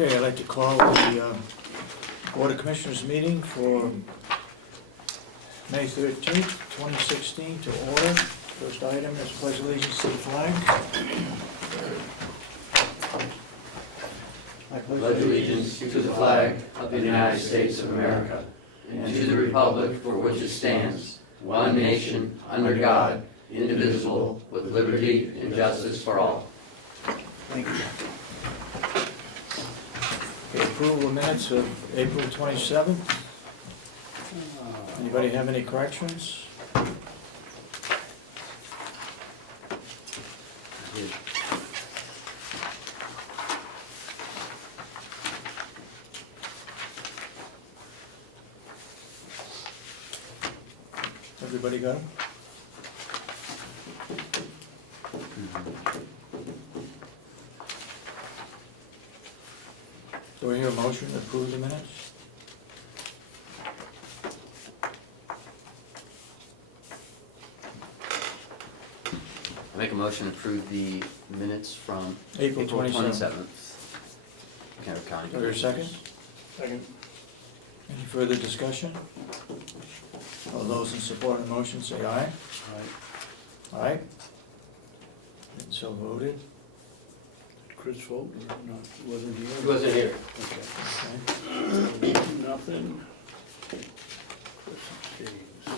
Okay, I'd like to call the Board of Commissioners meeting for May 13th, 2016 to order. First item is pledge allegiance to the flag. I Pledge allegiance to the flag of the United States of America and to the republic for which it stands, one nation, under God, indivisible, with liberty and justice for all. Thank you. Okay, approval of minutes of April 27th. Anybody have any corrections? Everybody got them? Do I hear a motion to approve the minutes? I make a motion to approve the minutes from April 27th. Carroll County. Do I hear a second? Second. Any further discussion? All those in support of the motion say aye. Aye. And so voted. Chris vote or not? Wasn't here? He wasn't here. Okay. Okay. Nothing. Chris abstains.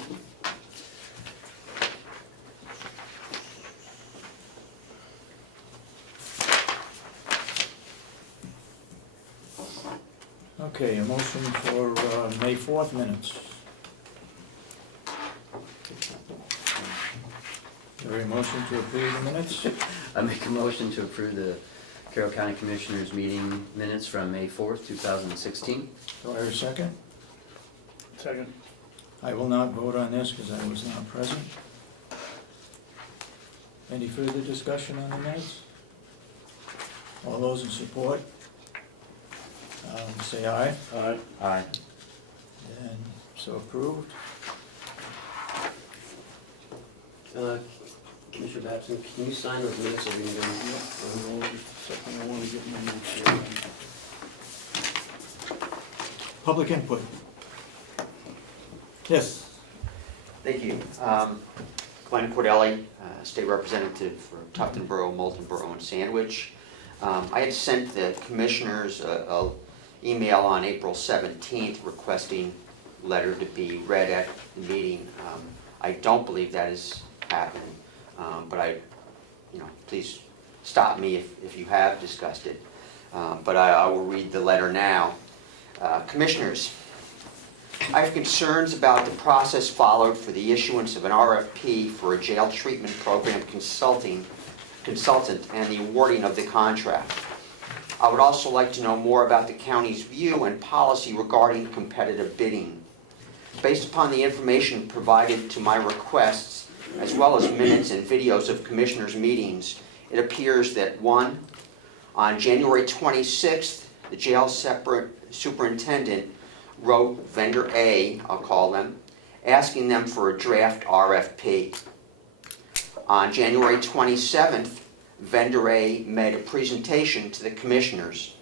Okay, a motion for May 4th minutes. Is there a motion to approve the minutes? I make a motion to approve the Carroll County Commissioners meeting minutes from May 4th, 2016. Do I hear a second? Second. I will not vote on this because I was not present. Any further discussion on the minutes? All those in support, say aye. Aye. Aye. And so approved. Commissioner Babson, can you sign those minutes so we can go? Just a second, I want to get my notes here. Public input. Yes. Thank you. Glenn Cordelli, State Representative for Tufton Borough, Moulton Borough, and Sandwich. I had sent the commissioners an email on April 17th requesting letter to be read at the meeting. I don't believe that has happened, but please stop me if you have discussed it. But I will read the letter now. Commissioners, I have concerns about the process followed for the issuance of an RFP for a jail treatment program consultant and the awarding of the contract. I would also like to know more about the county's view and policy regarding competitive bidding. Based upon the information provided to my requests, as well as minutes and videos of commissioners' meetings, it appears that 1, on January 26th, the jail superintendent wrote vendor A, I'll call them, asking them for a draft RFP. On January 27th, vendor A made a presentation to the commissioners,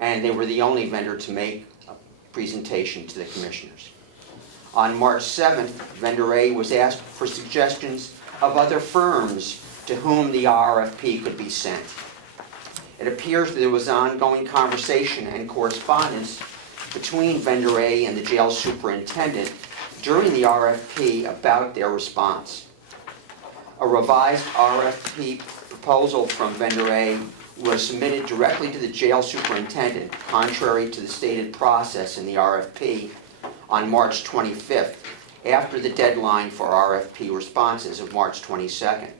and they were the only vendor to make a presentation to the commissioners. On March 7th, vendor A was asked for suggestions of other firms to whom the RFP could be sent. It appears that there was ongoing conversation and correspondence between vendor A and the jail superintendent during the RFP about their response. A revised RFP proposal from vendor A was submitted directly to the jail superintendent, contrary to the stated process in the RFP, on March 25th, after the deadline for RFP responses of March 22nd.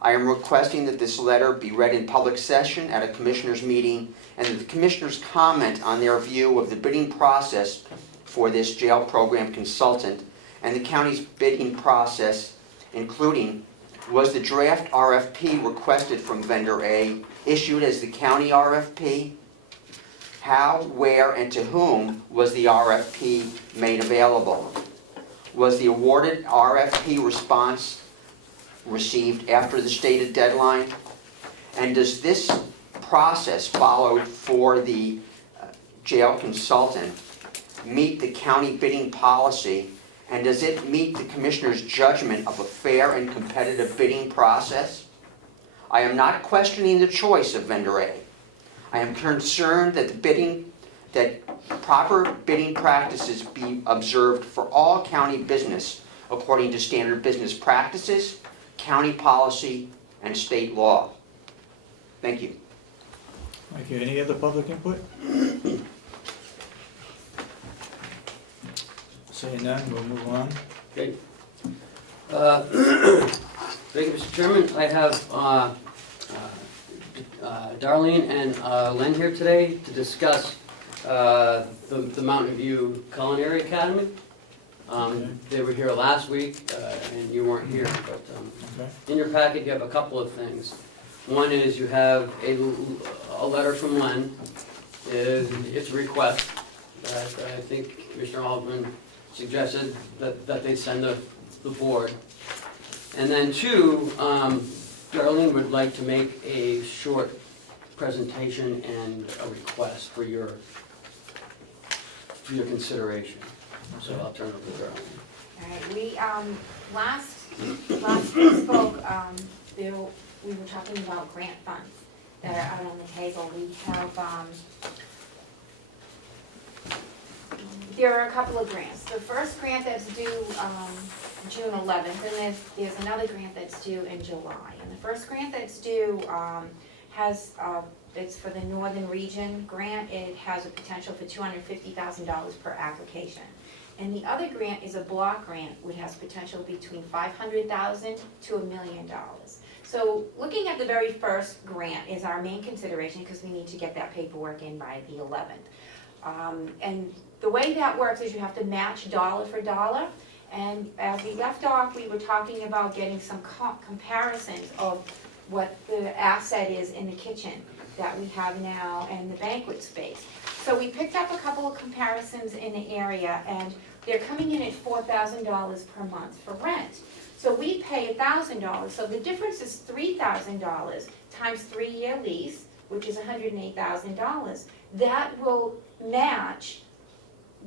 I am requesting that this letter be read in public session at a commissioners meeting and that the commissioners comment on their view of the bidding process for this jail program consultant and the county's bidding process, including, was the draft RFP requested from vendor A issued as the county RFP? How, where, and to whom was the RFP made available? Was the awarded RFP response received after the stated deadline? And does this process followed for the jail consultant meet the county bidding policy, and does it meet the commissioner's judgment of a fair and competitive bidding process? I am not questioning the choice of vendor A. I am concerned that proper bidding practices be observed for all county business according to standard business practices, county policy, and state law. Thank you. Thank you. Any other public input? Seeing none, we'll move on. Okay. Thank you, Mr. Chairman. I have Darlene and Len here today to discuss the Mountain View Culinary Academy. They were here last week, and you weren't here, but Okay. in your packet you have a couple of things. One is you have a letter from Len. It's a request that I think Commissioner Ahlgren suggested that they send the board. And then two, Darlene would like to make a short presentation and a request for your consideration. So I'll turn it over to Darlene. All right, we, last we spoke, we were talking about grant funds that are out on the table. We have, there are a couple of grants. The first grant that's due, June 11th, and there's another grant that's due in July. And the first grant that's due, it's for the Northern Region grant. It has a potential for $250,000 per application. And the other grant is a block grant, which has potential between $500,000 to $1 million. So looking at the very first grant is our main consideration, because we need to get that paperwork in by the 11th. And the way that works is you have to match dollar for dollar. And as we left off, we were talking about getting some comparisons of what the asset is in the kitchen that we have now and the banquet space. So we picked up a couple of comparisons in the area, and they're coming in at $4,000 per month for rent. So we pay $1,000, so the difference is $3,000 times 3-year lease, which is $108,000. That will match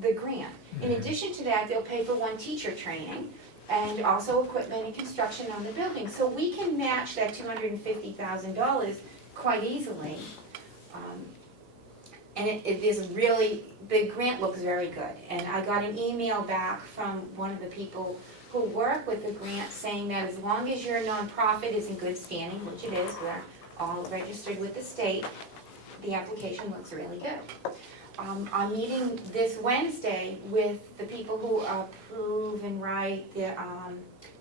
the grant. In addition to that, they'll pay for one teacher training and also equipment and construction on the building. So we can match that $250,000 quite easily. And it is really, the grant looks very good. And I got an email back from one of the people who work with the grant saying that as long as your nonprofit is in good standing, which it is, we're all registered with the state, the application looks really good. I'm meeting this Wednesday with the people who approve and write the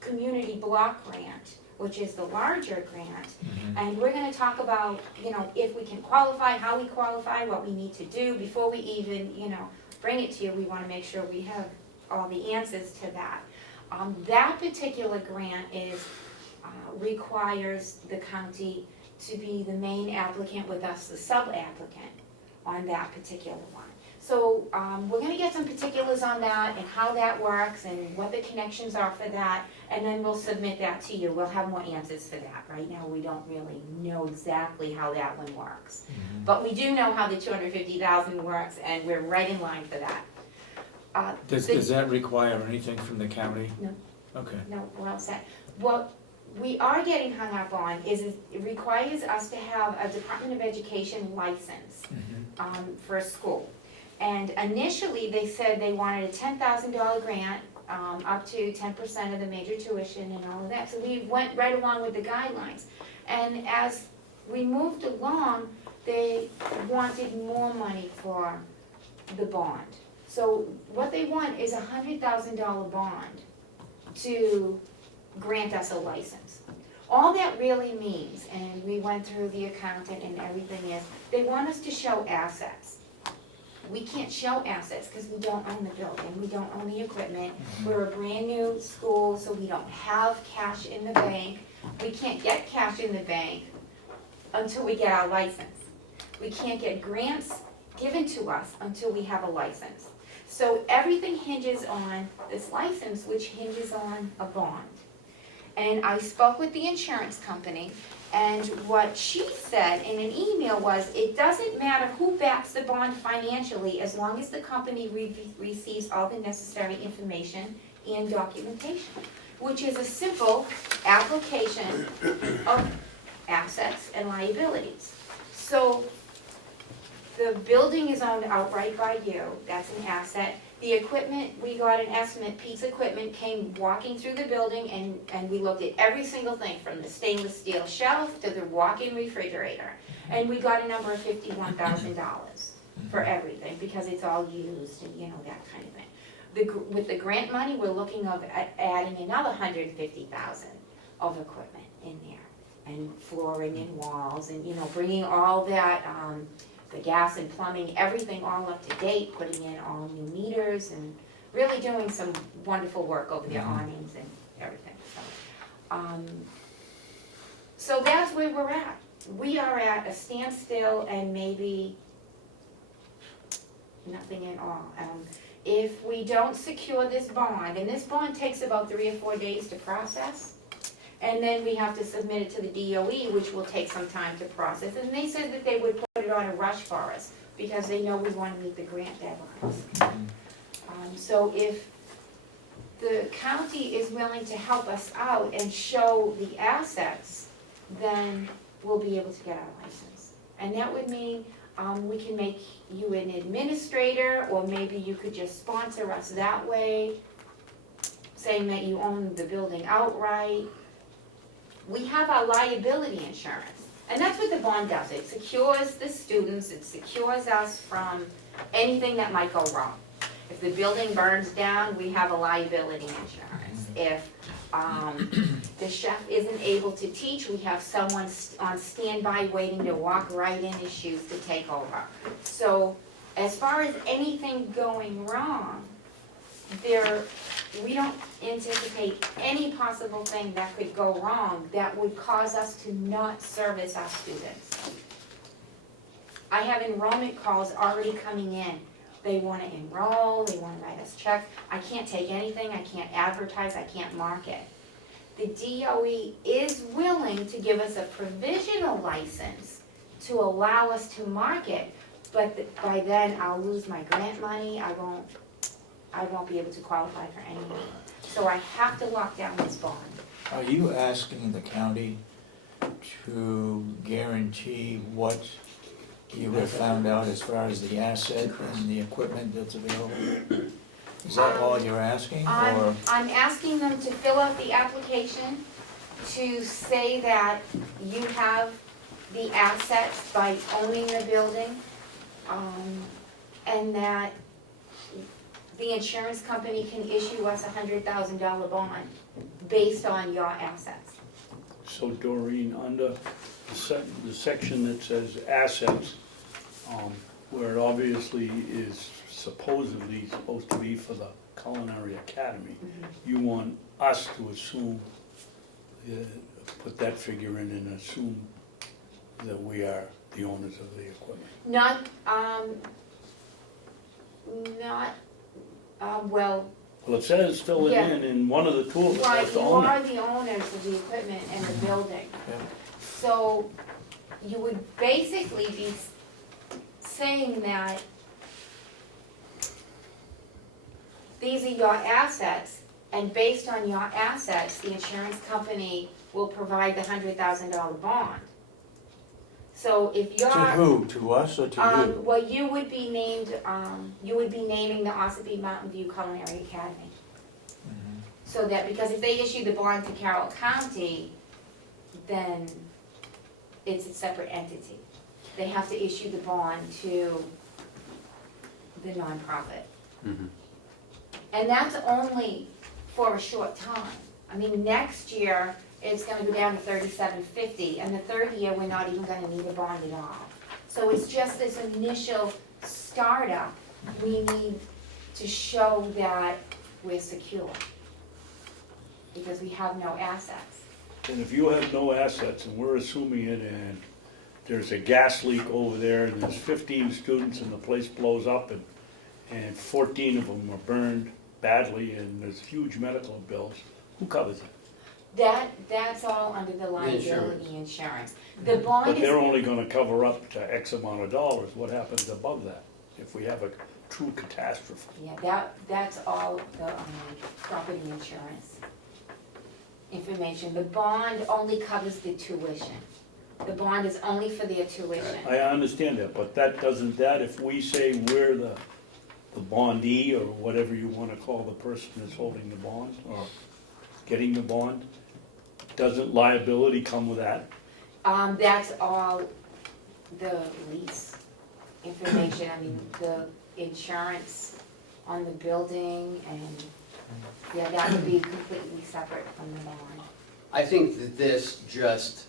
community block grant, which is the larger grant. And we're gonna talk about, if we can qualify, how we qualify, what we need to do before we even, bring it to you. We wanna make sure we have all the answers to that. That particular grant requires the county to be the main applicant with us, the sub-applicant on that particular one. So we're gonna get some particulars on that and how that works and what the connections are for that, and then we'll submit that to you. We'll have more answers for that. Right now, we don't really know exactly how that one works. But we do know how the $250,000 works, and we're right in line for that. Does that require anything from the county? No. Okay. No, we're all set. What we are getting hung up on is it requires us to have a Department of Education license for a school. And initially, they said they wanted a $10,000 grant, up to 10% of the major tuition and all of that. So we went right along with the guidelines. And as we moved along, they wanted more money for the bond. So what they want is a $100,000 bond to grant us a license. All that really means, and we went through the accountant and everything, is they want us to show assets. We can't show assets because we don't own the building, we don't own the equipment. We're a brand new school, so we don't have cash in the bank. We can't get cash in the bank until we get our license. We can't get grants given to us until we have a license. So everything hinges on this license, which hinges on a bond. And I spoke with the insurance company, and what she said in an email was, it doesn't matter who backs the bond financially, as long as the company receives all the necessary information and documentation, which is a simple application of assets and liabilities. So the building is owned outright by you, that's an asset. The equipment, we got an estimate, Pete's Equipment came walking through the building and we looked at every single thing from the stainless steel shelf to the walk-in refrigerator. And we got a number of $51,000 for everything because it's all used and you know, that kind of thing. With the grant money, we're looking of adding another $150,000 of equipment in there. And flooring and walls and, you know, bringing all that, the gas and plumbing, everything all up to date, putting in all new meters and really doing some wonderful work over there, awnings and everything, so that's where we're at. We are at a standstill and maybe nothing at all. If we don't secure this bond, and this bond takes about 3 or 4 days to process, and then we have to submit it to the DOE, which will take some time to process. And they said that they would put it on a rush for us because they know we want to meet the grant deadlines. So if the county is willing to help us out and show the assets, then we'll be able to get our license. And that would mean we can make you an administrator, or maybe you could just sponsor us that way, saying that you own the building outright. We have our liability insurance, and that's what the bond does. It secures the students, it secures us from anything that might go wrong. If the building burns down, we have a liability insurance. If the chef isn't able to teach, we have someone on standby waiting to walk right in his shoes to take over. So as far as anything going wrong, we don't anticipate any possible thing that could go wrong that would cause us to not service our students. I have enrollment calls already coming in. They want to enroll, they want to write us checks. I can't take anything, I can't advertise, I can't market. The DOE is willing to give us a provisional license to allow us to market, but by then I'll lose my grant money, I won't be able to qualify for anything. So I have to lock down this bond. Are you asking the county to guarantee what you have found out as far as the asset and the equipment that's available? Is that all you're asking, or? I'm asking them to fill out the application to say that you have the assets by owning the building, and that the insurance company can issue us a $100,000 bond based on your assets. So Doreen, under the section that says assets, where it obviously is supposedly supposed to be for the Culinary Academy, you want us to assume, put that figure in and assume that we are the owners of the equipment. Well, Well, it says fill it Yeah. in one of the two of us right, has to you own are it. the owners of the equipment and the building. Yeah. So you would basically be saying that these are your assets, and based on your assets, the insurance company will provide the $100,000 bond. So if you're. To who? To us or to you? Well, you would be named, you would be naming the Ossipee Mountain View Culinary Academy. Mhm. So that, because if they issue the bond to Carroll County, then it's a separate entity. They have to issue the bond to the nonprofit. And that's only for a short time. I mean, next year, it's gonna go down to $37.50, and the third year, we're not even gonna need a bond at all. So it's just this initial startup, we need to show that we're secure, because we have no assets. And if you have no assets, and we're assuming it, and there's a gas leak over there, and there's 15 students, and the place blows up, and 14 of them are burned badly, and there's huge medical bills, who covers it? That's all under the liability Insurance. insurance. The bond But is. they're only gonna cover up to X amount of dollars, what happens above that? If we have a true catastrophe? Yeah, that's all the, property insurance information. The bond only covers the tuition. The bond is only for their tuition. I understand that, but if we say we're the bondee, or whatever you wanna call the person that's holding the bond, or getting the bond, doesn't liability come with that? That's all the lease information, I mean, the insurance on the building, and, yeah, that would be completely separate from the bond. I think that this just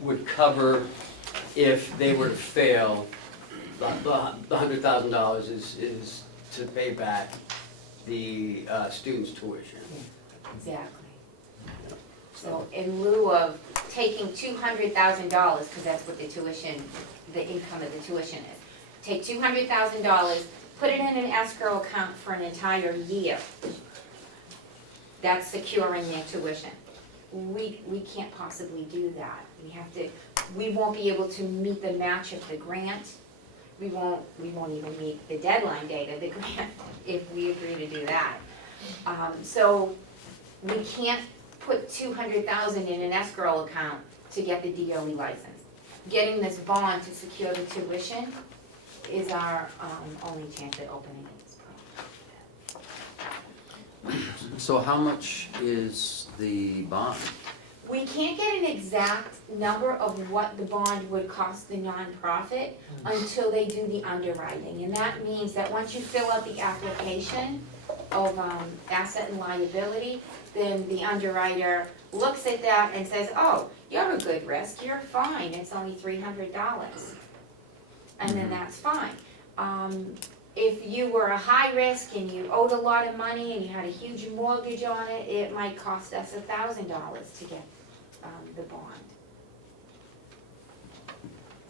would cover if they were to fail, the $100,000 is to pay back the student's tuition. Exactly. So in lieu of taking $200,000, because that's what the tuition, the income of the tuition is, take $200,000, put it in an escrow account for an entire year. That's securing their tuition. We can't possibly do that. We won't be able to meet the match of the grant. We won't even meet the deadline date of the grant if we agree to do that. So we can't put $200,000 in an escrow account to get the DOE license. Getting this bond to secure the tuition is our only chance at opening this program. So how much is the bond? We can't get an exact number of what the bond would cost the nonprofit until they do the underwriting. And that means that once you fill out the application of asset and liability, then the underwriter looks at that and says, oh, you're a good risk, you're fine, it's only $300. And then that's fine. If you were a high risk and you owed a lot of money and you had a huge mortgage on it, it might cost us $1,000 to get the bond.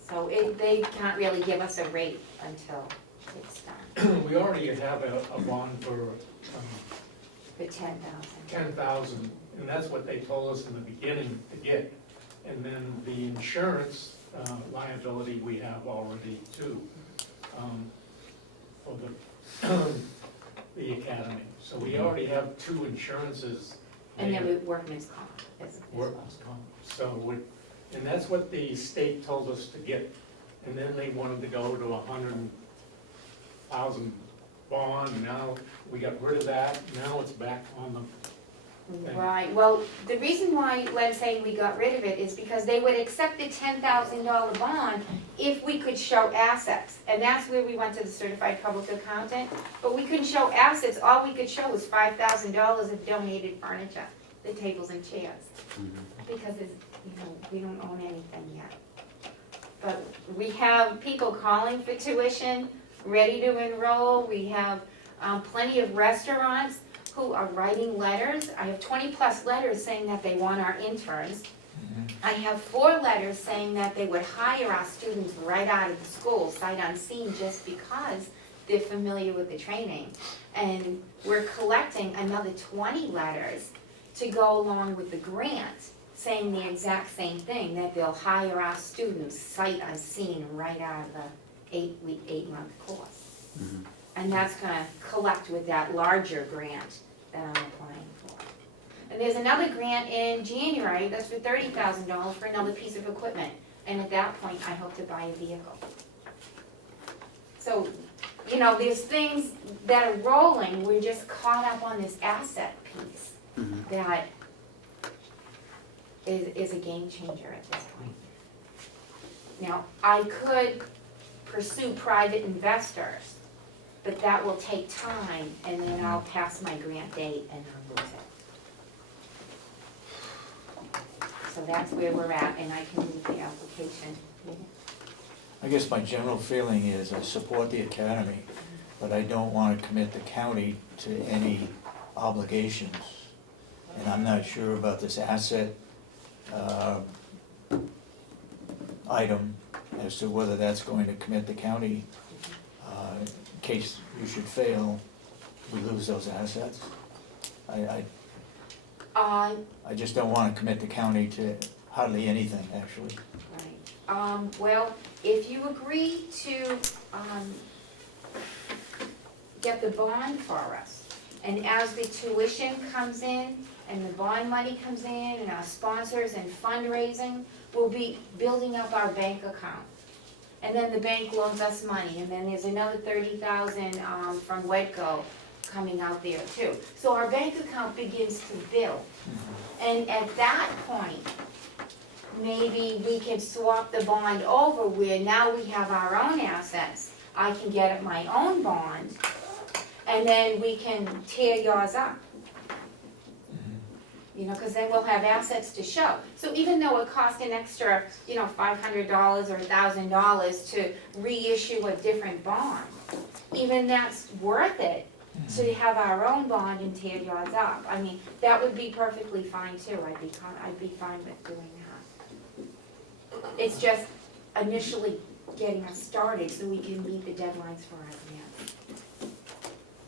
So they can't really give us a rate until it's done, We already have a bond for for $10,000. 10,000, and that's what they told us in the beginning to get. And then the insurance liability we have already too, for the academy. So we already have 2 insurances. And then with workman's comp as well. Workman's comp. So and that's what the state told us to get. And then they wanted to go to 100,000 bond, and now we got rid of that, now it's back on the. Right, well, the reason why Len's saying we got rid of it is because they would accept the $10,000 bond if we could show assets. And that's where we went to the certified public accountant, but we couldn't show assets, all we could show was $5,000 of donated furniture, the tables and chairs. Because it's, we don't own anything yet. But we have people calling for tuition, ready to enroll, we have plenty of restaurants who are writing letters. I have 20+ letters saying that they want our interns. I have 4 letters saying that they would hire our students right out of the school, sight unseen, just because they're familiar with the training. And we're collecting another 20 letters to go along with the grant, saying the exact same thing, that they'll hire our students sight unseen right out of the 8-month course. And that's gonna collect with that larger grant that I'm applying for. And there's another grant in January, that's for $30,000 for another piece of equipment. And at that point, I hope to buy a vehicle. So, there's things that are rolling, we're just caught up on this asset piece that is a game changer at this point. Now, I could pursue private investors, but that will take time, and then I'll pass my grant date and I'll lose it. So that's where we're at, and I can move the application. I guess my general feeling is I support the academy, but I don't want to commit the county to any obligations. And I'm not sure about this asset item as to whether that's going to commit the county in case you should fail, we lose those assets. Uh, I just don't wanna commit the county to hardly anything, actually. right, well, if you agree to, get the bond for us, and as the tuition comes in, and the bond money comes in, and our sponsors and fundraising, we'll be building up our bank account. And then the bank loans us money, and then there's another 30,000, from Wedco coming out there too. So our bank account begins to build. And at that point, maybe we can swap the bond over where now we have our own assets. I can get my own bond, and then we can tear yours up. You know, because then we'll have assets to show. So even though it costs an extra, $500 or $1,000 to reissue a different bond, even that's worth it to have our own bond and tear yours up. I mean, that would be perfectly fine too. I'd be fine with doing that. It's just initially getting us started so we can meet the deadlines for our grants.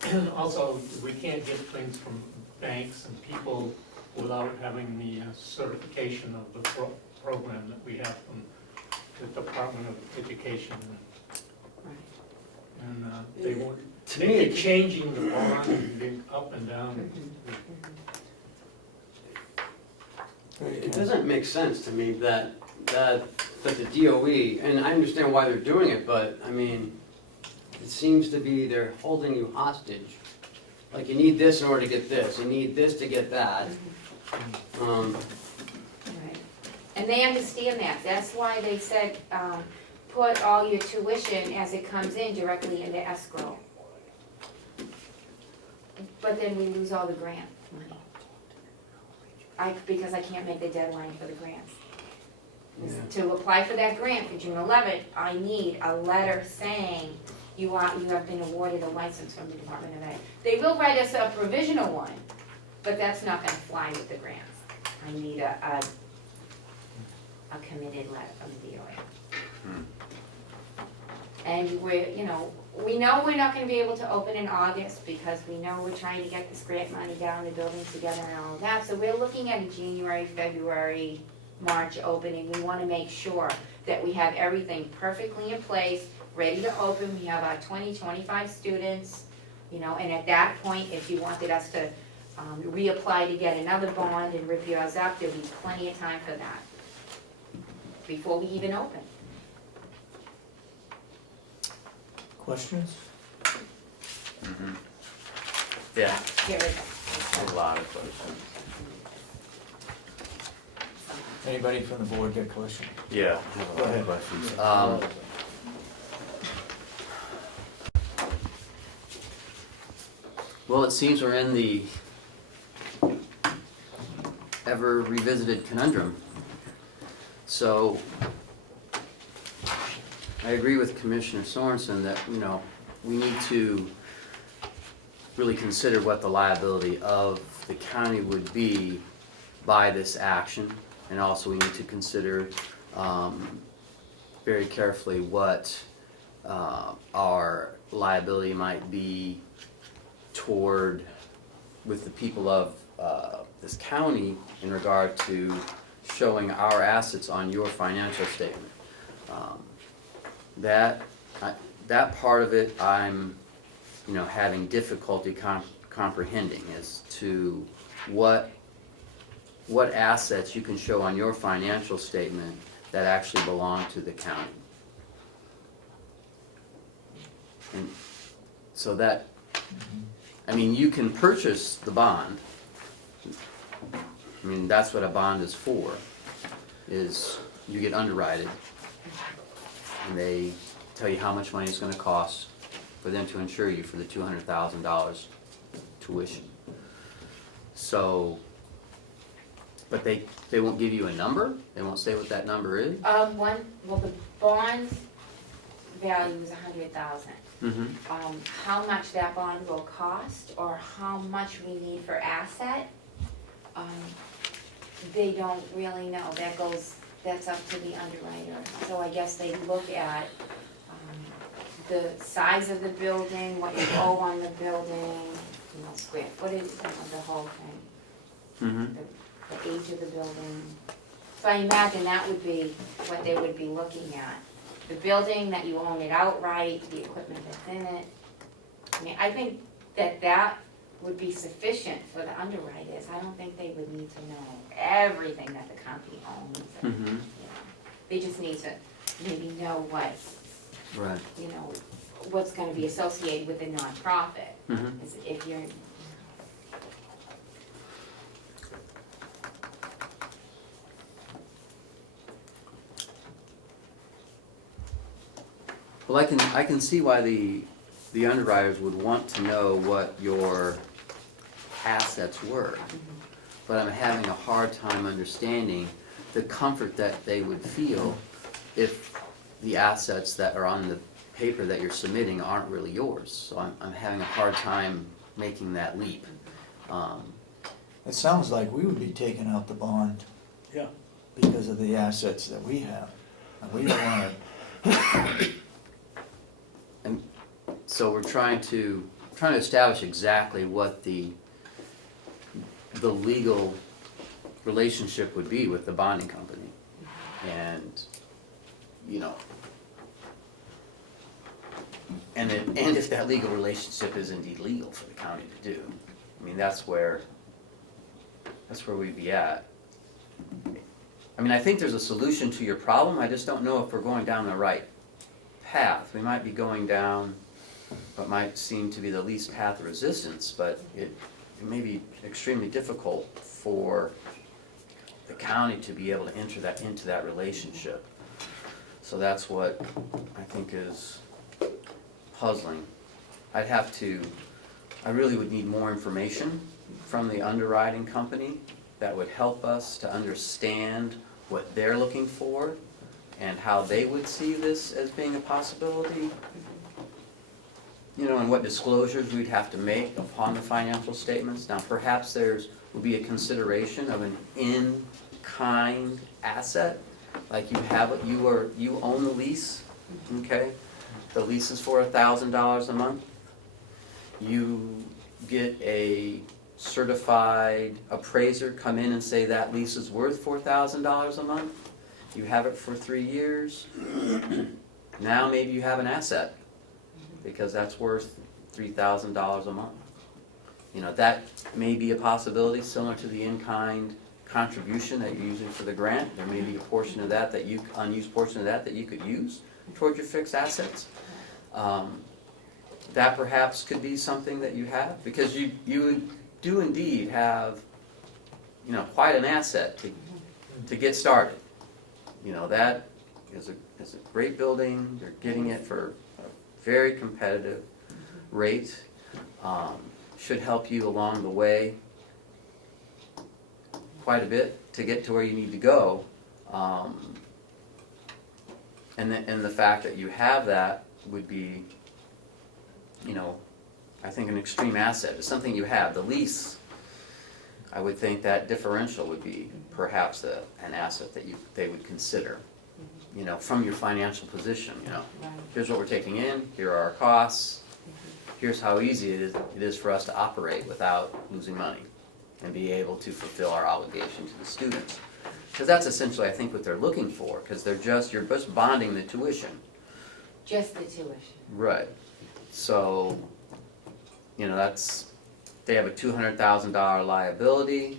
And also, we can't get things from banks and people without having the certification of the program that we have from the Department of Education. And they won't, To they me, keep changing the bond, and up and down. it doesn't make sense to me that the DOE, and I understand why they're doing it, but I mean, it seems to be they're holding you hostage. Like, you need this in order to get this, you need this to get that. Right. And they understand that. That's why they said, put all your tuition as it comes in directly into escrow. But then we lose all the grant money. Because I can't make the deadline for the grants. Yeah. To apply for that grant for June 11th, I need a letter saying you have been awarded a license from the Department of Ed. They will write us a provisional one, but that's not gonna fly with the grants. I need a committed letter from the DOE. And we know we're not gonna be able to open in August because we know we're trying to get this grant money down, the buildings together and all of that. So we're looking at a January, February, March opening. We wanna make sure that we have everything perfectly in place, ready to open. We have our 25 students, and at that point, if you wanted us to reapply to get another bond and rip yours up, there'll be plenty of time for that before we even open. Questions? Yeah, Here we go. a lot of questions. Anybody from the board got a question? Yeah, I have a Go lot ahead. of questions. Well, it seems we're in the ever revisited conundrum. So, I agree with Commissioner Sorensen that, we need to really consider what the liability of the county would be by this action. And also we need to consider very carefully what our liability might be with the people of this county in regard to showing our assets on your financial statement. That part of it I'm having difficulty comprehending as to what assets you can show on your financial statement that actually belong to the county. And so that, you can purchase the bond. That's what a bond is for, is you get underwritten and they tell you how much money it's gonna cost for them to insure you for the $200,000 tuition. So, but they won't give you a number? They won't say what that number is? The bond value is $100,000. How much that bond will cost or how much we need for asset, they don't really know. That's up to the underwriter. So I guess they look at the size of the building, what you owe on the building, square footage, the whole thing. Mm-hmm. the age of the building. So I imagine that would be what they would be looking at. The building, that you own it outright, the equipment that's in it. I mean, I think that would be sufficient for the underwriters. I don't think they would need to know everything that the county owns. And, Mm-hmm. you know, they just need to maybe know what, Right. you know, what's gonna be associated with the nonprofit. Mm-hmm. Is if you're, Well, I can see why the underwriters would want to know what your assets were, but I'm having a hard time understanding the comfort that they would feel if the assets that are on the paper that you're submitting aren't really yours. So I'm having a hard time making that leap. It sounds like we would be taking out the bond Yeah, because of the assets that we have. And we don't wanna, And so we're trying to establish exactly what the legal relationship would be with the bonding company. And, you know, and if that legal relationship is indeed legal for the county to do. I mean, that's where we'd be at. I mean, I think there's a solution to your problem, I just don't know if we're going down the right path. We might be going down what might seem to be the least path of resistance, but it may be extremely difficult for the county to be able to enter that into that relationship. So that's what I think is puzzling. I really would need more information from the underwriting company that would help us to understand what they're looking for and how they would see this as being a possibility. You know, and what disclosures we'd have to make upon the financial statements. Now, perhaps would be a consideration of an in-kind asset, like you own the lease, okay? The lease is for $1,000 a month. You get a certified appraiser come in and say that lease is worth $4,000 a month. You have it for 3 years. Now maybe you have an asset, because that's worth $3,000 a month. You know, that may be a possibility, similar to the in-kind contribution that you're using for the grant. There may be a portion of that unused portion of that you could use towards your fixed assets. That perhaps could be something that you have, because you do indeed have, you know, quite an asset to get started. You know, that is a great building. You're getting it for a very competitive rate. Should help you along the way quite a bit to get to where you need to go. And the fact that you have that would be, you know, I think an extreme asset. It's something you have. The lease, I would think that differential would be perhaps an asset that they would consider, you know, from your financial position, you know. right. Here's what we're taking in, here are our costs, here's how easy it is for us to operate without losing money and be able to fulfill our obligation to the students. Because that's essentially, I think, what they're looking for, because you're just bonding the tuition. Just the tuition. Right. So, you know, they have a $200,000 liability.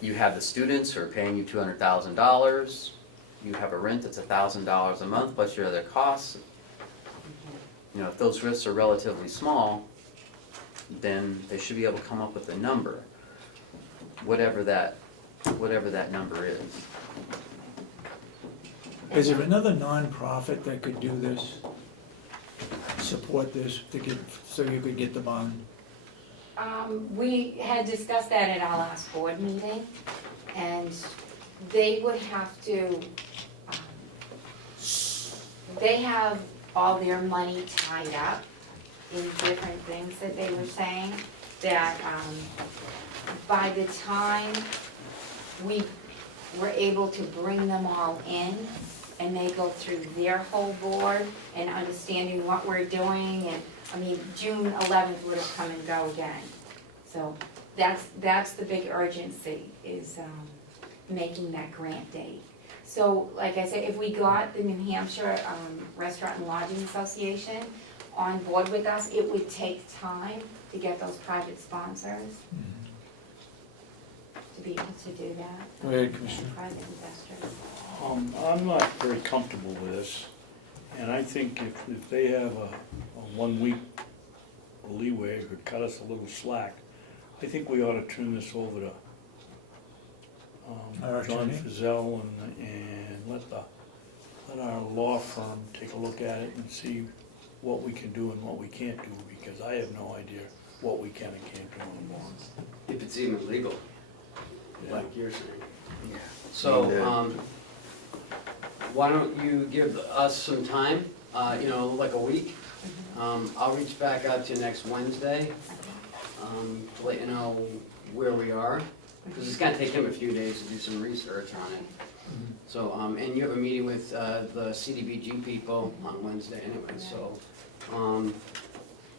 You have the students who are paying you $200,000. You have a rent that's $1,000 a month plus your other costs. You know, if those risks are relatively small, then they should be able to come up with a number, whatever that number is. is there another nonprofit that could do this? Support this so you could get the bond? We had discussed that at our last board meeting, and they would have to, they have all their money tied up in different things that they were saying, that by the time we were able to bring them all in, and they go through their whole board and understanding what we're doing, and, I mean, June 11th would have come and go again. So that's the big urgency, is making that grant date. So, like I said, if we got the New Hampshire Restaurant and Lodging Association on board with us, it would take time to get those private sponsors to be able to do that. Go ahead, Commissioner. Private investors. I'm not very comfortable with this, and I think if they have a 1 week leeway, it could cut us a little slack. I think we ought to turn this over to Our John attorney? Fizell and let our law firm take a look at it and see what we can do and what we can't do, because I have no idea what we can and can't do on bonds. If it's even legal, Yeah. like you're saying. So, why don't you give us some time, like a week? I'll reach back out to you next Wednesday, to let you know where we are, because it's gonna take him a few days to do some research on it. So, and you have a meeting with, the CDBG people on Wednesday anyway, so,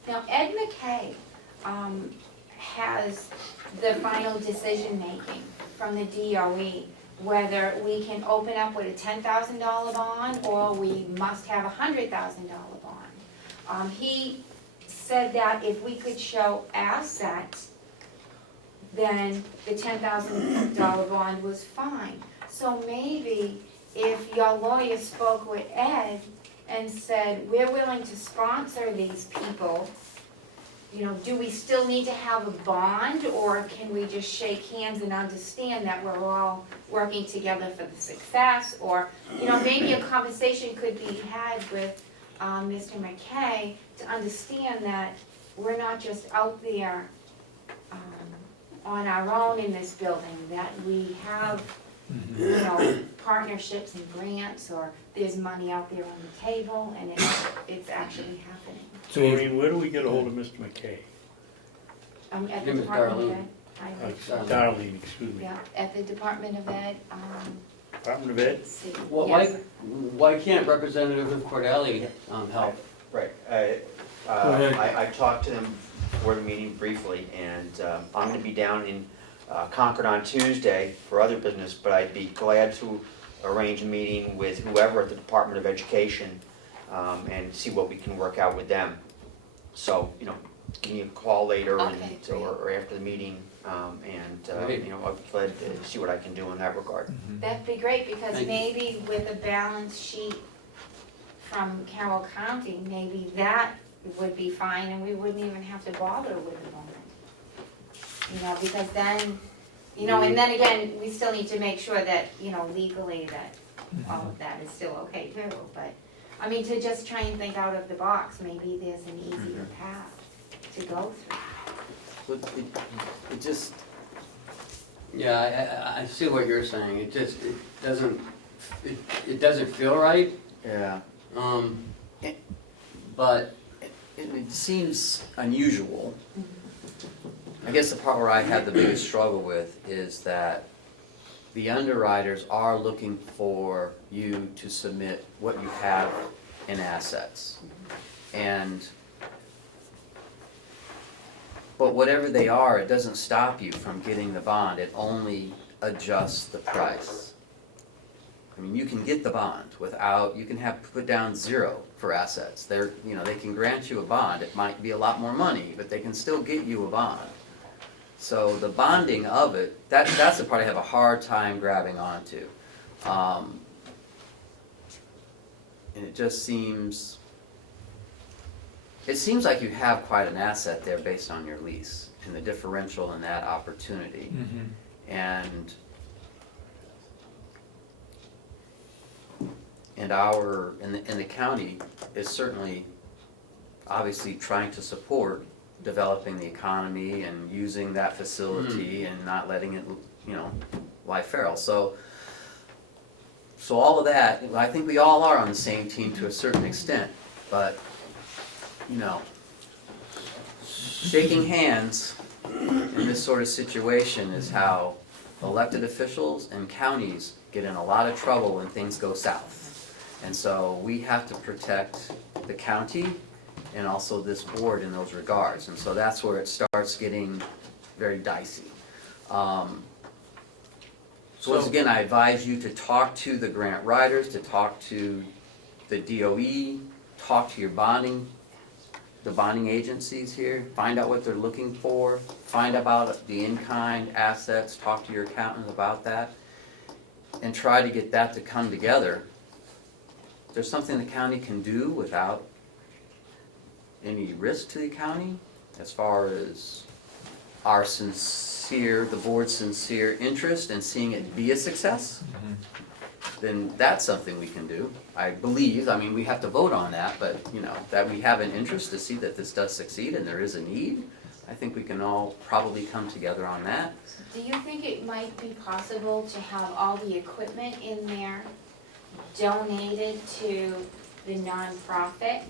Now, Ed McKay has the final decision-making from the DOE, whether we can open up with a $10,000 bond or we must have a $100,000 bond. He said that if we could show assets, then the $10,000 bond was fine. So maybe if your lawyer spoke with Ed and said, we're willing to sponsor these people, do we still need to have a bond, or can we just shake hands and understand that we're all working together for the success? Or, maybe a conversation could be had with Mr. McKay to understand that we're not just out there on our own in this building, that we have partnerships and grants, or there's money out there on the table, and it's actually happening. So you, Maureen, where do we get a hold of Mr. McKay? At the Name is Department of Darlene. Ed. Darlene, excuse me. Yeah, at the Department of Ed, Department of Ed? let's see. well, Yes. why can't Representative Cordelli, help? Right, ahead. I talked to them before the meeting briefly, and I'm gonna be down in Concord on Tuesday for other business, but I'd be glad to arrange a meeting with whoever at the Department of Education, and see what we can work out with them. So, give me a call later Okay, great. or after the meeting, and, Great. I'll be glad to see what I can do in that regard. That'd be great, because Thank you. maybe with a balance sheet from Carroll County, maybe that would be fine, and we wouldn't even have to bother with a bond. Because then, and then again, we still need to make sure that, legally that all of that is still okay too, but, to just try and think out of the box, maybe there's an easier path to go through. But it just, Yeah, I see what you're saying, it doesn't feel right, yeah, but, it seems unusual. I guess the part where I have the biggest struggle with is that the underwriters are looking for you to submit what you have in assets. But whatever they are, it doesn't stop you from getting the bond, it only adjusts the price. You can get the bond you can put down 0 for assets. They can grant you a bond, it might be a lot more money, but they can still get you a bond. So the bonding of it, that's the part I have a hard time grabbing onto. And it just seems like you have quite an asset there based on your lease and the differential in that opportunity. And the county is certainly obviously trying to support developing the economy and using that facility and not letting it, lie feral. So all of that, I think we all are on the same team to a certain extent, but, shaking hands in this sort of situation is how elected officials and counties get in a lot of trouble when things go south. And so we have to protect the county and also this board in those regards. And so that's where it starts getting very dicey. So once again, I advise you to talk to the grant writers, to talk to the DOE, talk to your the bonding agencies here, find out what they're looking for, find out about the in-kind assets, talk to your accountant about that, and try to get that to come together. If there's something the county can do without any risk to the county, as far as our the board's sincere interest in seeing it be a success, then that's something we can do. I believe, I mean, we have to vote on that, but, you know, that we have an interest to see that this does succeed and there is a need. I think we can all probably come together on that. Do you think it might be possible to have all the equipment in there donated to the nonprofit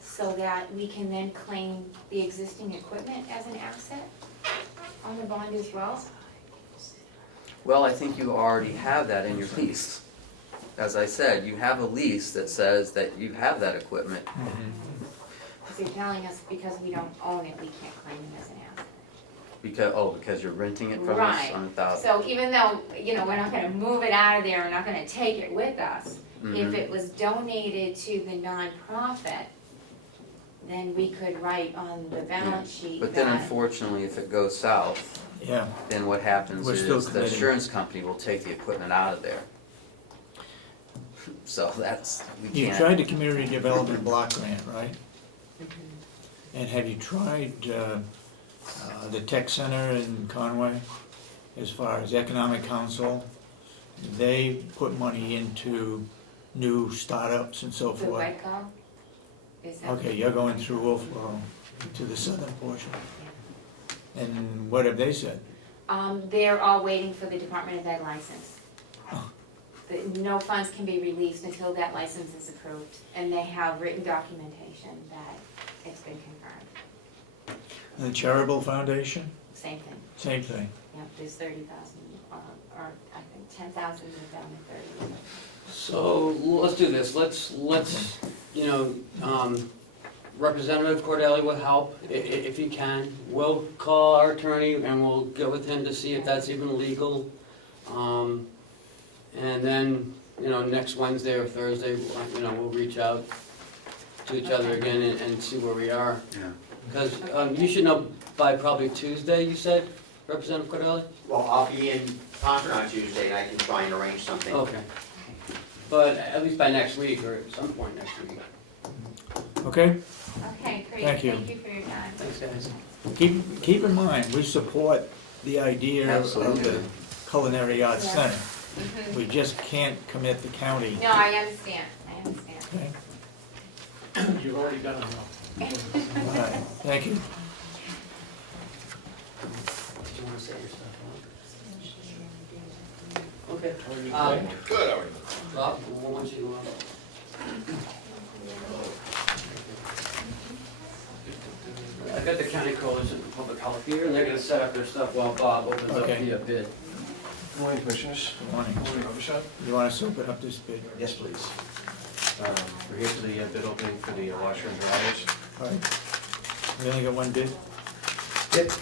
so that we can then claim the existing equipment as an asset on the bond as well? Well, I think you already have that in your lease. As I said, you have a lease that says that you have that equipment. Because you're telling us because we don't own it, we can't claim it as an asset. Because you're renting it from us Right. on 1,000. So even though, you know, we're not gonna move it out of there, we're not gonna take it with us, if Mhm. it was donated to the nonprofit, then we could write on the balance sheet But then that, unfortunately, if it goes south, Yeah, then what happens We're still is the committing. insurance company will take the equipment out of there. So we you can't. tried the community development block grant, right? And have you tried the tech center in Conway, as far as economic council? They put money into new startups and so the forth. WECO? Is that? Okay, you're going through Wolfboro to the southern portion. And what have they said? They're all waiting for the Department of Ed license. No funds can be released until that license is approved, and they have written documentation that it's been confirmed. The Charitable Foundation, Same thing, same thing. yep, there's 30,000, or I think 10,000 is down to 30. So let's do this, let's, you know, Representative Cordelli will help if he can. We'll call our attorney and we'll get with him to see if that's even legal. And then, you know, next Wednesday or Thursday, you know, we'll reach out to each other again and see where we are. Yeah. Because you should know by probably Tuesday, you said, Representative Cordelli? Well, I'll be in Concord on Tuesday, and I can try and arrange something. Okay. But at least by next week, or at some point next week. Okay? Okay, great, Thank you. thank you for your time. Thanks, guys. Keep in mind, we support the idea of Absolutely. the Culinary Arts Yeah. Center. Mhm. We just can't commit the county. No, I understand, Okay? You've already done enough. All right, thank you. Did you want to say your stuff? Okay. Good, how are you? Rob, what would you, I got the County Coalition for Public Health here, and they're gonna set up their stuff while Bob opens up Okay. the bid. Good morning, Commissioners. Good morning. Good morning, Oversight. You want us to open up this bid? Yes, please. We're here for the bid opening for the washer and dryers. All right. We only got one bid? Yep.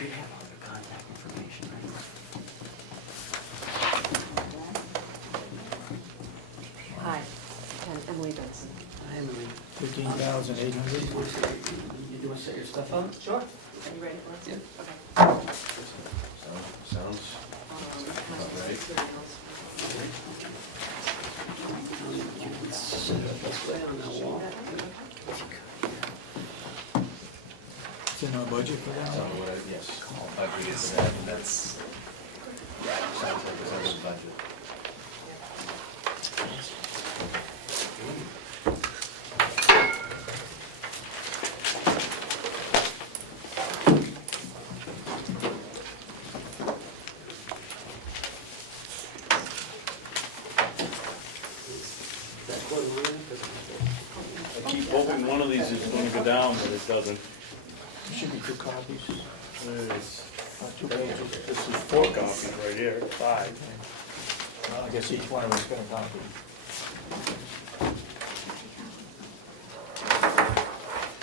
We have all the contact information, right? Hi, I'm Emily Benson. Hi, Emily. 15,800? You wanna set your stuff up? Sure. Are you ready for it? Yeah. Okay. Sounds about right. Set it up this way on that wall. It's in our budget for that one? Yes. Budget is that, and that's, sounds like it's under the budget. That's what we're in. I keep hoping one of these is gonna go down, but it doesn't. There should be 2 copies. There's 2 pages. This is 4 copies right here, 5. Well, I guess each one of us got a copy.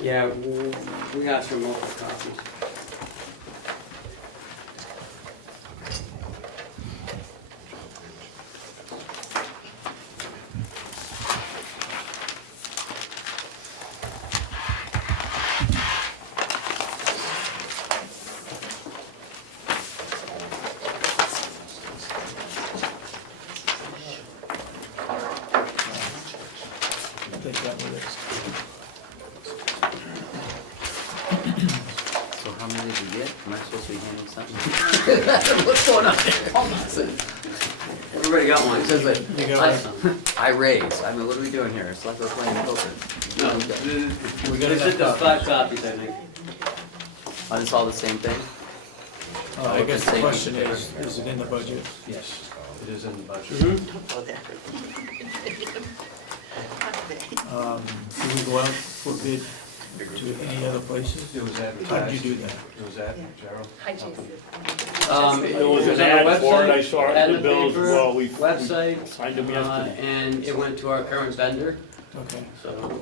Yeah, we asked for multiple copies. Take that with us. So how many did you get? Am I supposed to be handing something? What's going on here? Hold on. Everybody got one, it says that. You got one? I raise. I mean, what are we doing here? It's like we're playing poker. No, We got there's enough five copies, I think. Oh, it's all the same thing? I guess the Same question paper. is it in the budget? Yes, it is in the budget. Do we go out for bid to any other places? It was advertised. How did you do that? It was at Gerald. Hi, Jason. There was It an on the ad for it, I website, saw it ad in in the bills, paper, well, we Website, signed them yesterday. and it went to our current vendor, Okay. so.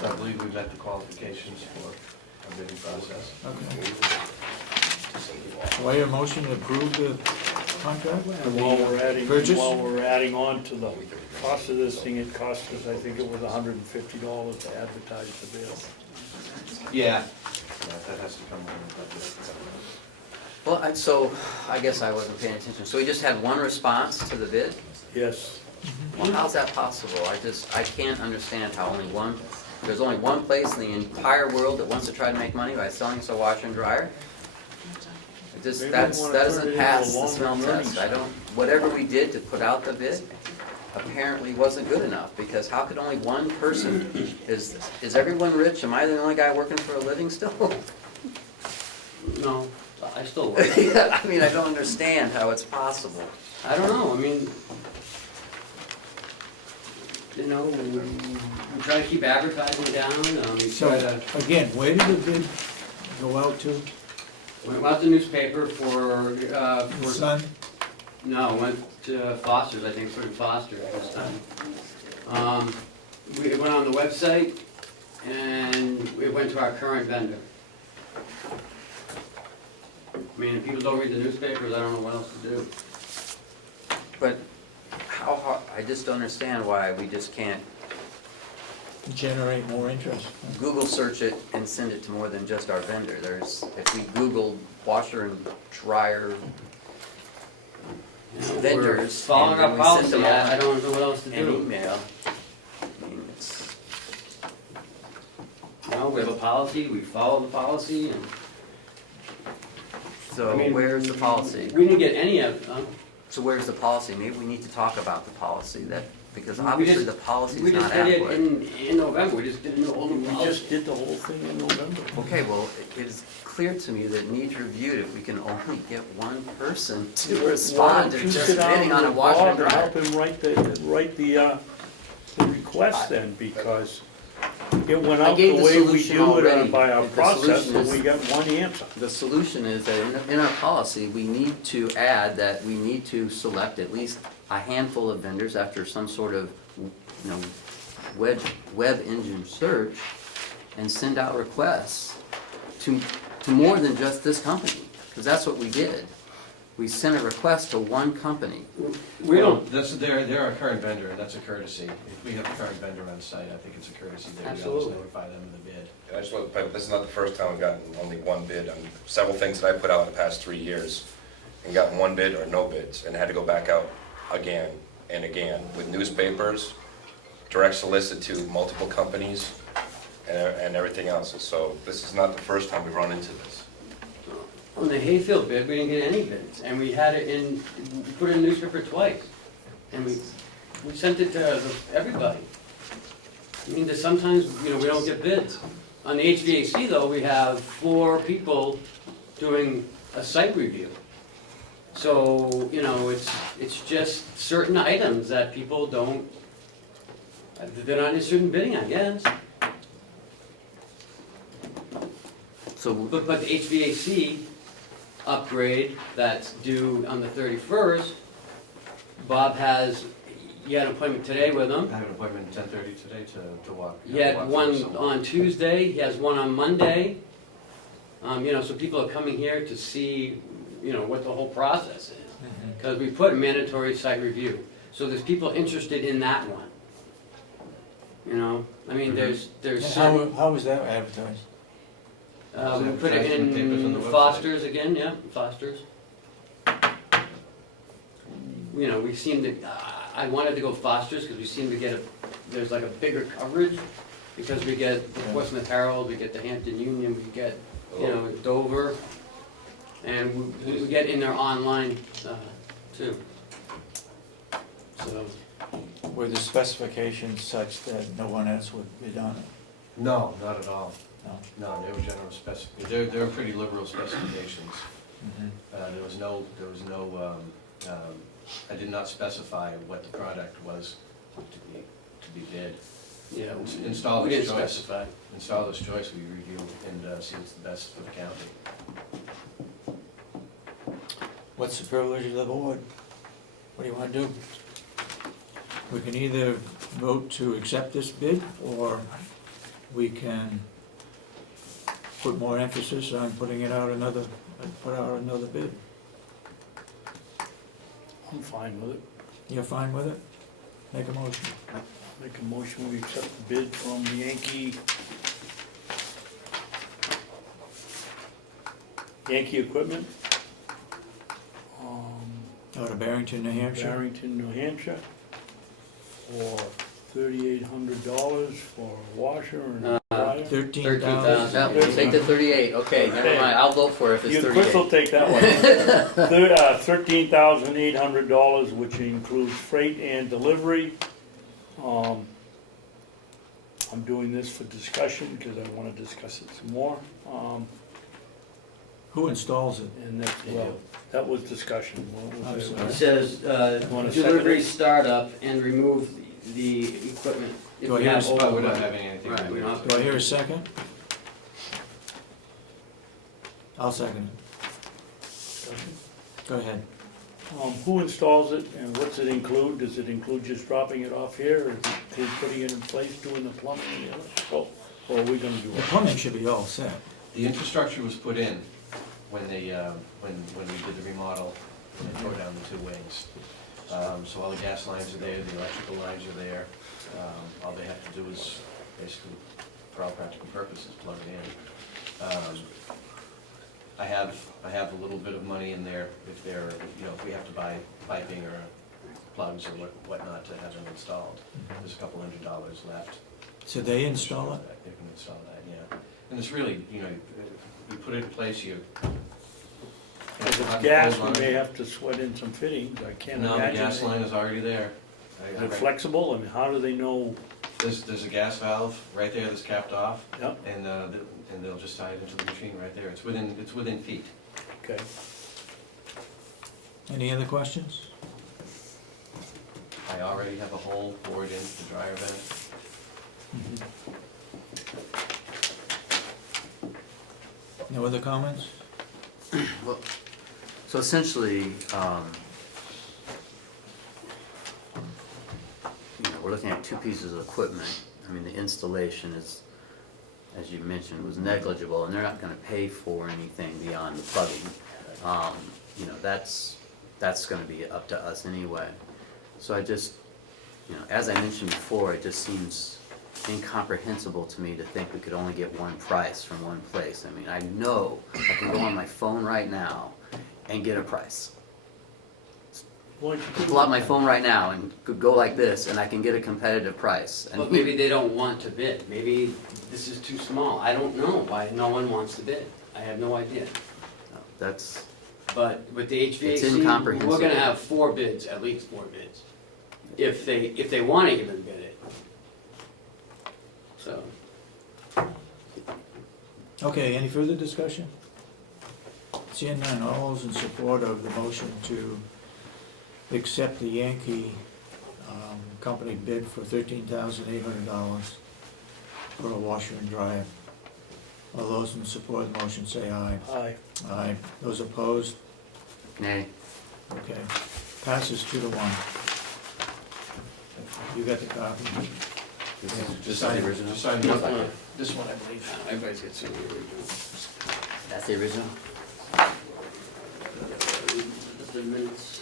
So I believe we met the qualifications for our bidding process. Okay. Do I hear a motion to approve the contract? And Purchase? while we're adding on to the cost of this thing, it cost us, I think it was $150 to advertise the bill. Yeah. Yeah, that has to come in the budget. Well, so I guess I wasn't paying attention. So we just had one response to the bid? Yes, Well, how's that possible? I can't understand how there's only one place in the entire world that wants to try to make money by selling us a washer and dryer? Maybe That they wanna turn it doesn't into pass a the smell long-term test. earnings. Whatever we did to put out the bid apparently wasn't good enough, because how could only one person, is everyone rich? Am I the only guy working for a living still? No, I still work. I mean, I don't understand how it's possible. I don't know, I mean, you know, we try to keep advertising down, we So, try to, again, where did the bid go out to? we went out the newspaper for, The Sun? no, went to Foster's, I think, for Foster this time. We went on the website, and it went to our current vendor. I mean, if people don't read the newspapers, I don't know what else to do. But how hard, I just don't understand why we just can't Generate more interest. Google search it and send it to more than just our vendor. If we Googled washer and dryer We're vendors, following and our then we sent policy, them I out don't know what else to an do. email, I mean, it's, You know, we have a policy, we follow the policy, and so I mean, where's the policy? we didn't get any of it, huh? So where's the policy? Maybe we need to talk about the policy, because We obviously just- the policy's We just not did it adequate. in November, we just did a whole new we policy. just did the whole thing in November. Okay, well, it is clear to me that needs reviewed if we can only get one person to Why respond don't to you just sit down bidding on a with washer and Bob and dryer. help him write the request then, because it went I out gave the the way we solution do it already. by our The process, solution and is- we got one answer. The solution is that in our policy, we need to add that we need to select at least a handful of vendors after some sort of, web engine search, and send out requests to more than just this company, because that's what we did. We sent a request to one company. We don't, They're our current vendor, and that's a courtesy. If we have a current vendor on site, I think it's a courtesy that we always Absolutely. notify them of the bid. I just want, but this is not the first time we've gotten only one bid on several things that I put out in the past 3 years, and gotten one bid or no bids, and had to go back out again and again with newspapers, direct solicit to multiple companies, and everything else. So this is not the first time we've run into this. on the Hayfield bid, we didn't get any bids, and we had it in, we put it in the newspaper twice. And we sent it to everybody. I mean, there's sometimes, we don't get bids. On the HVAC though, we have 4 people doing a site review. So, it's just certain items that people don't, they're not interested in bidding, I guess. So, But the HVAC upgrade that's due on the 31st, Bob has, you had an appointment today with him. I have an appointment at 10:30 today to walk. He had walk one through some- on Tuesday, he has one on Monday. You know, so people are coming here to see, you know, what the whole process is. Because we put mandatory site review, so there's people interested in that one. You know, I mean, there's And certain, how was that advertised? we put it Advertising papers on the in website. Foster's again, yeah, Foster's. You know, we seem to, I wanted to go Foster's because we seem to get there's like a bigger coverage, because we get the Portsmouth Herald, we get the Hampton Union, we get, you know, Dover, and we get in there online, too. So, Were the specifications such that no one else would bid on it? No, not at all. No? No, they were general they're pretty liberal specifications. There was no, I did not specify what the product was to be bid. yeah, we Installer's didn't choice. specify. Installer's choice, we review and see what's the best for the county. What's the privilege of the board? What do you want to do? We can either vote to accept this bid, or we can put more emphasis on putting it out put out another bid. I'm fine with it. You're fine with it? Make a motion. Make a motion, we accept the bid from Yankee Equipment, Out of Barrington, New Hampshire. Barrington, New Hampshire, for $3,800 for a washer and a dryer. 13,000. Yeah, we'll take the 38, okay, never Okay. mind, I'll vote for it if You it's and Chris will 38. take that one. $13,800, which includes freight and delivery. I'm doing this for discussion, because I want to discuss it some more. Who installs it? And that, well, that was discussion. What was I'm it? sorry. It says, Want a second? delivery startup and remove the equipment. If Do I we hear a have spot? over We're not budget. having anything. Right, we don't have Do I hear a second? I'll second it. Go ahead. Who installs it and what's it include? Does it include just dropping it off here, or does it include putting it in place, doing the plumbing and the electrical? Or are we gonna do The it? plumbing should be all set. The infrastructure was put in when they, when we did the remodel, and they tore down the 2 wings. So all the gas lines are there, the electrical lines are there. All they have to do is basically, for all practical purposes, plug it in. I have a little bit of money in there if they're, you know, if we have to buy piping or plugs or whatnot to have them installed. There's a couple $100 left. So they install it? They can install that, yeah. And it's really, you know, you put it in place, you. If it's gas, we may have to sweat in some fittings, I can't No, the imagine. gas line is already there. Is it flexible, and how do they know? There's a gas valve right there that's capped off, Yep, and they'll just tie it into the machine right there. It's within feet. okay. Any other questions? I already have a hole bored into the dryer vent. No other comments? Well, so essentially, you know, we're looking at 2 pieces of equipment. I mean, the installation is, as you mentioned, was negligible, and they're not gonna pay for anything beyond the plugging. You know, that's gonna be up to us anyway. So I just, you know, as I mentioned before, it just seems incomprehensible to me to think we could only get one price from one place. I mean, I know I can go on my phone right now and get a price. Why don't you Pull out my phone right now and could go like this, and I can get a competitive price. And But maybe they don't want to bid, maybe this is too small, I don't know why no one wants to bid, I have no idea. that's, But with the It's HVAC, incomprehensible. we're gonna have 4 bids, at least 4 bids, if they wanna even bid it. So, Okay, any further discussion? Seeing none, all those in support of the motion to accept the Yankee company bid for $13,800 for a washer and dryer. All those in support of the motion say aye. Aye. Aye. Those opposed? nay. Okay. Passes 2-1. You got the copy? Just the original? Just sign Looks the like it. This one, I believe. Everybody's got some original. That's the original? The minutes.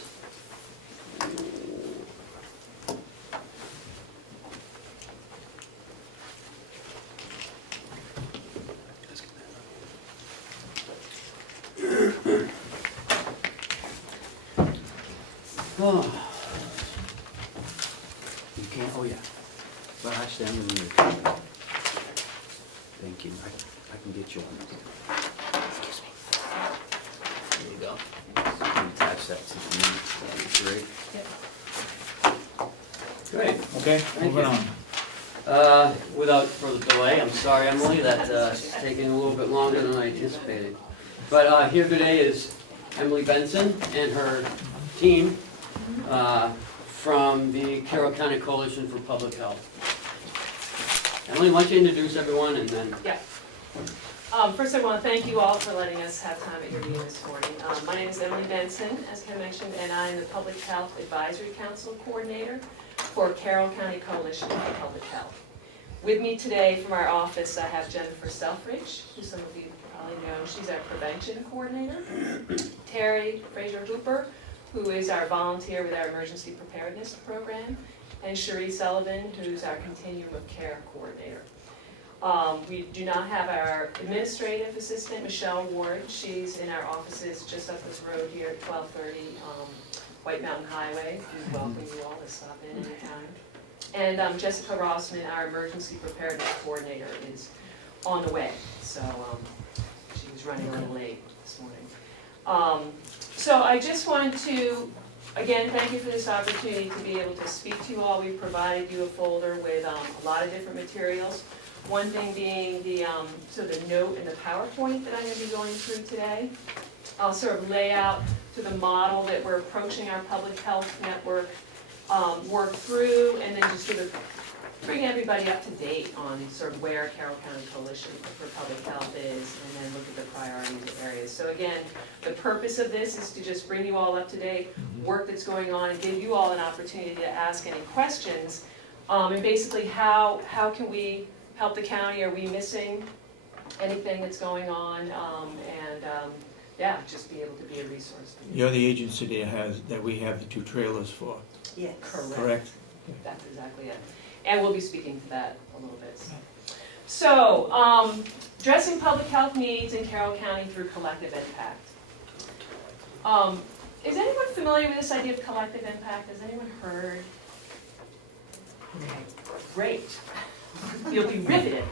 Oh. You can't, oh yeah. Well, actually, I'm gonna need a copy. Thank you. I can get you one. Excuse me. There you go. You can attach that to the minutes, that'd be great. Great. Okay, Thank moving you. on. Without further delay, I'm sorry, Emily, that's taking a little bit longer than I anticipated. But here today is Emily Benson and her team from the Carroll County Coalition for Public Health. Emily, why don't you introduce everyone and then... Yeah. First, I want to thank you all for letting us have time at your meeting this morning. My name is Emily Benson, as Ken mentioned, and I'm the Public Health Advisory Council Coordinator for Carroll County Coalition for Public Health. With me today from our office, I have Jennifer Selfridge, who some of you probably know. She's our Prevention Coordinator. Terry Fraser-Hooper, who is our volunteer with our Emergency Preparedness Program. And Cherie Sullivan, who's our Continuum of Care Coordinator. We do not have our administrative assistant, Michelle Ward. She's in our offices just up this road here at 1230 White Mountain Highway. We welcome you all to stop in anytime. And Jessica Rossman, our Emergency Preparedness Coordinator, is on the way. So she was running a little late this morning. So I just wanted to, again, thank you for this opportunity to be able to speak to you all. We've provided you a folder with a lot of different materials. One thing being the note and the PowerPoint that I'm going to be going through today. I'll sort of lay out to the model that we're approaching our public health network, work through, and then just sort of bring everybody up to date on sort of where Carroll County Coalition for Public Health is, and then look at the priorities areas. So again, the purpose of this is to just bring you all up to date, work that's going on, and give you all an opportunity to ask any questions, and basically how can we help the county? Are we missing anything that's going on? Yeah, just be able to be a resource. You're the agency that we have the 2 trailers for, Yes. correct? That's exactly it. And we'll be speaking to that a little bit. So, addressing public health needs in Carroll County through collective impact. Is anyone familiar with this idea of collective impact? Has anyone heard? Okay, great. You'll be riveted.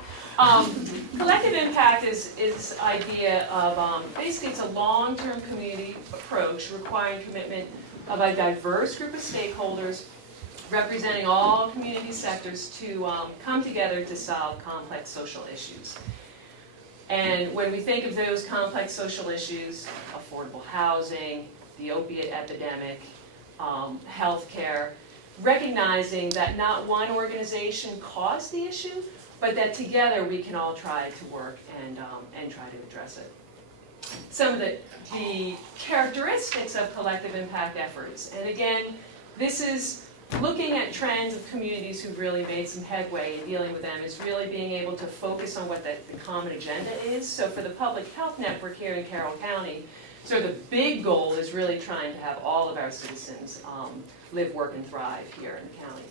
Collective impact is this idea of, basically it's a long-term community approach requiring commitment of a diverse group of stakeholders representing all community sectors to come together to solve complex social issues. And when we think of those complex social issues, affordable housing, the opiate epidemic, healthcare, recognizing that not one organization caused the issue, but that together we can all try to work and try to address it. Some of the characteristics of collective impact efforts, and again, this is looking at trends of communities who've really made some headway in dealing with them, is really being able to focus on what the common agenda is. So for the public health network here in Carroll County, so the big goal is really trying to have all of our citizens live, work, and thrive here in the county.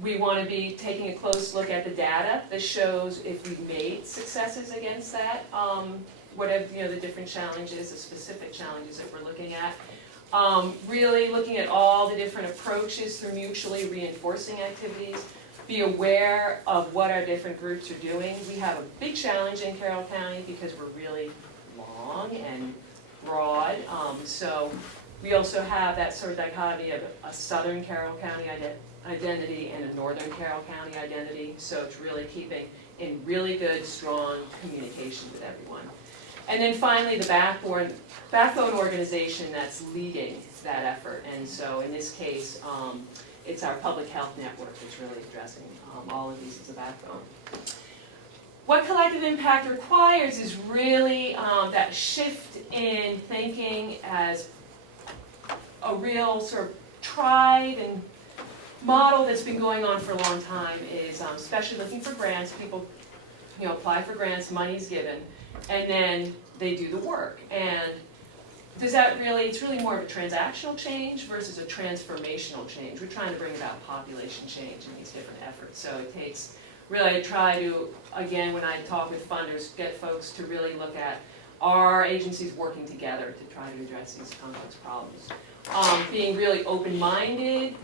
We want to be taking a close look at the data that shows if we've made successes against that, whatever, the different challenges, the specific challenges that we're looking at. Really looking at all the different approaches through mutually reinforcing activities, be aware of what our different groups are doing. We have a big challenge in Carroll County because we're really long and broad. So we also have that sort of dichotomy of a southern Carroll County identity and a northern Carroll County identity. So it's really keeping in really good, strong communication with everyone. And then finally, the backbone organization that's leading that effort. And so in this case, it's our public health network that's really addressing all of these as a backbone. What collective impact requires is really that shift in thinking as a real sort of tried and model that's been going on for a long time is especially looking for grants. People, apply for grants, money's given, and then they do the work. And does that really, it's really more of a transactional change versus a transformational change. We're trying to bring about population change in these different efforts. So it takes, really I try to, again, when I talk with funders, get folks to really look at, are agencies working together to try to address these complex problems? Being really open-minded,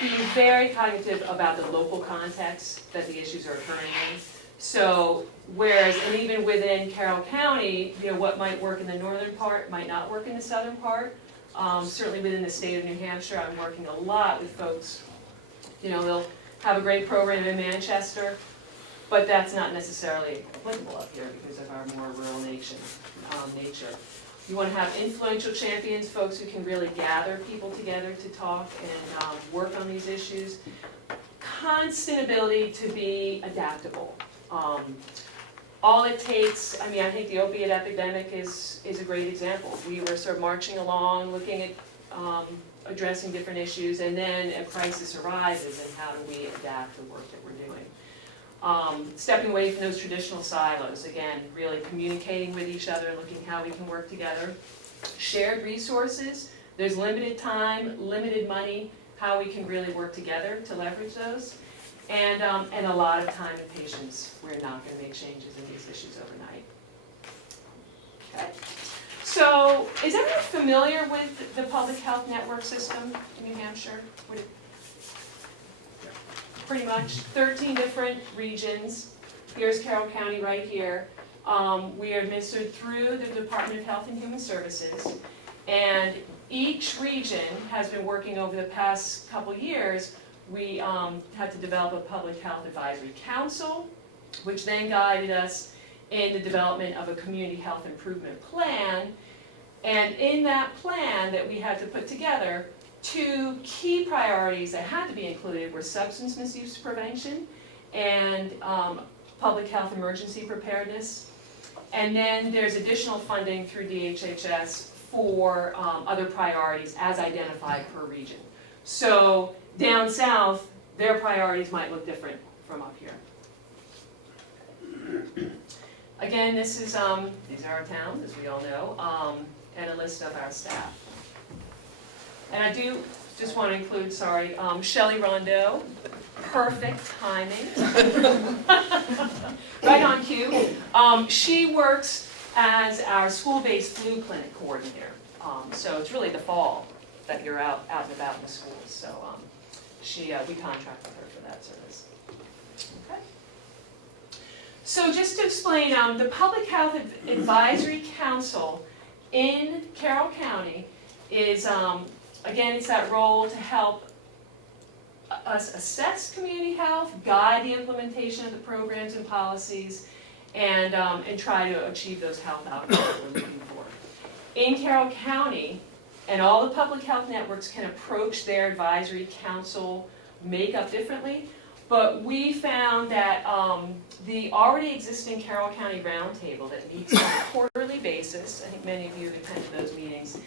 being very cognitive about the local context that the issues are occurring in. So, whereas, and even within Carroll County, what might work in the northern part might not work in the southern part. Certainly within the state of New Hampshire, I'm working a lot with folks, they'll have a great program in Manchester, but that's not necessarily applicable up here because of our more rural nature. You want to have influential champions, folks who can really gather people together to talk and work on these issues. Constant ability to be adaptable. All it takes, I think the opiate epidemic is a great example. We were sort of marching along, looking at addressing different issues, and then a crisis arises, and how do we adapt the work that we're doing? Stepping away from those traditional silos, again, really communicating with each other, looking how we can work together. Shared resources, there's limited time, limited money, how we can really work together to leverage those. And a lot of time and patience. We're not going to make changes in these issues overnight. Okay. So, is everyone familiar with the public health network system in New Hampshire? Pretty much 13 different regions. Here's Carroll County right here. We are administered through the Department of Health and Human Services. And each region has been working over the past couple years. We had to develop a public health advisory council, which then guided us in the development of a community health improvement plan. And in that plan that we had to put together, 2 key priorities that had to be included were substance misuse prevention and public health emergency preparedness. And then there's additional funding through DHHS for other priorities as identified per region. So down south, their priorities might look different from up here. Again, this is these are our towns, as we all know, and a list of our staff. And I do just want to include, Shelley Rondeau, perfect timing, right on cue. She works as our school-based flu clinic coordinator. So it's really the fall that you're out and about in the schools. So we contract with her for that service. Okay. So just to explain, the Public Health Advisory Council in Carroll County is, again, it's that role to help us assess community health, guide the implementation of the programs and policies, and try to achieve those health outcomes that we're looking for. In Carroll County, and all the public health networks can approach their advisory council makeup differently, but we found that the already existing Carroll County Roundtable that meets on a quarterly basis, I think many of you have attended those meetings,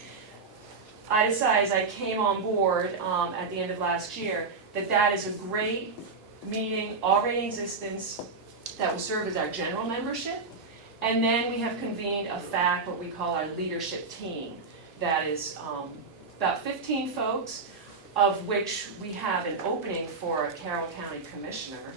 I decided as I came on board at the end of last year that is a great meeting already in existence that will serve as our general membership. And then we have convened what we call our leadership team. That is about 15 folks, of which we have an opening for a Carroll County Commissioner.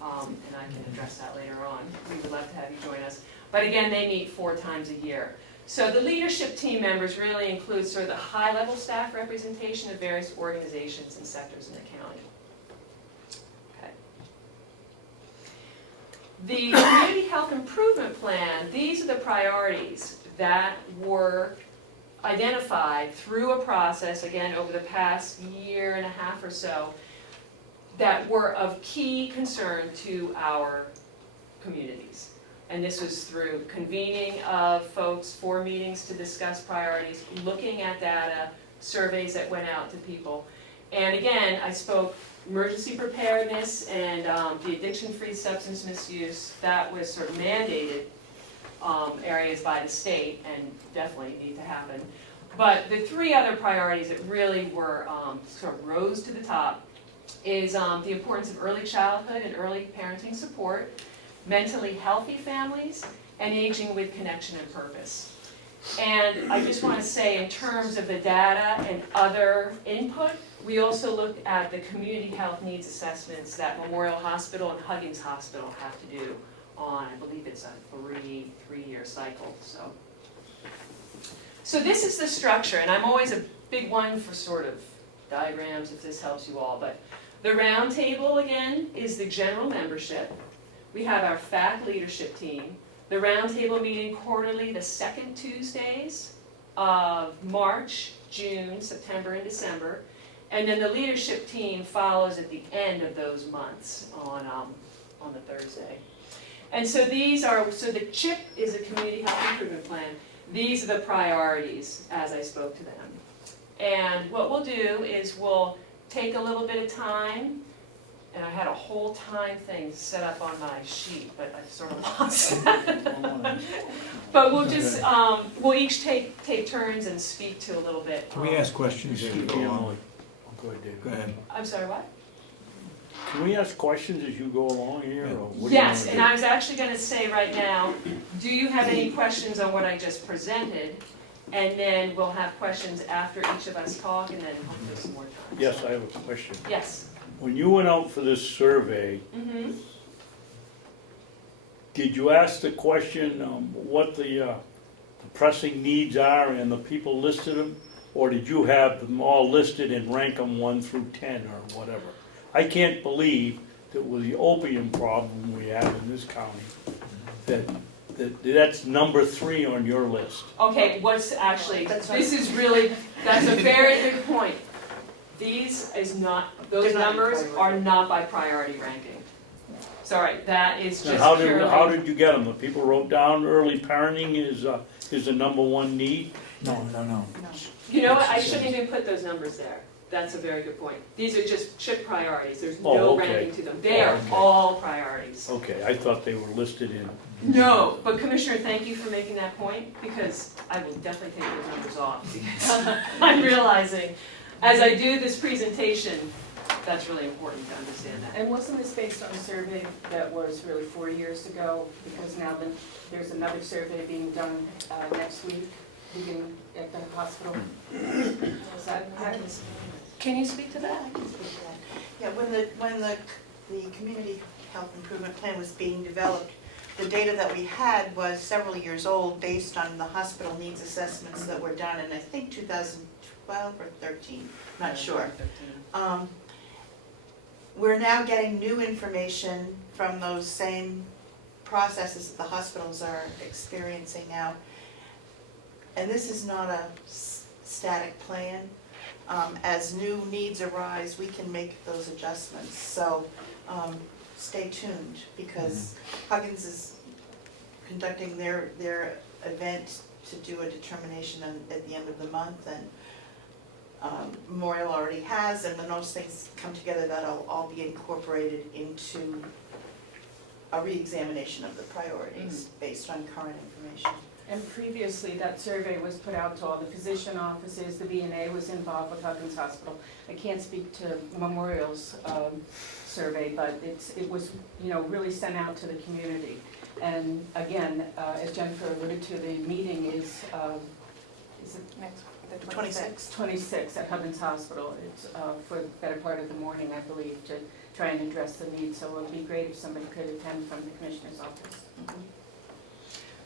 And I can address that later on. We would love to have you join us. But again, they meet 4 times a year. So the leadership team members really include sort of the high-level staff representation of various organizations and sectors in the county. Okay. The Community Health Improvement Plan, these are the priorities that were identified through a process, again, over the past year and a half or so, that were of key concern to our communities. And this was through convening of folks for meetings to discuss priorities, looking at data, surveys that went out to people. And again, I spoke emergency preparedness and the addiction-free substance misuse. That was sort of mandated areas by the state and definitely need to happen. But the three other priorities that really were, sort of rose to the top is the importance of early childhood and early parenting support, mentally healthy families, and aging with connection and purpose. And I just want to say, in terms of the data and other input, we also looked at the community health needs assessments that Memorial Hospital and Huggins Hospital have to do on, I believe it's a three-year cycle, So this is the structure, and I'm always a big one for sort of diagrams if this helps you all, but the round table, again, is the general membership. We have our FAC leadership team. The roundtable meeting quarterly, the second Tuesdays of March, June, September, and December. And then the leadership team follows at the end of those months on the Thursday. And so these are, so the CHIP is a community health improvement plan. These are the priorities as I spoke to them. And what we'll do is we'll take a little bit of time. And I had a whole time thing set up on my sheet, but I sort of lost that. But we'll just, we'll each take turns and speak to a little bit. Can we ask questions as we go along? Go ahead, David. Go ahead. I'm sorry, what? Can we ask questions as you go along here, or what do you Yes, wanna and do? I was actually gonna say right now, do you have any questions on what I just presented? And then we'll have questions after each of us talk, and then hopefully some more time. Yes, I have a question. Yes. When you went out for this survey, Mm-hmm. did you ask the question, what the pressing needs are and the people listed them? Or did you have them all listed and rank them 1 through 10 or whatever? I can't believe that with the opium problem we have in this county, that's number 3 on your list. Okay, what's actually, That's this is really, that's a very good point. These is not, those They're not numbers priority. are not by priority ranking. Sorry, that is Now, just how purely. did you get them? The people wrote down early parenting is the number 1 need? No. You know what, I shouldn't even put those numbers there. That's a very good point. These are just CHIP priorities, there's Oh, no okay. ranking to them. They are Okay. all priorities. Okay, I thought they were listed in. No, but Commissioner, thank you for making that point, because I will definitely take those numbers off, because I'm realizing, as I do this presentation, that's really important to understand that. And wasn't this based on a survey that was really 4 years ago? Because now there's another survey being done next week, beginning at the hospital. Is that correct? Can you speak to Yeah, that? I can speak to that. Yeah, when the community health improvement plan was being developed, the data that we had was several years old based on the hospital needs assessments that were done in, I think, 2012 or 13, not sure. We're now getting new information from those same processes that the hospitals are experiencing now. And this is not a static plan. As new needs arise, we can make those adjustments. So stay tuned, because Huggins is conducting their event to do a determination at the end of the month, and Memorial already has, and when those things come together, that'll all be incorporated into a re-examination of the priorities based on current information. And previously, that survey was put out to all the physician offices, the VNA was involved with Huggins Hospital. I can't speak to Memorial's survey, but it was, really sent out to the community. And again, as Jennifer alluded to, the meeting is it next? 26 at Huggins Hospital. It's for the better part of the morning, I believe, to try and address the need. So it would be great if somebody could attend from the Commissioner's office.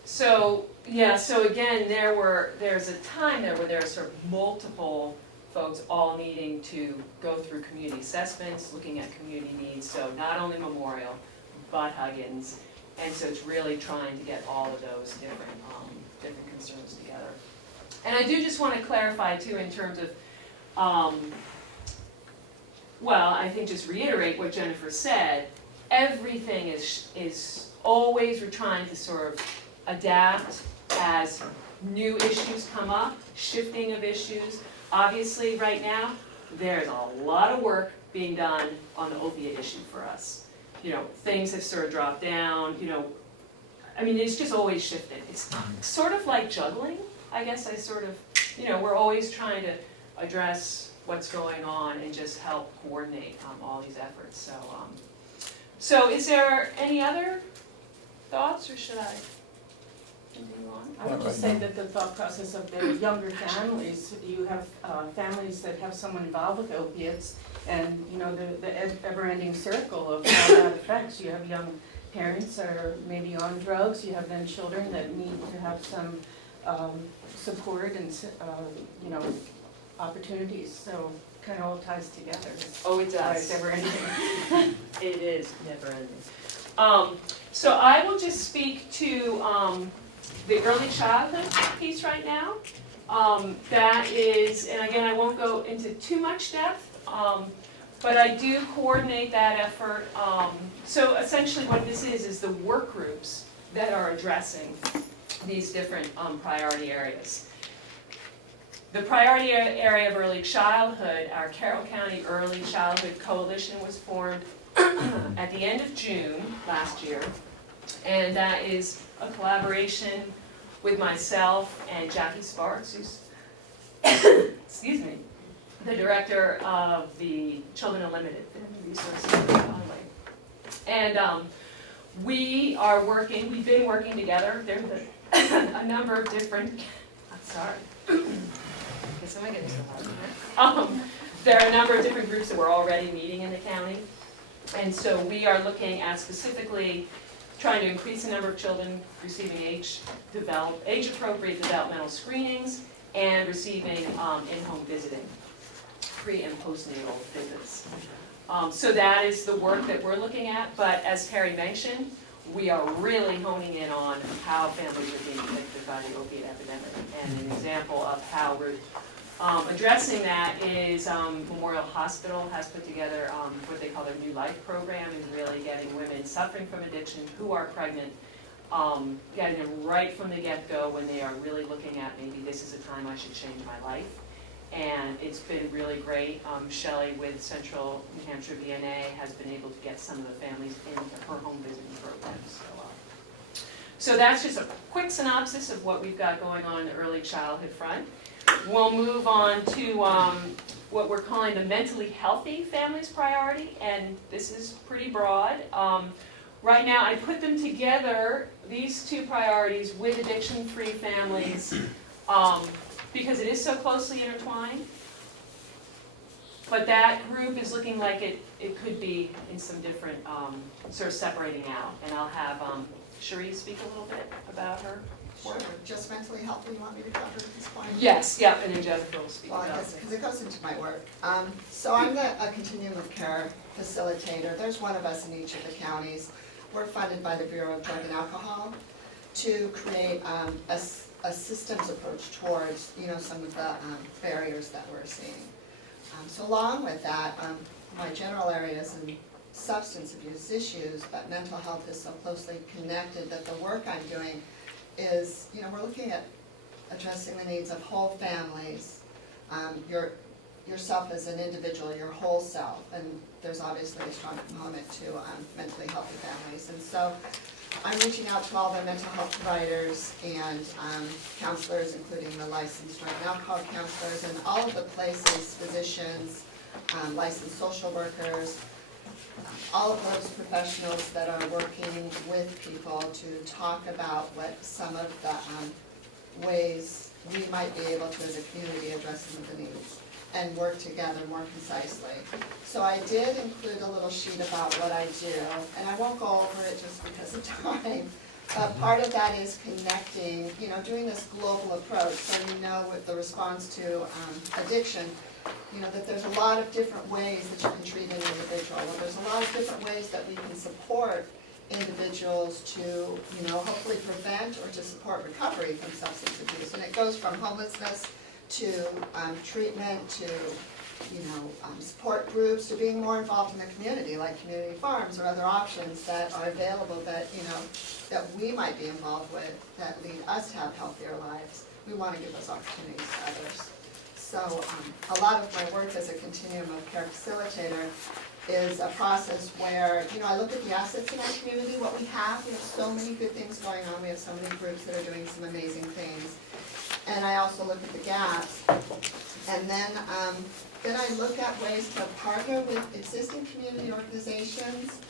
So, yeah, so again, there's a time there where there are sort of multiple folks all needing to go through community assessments, looking at community needs, so not only Memorial, but Huggins. And so it's really trying to get all of those different concerns together. And I do just want to clarify too, in terms of, I think just reiterate what Jennifer said, everything is always, we're trying to sort of adapt as new issues come up, shifting of issues. Obviously, right now, there's a lot of work being done on the opiate issue for us. Things have sort of dropped down, it's just always shifted. It's sort of like juggling, I guess I sort of you know, we're always trying to address what's going on and just help coordinate all these efforts. So is there any other thoughts, or should I continue on? I would just say that the thought process of the younger families, you have families that have someone involved with opiates, and you know, the ever-ending circle of how that affects. You have young parents that are maybe on drugs, you have then children that need to have some support and, you know, opportunities, so kind of all ties together. Oh, it Why does. it's ever ending. It is never ending. So I will just speak to the early childhood piece right now. That is, and again, I won't go into too much depth, but I do coordinate that effort. So essentially what this is the work groups that are addressing these different priority areas. The priority area of early childhood, our Carroll County Early Childhood Coalition was formed at the end of June last year. And that is a collaboration with myself and Jackie Sparks, who's, excuse me, the director of the Children Unlimited Resources, by the way. And we've been working together. There's a number of different, I'm sorry. Guess I'm getting so hard. There are a number of different groups that were already meeting in the county. And so we are looking at specifically trying to increase the number of children receiving age-appropriate developmental screenings and receiving in-home visiting, pre- and postnatal visits. So that is the work that we're looking at, but as Terry mentioned, we are really honing in on how families are being affected by the opiate epidemic. And an example of how we're addressing that is Memorial Hospital has put together what they call their New Life program, is really getting women suffering from addiction who are pregnant, getting them right from the get-go when they are really looking at maybe this is a time I should change my life. And it's been really great. Shelley with Central New Hampshire VNA has been able to get some of the families into her home visiting program. So that's just a quick synopsis of what we've got going on in the early childhood front. We'll move on to what we're calling the mentally healthy families priority, and this is pretty broad. Right now, I put them together, these two priorities, with addiction-free families, because it is so closely intertwined. But that group is looking like it could be in some different, sort of separating out. And I'll have Cherie speak a little bit about her work. Sure, just mentally healthy, you want me to cover at this point? Yes, yep, and then Jennifer will speak Well, I about guess, it. because it goes into my work. So I'm a continuum of care facilitator. There's one of us in each of the counties. We're funded by the Bureau of Drug and Alcohol to create a systems approach towards, you know, some of the barriers that we're seeing. So along with that, my general area is in substance abuse issues, but mental health is so closely connected that the work I'm doing is, you know, we're looking at addressing the needs of whole families, yourself as an individual, your whole self, and there's obviously a strong component to mentally healthy families. And so I'm reaching out to all the mental health providers and counselors, including the licensed drug and alcohol counselors, and all of the places, physicians, licensed social workers, all of those professionals that are working with people to talk about what some of the ways we might be able to, as a community, address some of the needs and work together more concisely. So I did include a little sheet about what I do, and I won't go over it just because of time, but part of that is connecting, you know, doing this global approach, so you know with the response to addiction, you know, that there's a lot of different ways that you can treat an individual, and there's a lot of different ways that we can support individuals to, you know, hopefully prevent or to support recovery from substance abuse. And it goes from homelessness to treatment, to, you know, support groups, to being more involved in the community, like community farms or other options that are available that, you know, that we might be involved with that lead us to have healthier lives. We want to give those opportunities to others. So a lot of my work as a continuum of care facilitator is a process where, I look at the assets in our community, what we have so many good things going on, we have so many groups that are doing some amazing things. And I also look at the gaps, and then I look at ways to partner with existing community organizations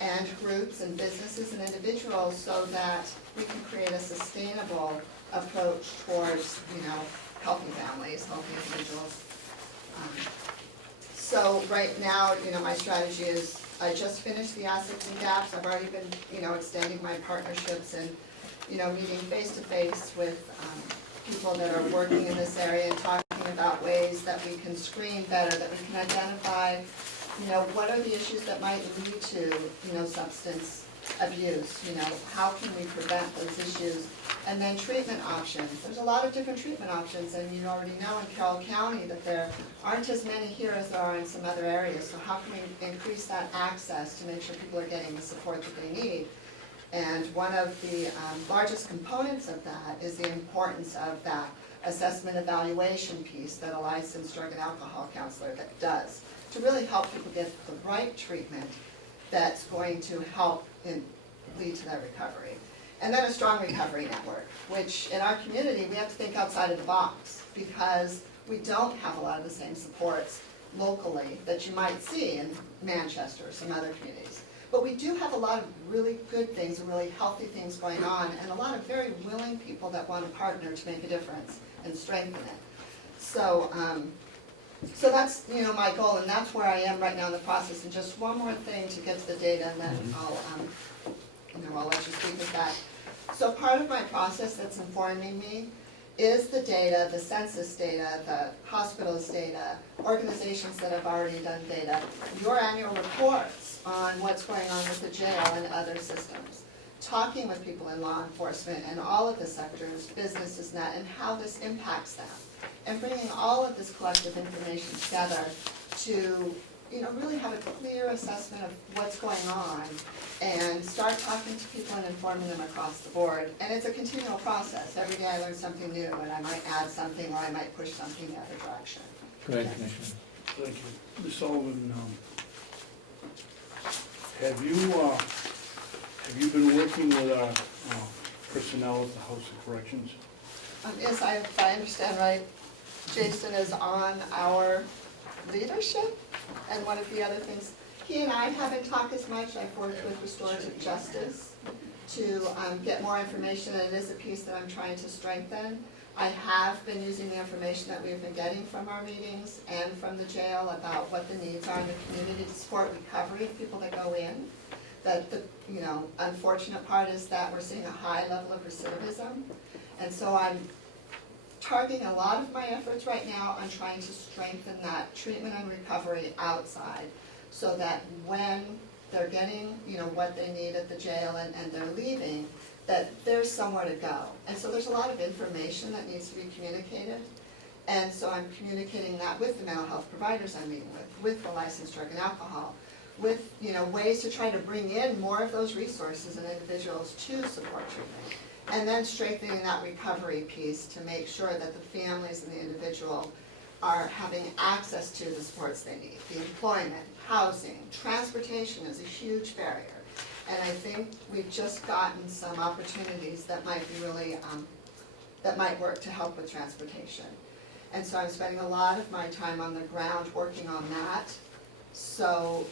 and groups and businesses and individuals so that we can create a sustainable approach towards, healthy families, healthy individuals. So right now, my strategy is, I just finished the assets and gaps. I've already been, extending my partnerships and, meeting face-to-face with people that are working in this area and talking about ways that we can screen better, that we can identify, what are the issues that might lead to, substance abuse, how can we prevent those issues? And then treatment options. There's a lot of different treatment options, and you already know in Carroll County that there aren't as many here as there are in some other areas. So how can we increase that access to make sure people are getting the support that they need? And one of the largest components of that is the importance of that assessment evaluation piece that a licensed drug and alcohol counselor that does, to really help people get the right treatment that's going to help lead to their recovery. And then a strong recovery network, which in our community, we have to think outside of the box because we don't have a lot of the same supports locally that you might see in Manchester or some other communities. But we do have a lot of really good things and really healthy things going on, and a lot of very willing people that want to partner to make a difference and strengthen it. So, so that's my goal, and that's where I am right now in the process. And just one more thing to get to the data, and then I'll let you speak with that. So part of my process that's informing me is the data, the census data, the hospitals data, organizations that have already done data, your annual reports on what's going on with the jail and other systems, talking with people in law enforcement and all of the sectors, businesses, and how this impacts them, and bringing all of this collective information together to really have a clear assessment of what's going on and start talking to people and informing them across the board. And it's a continual process. Every day I learn something new, and I might add something or I might push something the other direction. Go ahead, Commissioner. Thank you. Ms. Sullivan, have you been working with our personnel at the House of Corrections? Yes, if I understand right, Jason is on our leadership, and one of the other things, he and I haven't talked as much. I've worked with Restorative Justice to get more information, and it is a piece that I'm trying to strengthen. I have been using the information that we've been getting from our meetings and from the jail about what the needs are in the community to support recovery of people that go in. That the unfortunate part is that we're seeing a high level of recidivism, and so I'm targeting a lot of my efforts right now on trying to strengthen that treatment and recovery outside, so that when they're getting what they need at the jail and they're leaving, that there's somewhere to go. And so there's a lot of information that needs to be communicated, and so I'm communicating that with the mental health providers I'm meeting with the licensed drug and alcohol, with ways to try to bring in more of those resources and individuals to support treatment. And then strengthening that recovery piece to make sure that the families and the individual are having access to the supports they need. The employment, housing, transportation is a huge barrier. And I think we've just gotten some opportunities that might be really, that might work to help with transportation. And so I'm spending a lot of my time on the ground working on that, so,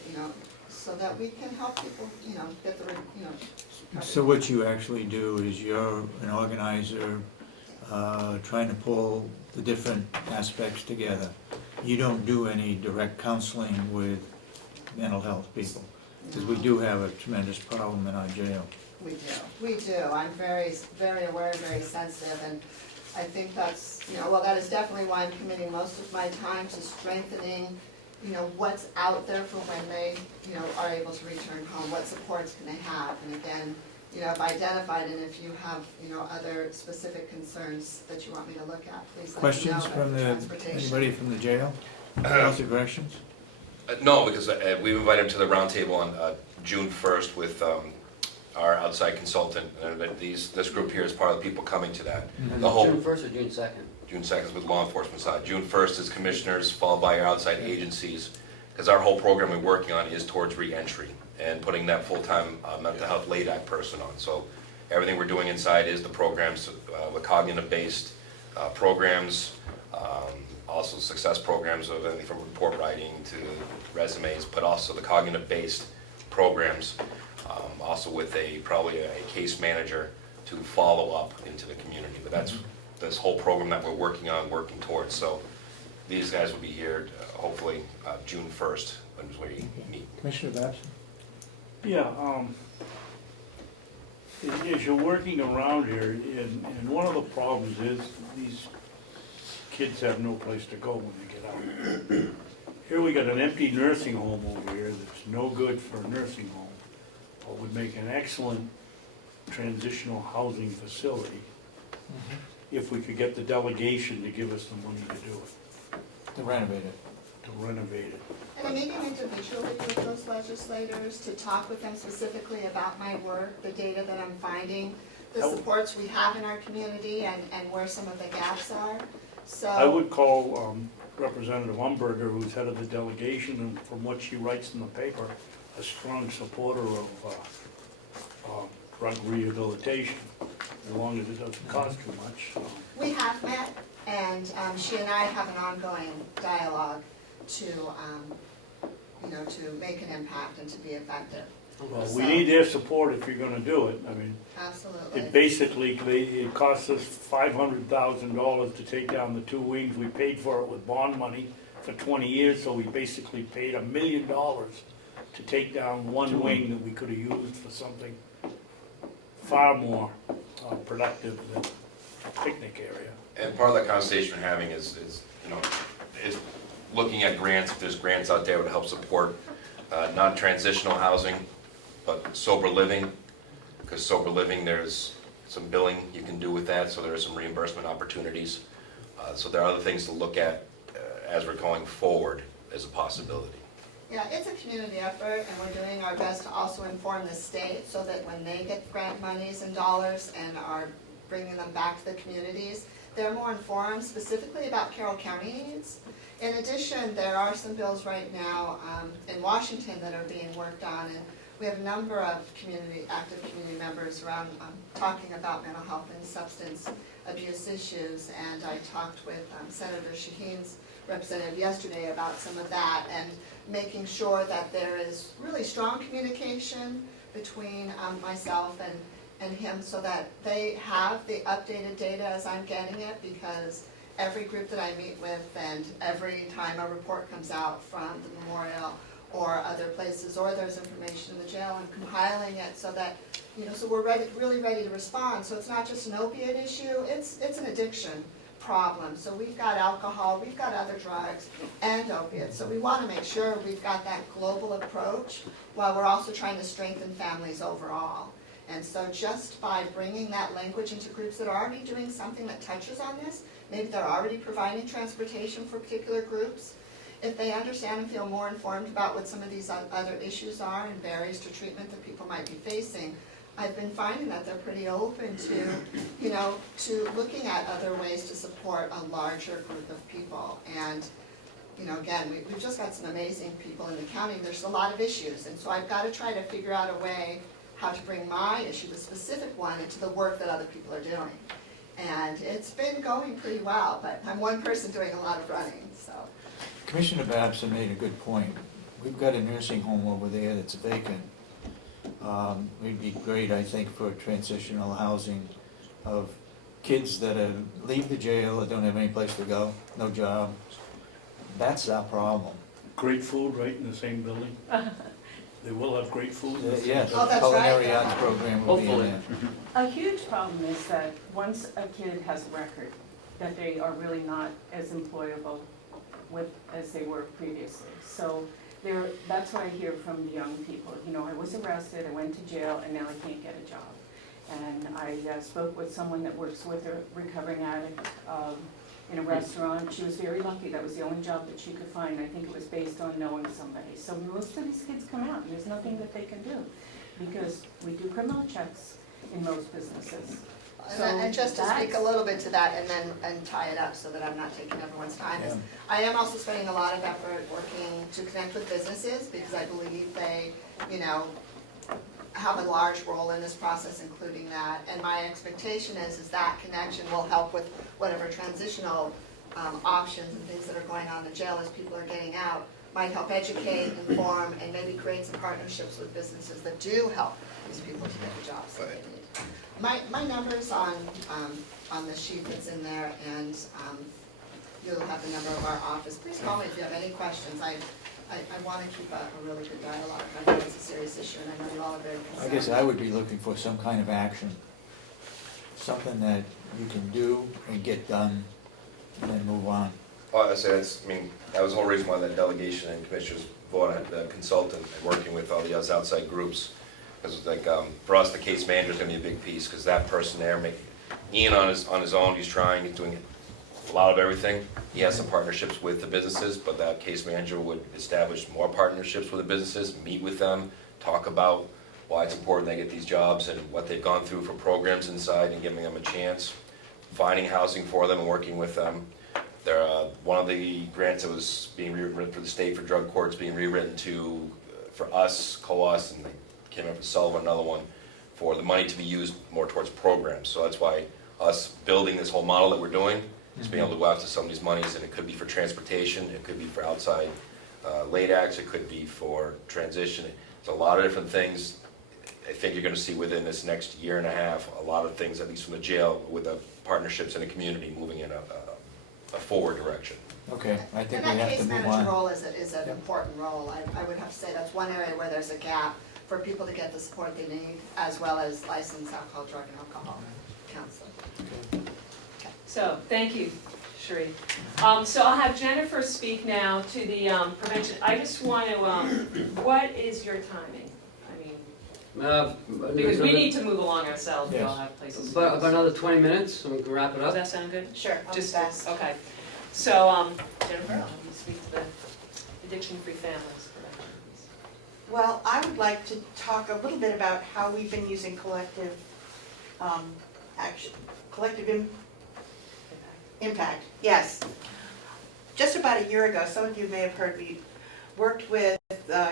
so that we can help people, get the, So what you actually do is you're an organizer trying to pull the different aspects together. You don't do any direct counseling with mental health people, because we do have a tremendous problem in our jail. We do. I'm very, very aware, very sensitive, and I think that's, that is definitely why I'm committing most of my time to strengthening what's out there for when they, are able to return home, what supports can they have, and again, I've identified, and if you have, other specific concerns that you want me to look at, please let me know. Questions from anybody from the jail? House of Corrections? No, because we invited him to the roundtable on June 1st with our outside consultant, and this group here is part of the people coming to that. Mm-hmm. The whole June 1st or June 2nd? June 2nd is with law enforcement side. June 1st is commissioners, followed by our outside agencies, because our whole program we're working on is towards reentry and putting that full-time mental health LADAC person on. So everything we're doing inside is the programs, with cognitive-based programs, also success programs of anything from report writing to resumes, but also the cognitive-based programs, also with probably a case manager to follow up into the community. But that's this whole program that we're working towards. So these guys will be here hopefully June 1st when we meet. Commissioner Babson? Yeah, as you're working around here, and one of the problems is these kids have no place to go when they get out. Here we got an empty nursing home over here that's no good for a nursing home, but would make an excellent transitional housing facility if we could get the delegation to give us the money to do it, To renovate it. to renovate it. And I'm meeting individually with those legislators to talk with them specifically about my work, the data that I'm finding, the supports we have in our community, and where some of the gaps are. So I would call Representative Umberger, who's head of the delegation, and from what she writes in the paper, a strong supporter of drug rehabilitation, as long as it doesn't cost too much. we have met, and she and I have an ongoing dialogue to, to make an impact and to be effective. Well, we need their support if you're gonna do it. I mean, Absolutely. it basically, it costs us $500,000 to take down the 2 wings. We paid for it with bond money for 20 years, so we basically paid $1 million to take down 1 wing that we could have used for something far more productive than a picnic area. And part of that conversation we're having is looking at grants, if there's grants out there that help support non-transitional housing, but sober living, because sober living, there's some billing you can do with that, so there are some reimbursement opportunities. So there are other things to look at as we're going forward as a possibility. Yeah, it's a community effort, and we're doing our best to also inform the state so that when they get grant monies and dollars and are bringing them back to the communities, they're more informed specifically about Carroll County needs. In addition, there are some bills right now in Washington that are being worked on, and we have a number of active community members around talking about mental health and substance abuse issues, and I talked with Senator Shaheen's representative yesterday about some of that, and making sure that there is really strong communication between myself and him, so that they have the updated data as I'm getting it, because every group that I meet with, and every time a report comes out from the memorial or other places, or there's information in the jail, I'm compiling it so that, so we're really ready to respond. So it's not just an opiate issue, it's an addiction problem. So we've got alcohol, we've got other drugs, and opiates. So we want to make sure we've got that global approach while we're also trying to strengthen families overall. And so just by bringing that language into groups that are already doing something that touches on this, maybe they're already providing transportation for particular groups, if they understand and feel more informed about what some of these other issues are and barriers to treatment that people might be facing, I've been finding that they're pretty open to, to looking at other ways to support a larger group of people. And, again, we've just got some amazing people in the county. There's a lot of issues, and so I've got to try to figure out a way how to bring my issue, the specific one, into the work that other people are doing. And it's been going pretty well, but I'm one person doing a lot of running, so. Commissioner Babson made a good point. We've got a nursing home over there that's vacant. It'd be great, I think, for transitional housing of kids that leave the jail or don't have any place to go, no job. That's our problem. Great food right in the same building. They will have great food. Yes, Oh, that's culinary right. arts program will be in there. A huge problem is that once a kid has a record, that they are really not as employable as they were previously. So that's what I hear from the young people. I was arrested, I went to jail, and now I can't get a job. And I spoke with someone that works with a recovering addict in a restaurant. She was very lucky. That was the only job that she could find. I think it was based on knowing somebody. So most of these kids come out, and there's nothing that they can do, because we do criminal checks in most businesses. And just to speak a that's- little bit to that and tie it up so that I'm not taking everyone's time, is Yeah. I am also spending a lot of effort working to connect with businesses because I believe they, have a large role in this process, including that. And my expectation is that connection will help with whatever transitional options and things that are going on in the jail as people are getting out, might help educate, inform, and maybe create some partnerships with businesses that do help these people to get the jobs that they need. My number's on the sheet that's in there, and you'll have the number of our office. Please call me if you have any questions. I want to keep a really good dialogue. I know it's a serious issue, and I know you all are very I concerned. guess I would be looking for some kind of action, something that you can do and get done, and then move on. Well, I say that was the whole reason why that delegation and commissioners voted the consultant and working with all the other outside groups. Because for us, the case manager is going to be a big piece, because that person there, Ian on his own, he's doing a lot of everything. He has some partnerships with the businesses, but that case manager would establish more partnerships with the businesses, meet with them, talk about why it's important they get these jobs and what they've gone through for programs inside and giving them a chance, finding housing for them and working with them. One of the grants that was being rewritten for the state for drug courts being rewritten for us, COAS, and they came up with Sullivan, another one, for the money to be used more towards programs. So that's why us building this whole model that we're doing is being able to go after some of these monies, and it could be for transportation, it could be for outside late acts, it could be for transition. There's a lot of different things. I think you're going to see within this next year and a half, a lot of things, at least from the jail, with the partnerships in the community moving in a forward direction. Okay, I think we And that have to case move manager on. role is an important role. I would have to say that's one area where there's a gap for people to get the support they need, as well as licensed alcohol, drug, and alcohol counseling. So, thank you, Sheree. So I'll have Jennifer speak now to the prevention. I just want to, what is your timing? I mean, because we need to move along ourselves, we all have places to go. About another 20 minutes, and we can wrap it Does up. that sound good? Sure, I'll Just, be fast. okay. So, Jennifer, I'll have you speak to the addiction-free families prevention. Well, I would like to talk a little bit about how we've been using collective action, impact, yes. Just about a year ago, some of you may have heard, we worked with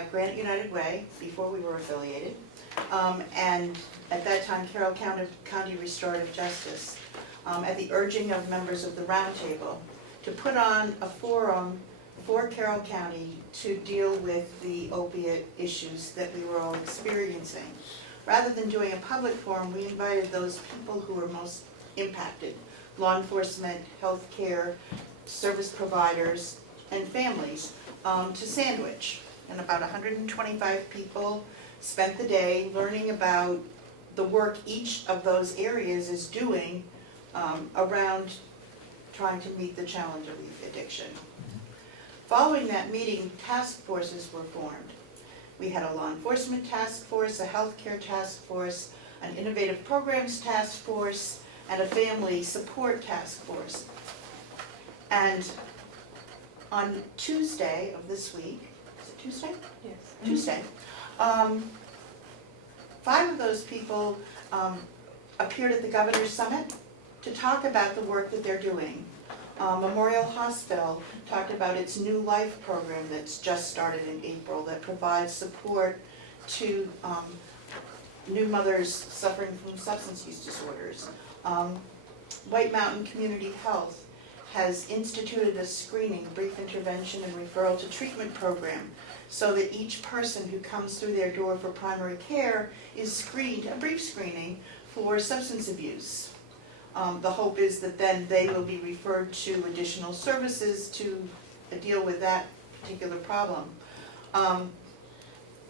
Granite United Way before we were affiliated. And at that time, Carroll County Restorative Justice, at the urging of members of the roundtable, to put on a forum for Carroll County to deal with the opiate issues that we were all experiencing. Rather than doing a public forum, we invited those people who were most impacted, law enforcement, healthcare, service providers, and families, to Sandwich. And about 125 people spent the day learning about the work each of those areas is doing around trying to meet the challenge of addiction. Following that meeting, task forces were formed. We had a law enforcement task force, a healthcare task force, an innovative programs task force, and a family support task force. And on Tuesday of this week, is it Tuesday? Yes. Tuesday, 5 of those people appeared at the Governor's Summit to talk about the work that they're doing. Memorial Hospital talked about its New Life program that's just started in April that provides support to new mothers suffering from substance use disorders. White Mountain Community Health has instituted a screening, brief intervention and referral to treatment program so that each person who comes through their door for primary care is screened, a brief screening, for substance abuse. The hope is that then they will be referred to additional services to deal with that particular problem.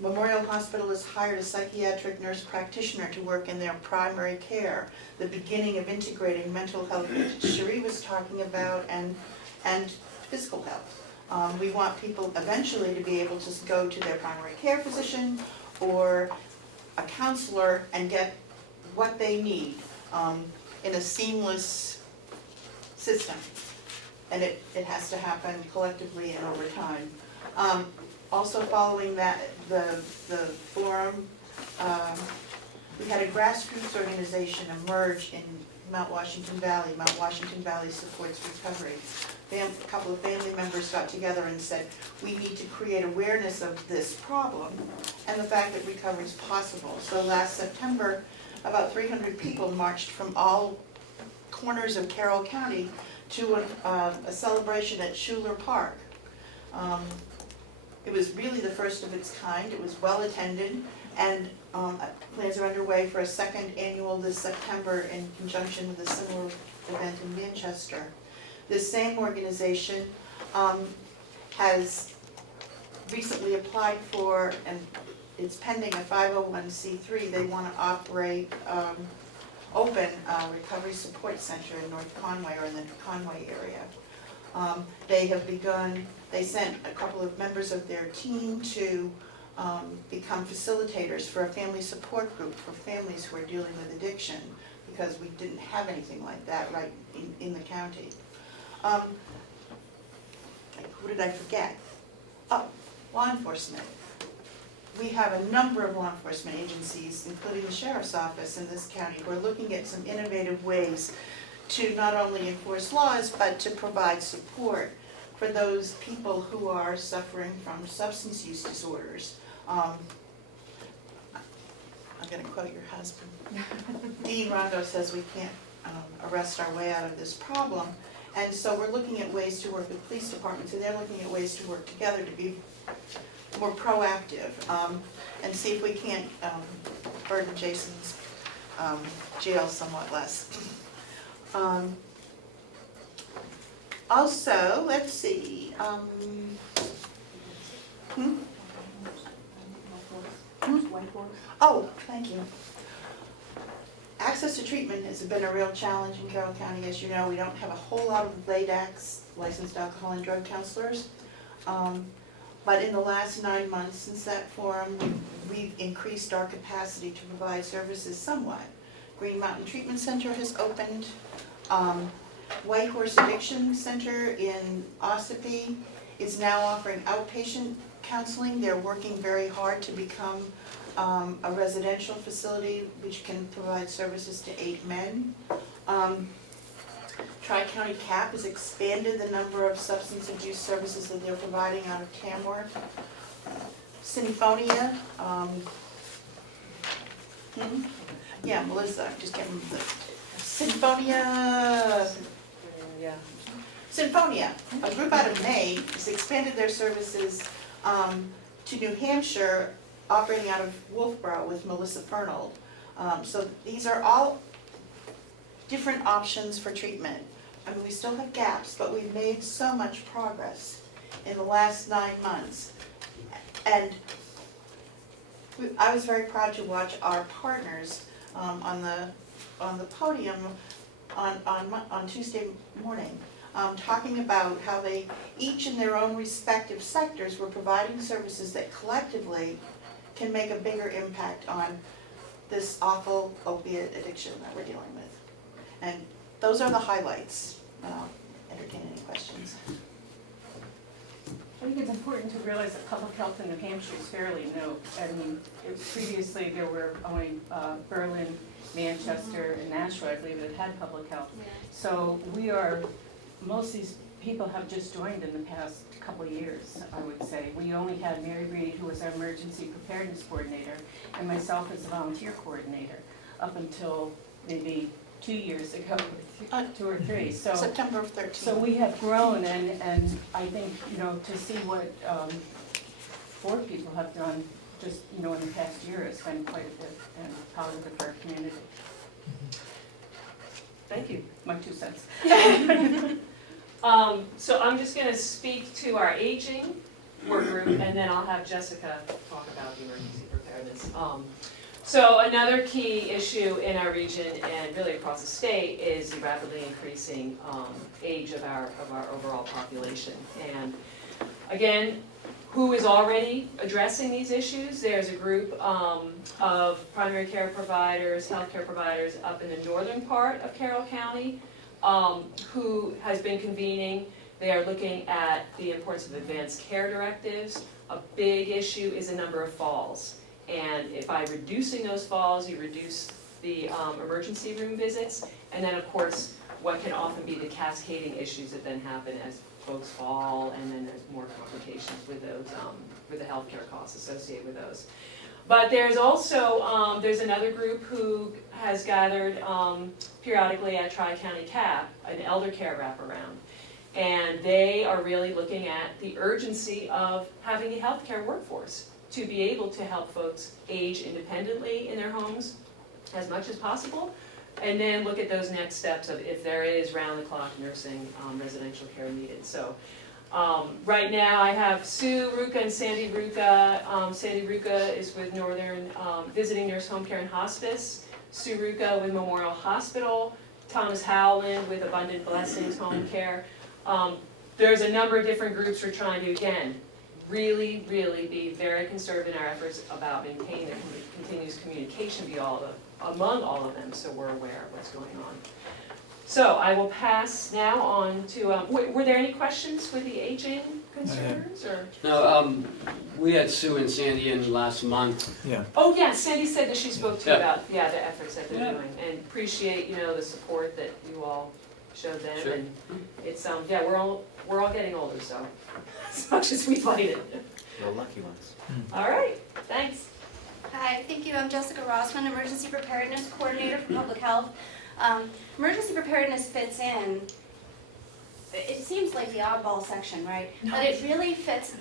Memorial Hospital has hired a psychiatric nurse practitioner to work in their primary care, the beginning of integrating mental health, which Sheree was talking about, and physical health. We want people eventually to be able to go to their primary care physician or a counselor and get what they need in a seamless system. And it has to happen collectively and over time. Also following that, the forum, we had a grassroots organization emerge in Mount Washington Valley. Mount Washington Valley Supports Recovery. A couple of family members got together and said, we need to create awareness of this problem and the fact that recovery is possible. So last September, about 300 people marched from all corners of Carroll County to a celebration at Schuler Park. It was really the first of its kind. It was well attended, and plans are underway for a second annual this September in conjunction with a similar event in Manchester. This same organization has recently applied for, and it's pending, a 501c3. They want to operate, open a recovery support center in North Conway or in the Conway area. They have begun, they sent a couple of members of their team to become facilitators for a family support group for families who are dealing with addiction, because we didn't have anything like that right in the county. Who did I forget? Oh, law enforcement. We have a number of law enforcement agencies, including the Sheriff's Office in this county, who are looking at some innovative ways to not only enforce laws, but to provide support for those people who are suffering from substance use disorders. I'm going to quote your husband. Dean Rondo says we can't arrest our way out of this problem. And so we're looking at ways to work with police departments, and they're looking at ways to work together to be more proactive, and see if we can't burden Jason's jail somewhat less. Also, let's see. Oh, thank you. Access to treatment has been a real challenge in Carroll County. As you know, we don't have a whole lot of LADACs, licensed alcohol and drug counselors. But in the last 9 months since that forum, we've increased our capacity to provide services somewhat. Green Mountain Treatment Center has opened. White Horse Addiction Center in Ossipee is now offering outpatient counseling. They're working very hard to become a residential facility which can provide services to 8 men. Tri-County CAP has expanded the number of substance abuse services that they're providing out of Tamworth. Sinfonia, yeah, Melissa, I just can't remember the, Sinfonia, a group out of Maine, has expanded their services to New Hampshire, operating out of Wolfboro with Melissa Fernald. So these are all different options for treatment. I mean, we still have gaps, but we've made so much progress in the last 9 months. And I was very proud to watch our partners on the podium on Tuesday morning, talking about how they, each in their own respective sectors, were providing services that collectively can make a bigger impact on this awful opiate addiction that we're dealing with. And those are the highlights. I'll entertain any questions. I think it's important to realize that public health in New Hampshire is fairly new. I mean, previously there were only Berlin, Manchester, and Nashua, I believe, that had public health. So we are, most of these people have just joined in the past couple of years, I would say. We only had Mary Reed, who was our emergency preparedness coordinator, and myself as a volunteer coordinator, up until maybe 2 years ago, 2 or 3. So September of 13. So we have grown, and I think, you know, to see what 4 people have done just, you know, in the past year has been quite a bit and positive for our community. Thank you, my 2 cents. So I'm just gonna speak to our aging work group, and then I'll have Jessica talk about the emergency preparedness. So another key issue in our region and really across the state is the rapidly increasing age of our overall population. And again, who is already addressing these issues? There's a group of primary care providers, healthcare providers up in the northern part of Carroll County who has been convening. They are looking at the importance of advanced care directives. A big issue is the number of falls. And by reducing those falls, you reduce the emergency room visits. And then, of course, what can often be the cascading issues that then happen as folks fall, and then there's more complications with those, with the healthcare costs associated with those. But there's also, there's another group who has gathered periodically at Tri-County CAP, an elder care wraparound. And they are really looking at the urgency of having a healthcare workforce to be able to help folks age independently in their homes as much as possible. And then look at those next steps of if there is round-the-clock nursing residential care needed. So right now I have Sue Ruka and Sandy Ruka. Sandy Ruka is with Northern Visiting Nurse Home Care and Hospice. Sue Ruka with Memorial Hospital. Thomas Howland with Abundant Blessings Home Care. There's a number of different groups we're trying to, again, really be very conservative in our efforts about maintaining the continuous communication among all of them, so we're aware of what's going on. So I will pass now on to, were there any questions with the aging concerns, or? No, we had Sue and Sandy in last month. Yeah. Oh, yeah, Sandy said that she spoke to you Yeah. about, the efforts that they're Yeah. doing, and appreciate, the support that you all showed them, Sure. and it's, we're all getting older, so, as much as we fight it. The lucky ones. All right, thanks. Hi, thank you. I'm Jessica Rossman, Emergency Preparedness Coordinator for Public Health. Emergency preparedness fits in, it seems like the oddball section, right? But it really fits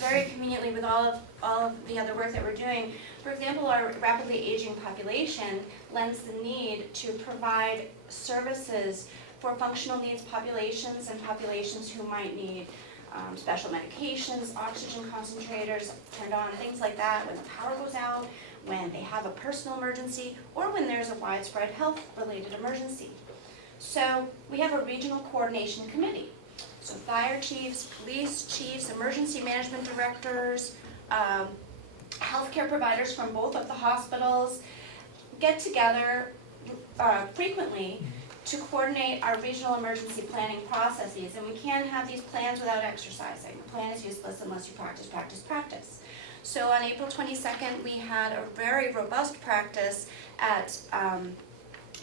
very conveniently with all of the other work that we're doing. For example, our rapidly aging population lends the need to provide services for functional needs populations and populations who might need special medications, oxygen concentrators turned on, things like that, when the power goes out, when they have a personal emergency, or when there's a widespread health-related emergency. So we have a regional coordination committee. So fire chiefs, police chiefs, emergency management directors, healthcare providers from both of the hospitals get together frequently to coordinate our regional emergency planning processes. And we can't have these plans without exercising. A plan is useless unless you practice, practice, practice. So on April 22nd, we had a very robust practice at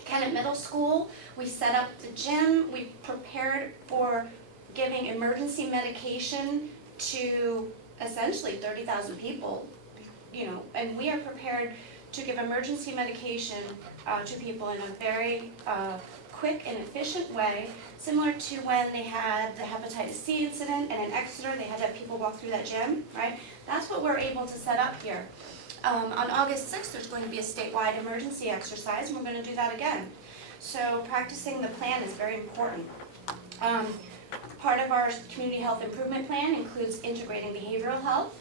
Kennett Middle School. We set up the gym. We prepared for giving emergency medication to essentially 30,000 people, and we are prepared to give emergency medication to people in a very quick and efficient way, similar to when they had the hepatitis C incident, and in Exeter they had to have people walk through that gym, right? That's what we're able to set up here. On August 6th, there's going to be a statewide emergency exercise, and we're going to do that again. So practicing the plan is very important. Part of our community health improvement plan includes integrating behavioral health.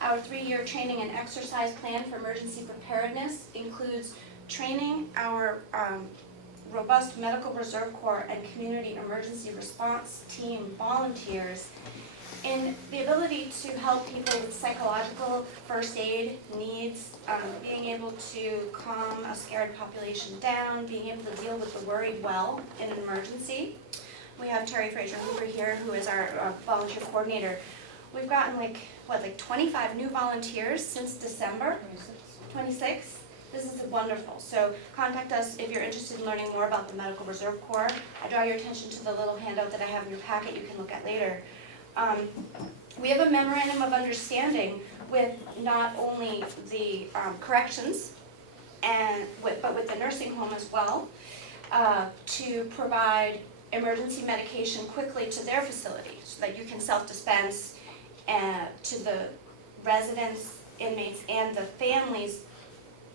Our 3-year training and exercise plan for emergency preparedness includes training our robust Medical Reserve Corps and community emergency response team volunteers in the ability to help people with psychological first aid needs, being able to calm a scared population down, being able to deal with the worried well in an emergency. We have Terry Fraser Hoover here, who is our volunteer coordinator. We've gotten like 25 new volunteers since December. 26. This is wonderful. So contact us if you're interested in learning more about the Medical Reserve Corps. I draw your attention to the little handout that I have in your packet you can look at later. We have a memorandum of understanding with not only the corrections, but with the nursing home as well, to provide emergency medication quickly to their facility so that you can self-dispense to the residents, inmates, and the families,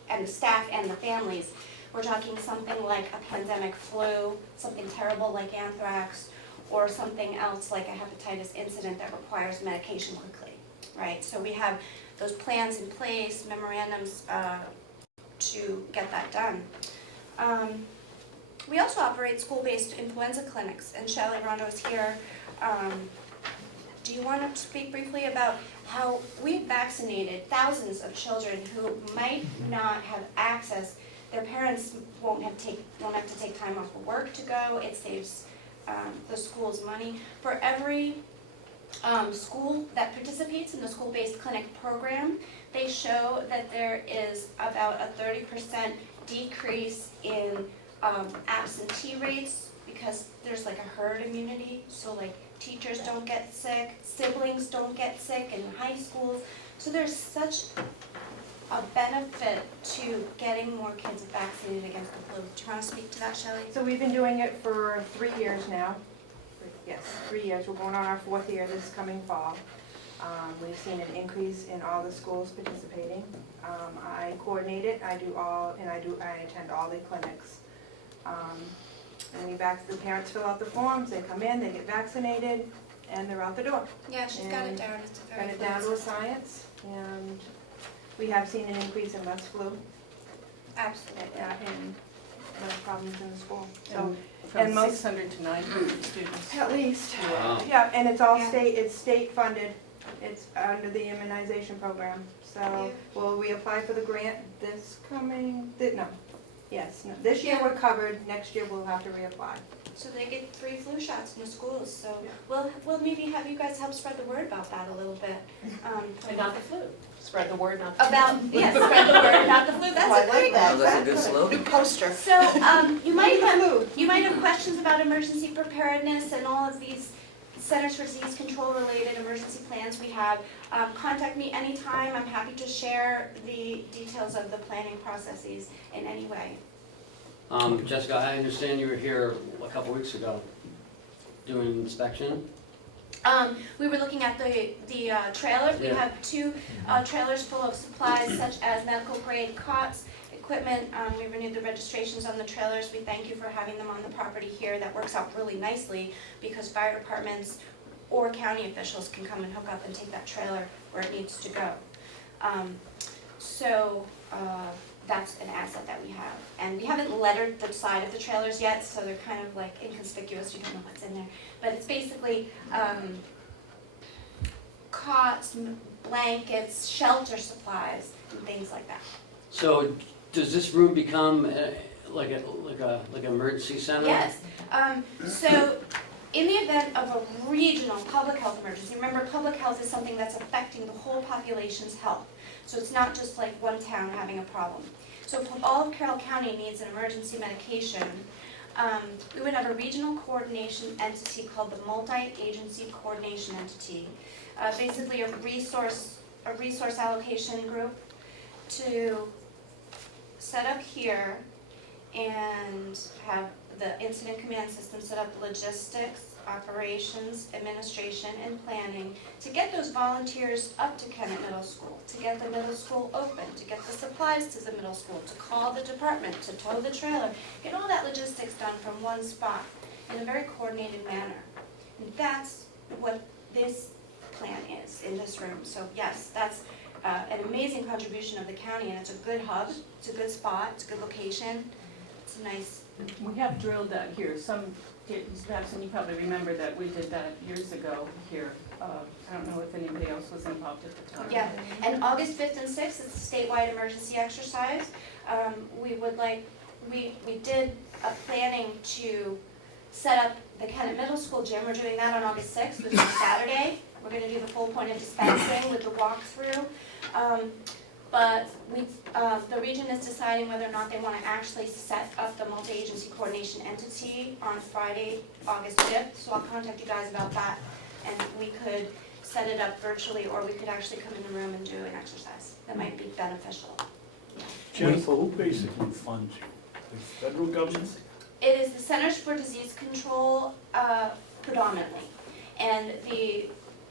and the staff and the families. We're talking something like a pandemic flu, something terrible like anthrax, or something else like a hepatitis incident that requires medication quickly, right? So we have those plans in place, memorandums to get that done. We also operate school-based influenza clinics, and Shelley Rondo is here. Do you want to speak briefly about how we've vaccinated thousands of children who might not have access? Their parents won't have to take time off of work to go. It saves the school's money. For every school that participates in the school-based clinic program. They show that there is about a 30% decrease in absentee rates because there's like a herd immunity, so like teachers don't get sick, siblings don't get sick in high schools. So there's such a benefit to getting more kids vaccinated against the flu. Do you want to speak to that, Shelley? So we've been doing it for 3 years now. Yes, 3 years. We're going on our 4th year this coming fall. We've seen an increase in all the schools participating. I coordinate it. I attend all the clinics. And the parents fill out the forms, they come in, they get vaccinated, and they're out the door. Yeah, she's got it down. It's a very Got it down to a science, and we have seen an increase in less flu. Absolutely. And less problems in the school. So, And and from most- 600 to 900 students. at least, Wow. yeah, and it's all Yeah. state funded. It's under the immunization program. So, will we apply for the grant this this year Yeah. we're covered, next year we'll have to reapply. So they get 3 flu shots in the schools, so Yeah. we'll maybe have you guys help spread the word about that a little bit. And not the flu. Spread the word, not the flu. About, yes, spread the word about the flu, Oh, I that's a like great. that. Sounds like a good slogan. New poster. So, you might have questions about emergency preparedness and all of these Centers for Disease Control related emergency plans we have. Contact me anytime, I'm happy to share the details of the planning processes in any way. Jessica, I understand you were here a couple weeks ago doing an inspection. We were looking at the trailers. We Yeah. have 2 trailers full of supplies such as medical grade cots, equipment. We renewed the registrations on the trailers. We thank you for having them on the property here. That works out really nicely because fire departments or county officials can come and hook up and take that trailer where it needs to go. That's an asset that we have. And we haven't lettered the side of the trailers yet, so they're kind of like inconspicuous. You don't know what's in there. But it's basically cots, blankets, shelter supplies, and things like that. So does this room become like an emergency center? Yes. So in the event of a regional public health emergency, remember public health is something that's affecting the whole population's health. So it's not just like one town having a problem. So if all of Carroll County needs an emergency medication, we would have a regional coordination entity called the Multi-Agency Coordination Entity. Basically a resource allocation group to set up here and have the incident command system set up logistics, operations, administration, and planning to get those volunteers up to Kennett Middle School, to get the middle school open, to get the supplies to the middle school, to call the department, to tow the trailer, get all that logistics done from one spot in a very coordinated manner. And that's what this plan is in this room. So yes, that's an amazing contribution of the county, and it's a good hub, it's a good spot, it's a good location, it's a nice. We have drilled that here. Babson, you probably remember that we did that years ago here. I don't know if anybody else was involved at the time. Yeah, and August 5th and 6th, it's a statewide emergency exercise. We did a planning to set up the Kennett Middle School gym. We're doing that on August 6th, which is Saturday. We're gonna do the full point of dispensing with the walkthrough. But the region is deciding whether or not they want to actually set up the multi-agency coordination entity on Friday, August 5th. So I'll contact you guys about that, and we could set it up virtually, or we could actually come in the room and do an exercise. That might be beneficial. Jennifer, who basically funds you? The federal government? It is the Centers for Disease Control predominantly, and the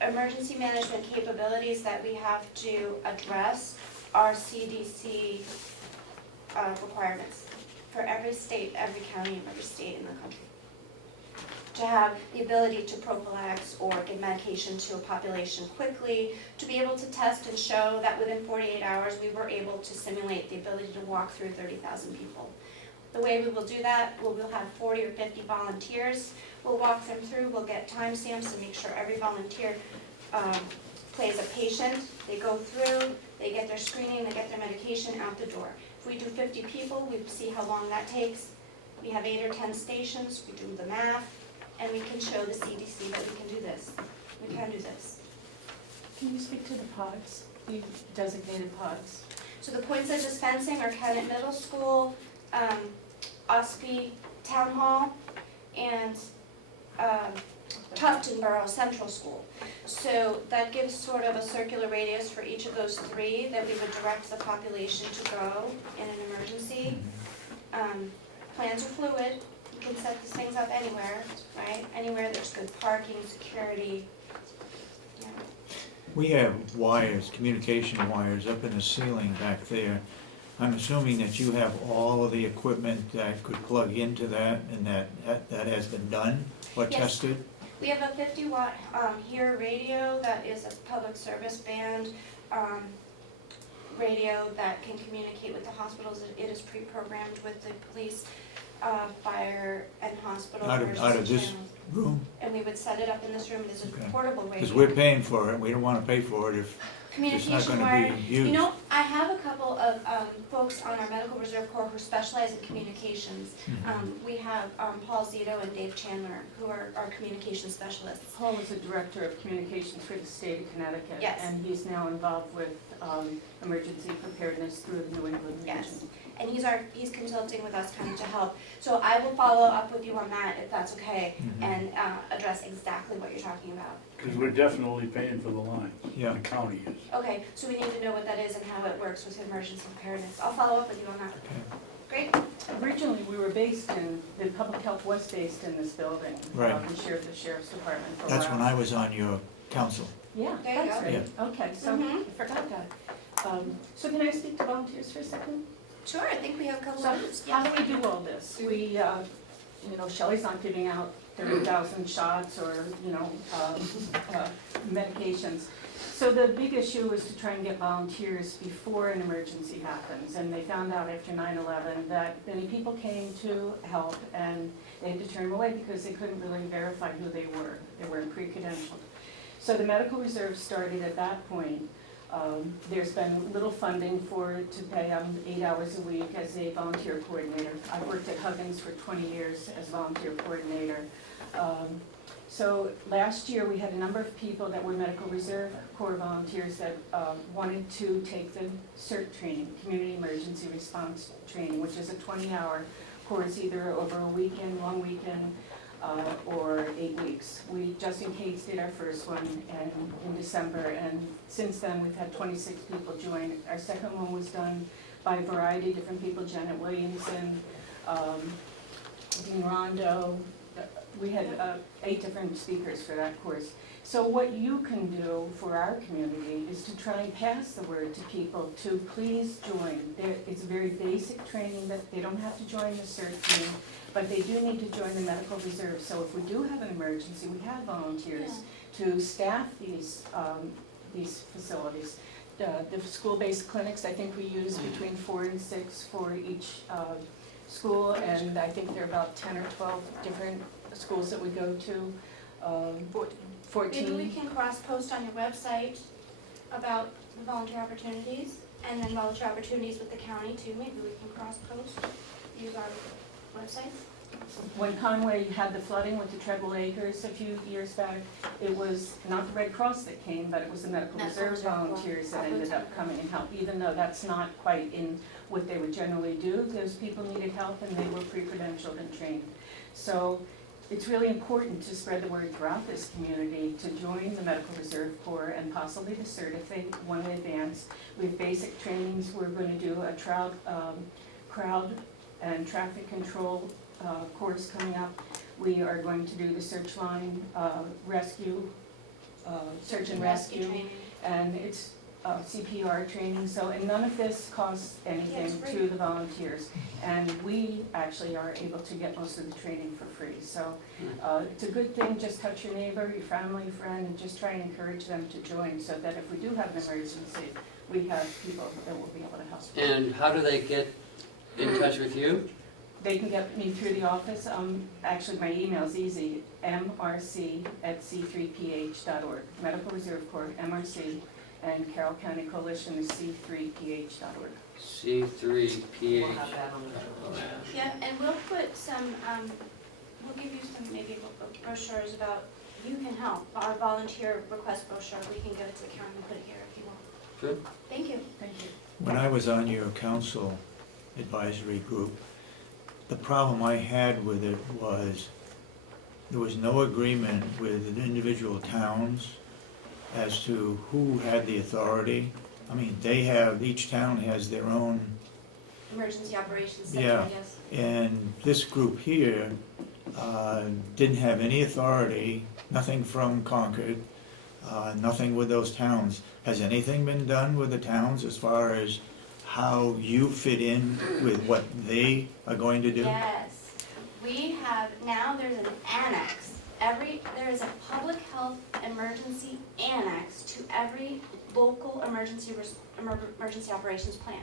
emergency management capabilities that we have to address are CDC requirements for every state, every county, and every state in the country. To have the ability to prophylax or give medication to a population quickly, to be able to test and show that within 48 hours we were able to simulate the ability to walk through 30,000 people. The way we will do that, we'll have 40 or 50 volunteers. We'll walk them through, we'll get timestamps to make sure every volunteer plays a patient. They go through, they get their screening, they get their medication out the door. If we do 50 people, we see how long that takes. We have 8 or 10 stations, we do the math, and we can show the CDC that we can do this. we can do this. Can you speak to the pods, the designated pods? So the points of dispensing are Kennett Middle School, Ossipee Town Hall, and Tufton Borough Central School. So that gives sort of a circular radius for each of those three that we would direct the population to go in an emergency. Plans are fluid, you can set these things up anywhere, right? Anywhere there's good parking, security, you know. We have wires, communication wires up in the ceiling back there. I'm assuming that you have all of the equipment that could plug into that and that has been done or Yes. tested? We have a 50-watt HEAR radio that is a public service band radio that can communicate with the hospitals. It is pre-programmed with the police, fire, and hospital Out of emergency this channels. room? And we would set it up in this room. It is a Okay. portable radio. Because we're paying for it, we don't wanna pay for it if it's not Communication gonna wire. be You used. know, I have a couple of folks on our Medical Reserve Corps who specialize in communications. We have Paul Zito and Dave Chandler, who are our communication specialists. Paul is the director of communications for the state of Connecticut. Yes. And he's now involved with emergency preparedness through the New England region. Yes. And he's consulting with us kind of to help. So I will follow up with you on that, if that's okay, and address exactly what you're talking about. Because we're definitely paying for the lines, Yeah. the county is. Okay, so we need to know what that is and how it works with emergency preparedness. I'll follow up with you on that. Great. Originally, we were based in, the public health was based in this building. Right. We shared the sheriff's department for a That's while. when I was on your council. Yeah, There you that's go. right. Okay, so Mhm. I forgot that. So can I speak to volunteers for a second? Sure, I think we have a couple So of minutes. how do we do all this? We, Shelley's not giving out 30,000 shots or, medications. So the big issue is to try and get volunteers before an emergency happens. And they found out after 9/11 that many people came to help and they had to turn them away because they couldn't really verify who they were. They weren't pre-credentialed. So the medical reserve started at that point. There's been little funding to pay 8 hours a week as a volunteer coordinator. I've worked at Huggins for 20 years as volunteer coordinator. So last year, we had a number of people that were Medical Reserve Corps volunteers that wanted to take the CERT training, Community Emergency Response Training, which is a 20-hour course either over a weekend, long weekend, or 8 weeks. We just in case did our first one in December, and since then we've had 26 people join. Our second one was done by a variety of different people, Janet Williamson, Dean Rondo. We had 8 different speakers for that course. So what you can do for our community is to try and pass the word to people to please join. It's very basic training that they don't have to join the CERT team, but they do need to join the medical reserve. So if we do have an emergency, we have volunteers to staff these facilities. The school-based clinics, I think we use between 4 and 6 for each school, and I think there are about 10 or 12 different schools that we go to. 14. Maybe we can cross-post on your website about the volunteer opportunities, and then volunteer opportunities with the county too. Maybe we can cross-post, use our website. When Conway had the flooding with the Treadwell Acres a few years back, it was not the Red Cross that came, but it was the Medical Medical Reserve Reserve volunteers that Corps. ended up coming and help, even though that's not quite in what they would generally do. Those people needed help and they were pre-credentialed and trained. So it's really important to spread the word throughout this community to join the Medical Reserve Corps and possibly the CERT if they want to advance. We have basic trainings. We're going to do a crowd and traffic control course coming up. We are going to do the search line rescue, search and rescue, training. and it's CPR training. So, and none of this costs anything Yes, to the volunteers, and we actually are able to get most of the training for free. So, it's a good thing. Just touch your neighbor, your family, friend, and just try and encourage them to join, so that if we do have an emergency, we have people that will be able to help. And how do they get in touch with you? They can get me through the office. Actually, my email's easy, mrc@c3ph.org. Medical Reserve Corps, MRC, and Carroll County Coalition is c3ph.org. C3PH. We'll have that on the. Yeah, and we'll put some, we'll give you some maybe brochures about you can help. Our volunteer request brochure, we can give it to the county and put it here if you want. Good. Thank you. Thank you. When I was on your council advisory group, the problem I had with it was there was no agreement with the individual towns as to who had the authority. I mean, each town has their own, Emergency operations center, Yeah. yes. and this group here didn't have any authority, nothing from Concord, nothing with those towns. Has anything been done with the towns as far as how you fit in with what they are going to do? Yes, we have, now there's an annex. There is a public health emergency annex to every local emergency operations plan.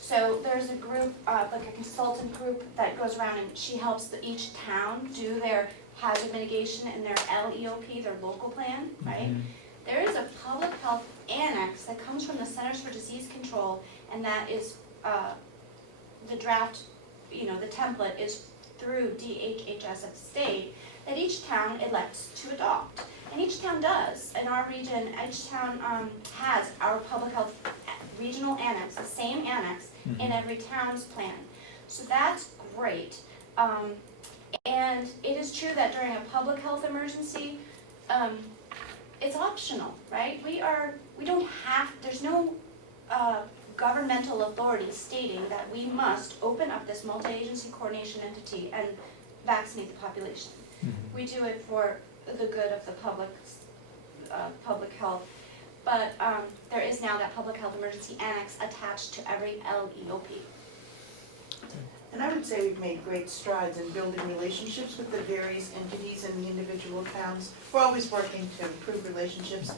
So there's a group, like a consultant group that goes around and she helps each town do their hazard mitigation and their LEOP, their local plan, right? Mhm. There is a public health annex that comes from the Centers for Disease Control, and that is, the draft, the template is through DHHS of state, that each town elects to adopt. And each town does. In our region, each town has our public health regional annex, the same annex in every town's plan. So that's great. And it is true that during a public health emergency, it's optional, right? We don't have, there's no governmental authority stating that we must open up this multi-agency coordination entity and vaccinate the population. We do it for the good of the public health. But there is now that public health emergency annex attached to every LEOP. And I would say we've made great strides in building relationships with the various entities in the individual towns. We're always working to improve relationships,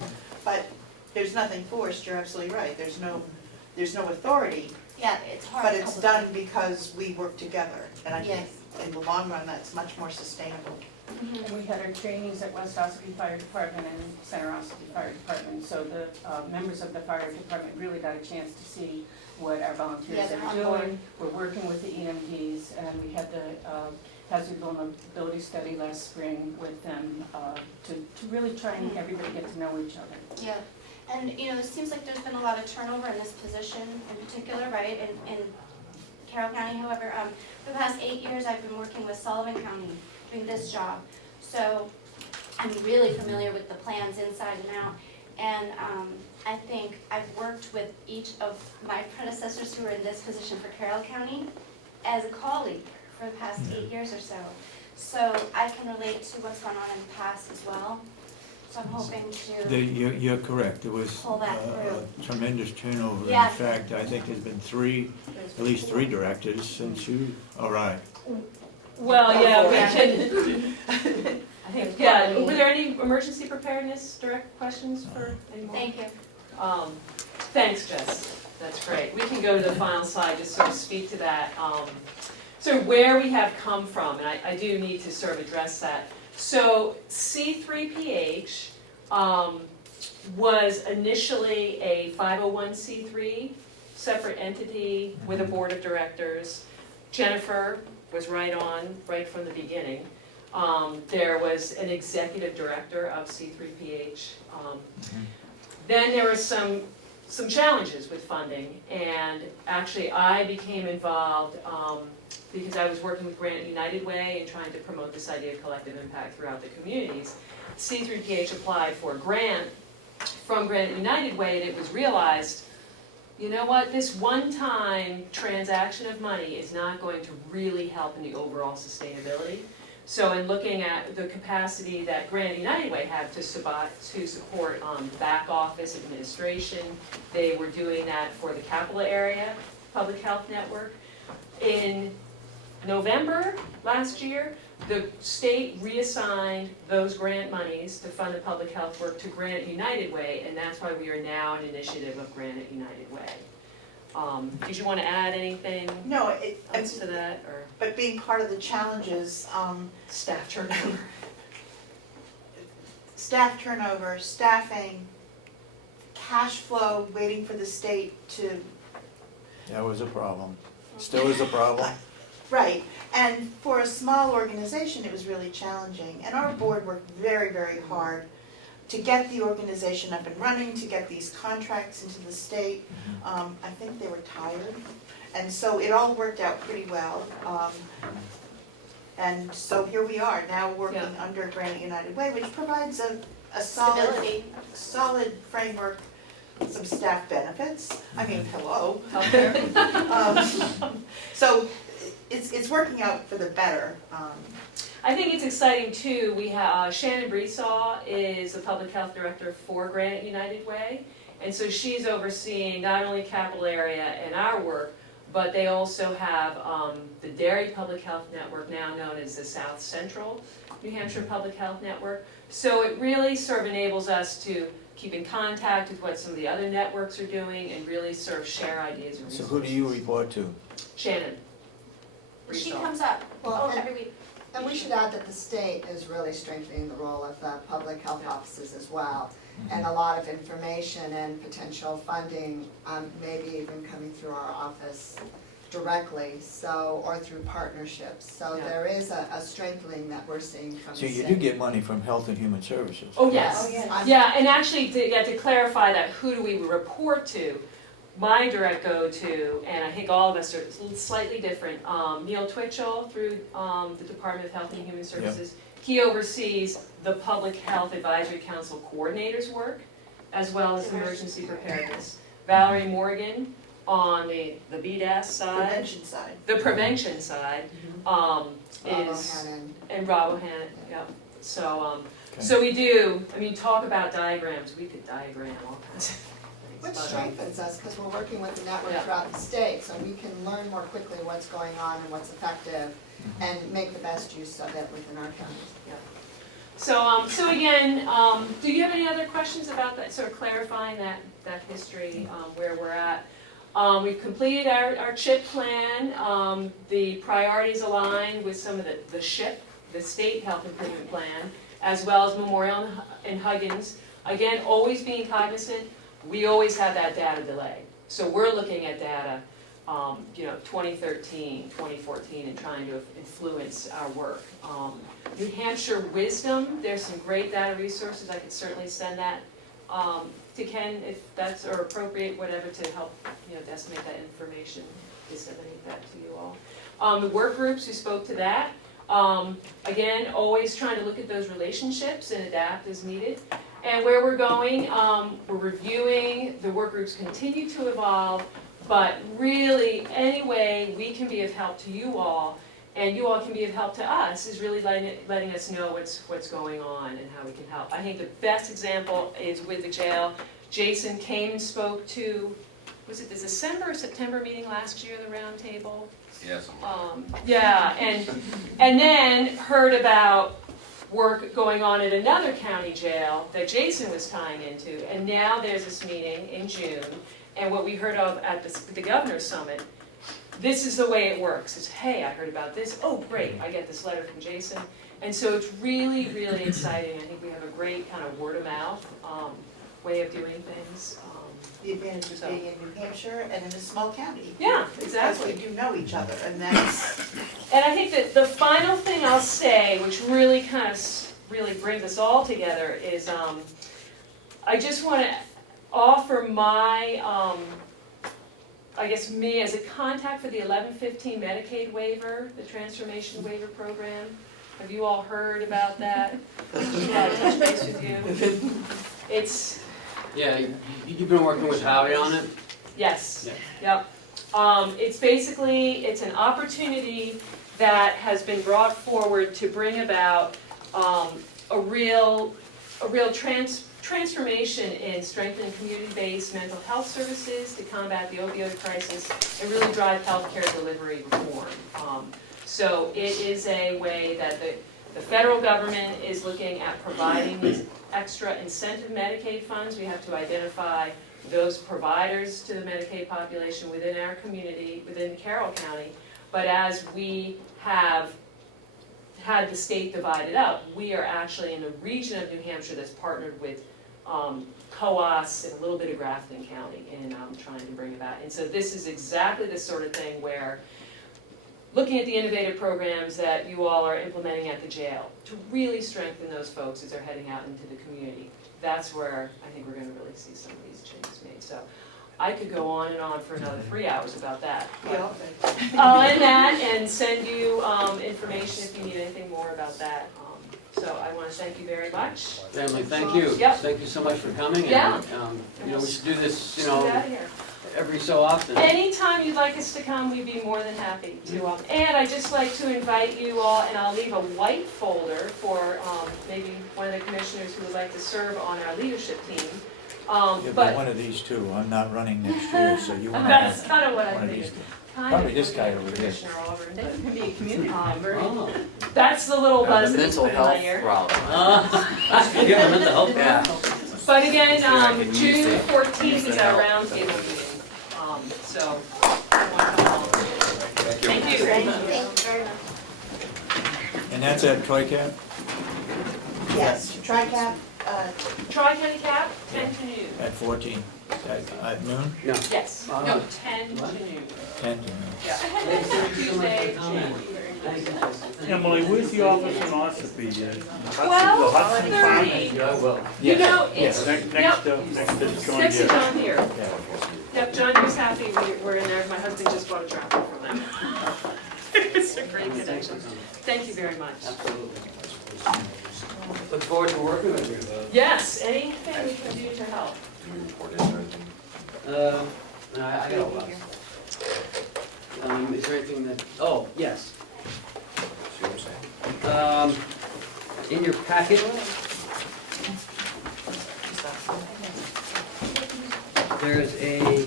but there's nothing forced, you're absolutely right. There's no authority, Yeah, it's hard. but it's done because we work together. And I think Yes. in the long run, that's much more sustainable. Mhm. And we had our trainings at West Ossipee Fire Department and Center Ossipee Fire Department, so the members of the fire department really got a chance to see what our volunteers Yeah, they're are on board. doing. We're working with the EMDs, and we had the hazard vulnerability study last spring with them to really try and everybody get to know each other. Yeah, and it seems like there's been a lot of turnover in this position in particular, right, in Carroll County. However, for the past 8 years, I've been working with Sullivan County doing this job. So I'm really familiar with the plans inside and out. And I think I've worked with each of my predecessors who are in this position for Carroll County as a colleague for the past 8 years or so. So I can relate to what's gone on in the past as well. So I'm hoping to. You're correct, there was Pull that through. tremendous turnover. In Yes. fact, I think there's been at least three directors since you arrived. Well, yeah, we Yeah. can, I think, yeah, were there any emergency preparedness direct questions for anyone? Thank you. Thanks, Jess, that's great. We can go to the final slide, just sort of speak to that. So where we have come from, and I do need to sort of address that. So C3PH was initially a 501c3, separate entity with a board of directors. Jennifer was right from the beginning. There was an executive director of C3PH. Then there were some challenges with funding, and actually I became involved because I was working with Granite United Way and trying to promote this idea of collective impact throughout the communities. C3PH applied for a grant from Granite United Way, and it was realized, you know what, this one-time transaction of money is not going to really help in the overall sustainability. So in looking at the capacity that Granite United Way had to support back office administration, they were doing that for the capital area public health network. In November last year, the state reassigned those grant monies to fund the public health work to Granite United Way, and that's why we are now an initiative of Granite United Way. Did you want to add anything No, else to that, or but being part of the challenges, staff turnover? staff turnover, staffing, cash flow, waiting for the state to, That was a problem. Still is a problem. Right, and for a small organization, it was really challenging, and our board worked very, very hard to get the organization up and running, to get these contracts into the state. I think they were tired, and so it all worked out pretty well. And so here we are, now working under Granite United Way, which provides a Stability. solid framework, some staff benefits, I mean, hello. So it's working out for the better. I think it's exciting too, we have, Shannon Breesaw is the public health director for Granite United Way. And so she's overseeing not only capital area and our work, but they also have the Dairy Public Health Network, now known as the South Central New Hampshire Public Health Network. So it really sort of enables us to keep in contact with what some of the other networks are doing and really sort of share ideas and So resources. who do you report to? Shannon. She Breesaw. comes up Well, every week. And we should add that the state is really strengthening the role of the public health offices as well. And a lot of information and potential funding, maybe even coming through our office directly, so, or through partnerships. So Yeah. there is a strengthening that we're seeing from the So state. you do get money from Health and Human Services? Oh, yes. Oh, yes. Yeah, and actually, to clarify that, who do we report to? My direct go-to, and I think all of us are slightly different, Neil Twitchell through the Department of Health and Human Services. He oversees the Public Health Advisory Council coordinators' work, as well as emergency preparedness. Valerie Morgan on the BDAS side, Prevention side. the prevention side, Bravo is, Hannon. and Rob O'Hannon, yeah. So, Okay. so we do, I mean, talk about diagrams, we could diagram all kinds of things. Which but, strengthens us, because we're working with the network Yeah. throughout the state, so we can learn more quickly what's going on and what's effective, and make the best use of it within our counties. So, so again, do you have any other questions about that, sort of clarifying that history, where we're at? We've completed our CHIP plan, the priorities align with some of the SHIP, the State Health Improvement Plan, as well as Memorial and Huggins. Again, always being cognizant, we always have that data delay. So we're looking at data, 2013, 2014, and trying to influence our work. New Hampshire Wisdom, there's some great data resources, I could certainly send that to Ken if that's or appropriate, whatever, to help, disseminate that information, disseminate that to you all. The work groups, we spoke to that. Again, always trying to look at those relationships and adapt as needed. And where we're going, we're reviewing, the work groups continue to evolve, but really any way we can be of help to you all, and you all can be of help to us, is really letting us know what's going on and how we can help. I think the best example is with the jail. Jason came and spoke to, was it the December or September meeting last year, the round table? Yes. Yeah, and then heard about work going on at another county jail that Jason was tying into, and now there's this meeting in June, and what we heard of at the Governor's Summit, this is the way it works. It's, hey, I heard about this, oh great, I get this letter from Jason. And so it's really, really exciting. I think we have a great kind of word of mouth way of doing things. The advantage of being in New Hampshire and in a small county. Yeah, exactly. Because we do know each other, and that's, And I think that the final thing I'll say, which really kind of really brings us all together, is I just want to offer my, I guess me as a contact for the 1115 Medicaid waiver, the transformation waiver program. Have you all heard about that? Yeah, touch base with you. It's, Yeah, you've been working with Howie on it? yes, yep. It's basically, it's an opportunity that has been brought forward to bring about a real transformation in strengthening community-based mental health services to combat the opioid crisis and really drive healthcare delivery reform. So it is a way that the federal government is looking at providing these extra incentive Medicaid funds. We have to identify those providers to the Medicaid population within our community, within Carroll County. But as we have had the state divided up, we are actually in a region of New Hampshire that's partnered with COAS and a little bit of Grafton County in trying to bring about. And so this is exactly the sort of thing where looking at the innovative programs that you all are implementing at the jail to really strengthen those folks as they're heading out into the community. That's where I think we're gonna really see some of these changes made. So I could go on and on for another 3 hours about that. But I'll end that and send you information if you need anything more about that. So I want to thank you very much. Family, thank you. Yep. Thank you so much for coming. Yeah. And, you know, we should do this, you Get know, out of here. every so often. Anytime you'd like us to come, we'd be more than happy to. And I'd just like to invite you all, and I'll leave a white folder for maybe one of the commissioners who would like to serve on our leadership team. Yeah, but But one of these two, I'm not running next year, so you want to that's have kind of what I one of figured. these two. Kind Probably of this guy looking at over here. Commissioner Ahlgren, That but, can be a community member. Oh. that's the little buzz The that's mental put in my health ear. problem. Yeah, mental health. Yeah. But again, I can use June the- 14th use is the our help. roundtable meeting. So, I want to come along. Thank you. Thank you very much. And that's at Troy-Cap? Yes, TriCap, Tri-County Cap, 10 to noon. At 14, at noon? No. Yes, no, 10 to noon. 10 to noon. Yeah. Tuesday, June. Emily, where's the office in Ossipee? The 12:30. Yeah, well. You Yes, know, yes. it's, Next yep, to John next to Deere. John here. Yeah. Yep, John Deere's happy we're in there. My husband just bought a tractor from them. It's a great connection. Thank you very much. Absolutely. Look forward to working with you. Yes, anything we can do to help. Do we report in or anything? No, I got a lot. Is there anything that, oh, yes. See what I'm saying? In your packet, there's a,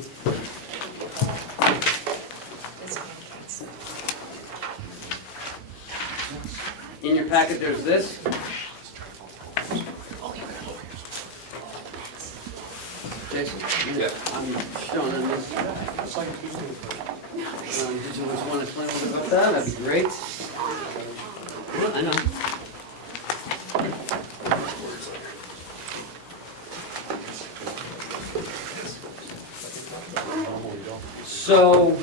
in your packet, there's this. Jason, Yeah. I'm showing them this. Did you just want to explain a little bit about that? That'd be great. I know. So,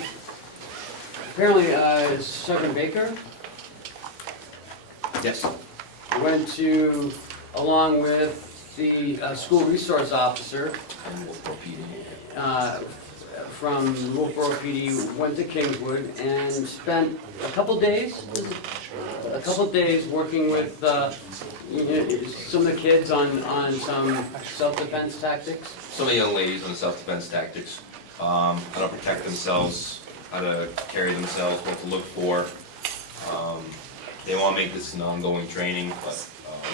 apparently, Sergeant Baker Yes. went to, along with the school resource officer from Wolfboro PD, went to Kingswood and spent a couple days working with some of the kids on some self-defense tactics. Some of the young ladies on self-defense tactics, how to protect themselves, how to carry themselves, what to look for. They want to make this an ongoing training, but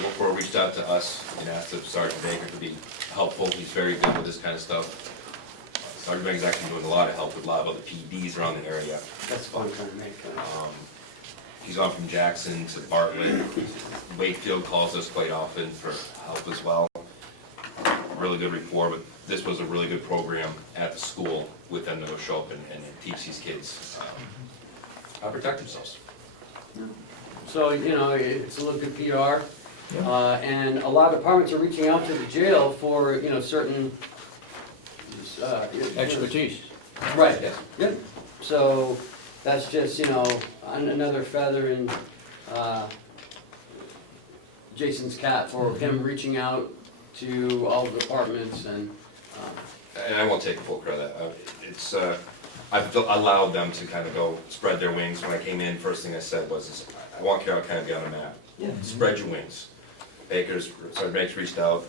Wolfboro reached out to us and asked if Sergeant Baker could be helpful. He's very good with this kind of stuff. Sergeant Baker's actually doing a lot of help with a lot of other PDs around the area. That's fun trying to make. He's gone from Jackson to Bartlett. Wakefield calls us quite often for help as well. Really good rapport, but this was a really good program at the school with them to go show up and teach these kids how to protect themselves. So, you know, it's a little good PR. And a lot of departments are reaching out to the jail for, you know, certain Expertise. Right, yeah. So that's just, you know, another feather in Jason's cap for him reaching out to all the departments and. And I won't take full credit. I've allowed them to kind of go spread their wings. When I came in, first thing I said was, I want Carroll County to be on the map. Yeah. Spread your wings. Sergeant Baker's reached out.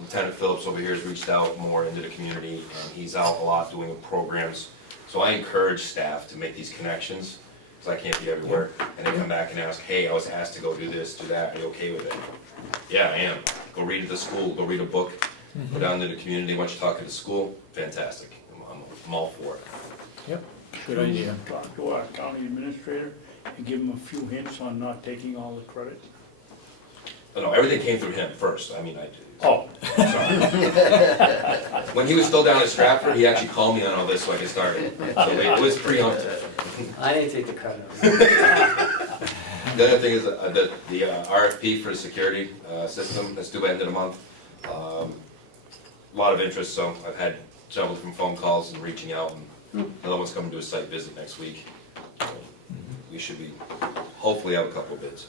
Lieutenant Phillips over here has reached out more into the community, and he's out a lot doing programs. So I encourage staff to make these connections, because I can't be everywhere. And they come back and ask, hey, I was asked to go do this, do that, are you okay with it? Yeah, I am. Go read at the school, go read a book, go down to the community, once you talk at the school, fantastic. I'm all for it. Yep, good idea. Talk to our county administrator and give him a few hints on not taking all the credit. No, everything came through him first. I mean, Oh. sorry. When he was still down at Stratford, he actually called me on all this so I could start it. So it was preemptive. I didn't take the credit. The other thing is the RFP for the security system that's due end of the month. A lot of interest, so I've had several different phone calls and reaching out, and another one's coming to a site visit next week. So, a we should be, hopefully have a couple bids.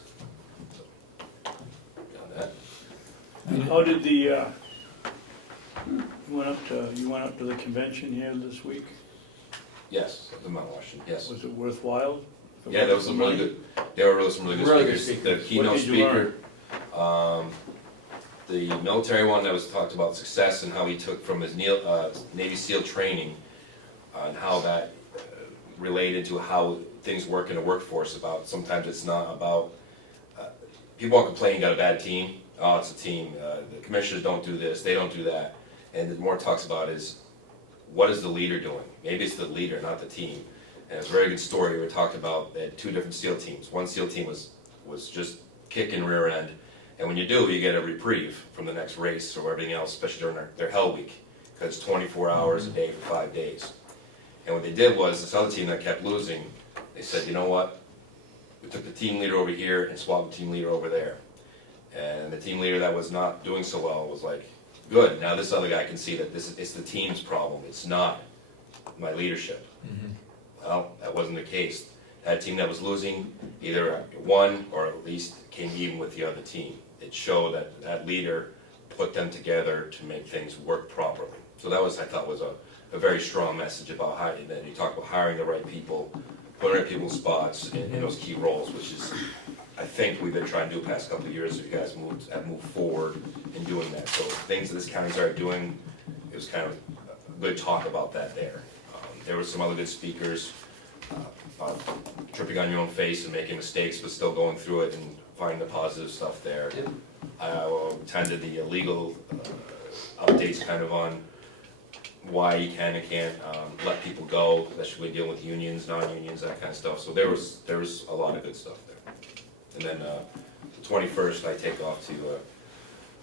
Beyond that, And how did the, you went up to the convention here this week? yes, up in Mount Washington, yes. Was it worthwhile? Yeah, there was some really good, there were really some really Really good good speakers. speakers. The keynote did you learn? speaker, the military one that was talked about success and how he took from his Navy SEAL training and how that related to how things work in a workforce. About sometimes it's not about people are complaining you got a bad team. Oh, it's a team. The commissioners don't do this. They don't do that. And the more it talks about is what is the leader doing? Maybe it's the leader, not the team. And it's a very good story. We talked about that 2 different SEAL teams. One SEAL team was just kicking rear end. And when you do, you get a reprieve from the next race or everything else, especially during their hell week, because it's 24 hours a day for 5 days. And what they did was, this other team that kept losing, they said, you know what? We took the team leader over here and swapped the team leader over there. And the team leader that was not doing so well was like, good, now this other guy can see that it's the team's problem, it's not my leadership. Well, that wasn't the case. That team that was losing either won or at least came even with the other team. It showed that that leader put them together to make things work properly. So that was, I thought, was a very strong message about how, that you talk about hiring the right people, putting the right people in spots in those key roles, which is, I think we've been trying to do the past couple of years. You guys have moved forward in doing that. So things that this county started doing, it was kind of a good talk about that there. There were some other good speakers. Tripping on your own face and making mistakes, but still going through it and finding the positive stuff there. Yep. I attended the legal updates kind of on why you can and can't let people go, especially when dealing with unions, non-unions, that kind of stuff. So there was a lot of good stuff there. And then the 21st, I take off to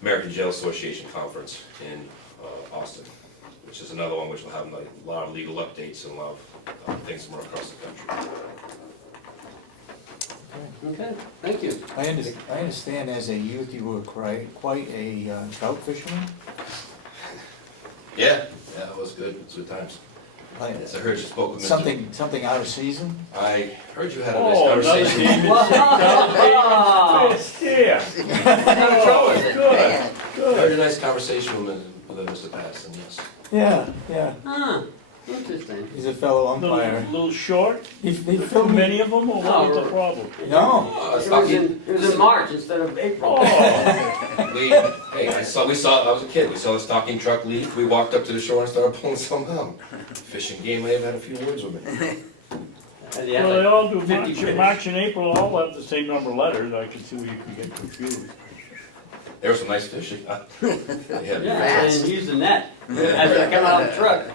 American Jail Association Conference in Austin, which is another one which will have a lot of legal updates and a lot of things from across the country. Okay, thank you. I understand as a youth you were quite a trout fisherman? Yeah, it was good. It was good times. Like, Yes, I heard you spoke with Mr. something out of season? I heard you had a nice Oh, another conversation. David Wow. fist here. How is it? Good, I heard good. a nice conversation with Mr. Patterson, yes. Yeah, Huh, interesting. he's a fellow umpire. Little short, He too filmed me. many of them, or what was the problem? No, It was in March instead of April. Oh, I was a kid, we saw the stocking truck leave, we walked up to the shore and started pulling some out. Fishing game may have had a few words with me. And you had well, they like all do, 50 fish. March and April all have the same number of letters, I can see where you can get confused. There was some nice fishing. They had to be Yeah, returned. and use the net as they come out of the truck.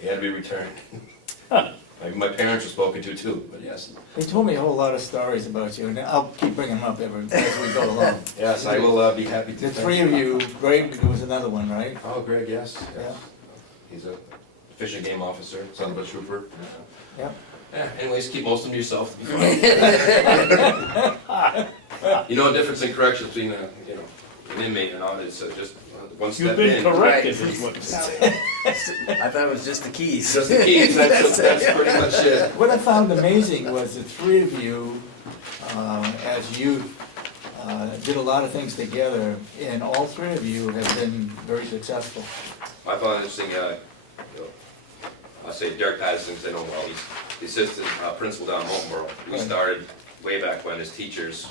He had to be returned. Maybe my parents were spoken to too, but yes. they told me a whole lot of stories about you, and I'll keep bringing them up as we go along. Yes, I will be happy to. The three of you, Greg was another one, right? Oh, Greg, yes. Yeah. He's a fish and game officer, son of a trooper. Yep. Yeah, anyways, keep most of them to yourself. You know the difference in corrections between an inmate and not, it's just one step You've in. been corrected, is what I thought it was just the keys. Just the keys, that's pretty much it. What I found amazing was the three of you, as youth, did a lot of things together, and all three of you have been very successful. I found it interesting, I'll say Derek Patterson, because I know him well, he's the assistant principal down in Moltenboro. We Right. started way back when as teachers,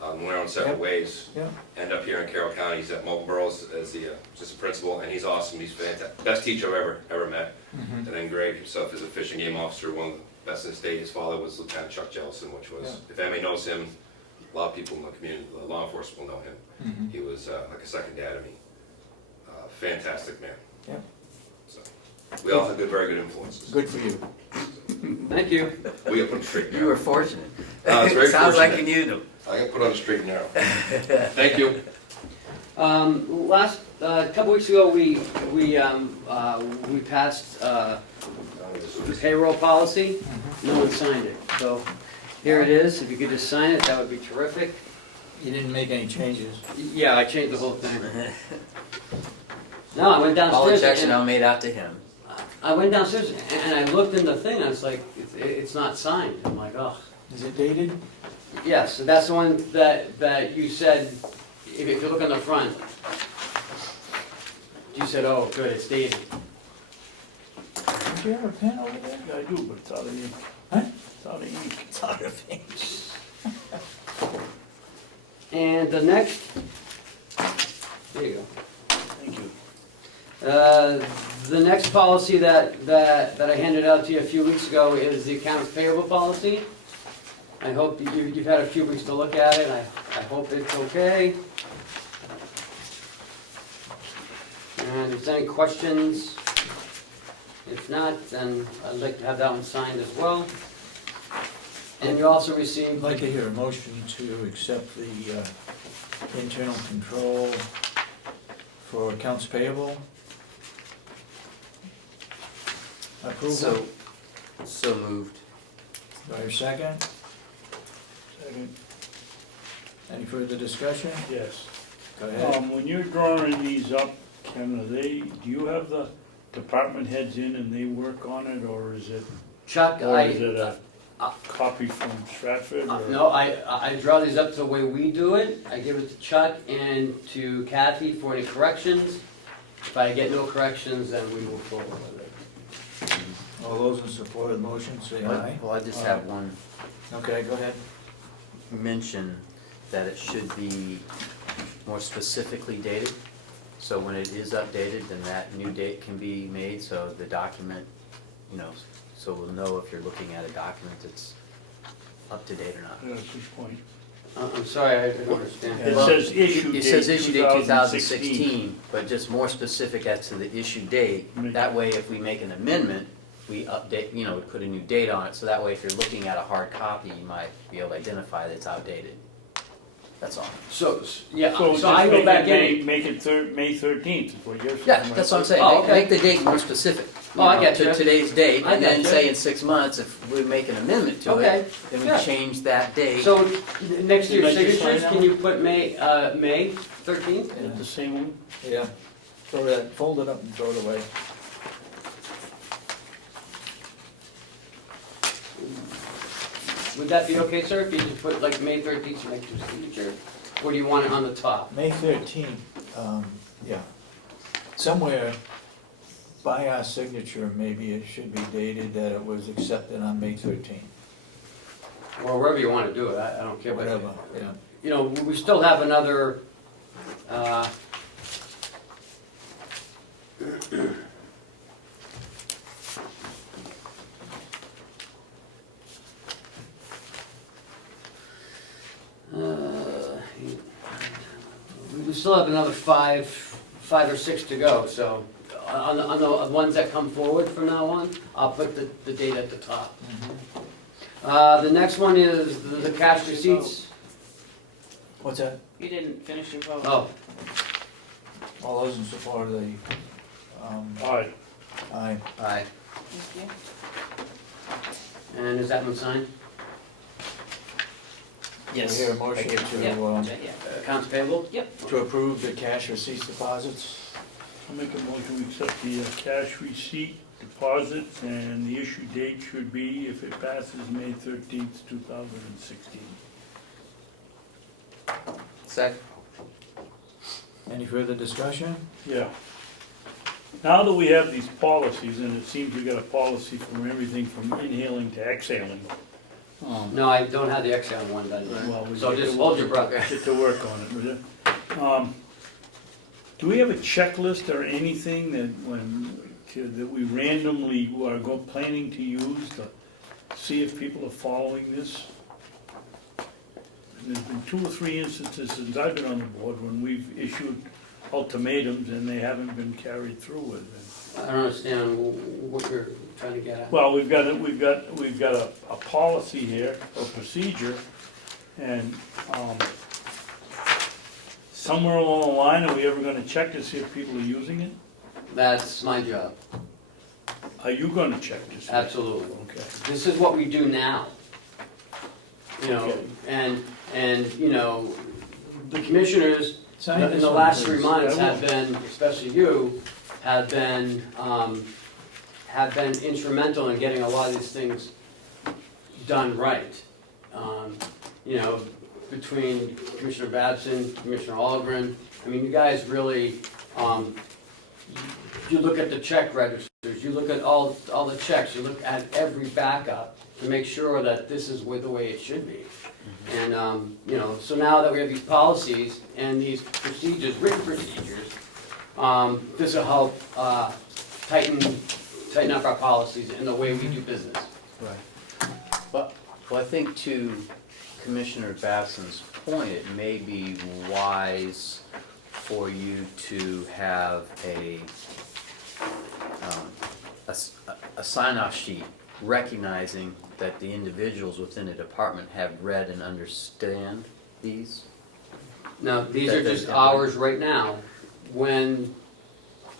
went our own separate Yep. ways. Yeah. End up here in Carroll County, he's at Moltenboro as the assistant principal, and he's awesome, he's fantastic, best teacher I've ever met. And then Greg himself is a fish and game officer, one of the best in the state. His father was Lieutenant Chuck Jellison, which was, if anybody knows him, a lot of people in the community, the law enforcement will know him. He was like a second dad to me. Fantastic man. Yeah. So, we all have very good influences. Good for you. Thank you. We got put on the straight and You narrow. were fortunate. It's very Sounds like you fortunate. knew them. I got put on the straight and narrow. Thank you. Last couple weeks ago, we passed payroll policy. No one signed it, so here it is. If you could just sign it, that would be terrific. You didn't make any changes. Yeah, I changed the whole thing. No, I went All the downstairs. checks and- now made out to him. I went downstairs and I looked in the thing, I was like, it's not signed. I'm like, oh. Is it dated? Yes, so that's the one that you said, if you look on the front, you said, oh, good, it's dated. Do you have a pen over there? Yeah, I do, but it's out of ink. Huh? It's out of ink. It's out of ink. And the next, there you go. Thank you. The next policy that I handed out to you a few weeks ago is the accounts payable policy. I hope that you've had a few weeks to look at it. I hope it's okay. And if there's any questions, if not, then I'd like to have that one signed as well. And you also I'd received, like to hear a motion to accept the internal control for accounts payable. Approval. So moved. Do I hear a second? Second. Any further discussion? Yes. Go ahead. When you're drawing these up, Ken, do you have the department heads in and they work on it, or is it, Chuck, or is it a copy from Stratford? Or? no, I draw these up the way we do it. I give it to Chuck and to Kathy for any corrections. If I get no corrections, then we move forward with it. All those in support of the motion, say aye. Well, I just have one Okay, go ahead. mention that it should be more specifically dated. So when it is updated, then that new date can be made, so the document, so we'll know if you're looking at a document that's up to date or not. Yeah, good point. I'm sorry, I don't understand. It Well, says issue date It says issue date 2016. 2016, but just more specific as to the issue date. That way, if we make an amendment, we update, we put a new date on it, so that way if you're looking at a hard copy, you might be able to identify that it's outdated. That's all. So, yeah, So so I just go back in. make it May 13th is what you're saying. Yeah, that's what I'm saying. Oh, okay. Make the date more specific. Oh, I get To you. today's date, I and then get you. say in 6 months, if we make an amendment to Okay, it, then we yeah. change that date. So, next to your Did I just sign signatures, that can one? you put May 13th? Is it the same one? Yeah. Throw that, fold it up and throw it away. Would that be okay, sir, if you just put like May 13th next to your signature? Or do you want it on the top? May 13th, yeah. Somewhere by our signature, maybe it should be dated that it was accepted on May 13th. Or wherever you want to do it, I don't care. but, Whatever, yeah. We still have another, we still have another five or six to go, so on the ones that come forward from now on, I'll put the date at the top. The next one is the cash receipts. What's that? You didn't finish your vote. Oh, All those in support of the, All right, aye. Aye. Thank you. and is that one signed? Yes. We hear a motion Accounts payable? to approve the cash receipts deposits. I'll make a motion to accept the cash receipt deposits, and the issue date should be, if it passes, May 13th, 2016. Second. Any further discussion? Yeah. Now that we have these policies, and it seems we got a policy for everything from inhaling to exhaling. No, I don't have the Excel one done yet. Well, we So get just to- hold your breath. Get to work on it, will you? Do we have a checklist or anything that we randomly are planning to use to see if people are following this? There's been 2 or 3 instances since I've been on the board when we've issued ultimatums and they haven't been carried through with. I don't understand what you're trying to get at. Well, we've got a policy here, a procedure, and somewhere along the line, are we ever gonna check to see if people are using it? That's my job, Are you gonna check to see? absolutely. Okay. This is what we do now. Okay. And the commissioners Sign in this the one, last please. 3 months Yeah, I have been, especially you, have been have been instrumental in getting a lot of these things done right. You know, between Commissioner Babson, Commissioner Ahlgren, I mean, you guys really, you look at the check registers, you look at all the checks, you look at every backup to make sure that this is the way it should be. And, you know, so now that we have these policies and these procedures, written procedures, this will help tighten up our policies and the way we do business. Right. Well, I think to Commissioner Babson's point, it may be wise for you to have a sign-off sheet recognizing that the individuals within the department have read and understand these. Now, these are just ours right now. When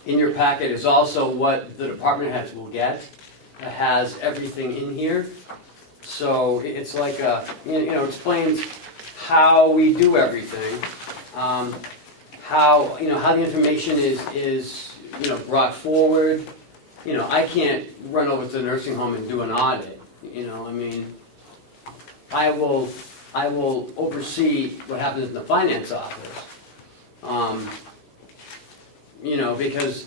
in your packet is also what the department heads will get. It has everything in here. So it's like you know, explains how we do everything, how the information is brought forward. You know, I can't run over to the nursing home and do an audit. You know, I mean, I will oversee what happens in the finance office. You know, because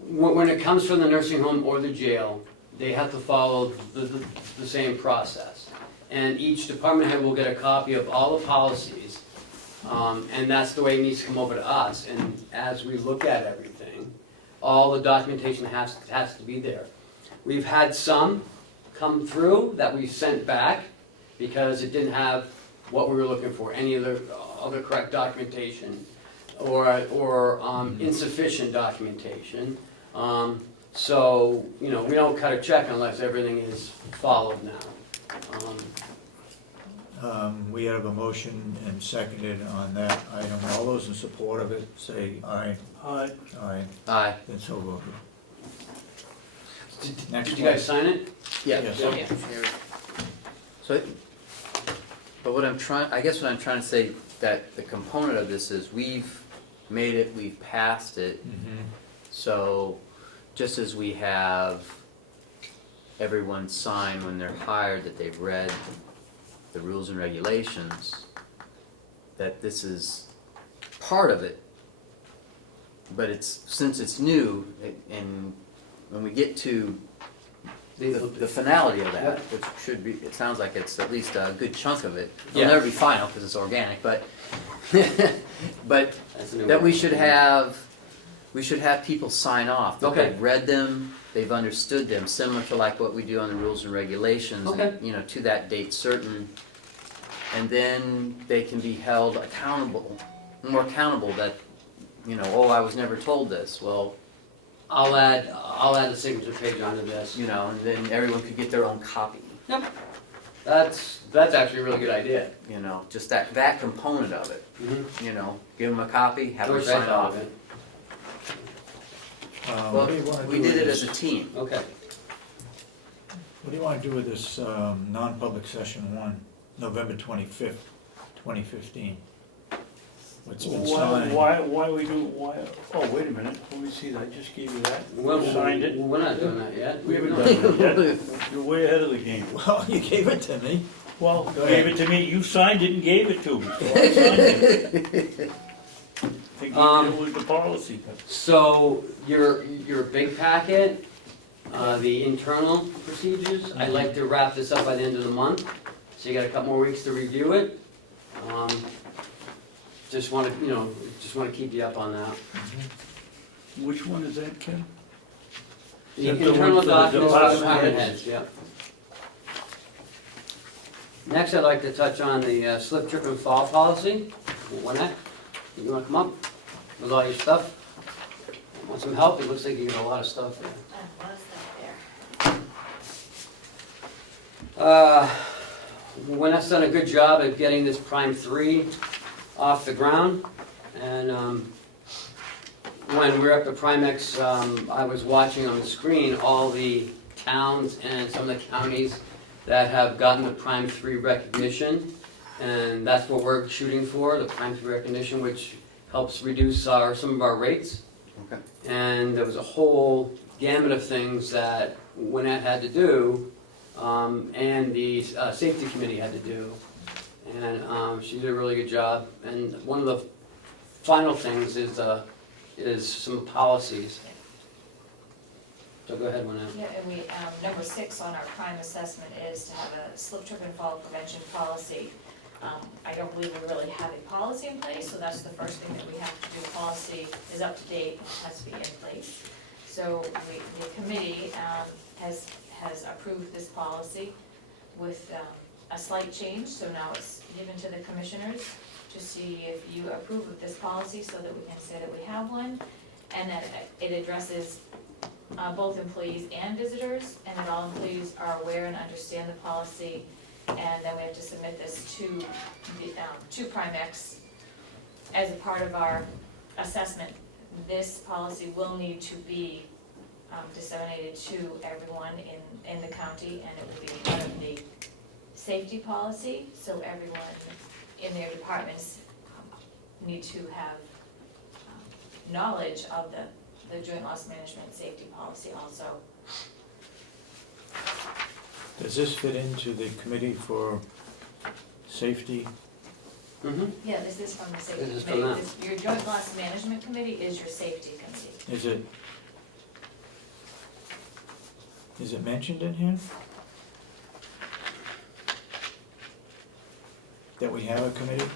when it comes from the nursing home or the jail, they have to follow the same process. And each department head will get a copy of all the policies, and that's the way it needs to come over to us. And as we look at everything, all the documentation has to be there. We've had some come through that we sent back because it didn't have what we were looking for, any of the other correct documentation, or insufficient documentation. So, you know, we don't cut a check unless everything is followed now. We have a motion and seconded on that item. All those in support of it, say aye. Aye. Aye. Aye. Then so voted. Did you guys sign it? Yeah. Yes. So, but I guess what I'm trying to say, that the component of this is we've made it, we've passed it, so just as we have everyone sign when they're hired that they've read the rules and regulations, that this is part of it, but since it's new, and when we get to the finality of that, which should be, it sounds like it's at least a good chunk of it. It'll Yeah. never be final because it's organic, but but That's a new that word. we should have people sign off that Okay. they've read them, they've understood them, similar to like what we do on the rules and regulations, Okay. and, you know, to that date certain, and then they can be held more accountable that, you know, oh, I was never told this. Well, I'll add a signature page onto this. you know, and then everyone could get their own copy. Yep. That's actually a really good idea. You know, just that component of it. Mm-hmm. You know, give them a copy, have them George, I sign thought off. of it. What Well, do you want to do we with did it this? as a team. Okay. What do you want to do with this non-public session 1, November 25th, 2015? What's been signed? Why oh, wait a minute, let me see, I just gave you that. You signed it. We're not doing that yet. We haven't done it yet. You're way ahead of the game. Well, you gave it to me. Well, Go you gave ahead. it to me, you signed it and gave it to me, so I signed it. I think it was the policy. So your big packet, the internal procedures, I'd like to wrap this up by the end of the month. So you got a couple more weeks to review it. Just want to keep you up on that. Which one is that, Ken? The Is that the internal one for the documents for the department department heads? heads, yeah. Next, I'd like to touch on the slip, trip, and fall policy. Wynette, you wanna come up with all your stuff? Want some help? It looks like you got a lot of stuff there. Wynette's done a good job at getting this Prime 3 off the ground. And when we were up at Primex, I was watching on the screen all the towns and some of the counties that have gotten the Prime 3 recognition. And that's what we're shooting for, the Prime 3 recognition, which helps reduce some of our rates. Okay. And there was a whole gamut of things that Gwinnett had to do, and the safety committee had to do. And she did a really good job. And one of the final things is some policies. So go ahead, Gwinnett. Yeah, and we, number 6 on our crime assessment is to have a slip, trip, and fall prevention policy. I don't believe we really have a policy in place, so that's the first thing that we have to do. Policy is up to date, has to be in place. So the committee has approved this policy with a slight change, so now it's given to the commissioners to see if you approve of this policy so that we can say that we have one, and that it addresses both employees and visitors, and that all employees are aware and understand the policy, and then we have to submit this to Primex as a part of our assessment. This policy will need to be disseminated to everyone in the county, and it will be part of the safety policy, so everyone in their departments need to have knowledge of the joint loss management safety policy also. Does this fit into the committee for safety? Mm-hmm. Yeah, this is from the safety This is from committee. them. Your joint loss management committee is your safety committee. Is it mentioned in here? That we have a committee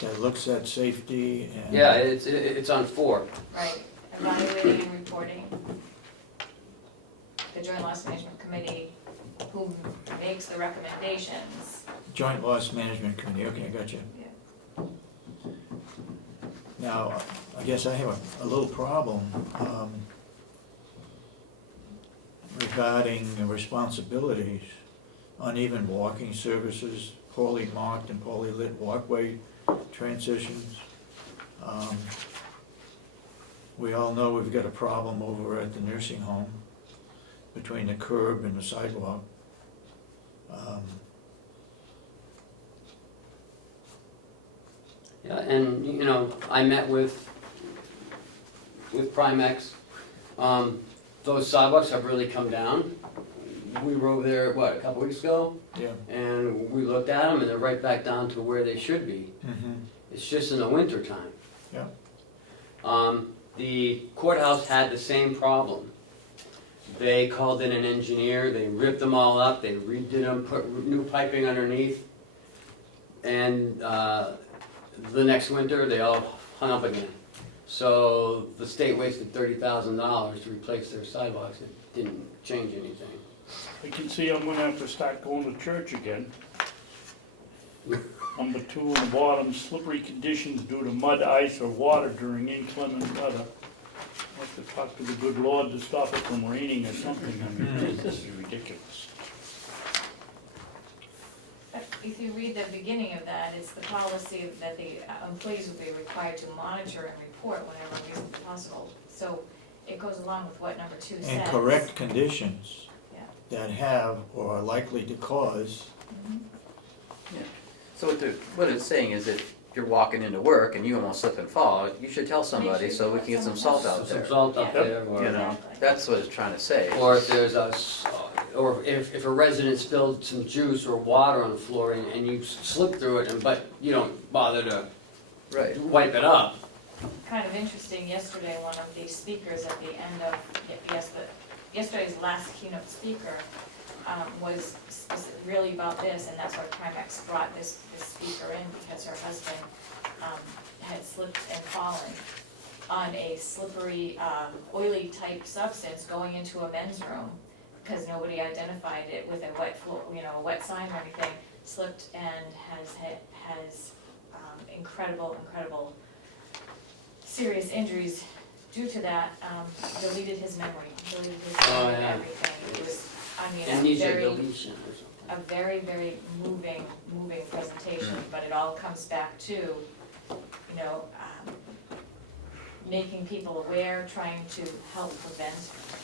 that looks at safety and? Yeah, it's on 4. Right, evaluating and reporting. The joint loss management committee, who makes the recommendations. Joint Loss Management Committee, okay, I got you. Yeah. Now, I guess I have a little problem regarding the responsibilities, uneven walking surfaces, poorly marked and poorly lit walkway transitions. We all know we've got a problem over at the nursing home between the curb and the sidewalk. Yeah, and, you know, I met with Primex. Those sidewalks have really come down. We were over there, a couple weeks ago? Yeah. And we looked at them, and they're right back down to where they should be. Mm-hmm. It's just in the winter time. Yeah. The courthouse had the same problem. They called in an engineer, they ripped them all up, they redid them, put new piping underneath, and the next winter, they all hung up again. So the state wasted $30,000 to replace their sidewalks. It didn't change anything. I can see I'm gonna have to start going to church again. Number 2 on the bottom, slippery conditions due to mud, ice, or water during inclement weather. I have to talk to the good Lord to stop it from raining or something. I mean, this is ridiculous. If you read the beginning of that, it's the policy that the employees will be required to monitor and report whenever reasonably possible. So it goes along with what number 2 says. And correct conditions Yeah. that have or are likely to cause. Mhm. So what it's saying is if you're walking into work and you almost slip and fall, you should tell somebody so we can get some salt out there. Some salt up Yeah. there, or, You know, that's what it's trying to say. or if there's or if a resident spilled some juice or water on the floor and you slip through it, but you don't bother to Right. wipe it up. Kind of interesting, yesterday, one of the speakers at the end of, yesterday's last keynote speaker was really about this, and that's why Primex brought this speaker in, because her husband had slipped and fallen on a slippery, oily type substance going into a men's room, because nobody identified it with a wet floor, a wet sign or anything, slipped and has incredible serious injuries due to that, deleted his memory, and everything. It was, Amnesia deletion or something. a very moving presentation, but it all comes back to, making people aware, trying to help prevent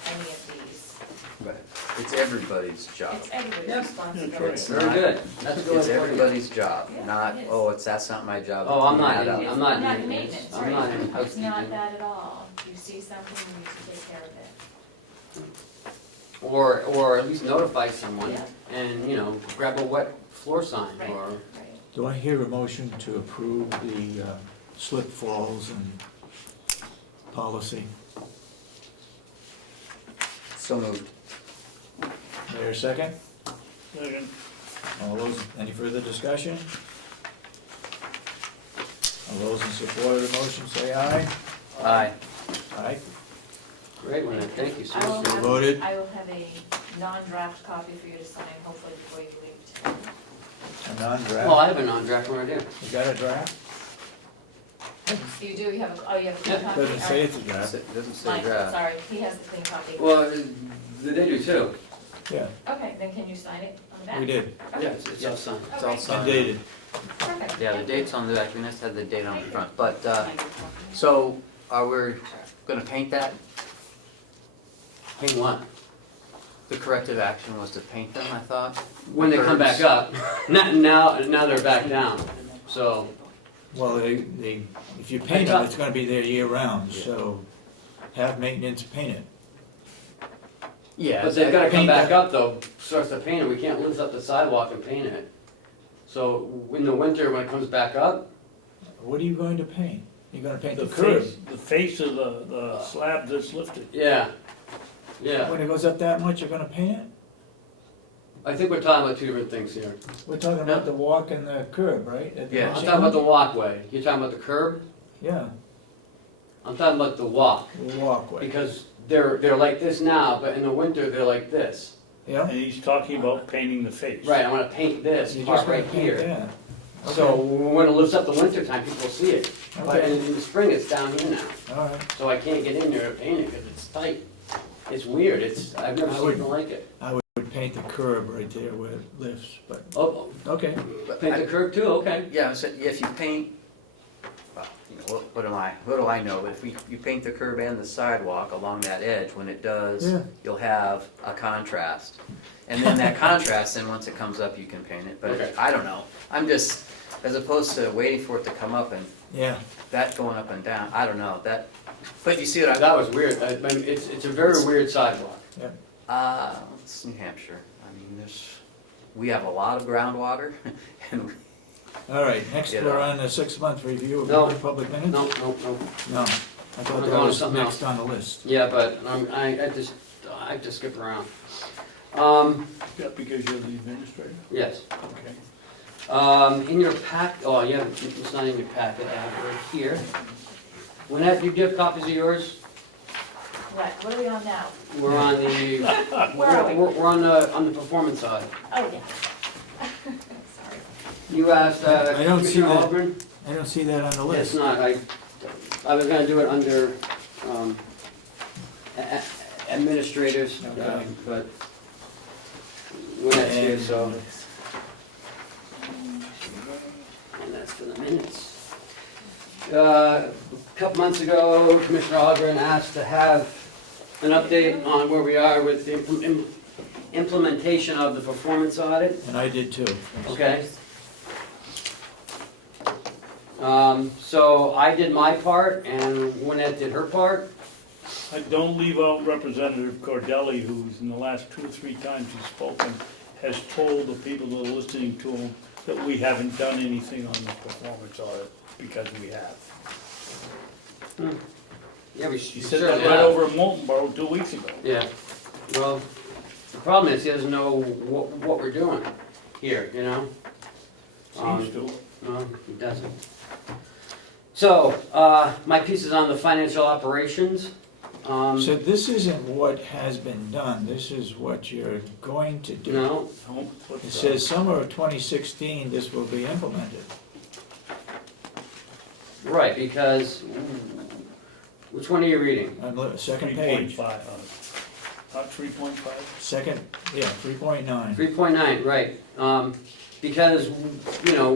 any of these. Right. It's everybody's job. It's everybody's Yep. responsibility. It's Very not- good. That's good. It's everybody's job, Yeah, not, it is. oh, that's not my job. to Oh, I'm clean not that up. in- It's I'm not not in maintenance, I'm not in right? It's not housekeeping. that at all. If you see something, you need to take care of it. Or at least notify someone Yeah. and, you know, grab a wet floor sign Right. or, Right. Do I hear a motion to approve the slip falls and policy? So moved. There a second? Second. All those, any further discussion? All those in support of the motion say aye. Aye. Aye. great one, thank you so I will much. have, Voted. I will have a non-draft copy for you to sign, hopefully before you leave today. A non-draft? Well, I have a non-draft one right here. You got a draft? You do, you have, you have a clean Yeah, copy? Doesn't say it's a draft. It doesn't say Mine, draft. sorry, he has the clean copy. Well, they do too. Yeah, Okay, then can you sign it on the back? we did. Yeah, it's all signed. It's all Okay. signed. And dated. Perfect. Yeah, the date's on the back, we must have the date on the front, but, so, are we gonna paint that? Paint what? The corrective action was to paint them, I thought? When they come back up, now they're back down, so, Well, if you paint them, it's gonna be there year round, so have maintenance paint it. Yeah. but they've gotta come Paint back that- up though, starts to paint it, we can't lift up the sidewalk and paint it. So, in the winter, when it comes back up, What are you going to paint? You're gonna paint The the curb. face of the slab that's lifted. yeah, yeah. When it goes up that much, you're gonna paint it? I think we're talking about two different things here. We're talking about the walk and the curb, right? At the Yeah. I'm machine? talking about the walkway, you're talking about the curb, Yeah, I'm talking about the walk. the walkway. Because they're like this now, but in the winter, they're like this. Yeah? And he's talking about painting the face. Right, I wanna paint this You're part just gonna right paint here. that. So when it lifts up the winter time, people will see it. But Okay, in the spring, it's down here now. all right. So I can't get in there to paint it because it's tight. It's weird, I've never I seen would- anything like it. I would paint the curb right there where it lifts, but, Oh, okay. But paint I- the curb too, okay. Yeah, so if you paint, well, you know, what do I know, but if you paint the curb and the sidewalk along that edge, when it does, Yeah. you'll have a contrast. And then that contrast, then once it comes up, you can paint it, Okay. but I don't know. I'm just, as opposed to waiting for it to come up and Yeah, that going up and down, I don't know, that, but you see what That was weird, I mean, it's a very weird sidewalk. it's New Hampshire, I mean, we have a lot of groundwater, and all right, next You we're know. on the 6-month review of No. the public minutes? No, No, I thought We're that going to was something next on the list. yeah, but I have to skip around. Yeah, because you're the administrator? Yes. Okay. In your pack, oh, yeah, it's not in your packet, I have it right here. Lynette, you give copies of yours? What are we on now? We're on the, Where are we? we're on the performance side. Oh, yeah. Sorry. You asked, I don't see Commissioner that. Ahlgren? I don't see that on the It's list. not, I was gonna do it under, administrators, Okay. but Lynette's here, so. And that's for the minutes. A couple months ago, Commissioner Ahlgren asked to have an update on where we are with the implementation of the performance audit, And I did too. okay? So I did my part and Lynette did her part. I don't leave out Representative Cordelli, who's in the last 2 or 3 times he's spoken, has told the people that are listening to him that we haven't done anything on the performance audit, because we have. Yeah, we He said that certainly right have. over in Moltenboro 2 weeks ago. Yeah, well, the problem is he doesn't know what we're doing here, you know? Seems to. No, he doesn't. So, my piece is on the financial operations. So this isn't what has been done, this is what you're going to do. No, No, what's It that? says summer of 2016, this will be implemented. right, because, which one are you reading? On the second page, 3.5 on it. Not 3.5? second, yeah, 3.9. 3.9, right. Because, you know,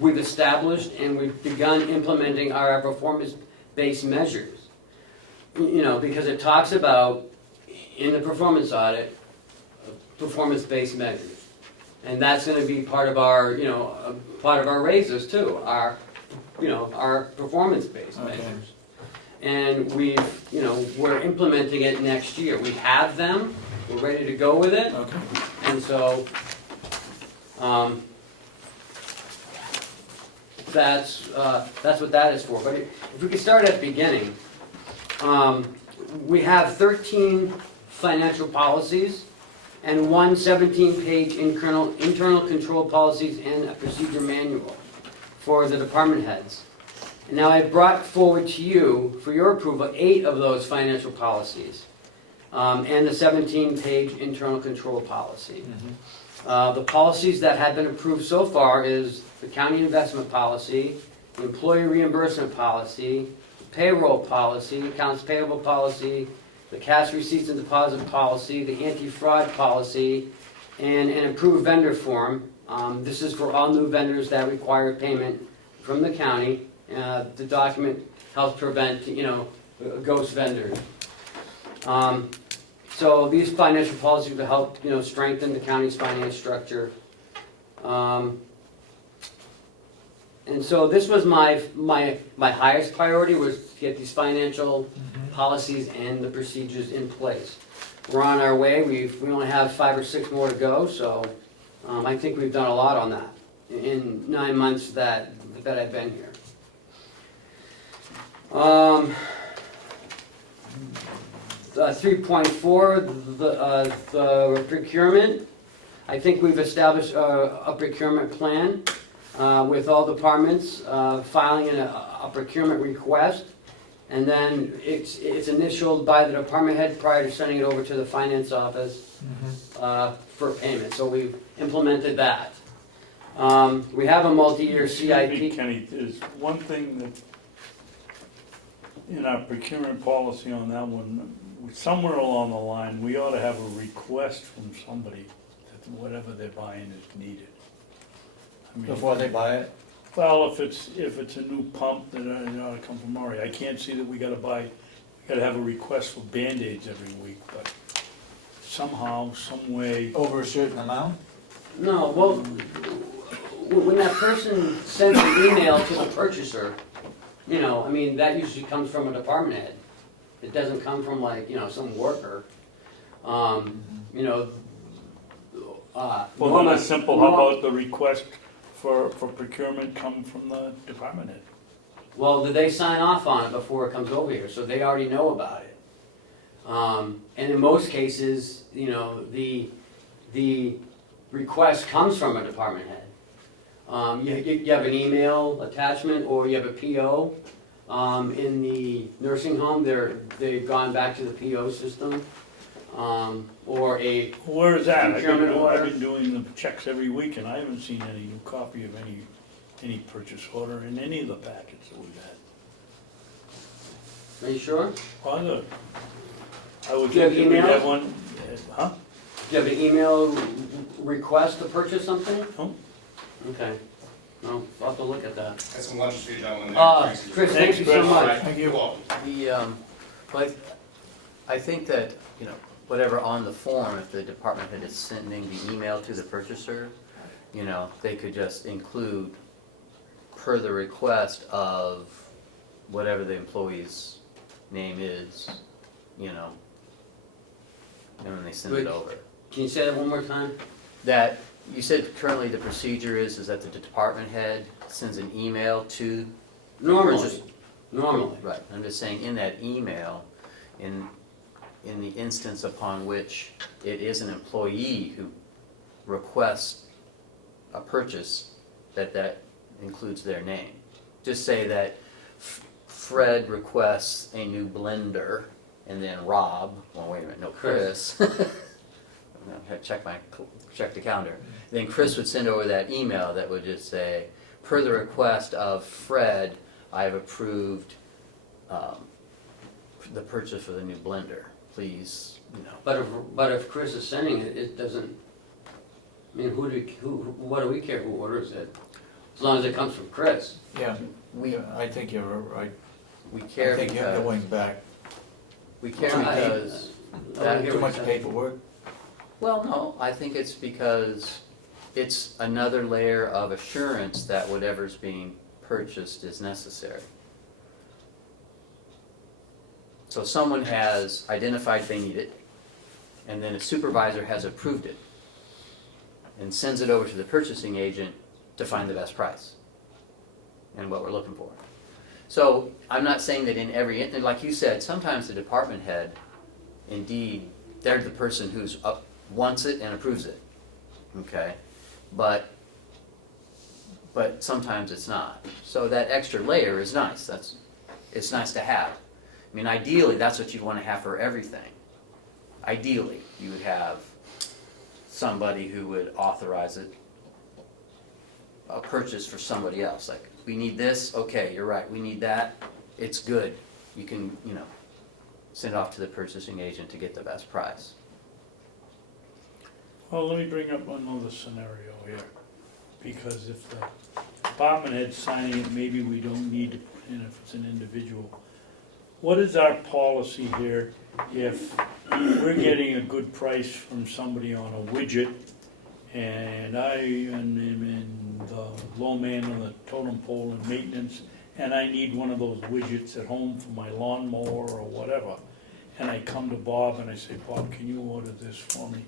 we've established and we've begun implementing our performance-based measures. You know, because it talks about, in the performance audit, performance-based measures. And that's gonna be part of our, you know, part of our raises too, our, you know, our performance-based Okay. measures. and we're implementing it next year. We have them, we're ready to go with it, Okay. and so, that's what that is for. But if we could start at the beginning, we have 13 financial policies and one 17-page internal control policies and a procedure manual for the department heads. And now I brought forward to you, for your approval, 8 of those financial policies, and the 17-page internal control policy. The policies that have been approved so far is the county investment policy, the employee reimbursement policy, the payroll policy, accounts payable policy, the cash receipts and deposit policy, the anti-fraud policy, and an approved vendor form. This is for all new vendors that require payment from the county. The document helps prevent, ghost vendors. So these financial policies will help, strengthen the county's finance structure. And so this was my highest priority, was to get these financial policies and the procedures in place. We're on our way. We only have 5 or 6 more to go, so I think we've done a lot on that in 9 months that I've been here. 3.4, the procurement. I think we've established a procurement plan with all departments filing a procurement request, and then it's initialed by the department head prior to sending it over to the finance office for payment. So we've implemented that. We have a multi-year CIP. Kenny, there's one thing that in our procurement policy on that one, somewhere along the line, we ought to have a request from somebody that whatever they're buying is needed. I mean, Before they buy it? well, if it's a new pump, then it ought to come from Murray. I can't see that we gotta have a request for Band-Aids every week, but somehow, some way. Over a certain amount? No, well, when that person sends an email to the purchaser, that usually comes from a department head. It doesn't come from some worker. Well, then it's simple, how about the request for procurement come from the department head? Well, do they sign off on it before it comes over here, so they already know about it? And in most cases, the request comes from a department head. You have an email attachment, or you have a PO. In the nursing home, they've gone back to the PO system, or a Where is that? procurement order. I've been doing the checks every week, and I haven't seen any new copy of any purchase order in any of the packets that we've had. Are you sure? Well, I would Do you have think that we'd email? have one, huh? Do you have an email request to purchase something? No. Okay. No, I'll have to look at that. That's some lunch for you gentlemen. Chris, thank you so Chris. much. Thank you. But I think that, whatever on the form, if the department head is sending the email to the purchaser, they could just include per the request of whatever the employee's name is, and then they send it But- over. Can you say that one more time? That, you said currently the procedure is that the department head sends an email to. Normally. Right, I'm just saying in that email, in the instance upon which it is an employee who requests a purchase, that includes their name. Just say that Fred requests a new blender, and then Rob, well, wait a minute, no, Chris. I have to check the calendar. Then Chris would send over that email that would just say, per the request of Fred, I have approved the purchase for the new blender. Please, But if Chris is sending it, it doesn't, what do we care who orders it? As long as it comes from Chris. Yeah, I think you're right. we I care think you're because, going back. we care Too much because, that, Too much paperwork? well, no, I think it's because it's another layer of assurance that whatever's being purchased is necessary. So someone has identified they need it, and then a supervisor has approved it, and sends it over to the purchasing agent to find the best price and what we're looking for. So I'm not saying that in every, like you said, sometimes the department head, indeed, they're the person who's wants it and approves it, okay? But sometimes it's not. So that extra layer is nice. It's nice to have. I mean, ideally, that's what you'd want to have for everything. Ideally, you would have somebody who would authorize it, a purchase for somebody else. Like, we need this, okay, you're right, we need that, it's good. You can, send it off to the purchasing agent to get the best price. Well, let me bring up another scenario here, because if the department head's signing it, maybe we don't need to put in if it's an individual. What is our policy here if we're getting a good price from somebody on a widget, and I am in the low man on the totem pole in maintenance, and I need one of those widgets at home for my lawnmower or whatever, and I come to Bob and I say, Bob, can you order this for me?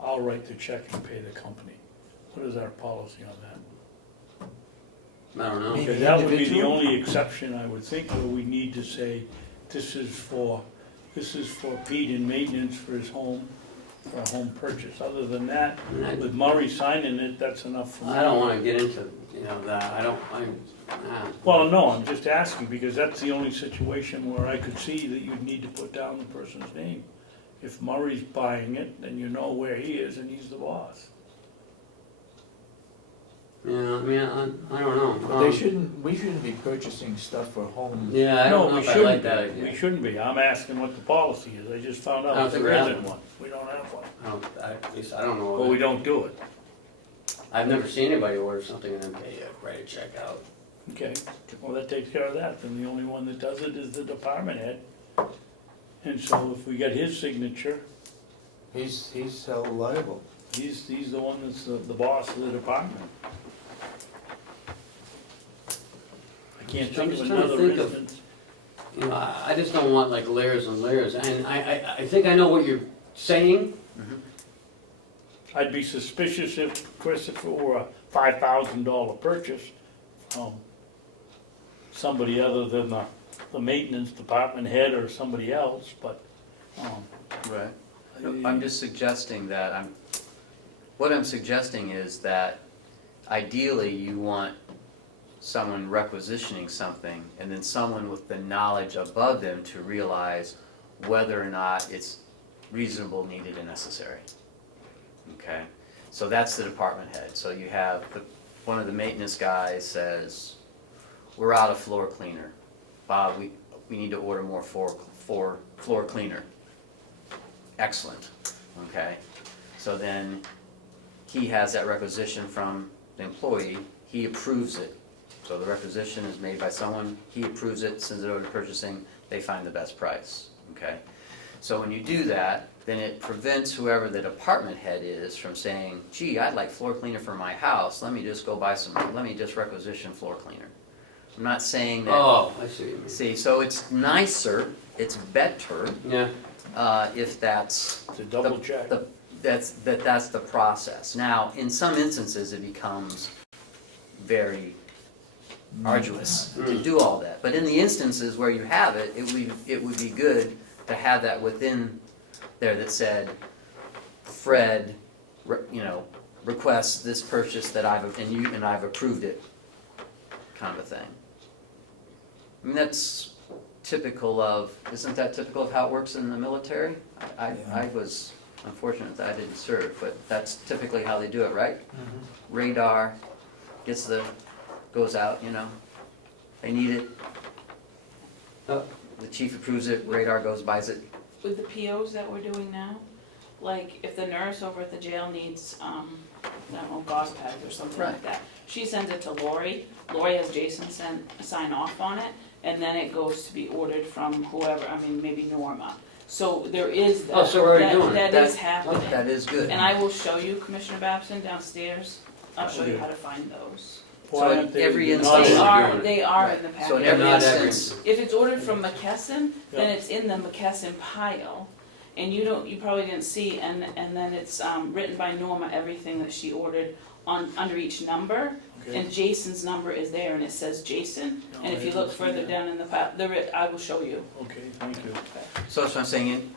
I'll write the check and pay the company. What is our policy on that? I don't know. Maybe Because that would be the individual? only exception, I would think, where we need to say, this is for Pete in maintenance for his home, for a home purchase. Other than that, with Murray signing it, that's enough for me. I don't wanna get into, that, Well, no, I'm just asking, because that's the only situation where I could see that you'd need to put down the person's name. If Murray's buying it, then you know where he is and he's the boss. I don't know. But we shouldn't be purchasing stuff for home. Yeah, I No, don't know we if I shouldn't like that be. idea. We shouldn't be. I'm asking what the policy is. I just found I don't out think there we have isn't one. one. We don't have one. At least I don't know. But we don't do it. I've never seen anybody order something and then pay a write a check out. Okay, well, that takes care of that. Then the only one that does it is the department head. And so if we get his signature, He's held liable. he's the one that's the boss of the department. I can't I'm think of just trying to another think of- instance. I just don't want like layers and layers, and I think I know what you're saying. I'd be suspicious if, Chris, if it were a $5,000 purchase, somebody other than the maintenance department head or somebody else, but, Right. I'm just suggesting that what I'm suggesting is that ideally you want someone requisitioning something and then someone with the knowledge above them to realize whether or not it's reasonable, needed, and necessary. Okay? So that's the department head. So you have one of the maintenance guys says, we're out of floor cleaner. Bob, we need to order more for floor cleaner. Excellent, okay? So then he has that requisition from the employee, he approves it. So the requisition is made by someone, he approves it, sends it over to purchasing, they find the best price, okay? So when you do that, then it prevents whoever the department head is from saying, gee, I'd like floor cleaner for my house, let me just requisition floor cleaner. I'm not saying that. Oh, I see what you mean. See, so it's nicer, it's better, Yeah. if that's. to double check. That's the process. Now, in some instances, it becomes very arduous to do all that. But in the instances where you have it, it would be good to have that within there that said, Fred, requests this purchase that I've approved it, kind of a thing. I mean, that's isn't that typical of how it works in the military? I was unfortunate that I didn't serve, but that's typically how they do it, right? Radar goes out, they need it. The chief approves it, radar goes, buys it. With the POs that we're doing now, like if the nurse over at the jail needs, I don't know, gauze pads or something like Right. that, she sends it to Lori. Lori has Jason sign off on it, and then it goes to be ordered from whoever, maybe Norma. So there is that. Oh, so we're already doing it. That is happening. That is good. And I will show you, Commissioner Babson, downstairs. I'll show you how to find those. Why aren't they every not instance- doing They it? are in the So in packet. every Not every- instance, If it's ordered from McKesson, then Yeah. it's in the McKesson pile. And you probably didn't see, and then it's, written by Norma, everything that she ordered under each number. Okay. And Jason's number is there and it says Jason. No, And if I you look didn't see further that. down in the pile, I will show you. Okay, thank you. so that's what I'm saying,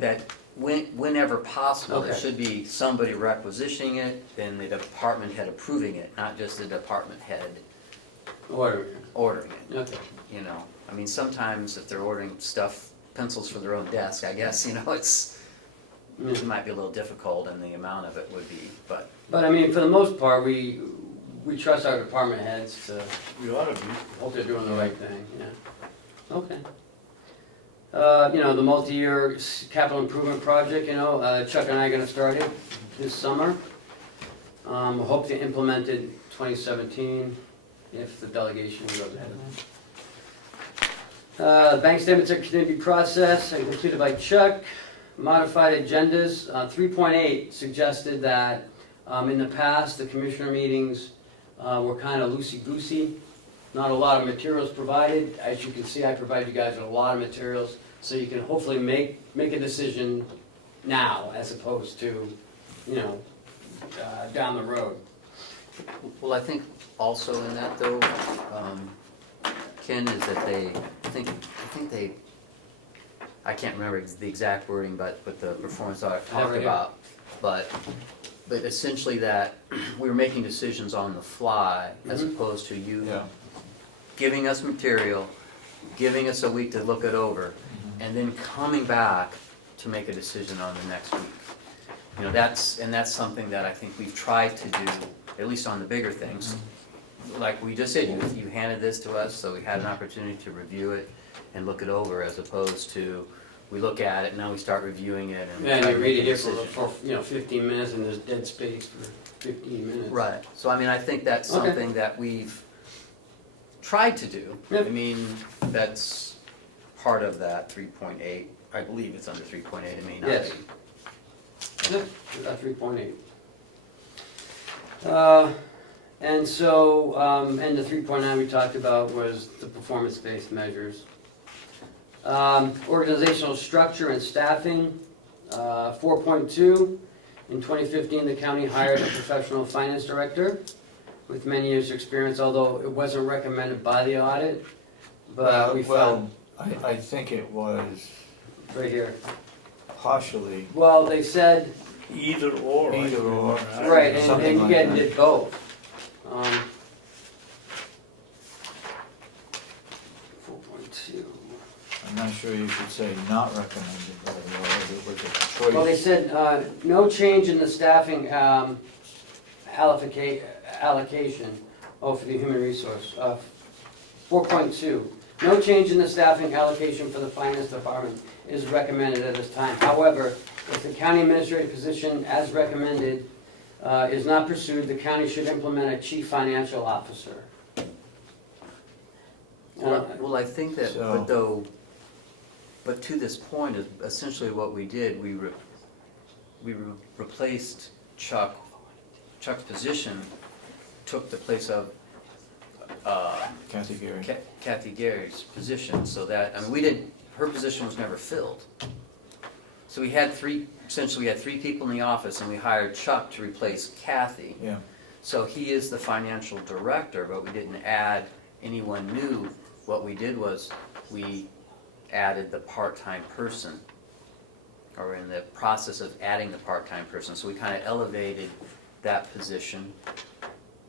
that whenever possible, there Okay. should be somebody requisitioning it, then the department head approving it, not just the department head Order. ordering it, Okay. you know? I mean, sometimes if they're ordering stuff, pencils for their own desk, I guess, you know, it might be a little difficult and the amount of it would be, but But I mean, for the most part, we trust our department heads to We ought to be. hope they're doing the right thing, yeah. Okay. You know, the multi-year capital improvement project, you know, Chuck and I are gonna start it this summer. We hope to implement it 2017 if the delegation goes ahead. Bank statements are continuing to be processed and completed by Chuck. Modified agendas, 3.8 suggested that in the past, the commissioner meetings were kind of loosey-goosey. Not a lot of materials provided. As you can see, I provide you guys with a lot of materials, so you can hopefully make a decision now as opposed to, you know, down the road. well, I think also in that though, Ken, is that I can't remember the exact wording, but the performance audit I have talked it here. about, but essentially that we were making decisions on the fly as Mhm. opposed to you Yeah. giving us material, giving us a week to look it over, and then coming back to make a decision on the next week. You know, that's something that I think we've tried to do, at least on the bigger things. Like we just said, you handed this to us, so we had an opportunity to review it and look it over, as opposed to, we look at it, now we start reviewing it and we And try you to read make it a here decision. for, you know, 15 minutes and there's dead space for 15 minutes. Right, so I mean, I think that's Okay. something that we've tried to do. Yep. I mean, that's part of that 3.8, I believe it's under 3.8, it may not be. Yes. Yeah, about 3.8. And so, and the 3.9 we talked about was the performance-based measures. Organizational structure and staffing, 4.2. In 2015, the county hired a professional finance director with many years' experience, although it wasn't recommended by the audit. But we found, I think it was right here, partially well, they said, Either or. I Either can or. remember. right, and Something you like get that. did both. 4.2. I'm not sure you could say not recommended by the board, it was a choice. Well, they said, no change in the staffing allocation, for the human resource. 4.2, no change in the staffing allocation for the finance department is recommended at this time. However, if the county administrative position as recommended is not pursued, the county should implement a chief financial officer. Well, I think that, So- but to this point, is essentially what we did, we replaced Chuck's position, took the place of Kathy Gary. Kathy Gary's position, so that, I mean, her position was never filled. So essentially we had three people in the office, and we hired Chuck to replace Kathy. Yeah, So he is the financial director, but we didn't add anyone new. What we did was, we added the part-time person, or in the process of adding the part-time person, so we kind of elevated that position.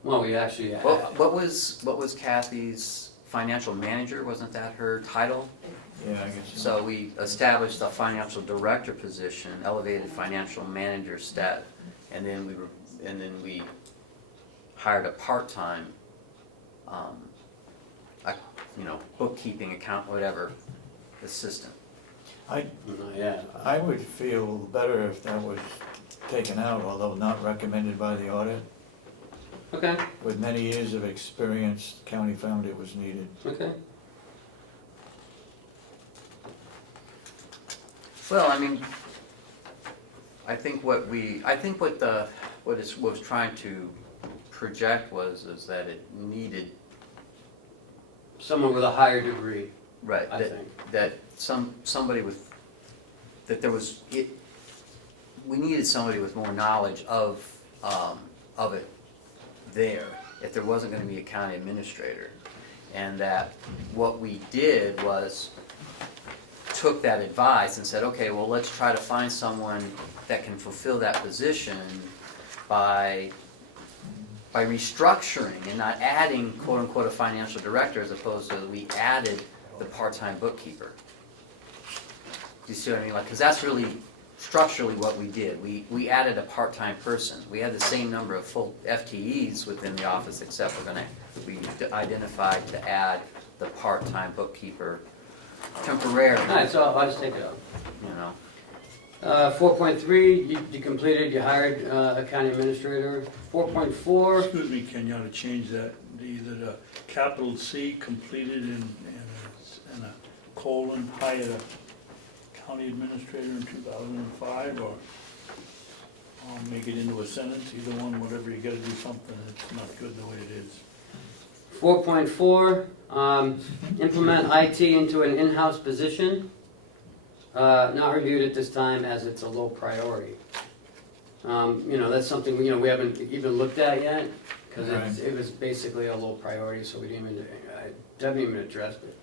Well, we actually, What was Kathy's financial manager, wasn't that her title? yeah, I guess so. So we established a financial director position, elevated financial manager stat, and then we hired a part-time, bookkeeping, account, whatever, assistant. I would feel better if that was taken out, although not recommended by the audit. okay, With many years of experience, the county found it was needed. okay. Well, I mean, I think what was trying to project is that it needed, Someone with a higher degree, right, I think. that somebody with, that there was, we needed somebody with more knowledge of it there, if there wasn't gonna be a county administrator. And that what we did was took that advice and said, okay, well, let's try to find someone that can fulfill that position by restructuring and not adding quote-unquote a financial director, as opposed to we added the part-time bookkeeper. Do you see what I mean? Like, because that's really structurally what we did. We added a part-time person. We had the same number of full FTEs within the office, except we identified to add the part-time bookkeeper temporarily. All right, so I'll just take it up. You know. 4.3, you completed, you hired a county administrator. 4.4, Excuse me, Ken, you ought to change that, either the capital C, completed and a colon, hired a county administrator in 2005, or make it into a sentence, either one, whatever, you gotta do something, it's not good the way it is. 4.4, implement IT into an in-house position. Not reviewed at this time as it's a low priority. That's something, we haven't even looked at yet, because it was basically a low priority, so we haven't even addressed it.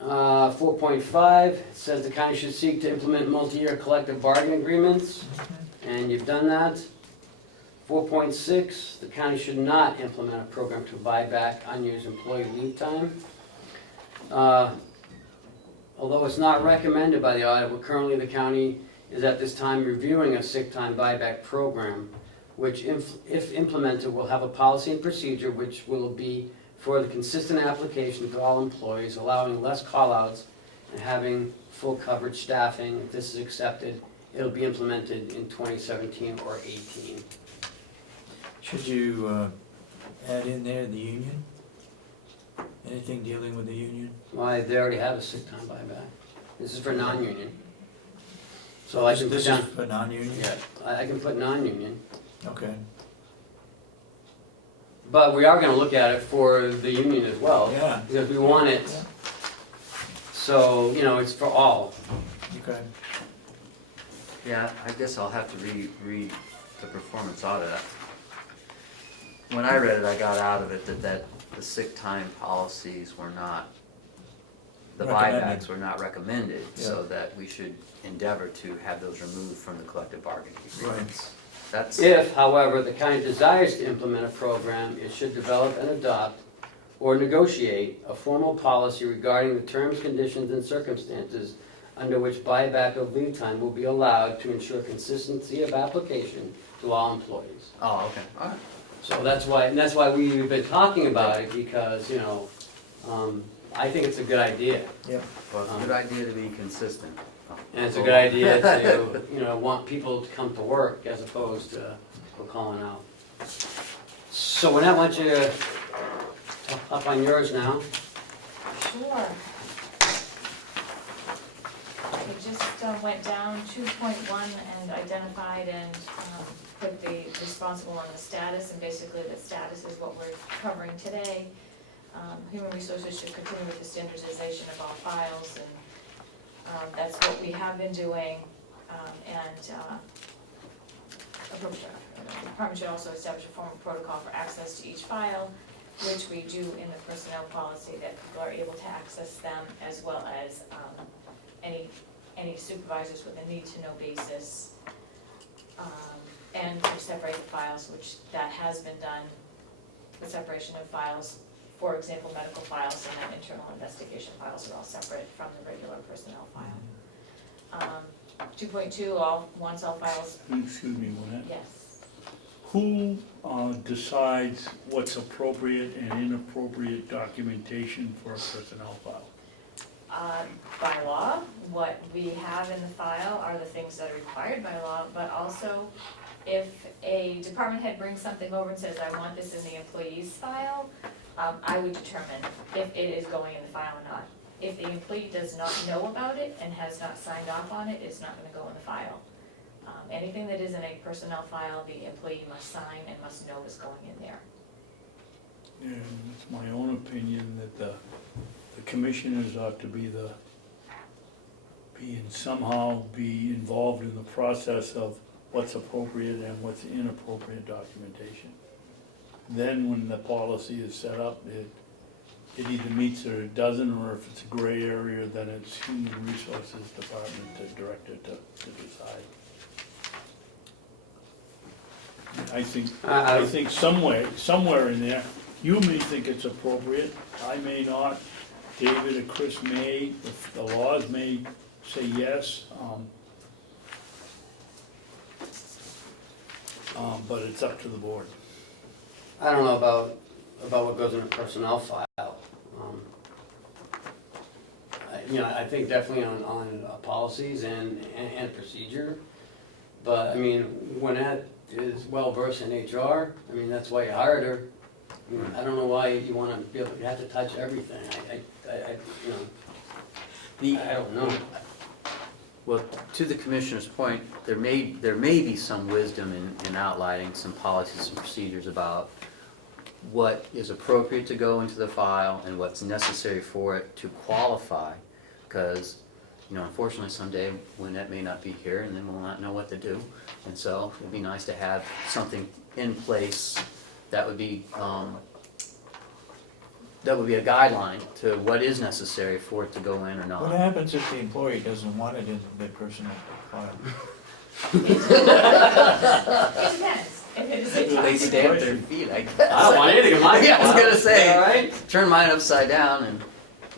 4.5 says the county should seek to implement multi-year collective bargaining agreements, and you've done that. 4.6, the county should not implement a program to buy back unused employee leave time. Although it's not recommended by the audit, currently the county is at this time reviewing a sick time buyback program, which if implemented will have a policy and procedure which will be for the consistent application to all employees, allowing less call-outs and having full coverage staffing. If this is accepted, it'll be implemented in 2017 or 18. Should you add in there the union? Anything dealing with the union? Why, they already have a sick time buyback. This is for non-union. So I can put This down, is for non-union? yeah, I can put non-union. Okay, But we are gonna look at it for the union as well. yeah, Because we want it, so, it's for all. okay. Yeah, I guess I'll have to read the performance audit. When I read it, I got out of it that the sick time policies were not, the Recommended. buybacks were not recommended, so Yeah. that we should endeavor to have those removed from the collective bargaining agreements. That's, If, however, the county desires to implement a program, it should develop and adopt or negotiate a formal policy regarding the terms, conditions, and circumstances under which buyback of leave time will be allowed to ensure consistency of application to all employees. oh, okay, all right. So that's why we've been talking about it, because, I think it's a good idea. Yep. Well, it's a good idea to be consistent. And it's a good idea to, want people to come to work as opposed to calling out. So Lynette, why don't you up on yours now? Sure. I just went down 2.1 and identified and put the responsible on the status, and basically the status is what we're covering today. Human Resources should continue with the standardization of all files, and that's what we have been doing. The department should also establish a formal protocol for access to each file, which we do in the personnel policy, that people are able to access them, as well as any supervisors with a need-to-know basis, and to separate the files, which that has been done. The separation of files, for example, medical files and then internal investigation files are all separate from the regular personnel file. 2.2, all files, Excuse me, Lynette. yes. Who decides what's appropriate and inappropriate documentation for a personnel file? By law, what we have in the file are the things that are required by law, but also if a department head brings something over and says, I want this in the employee's file, I would determine if it is going in the file or not. If the employee does not know about it and has not signed off on it, it's not gonna go in the file. Anything that is in a personnel file, the employee must sign and must know is going in there. Yeah, it's my own opinion that the commissioners ought to be somehow be involved in the process of what's appropriate and what's inappropriate documentation. Then when the policy is set up, it either meets or it doesn't, or if it's a gray area, then it's Human Resources Department to direct it to decide. I think somewhere in there, you may think it's appropriate, I may not, David or Chris may, if the laws may say yes, but it's up to the board. I don't know about what goes in a personnel file. I think definitely on policies and procedure, but I mean, Gwinnett is well versed in HR. I mean, that's why you hired her. I mean, I don't know why you want to be able, you have to touch everything. I don't know. Well, to the commissioner's point, there may be some wisdom in outlining some policies and procedures about what is appropriate to go into the file and what's necessary for it to qualify, because, unfortunately someday Lynette may not be here and then we'll not know what to do. And so it'd be nice to have something in place that would be a guideline to what is necessary for it to go in or not. What happens if the employee doesn't want it in their personnel file? It depends. If it is a They stamp their feet, I guess. I don't want anything in my Yeah, I was file. gonna say, All right? turn mine upside down and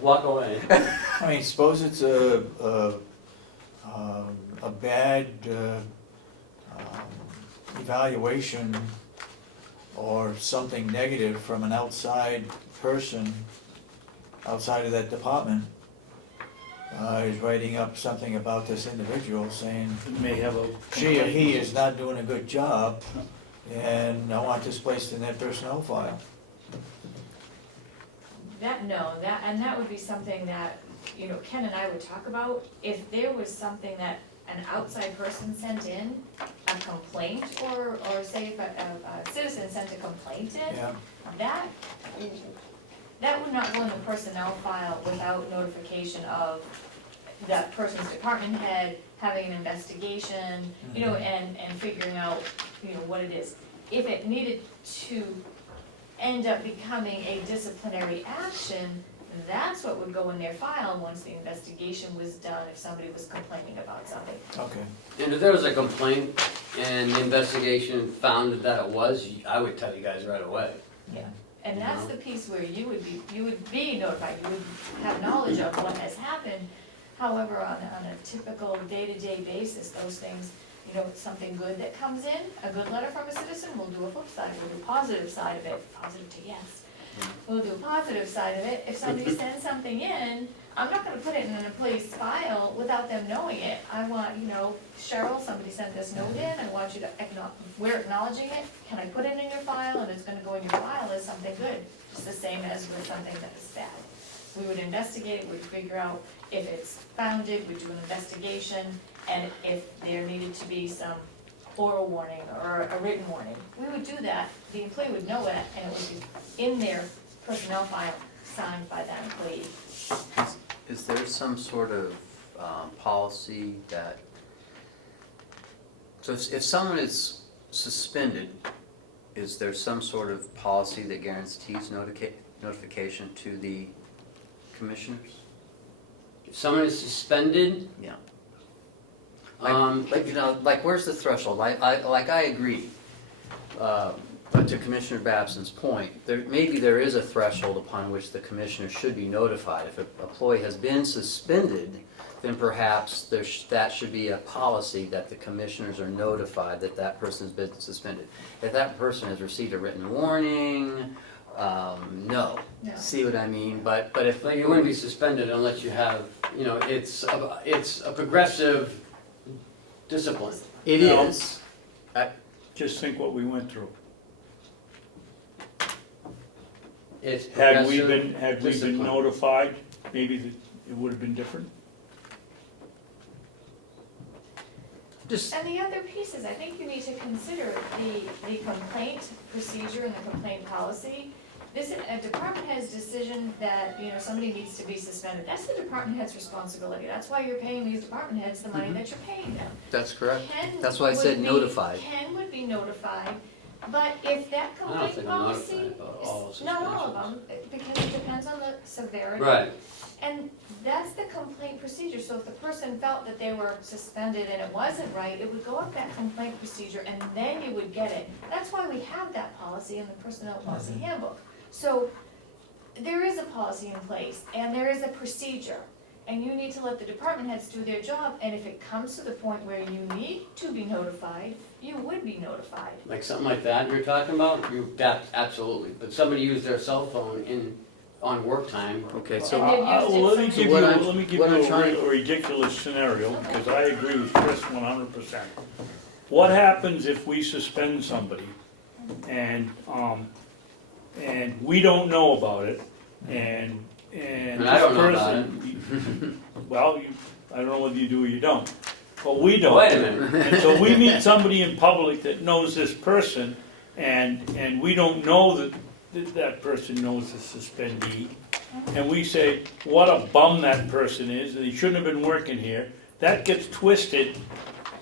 Walk away. I mean, suppose it's a bad evaluation or something negative from an outside person, outside of that department, is writing up something about this individual saying, It may have a. she or he is not doing a good job, and I want this placed in that personnel file. That would be something that, Ken and I would talk about. If there was something that an outside person sent in, a complaint, or say if a citizen sent a complaint in, Yeah, that would not go in the personnel file without notification of that person's department head, having an investigation, and figuring out, what it is. If it needed to end up becoming a disciplinary action, that's what would go in their file once the investigation was done, if somebody was complaining about something. okay. And if there was a complaint and the investigation found that it was, I would tell you guys right away. Yeah, and that's the piece where you would be notified, you would have knowledge of what has happened. However, on a typical day-to-day basis, those things, something good that comes in, a good letter from a citizen, we'll do a flip side, we'll do a positive side of it, positive to yes. We'll do a positive side of it. If somebody sends something in, I'm not gonna put it in an employee's file without them knowing it. I want, Cheryl, somebody sent this note in, I want you to we're acknowledging it, can I put it in your file, and it's gonna go in your file as something good, just the same as with something that is bad. We would investigate, we'd figure out if it's founded, we'd do an investigation, and if there needed to be some oral warning or a written warning, we would do that. The employee would know it, and it would be in their personnel file, signed by that employee. is there some sort of policy that, so if someone is suspended, is there some sort of policy that guarantees notification to the commissioners? If someone is suspended, Yeah. like, Where's the threshold? I agree, but to Commissioner Babson's point, maybe there is a threshold upon which the commissioner should be notified. If an employee has been suspended, then perhaps that should be a policy that the commissioners are notified that that person has been suspended. If that person has received a written warning, no. See what I mean? But if you wouldn't be suspended unless you have, it's a progressive discipline. it No. is, Just think what we went through. It's Had we progressive been discipline. notified, maybe it would have been different. Just, And the other piece is, I think you need to consider the complaint procedure and the complaint policy. This is a department head's decision that, you know, somebody needs to be suspended. That's the department head's responsibility. That's why you're paying these department heads the money that you're paying them. that's correct. Ken That's why I said would be- notified. Ken would be notified, but if that I don't complaint think I'm policy. notified about all Not all of suspensions. them, because it depends on the severity. Right. And that's the complaint procedure, so if the person felt that they were suspended and it wasn't right, it would go up that complaint procedure and then you would get it. That's why we have that policy in the personnel policy handbook. So there is a policy in place and there is a procedure. And you need to let the department heads do their job, and if it comes to the point where you need to be notified, you would be notified. Like something like that you're talking about, absolutely. But somebody used their cell phone on work time. Okay, And so, they've used it Well, let me for- give you, what let me give what you I'm trying- a ridiculous scenario, because I agree with Chris 100%. What happens if we suspend somebody and we don't know about it, and And I don't know this about person, well, I don't know whether you do or you don't, but we don't. Wait a minute. And so we meet somebody in public that knows this person, and we don't know that person knows the suspendee, and we say, what a bum that person is, and he shouldn't have been working here. That gets twisted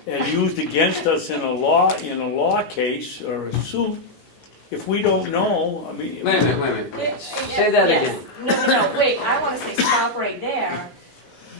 and used against us in a law case or a suit. If we don't know, I mean. Wait a minute. Say that Yes. again. No, wait, I wanna say stop right there.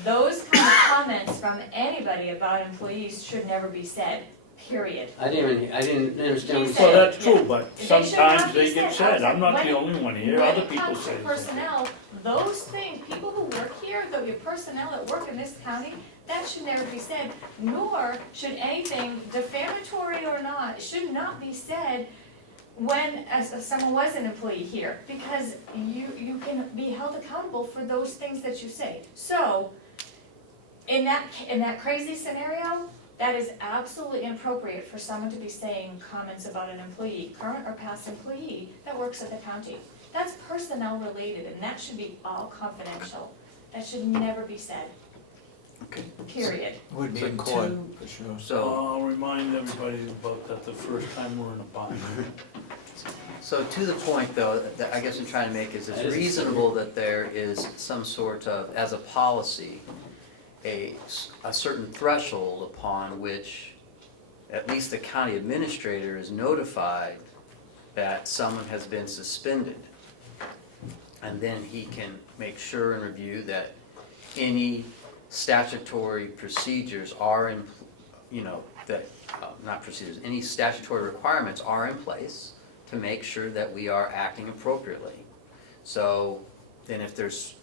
Those kind of comments from anybody about employees should never be said, period. I didn't understand what you Well, said. that's true, but They should not sometimes be they get said. I'm not the only one here, other people say When it something. comes to personnel, those things, people who work here, the personnel that work in this county, that should never be said, nor should anything defamatory or not, should not be said when someone was an employee here, because you can be held accountable for those things that you say. So, in that crazy scenario, that is absolutely inappropriate for someone to be saying comments about an employee, current or past employee, that works at the county. That's personnel related, and that should be all confidential. That should never be said. Okay. Period. Would be So in court, two- for sure. so, I'll remind everybody about that the first time we're in a bind. so to the point though, that I guess I'm trying to make is That it's is reasonable that there is some sort of, as a policy, a certain threshold upon which at least the county administrator is notified that someone has been suspended. And then he can make sure and review that any statutory procedures are in, not procedures, any statutory requirements are in place to make sure that we are acting appropriately. So then if there's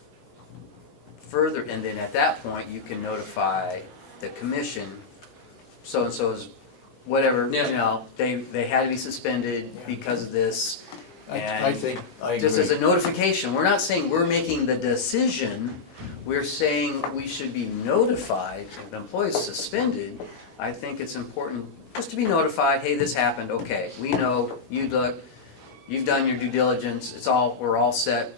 further, and then at that point, you can notify the commission, so-and-so's, whatever, they had to be suspended because of this. I think, I agree. Just as a notification, we're not saying we're making the decision, we're saying we should be notified if the employee's suspended. I think it's important just to be notified, hey, this happened, okay, we know, you've done your due diligence, we're all set,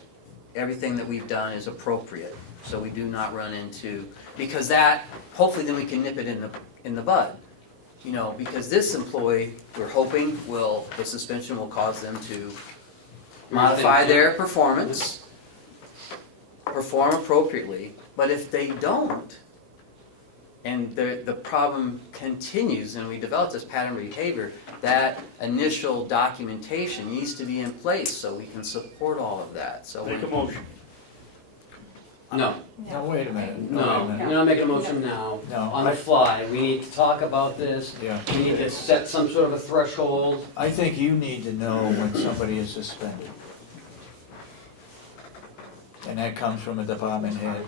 everything that we've done is appropriate. So we do not run into, because that, hopefully then we can nip it in the bud. Because this employee, we're hoping the suspension will cause them to modify their performance, perform appropriately, but if they don't, and the problem continues and we develop this pattern of behavior, that initial documentation needs to be in place so we can support all of that, so. Make a motion. No, No, wait a minute. no, Wait a you're minute. not making a motion now, No, on the fly. We need to talk about this, Yeah. we need to set some sort of a threshold. I think you need to know when somebody is suspended. And that comes from a department head,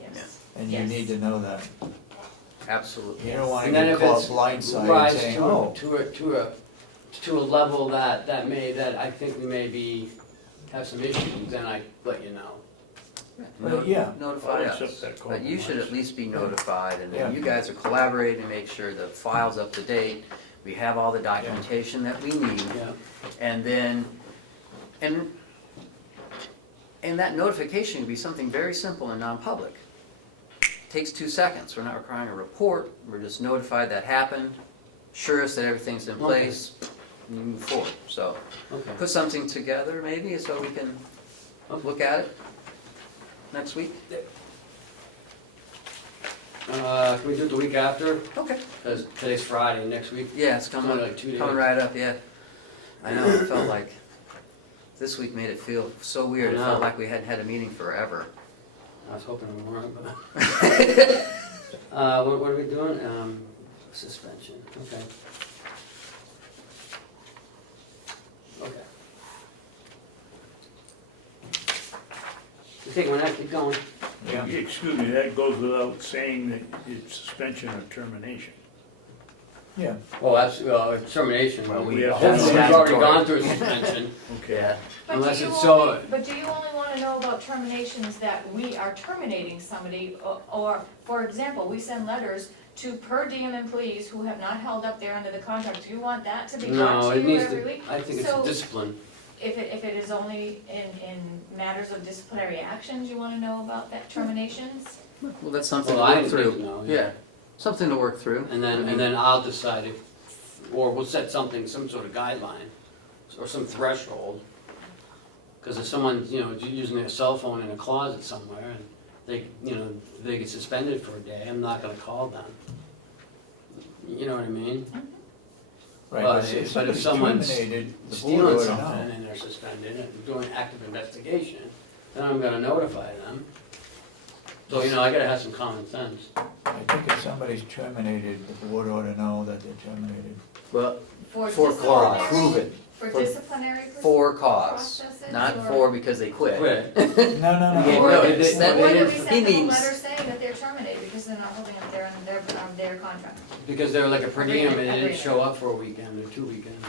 Yes. and you Yes. need to know that. Absolutely. You don't wanna And then get if caught it's blindsided rise saying, to oh. to a level that I think we may have some issues, then I let you know. Well, yeah. Notify I'll us, accept that but you should at least be notified, and then Yeah. you guys are collaborating to make sure the file's up to date, we have all the documentation that we need, Yeah. and then, and that notification can be something very simple and non-public. takes 2 seconds. We're not requiring a report, we're just notified that happened, assure us that everything's in place, and you move forward. So, Okay. put something together maybe so we can look at it next week. Can we do it the week after? Okay. Because today's Friday, next week. Yeah, it's coming, Only like 2 days. coming right up, yeah. I know, it felt like, this week made it feel so weird. It I felt know. like we hadn't had a meeting forever. I was hoping we weren't, but. What are we doing? Suspension, okay. Okay. You take one out, keep going. Yeah. Excuse me, that goes without saying that it's suspension or termination. Yeah. Well, that's, termination. Well, we have- Hopefully we've That's already statutory. gone through suspension. Okay. Yeah. Unless it's so, But do you only wanna know about terminations that we are terminating somebody, or, for example, we send letters to per diem employees who have not held up their end of the contract, do you want that to be brought no, to it you needs every to, week? I think it's So- discipline. If it is only in matters of disciplinary actions, you wanna know about that terminations? Well, that's something to Well, I work think through. no, Yeah, something to work through. And then I'll decide if, or we'll set something, some sort of guideline, or some threshold. Because if someone's, using their cell phone in a closet somewhere, and they get suspended for a day, I'm not gonna call them. You know what I mean? Right, But but if if somebody's someone's terminated, the board Stealing ought to something know. and they're suspended and doing active investigation, then I'm gonna notify them. So, I gotta have some common sense. I think if somebody's terminated, the board ought to know that they're terminated. Well, For for disciplinary- cause, prove it. For For- disciplinary For cause, processes, not or- for because they quit. Quit. No, no, Yeah, no. no, Or they it's did- that- or they Or do didn't- we He send them a means- letter saying that they're terminated because they're not holding up their contract? Because they're like a per diem and they didn't Agreement. show up for a weekend or 2 weekends.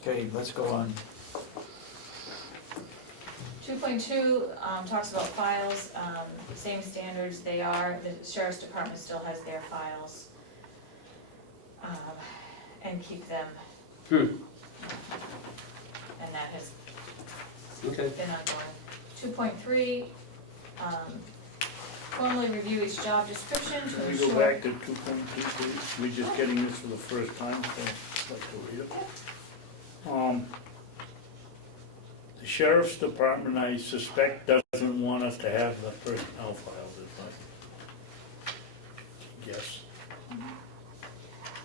Okay, let's go on. 2.2 talks about files, same standards they are, the sheriff's department still has their files. And keep them. And that has Okay. been ongoing. 2.3, formally review each job description to Can we ensure. go back to 2.2, please? We're just getting this for the first time, so I'd like to read it. The sheriff's department, I suspect, doesn't want us to have the personnel files, is my guess.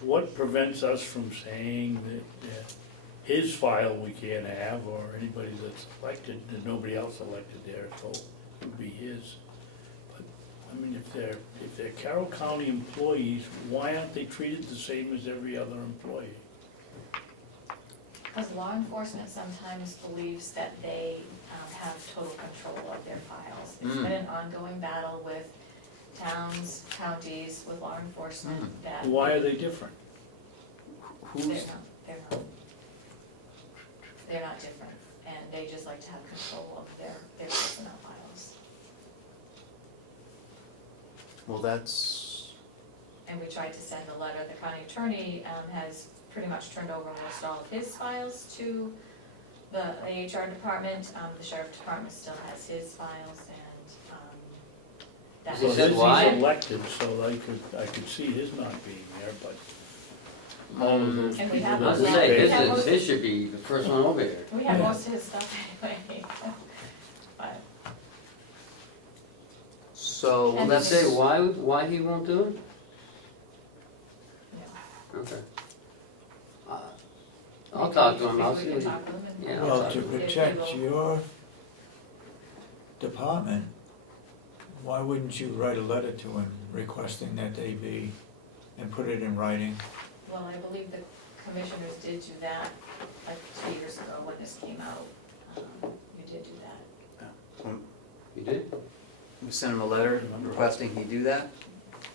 What prevents us from saying that his file we can't have, or anybody that's elected, that nobody else elected there, so it would be his? But, I mean, if they're Carroll County employees, why aren't they treated the same as every other employee? Because law enforcement sometimes believes that they have total control of their files. It's been an ongoing battle with towns, counties, with law enforcement that. Why are they different? They're not. They're not different, and they just like to have control of their personnel files. Well, that's, And we tried to send a letter, the county attorney has pretty much turned over almost all of his files to the HR department. The sheriff department still has his files, and that. He Well, said his why? he's elected, so I could see his not being there, but all of those And we people have that Not to those- we say, pay Yeah, for. most- his should be the first one over here. We have Yeah. most of his stuff anyway, but. so And Let's let's, say why he won't do it? Yeah. Okay. I'll talk to him, I'll see We what can he. talk to him and. Yeah, I'll Well, talk to to him. protect your department, why wouldn't you write a letter to him requesting that they be, and put it in writing? Well, I believe the commissioners did do that like 2 years ago when this came out. You did do that. You did? we send him a letter requesting he do that?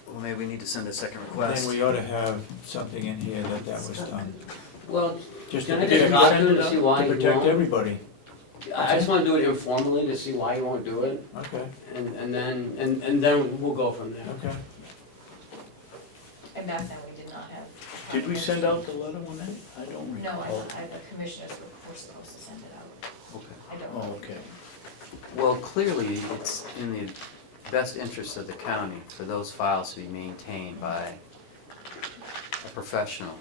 Well, maybe we need to send a second request. Then we ought to have something in here that was done. Well, Just Can to I just protect- talk to him to see why he protect won't? everybody. I just wanna do it informally to see why he won't do it, Okay, and then we'll go from there. okay. And back then, we did not have. Did we send out the letter on that? I don't No, recall. the commissioners were supposed to send it out. Okay. I don't Oh, know. okay. Well, clearly, it's in the best interest of the county for those files to be maintained by a professional.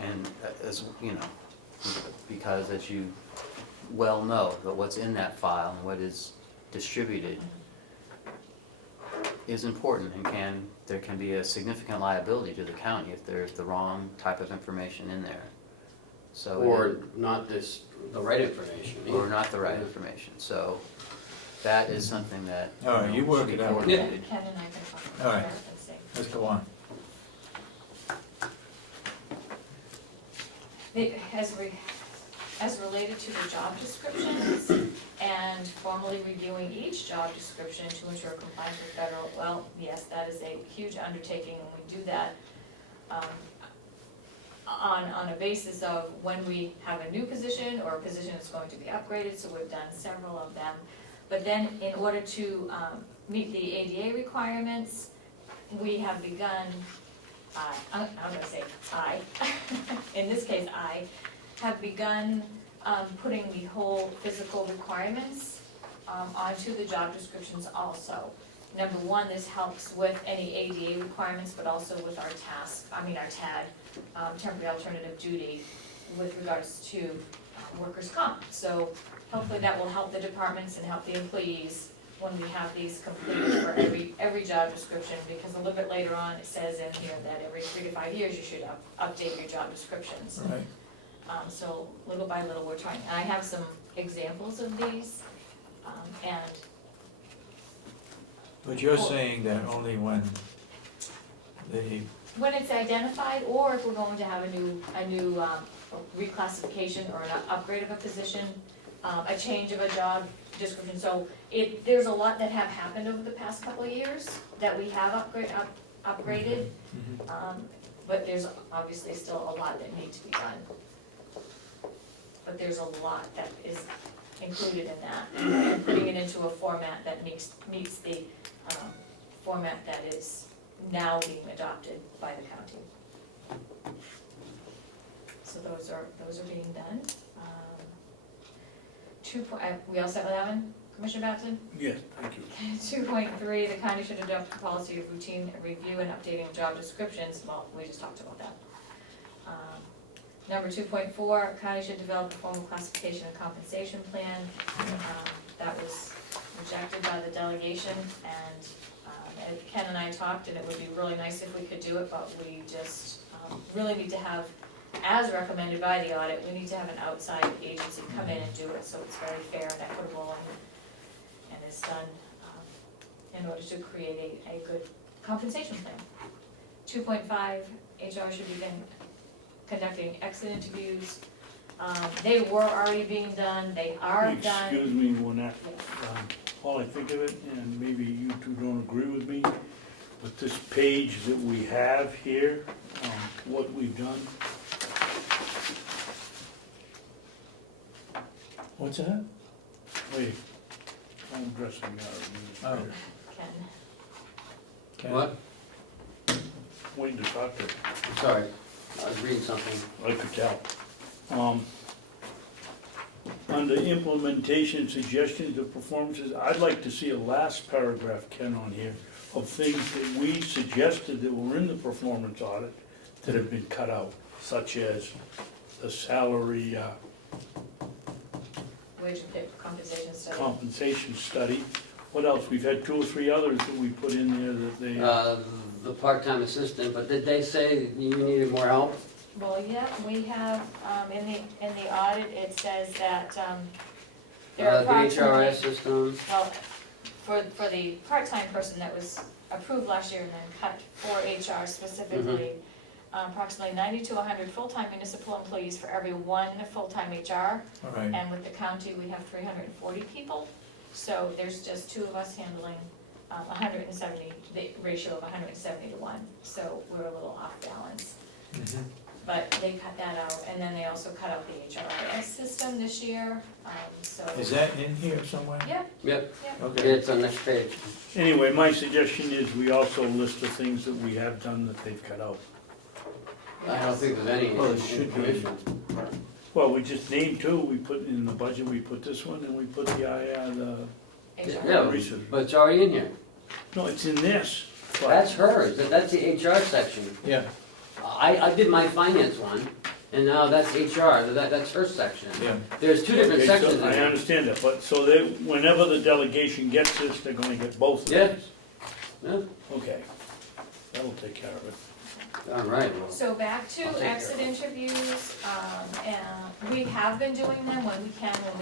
And as, you know, because as you well know, that what's in that file and what is distributed is important and there can be a significant liability to the county if there's the wrong type of information in there. So Or not the right information. or not the right information. So that is something that. All right, you work should it be out. coordinated. Ken and I can talk All about right. that and see. Let's go on. As related to the job descriptions and formally reviewing each job description to ensure compliance with federal, well, yes, that is a huge undertaking, and we do that on a basis of when we have a new position or a position that's going to be upgraded, so we've done several of them. But then in order to meet the ADA requirements, we have begun, I'm gonna say I, in this case I, have begun putting the whole physical requirements onto the job descriptions also. Number one, this helps with any ADA requirements, but also with our TAD, temporary alternative duty, with regards to workers' comp. So hopefully that will help the departments and help the employees when we have these completed for every job description, because a little bit later on, it says in here that every 3 to 5 years, you should update your job descriptions. Right. So little by little, we're trying, and I have some examples of these, and. But you're saying that only when When it's identified, or if we're going to have a new reclassification or an upgrade of a position, a change of a job description. So there's a lot that have happened over the past couple of years that we have upgraded, but there's obviously still a lot that needs to be done. But there's a lot that is included in that, and putting it into a format that meets the format that is now being adopted by the county. So those are being done. We also have that one, Commissioner Babson? Yes, thank you. 2.3, the county should adopt a policy of routine review and updating job descriptions. Well, we just talked about that. Number 2.4, county should develop a formal classification and compensation plan. That was rejected by the delegation, and Ken and I talked, and it would be really nice if we could do it, but we just really need to have, as recommended by the audit, we need to have an outside agency come in and do it, so it's very fair and equitable and is done in order to create a good compensation plan. 2.5, HR should begin conducting exit interviews. They were already being done, they are done. Excuse me, one while I think of it, and maybe you two don't agree with me, but this page that we have here, what we've done, What's that? wait, I'm addressing our administrator. Ken, What? Waiting to talk to her. I'm sorry, I was reading something. I could tell. Under implementation suggestions of performances, I'd like to see a last paragraph, Ken, on here, of things that we suggested that were in the performance audit that have been cut out, such as the salary wage and compensation study. compensation study. What else? We've had 2 or 3 others that we put in there that they. The part-time assistant, but did they say you needed more help? Well, yeah, we have, in the audit, it says that, there are The approximately. HRS system, Well, for the part-time person that was approved last year and then cut for HR specifically, approximately 90 to 100 full-time municipal employees for every 1 full-time HR. All right. And with the county, we have 340 people. So there's just 2 of us handling 170, the ratio of 170 to 1. So we're a little off balance. But they cut that out, and then they also cut out the HRIS system this year, so. Is that in here somewhere? Yep, yep, Okay. it's on next page. Anyway, my suggestion is we also list the things that we have done that they've cut out. I don't think there's any Well, it should be. commission. Well, we just named two, we put in the budget, we put this one, and we put the Yeah, research. but it's already in here. No, it's in this, but, That's hers, that's the HR section. Yeah, I did my finance one, and now that's HR, that's her section. yeah. There's two different okay, so sections in I here. understand that, but, so they, whenever the delegation gets this, they're gonna get both of Yeah. these? Yeah, Okay, that'll take care of it. all right, well, So back to I'll take care exit of it. interviews, and we have been doing them when we can, when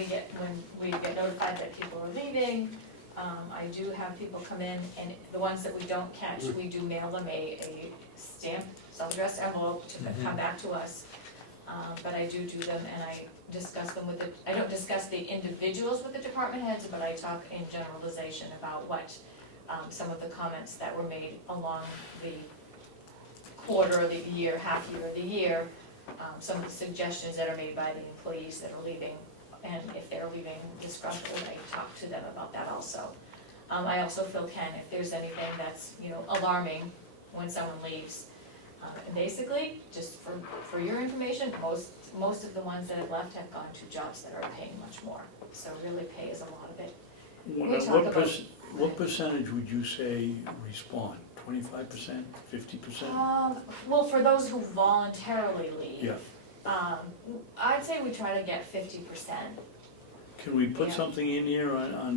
we get notified that people are leaving. I do have people come in, and the ones that we don't catch, we do mail them a stamped, self-addressed envelope to come back to us. But I do them, and I discuss them with I don't discuss the individuals with the department heads, but I talk in generalization about what, some of the comments that were made along the quarter of the year, half year of the year, some of the suggestions that are made by the employees that are leaving, and if they're leaving disgruntled, I talk to them about that also. I also fill Ken if there's anything that's, alarming when someone leaves. And basically, just for your information, most of the ones that have left have gone to jobs that are paying much more, so really pay is a lot of it. What percentage would you say respond? 25%, 50%? Well, for those who voluntarily leave, Yeah. I'd say we try to get 50%. Can we put Yeah. something in here on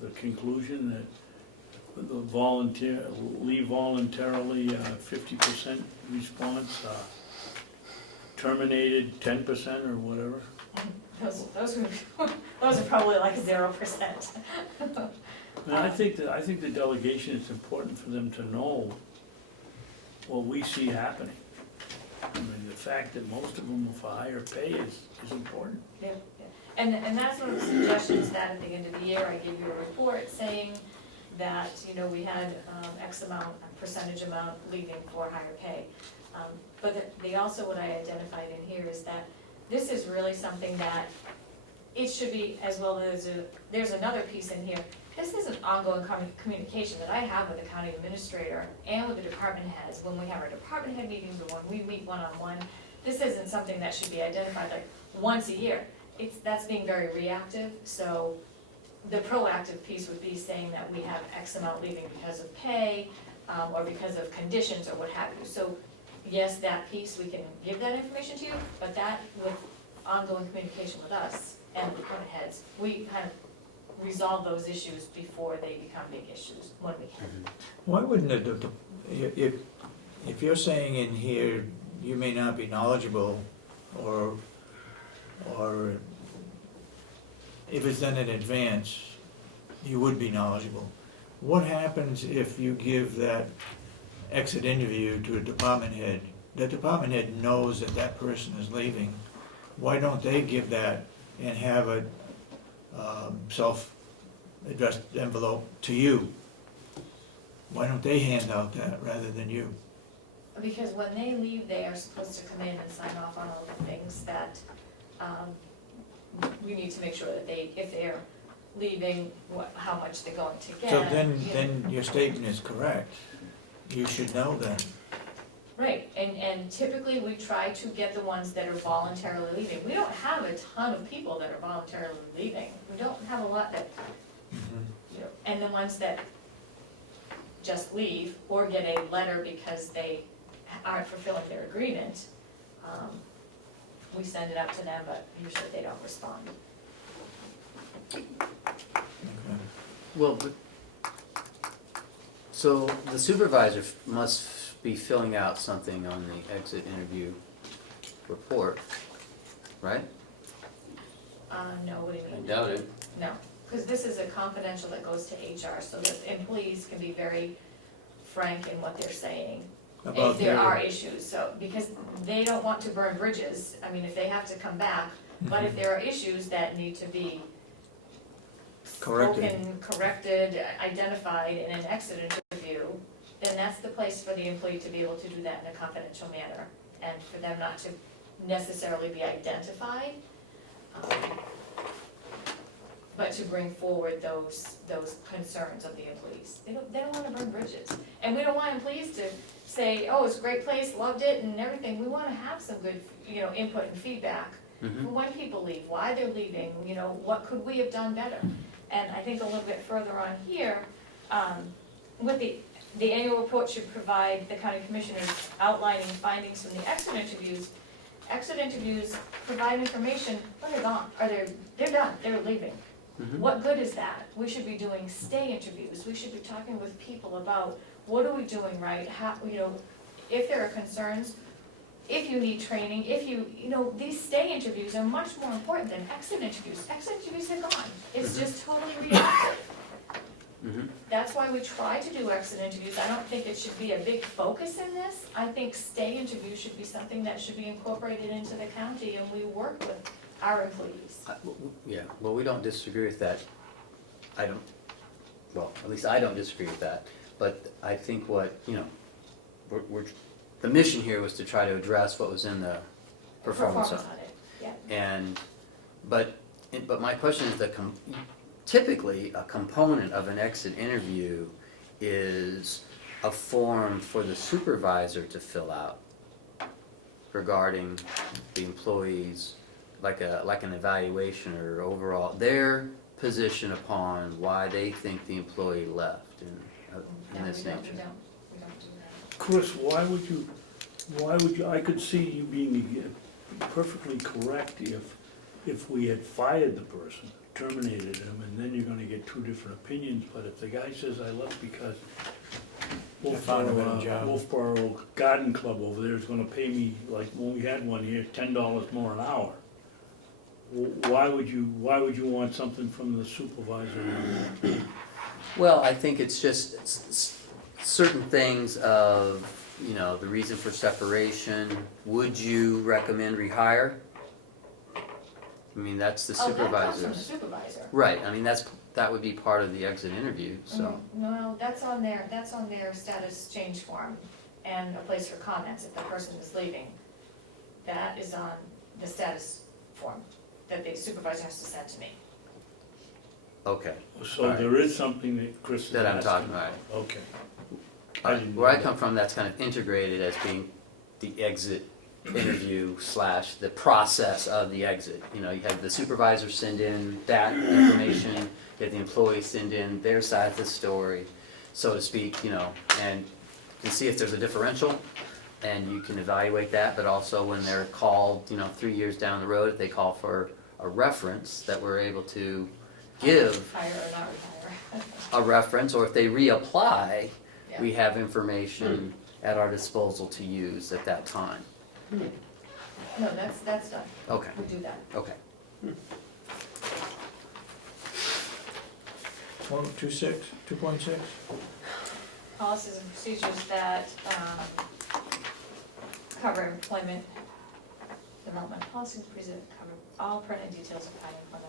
the conclusion that the leave voluntarily, 50% response, terminated 10% or whatever? Those are probably like 0%. And I think the delegation, it's important for them to know what we see happening. I mean, the fact that most of them are for higher pay is important. Yeah, yeah. And that's one of the suggestions that at the end of the year, I gave you a report saying that, we had X amount, a percentage amount leaving for higher pay. But they also, what I identified in here is that this is really something that it should be, as well as, there's another piece in here. This is an ongoing communication that I have with the county administrator and with the department heads when we have our department head meetings or when we meet one-on-one. This isn't something that should be identified like once a year. That's being very reactive, so the proactive piece would be saying that we have X amount leaving because of pay, or because of conditions or what have you. So yes, that piece, we can give that information to you, but that with ongoing communication with us and the department heads, we kind of resolve those issues before they become big issues when we can. Why wouldn't if you're saying in here, you may not be knowledgeable, or if it's done in advance, you would be knowledgeable. What happens if you give that exit interview to a department head? The department head knows that that person is leaving. Why don't they give that and have a self-addressed envelope to you? Why don't they hand out that rather than you? Because when they leave, they are supposed to come in and sign off on all the things that we need to make sure that if they're leaving, how much they're going to get. So then your statement is correct. You should know that. Right, and typically we try to get the ones that are voluntarily leaving. We don't have a ton of people that are voluntarily leaving. We don't have a lot that, and the ones that just leave or get a letter because they aren't fulfilling their agreement, we send it out to them, but usually they don't respond. Okay. Well, so the supervisor must be filling out something on the exit interview report, right? No, what do you I mean? doubt it. No, because this is a confidential that goes to HR, so that employees can be very frank in what they're saying. If there are issues, so, because they don't want to burn bridges, I mean, if they have to come back, but if there are issues that need to be spoken, corrected, identified in an exit interview, then that's the place for the employee to be able to do that in a confidential manner, and for them not to necessarily be identified, but to bring forward those concerns of the employees. They don't wanna burn bridges, and we don't want employees to say, oh, it's a great place, loved it and everything. We wanna have some good, input and feedback, Mhm. when people leave, why they're leaving, you know, what could we have done better? And I think a little bit further on here, with the annual report should provide the county commissioners outlining findings from the exit interviews. Exit interviews provide information, when they're gone, or they're done, they're leaving. Mhm. What good is that? We should be doing stay interviews, we should be talking with people about what are we doing right, how, you know, if there are concerns, if you need training, if you know, these stay interviews are much more important than exit interviews. Exit interviews are gone, it's just totally reactive. Mhm. That's why we try to do exit interviews. I don't think it should be a big focus in this. I think stay interviews should be something that should be incorporated into the county, and we work with our employees. Yeah, well, we don't disagree with that. At least I don't disagree with that. But I think what, you know, the mission here was to try to address what was in the performance audit. Yeah. But my question is typically a component of an exit interview is a form for the supervisor to fill out regarding the employees, like an evaluation or overall, their position upon why they think the employee left in this nature. We don't do that. Chris, why would you, I could see you being perfectly correct if we had fired the person, terminated him, and then you're gonna get two different opinions, but if the guy says I left because found a better job. Wolfboro Garden Club over there is gonna pay me, like when we had one here, $10 more an hour. Why would you want something from the supervisor? Well, I think it's just certain things of, you know, the reason for separation. Would you recommend rehire? I mean, that's the Oh, that comes from the supervisor's. supervisor. Right, I mean, that would be part of the exit interview, so. No, that's on their status change form and a place for comments if the person is leaving. That is on the status form that the supervisor has to send to me. Okay. So Alright. there is something that Chris is That I'm asking talking about. Okay. Where I come from, that's kind of integrated as being the exit interview / the process of the exit. You know, you have the supervisor send in that information, you have the employee send in their side of the story, so to speak, you know, and you can see if there's a differential, and you can evaluate that, but also when they're called, you know, 3 years down the road, if they call for a reference, that we're able to give Hire or not retire. a reference, or if they reapply, Yeah. we have information at our disposal to use at that time. No, that's done. Okay, We do that. okay. 2.6? Policies and procedures that cover employment development. Policies and procedures that cover all pertinent details of county employment.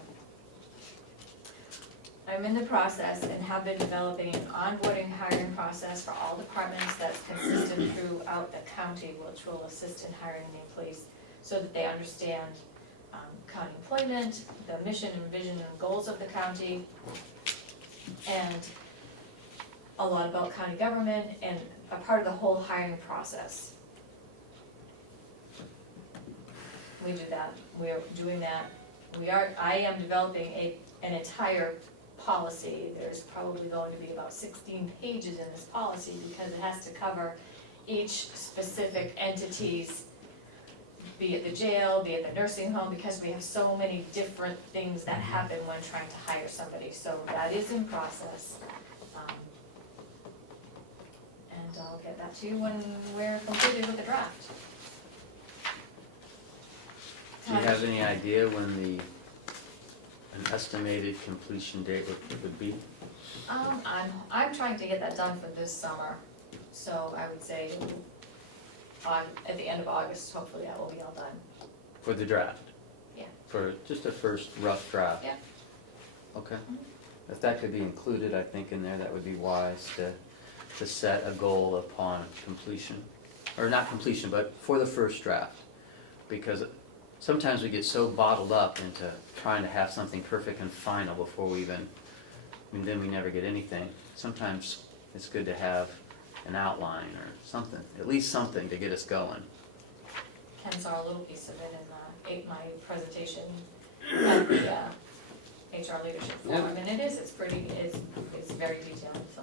I'm in the process and have been developing an onboarding hiring process for all departments that's consistent throughout the county, which will assist in hiring the employees so that they understand county employment, the mission and vision and goals of the county, and a lot about county government and a part of the whole hiring process. We do that, we're doing that. I am developing an entire policy. There's probably going to be about 16 pages in this policy because it has to cover each specific entity's, be it the jail, be it the nursing home, because we have so many different things that happen when trying to hire somebody. So that is in process. And I'll get that to you when we're completed with the draft. Do you have any idea when an estimated completion date would be? I'm trying to get that done for this summer, so I would say at the end of August, hopefully that will be all done. For the draft? Yeah. For just a first rough draft? Yeah. Okay. If that could be included, I think in there, that would be wise to set a goal upon completion. Or not completion, but for the first draft. Because sometimes we get so bottled up into trying to have something perfect and final before we even, and then we never get anything. Sometimes it's good to have an outline or something, at least something to get us going. Ken saw a little piece of it in my presentation at the HR Leadership Forum, and it's very detailed, so.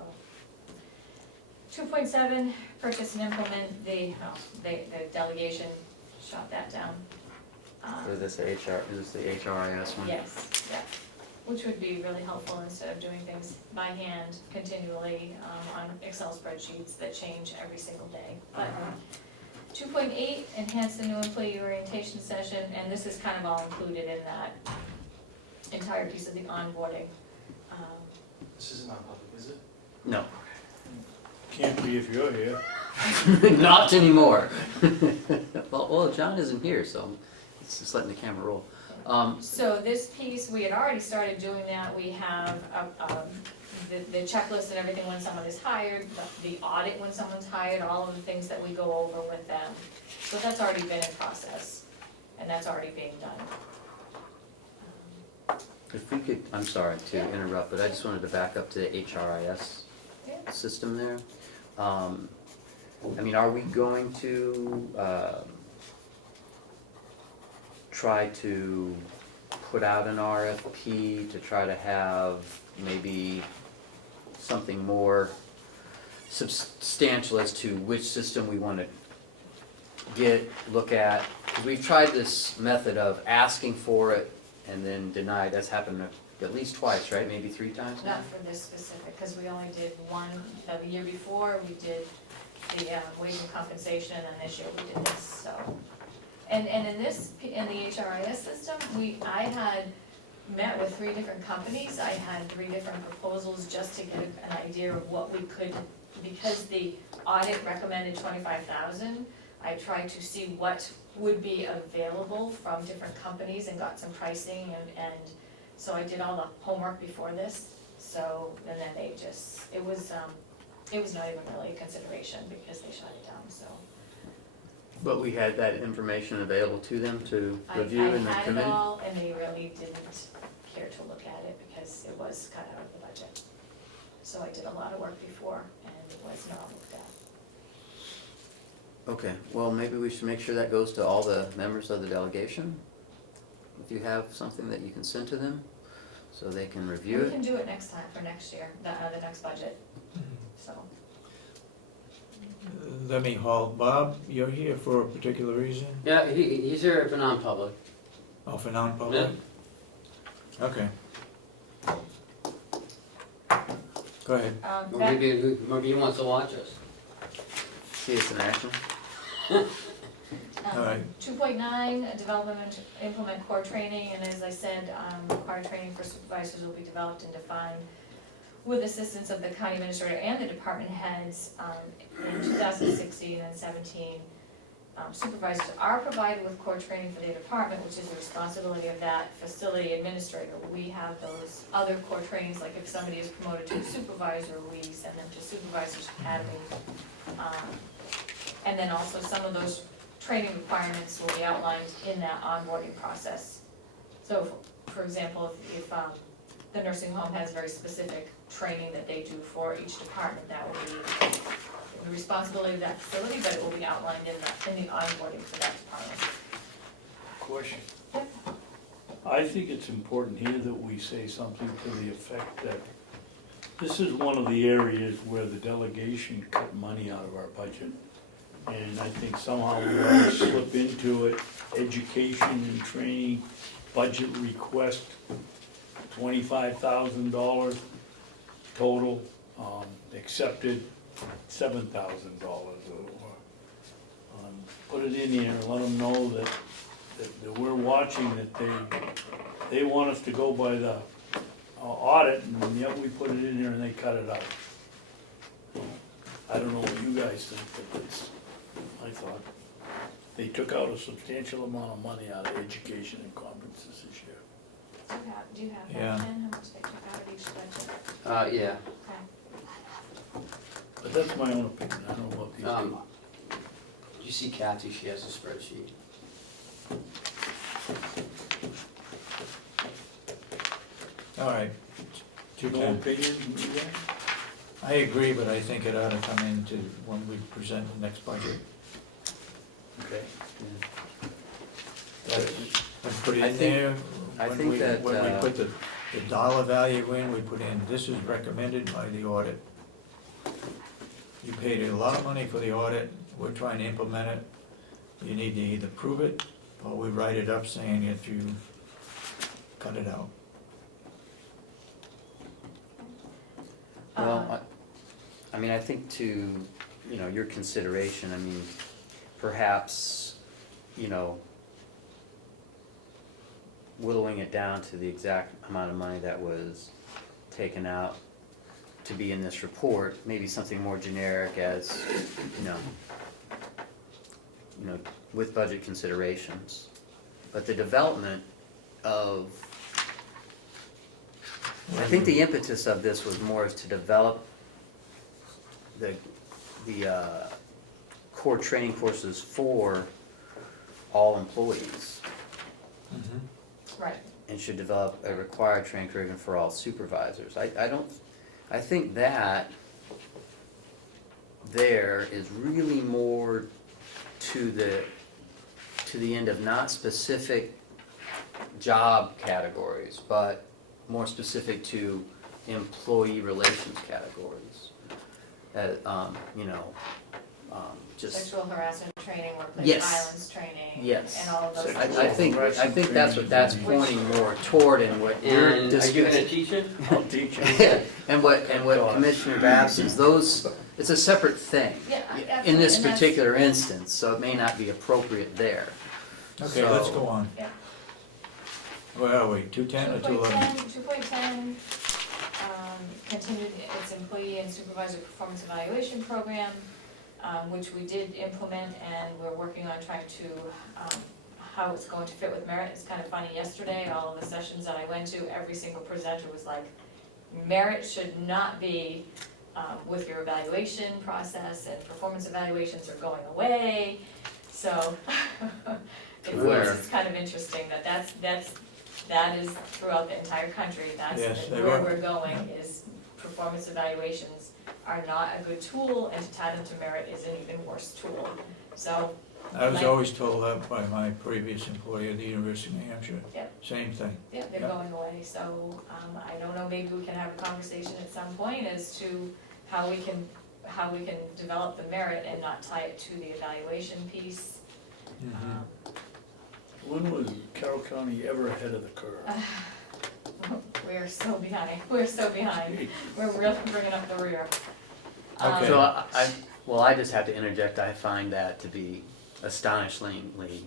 2.7, purchase and implement the delegation, shot that down. So this HR, is this the HRIS one? Yes, yeah, which would be really helpful instead of doing things by hand continually on Excel spreadsheets that change every single day. But 2.8, enhance the new employee orientation session, and this is kind of all included in that entire piece of the onboarding. This is not public, is it? No, Can't be if you're here. not anymore. Well, John isn't here, so it's just letting the camera roll. So this piece, we had already started doing that. We have the checklist and everything when someone is hired, the audit when someone's hired, all of the things that we go over with them. So that's already been in process, and that's already being done. If we could, I'm sorry to interrupt, but I just wanted to back up to the HRIS Yeah. system there. I mean, are we going to try to put out an RFP to try to have maybe something more substantial as to which system we want to look at? Because we've tried this method of asking for it and then denied. That's happened at least twice, right? Maybe 3 times now? Not for this specific, because we only did one, the year before, we did the wage and compensation, and then this year we did this, so. And in the HRIS system, I had met with 3 different companies, I had 3 different proposals just to get an idea of what we could, because the audit recommended 25,000, I tried to see what would be available from different companies and got some pricing, and so I did all the homework before this, so, and then it was not even really a consideration because they shut it down, so. But we had that information available to them to review in the I had it committee? all, and they really didn't care to look at it because it was cut out of the budget. So I did a lot of work before, and it was not looked at. Okay, well, maybe we should make sure that goes to all the members of the delegation. If you have something that you can send to them, so they can review We it. can do it next time, for next year, the next budget, so. Let me halt. Bob, you're here for a particular reason? Yeah, he's here for non-public. Oh, for non-public? Okay. Go ahead. Or maybe he wants to watch us. See us in action. All right. 2.9, development, implement core training, and as I said, core training for supervisors will be developed and defined with assistance of the county administrator and the department heads in 2016 and 17. Supervisors are provided with core training for their department, which is the responsibility of that facility administrator. We have those other core trainings, like if somebody is promoted to a supervisor, we send them to Supervisors Academy. And then also some of those training requirements will be outlined in that onboarding process. So, for example, if the nursing home has very specific training that they do for each department, that will be the responsibility of that facility, but it will be outlined in the onboarding for that department. Question. I think it's important here that we say something to the effect that this is one of the areas where the delegation cut money out of our budget. And I think somehow we want to slip into it, education and training, budget request, $25,000 total, accepted $7,000 or put it in here and let them know that we're watching, that they want us to go by the audit, and yet we put it in here and they cut it out. I don't know what you guys think, but it's my thought. They took out a substantial amount of money out of education and conferences this year. Do you have Yeah. that, Ken, how much they took out of each budget? Yeah. Okay. But that's my own opinion, I don't know about these people. You see Kathy, she has a spreadsheet. All right. No 210. opinion from you guys? I agree, but I think it ought to come into when we present the next budget. Okay. put I in think- there, I when think we, that, when we put the dollar value in, we put in, this is recommended by the audit. You paid a lot of money for the audit, we're trying to implement it. You need to either prove it, or we write it up saying if you cut it out. Well, I mean, I think to, you know, your consideration, I mean, perhaps, you know, whittling it down to the exact amount of money that was taken out to be in this report, maybe something more generic as, you know, with budget considerations. But the development of, I think the impetus of this was more is to develop the core training courses for all employees, Right. and should develop a required training curriculum for all supervisors. I think that there is really more to the end of not specific job categories, but more specific to employee relations categories. You know, just. Sexual harassment training, workplace Yes. violence training, Yes. and all of those. I think that's what that's pointing more toward, and what you're And are you discussing. gonna teach it? I'll teach you. And what Commissioner Babson's, those, it's a separate thing. Yeah, In this absolutely, and that's- particular instance, so it may not be appropriate there. Okay, let's So- go on. Yeah. Where are we, 210 or 211? 2.10, continued its employee and supervisor performance evaluation program, which we did implement, and we're working on trying to, how it's going to fit with merit. It's kind of funny, yesterday, all of the sessions that I went to, every single presenter was like, merit should not be with your evaluation process, and performance evaluations are going away, so it's kind of interesting that is throughout the entire country, that's Yes, they where were. we're going, is performance evaluations are not a good tool, and to tie them to merit is an even worse tool, so. I was like- always told that by my previous employer at the University of New Hampshire. Yep. Same thing. Yeah, they're Yeah. going away, so, I don't know, maybe we can have a conversation at some point as to how we can develop the merit and not tie it to the evaluation piece. Mhm. When was Carroll County ever ahead of the curve? We're so behind, we're really bringing up the rear. Okay. So I just have to interject, I find that to be astonishingly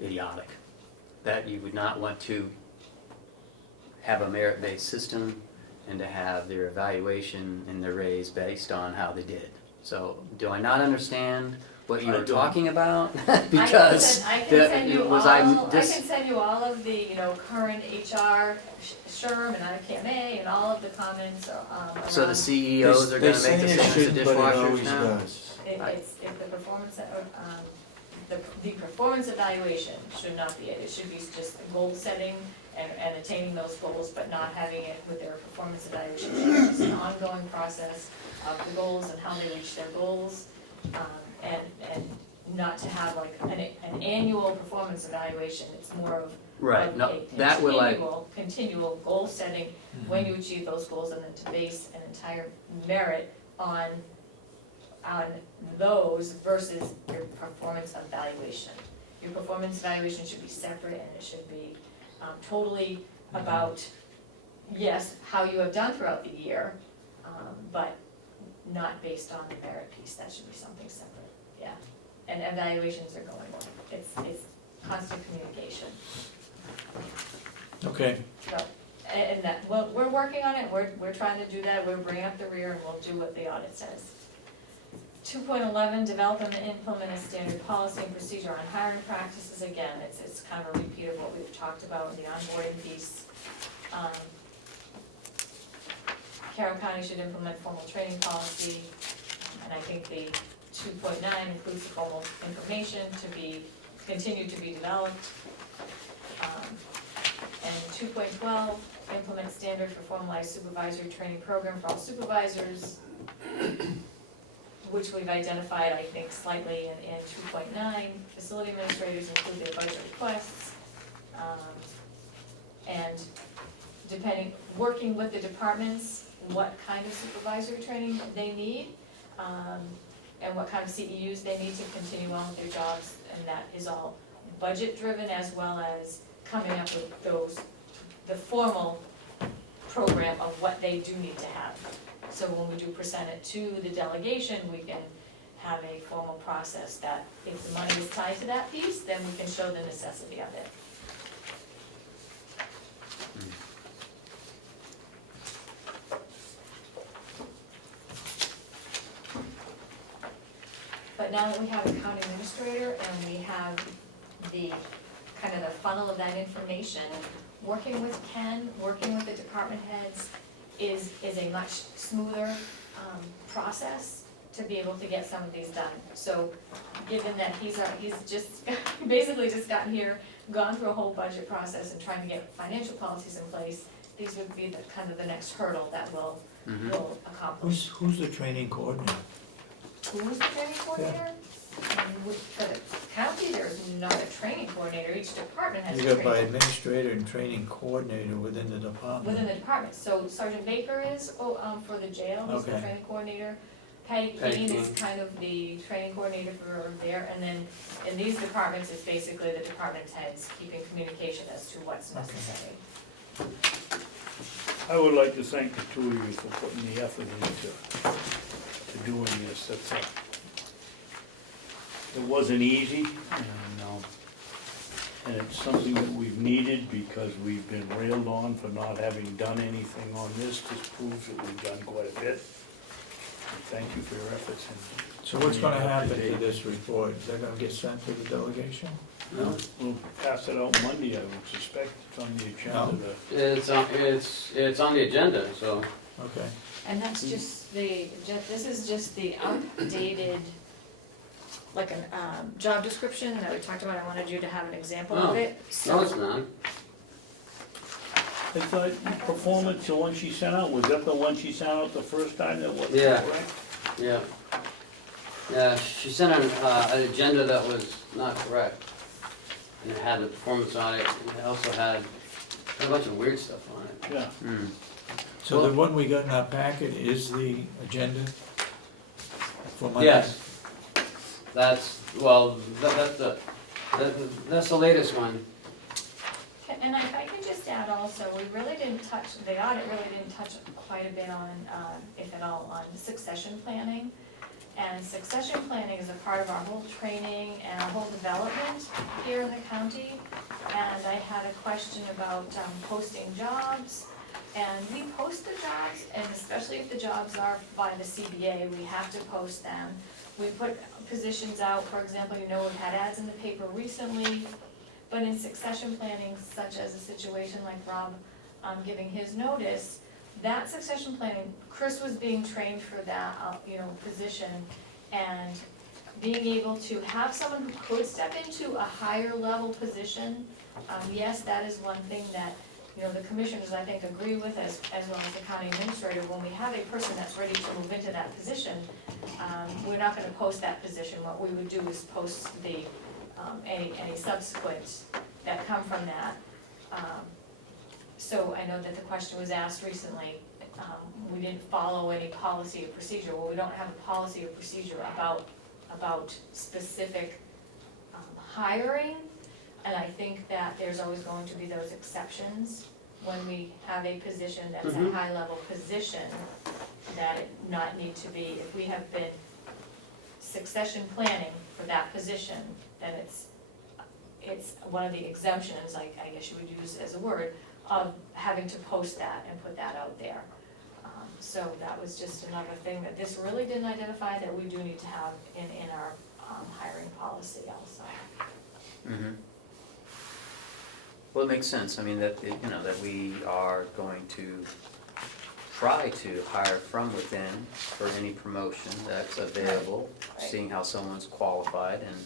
idiotic. That you would not want to have a merit-based system and to have their evaluation and their raise based on how they did. So, do I not understand what you I were don't. talking about? Because I can send you was all, I I just can send you all of the, current HR, SHRM and IPMA and all of the comments, so the around- CEOs are They gonna make say it decisions to shouldn't, but it dishwashers always now? does. It's, if the performance, the performance evaluation should not be it, it should be just goal setting and attaining those goals, but not having it with their performance evaluation. It's an ongoing process of the goals and how they reach their goals, and not to have like an annual performance evaluation, it's more of Right, of no, a that will I, continual goal setting when you achieve those goals, and then to base an entire merit on those versus your performance evaluation. Your performance evaluation should be separate, and it should be totally about, yes, how you have done throughout the year, but not based on the merit piece, that should be something separate, yeah. And evaluations are going on, it's constant communication. Okay, So, and that, well, we're working on it, we're trying to do that, we're bringing up the rear, and we'll do what the audit says. 2.11, develop and implement a standard policy and procedure on hiring practices. Again, it's kind of a repeat of what we've talked about in the onboarding piece. Carroll County should implement formal training policy, and I think the 2.9 includes the formal information to continue to be developed. And 2.12, implement standard for formalized supervisory training program for all supervisors, which we've identified, I think, slightly in 2.9. Facility administrators include their budget requests. And working with the departments, what kind of supervisory training they need, and what kind of CEUs they need to continue on with their jobs, and that is all budget-driven as well as coming up with the formal program of what they do need to have. So when we do present it to the delegation, we can have a formal process that if the money is tied to that piece, then we can show the necessity of it. But now that we have a county administrator and we have the, kind of the funnel of that information, working with Ken, working with the department heads is a much smoother process to be able to get some of these done. So given that he's just, basically just gotten here, gone through a whole budget process and trying to get financial policies in place, these would be the kind of the next hurdle that we'll accomplish. Who's the training coordinator? Who's the training coordinator? For the county, there's not a training coordinator, each department has a You training. got by administrator and training coordinator within the department. Within the department, so Sergeant Baker is, for the jail, he's the Okay. training coordinator. Patty Patty Kane is Kane. kind of the training coordinator for there, and then in these departments, it's basically the department heads keeping communication as to what's necessary. I would like to thank the two of you for putting the effort into doing this. It wasn't easy, and it's something that we've needed because we've been railed on for not having done anything on this. This proves that we've done quite a bit. And thank you for your efforts. So what's gonna happen to this report? Is that gonna get sent to the delegation? No, we'll pass it out Monday, I would suspect. It's on the agenda. It's on the agenda, so. Okay. And that's just this is just the updated, like a job description that we talked about. I wanted you to have an example of it. No, it's not. I thought performance, the one she sent out, was that the one she sent out the first time that wasn't Yeah. correct? Yeah. Yeah, she sent an agenda that was not correct. And it had the performance on it, and it also had a bunch of weird stuff on it. Yeah. So the one we got in our packet is the agenda for Monday? Yes. That's the latest one. And if I can just add also, the audit really didn't touch quite a bit on, if at all, on succession planning. And succession planning is a part of our whole training and our whole development here in the county. And I had a question about posting jobs. And we post the jobs, and especially if the jobs are by the CBA, we have to post them. We put positions out, for example, we've had ads in the paper recently, but in succession planning, such as a situation like Rob giving his notice, that succession planning, Chris was being trained for that, position, and being able to have someone who could step into a higher level position, yes, that is one thing that, the commissioners, I think, agree with, as well as the county administrator. When we have a person that's ready to move into that position, we're not gonna post that position. What we would do is post the, any subsequent that come from that. So I know that the question was asked recently, we didn't follow any policy or procedure. Well, we don't have a policy or procedure about specific hiring. And I think that there's always going to be those exceptions when we have a position that's a high-level position, that it not need to be, if we have been succession planning for that position, then it's one of the exemptions, I guess you would use as a word, of having to post that and put that out there. So that was just another thing that this really didn't identify that we do need to have in our hiring policy also. Mm-hmm. Well, it makes sense. I mean, that we are going to try to hire from within for any promotion that's available, Right. seeing how someone's qualified, and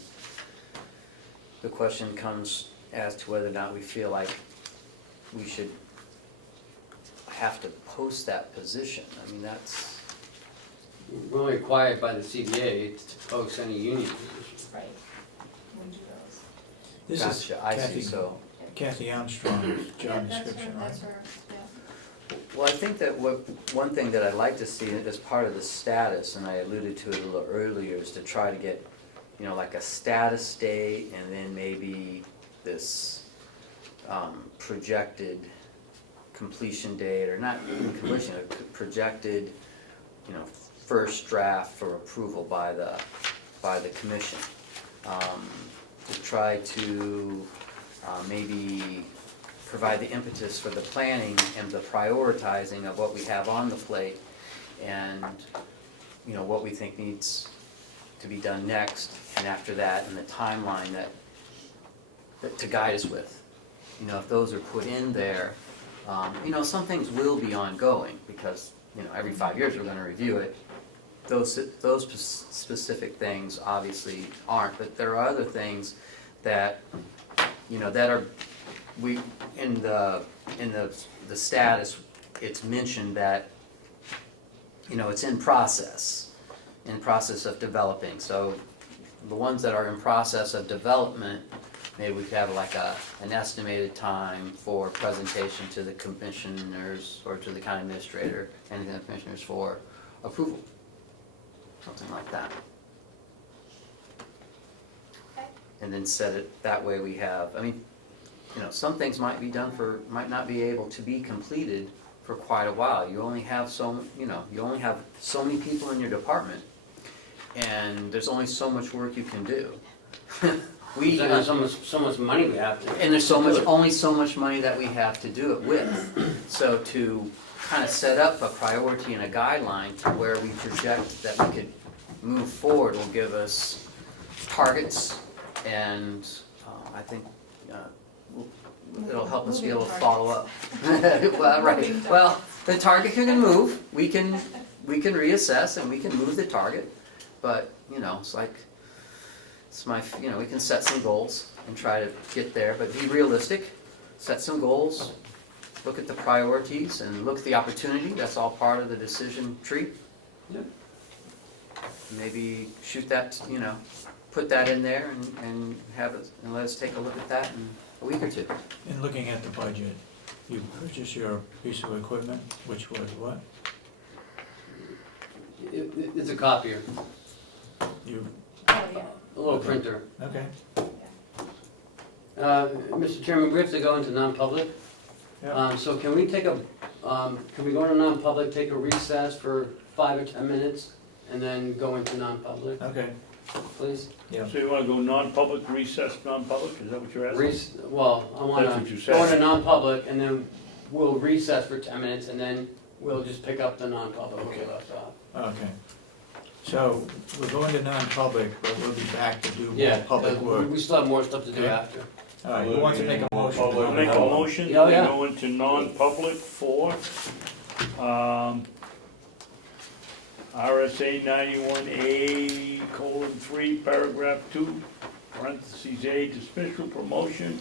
the question comes as to whether or not we feel like we should have to post that position. I mean, that's... We're only required by the CBA to post any union position. Right, we do those. This is Gotcha, I see, Kathy. so... Kathy Armstrong's job Yeah, description, right? that's her, yeah. Well, I think that one thing that I'd like to see as part of the status, and I alluded to it a little earlier, is to try to get, like a status date and then maybe this projected completion date, or not even completion, a projected, first draft for approval by the commission. To try to maybe provide the impetus for the planning and the prioritizing of what we have on the plate, and what we think needs to be done next and after that, and the timeline that to guide us with. If those are put in there, some things will be ongoing because every 5 years we're going to review it. Those specific things obviously aren't, but there are other things that that are in the status. It's mentioned that it's in process of developing. So the ones that are in process of development, maybe we could have like an estimated time for presentation to the commissioners or to the county administrator and the commissioners for approval. Something like that. Okay. And then set it that way. We have, some things might not be able to be completed for quite a while. You only have so many people in your department, and there's only so much work you can do. There's so much money we have to. And there's only so much money that we have to do it with. So to kind of set up a priority and a guideline to where we project that we could move forward will give us targets, and I think it'll help us be able to follow up. Well, right. Well, the target can move. We can reassess and we can move the target, but we can set some goals and try to get there, but be realistic. Set some goals. Look at the priorities and look at the opportunity. That's all part of the decision tree. Yep. Maybe shoot that, put that in there and have it, and let us take a look at that in a week or two. In looking at the budget, you purchased your piece of equipment, which was what? It's a copier, You, Oh, yeah. a little printer. okay. Mr. Chairman, we have to go into non-public. Yeah. So can we can we go into non-public, take a recess for 5 or 10 minutes, and then go into non-public, Okay, please? yeah. So you wanna go non-public, recess non-public, is that what you're asking? Well, I wanna That's what you go said. into non-public, and then we'll recess for 10 minutes, and then we'll just pick up the non-public where we Okay. left off. Okay. So we're going to non-public, but we'll be back to do more Yeah, public work. we still have more stuff to do Okay. after. All right, who wants to make a motion? I'll make a motion, we Oh, yeah. go into non-public for, RSA 91A:3, paragraph 2, parentheses A, dismissal, promotion,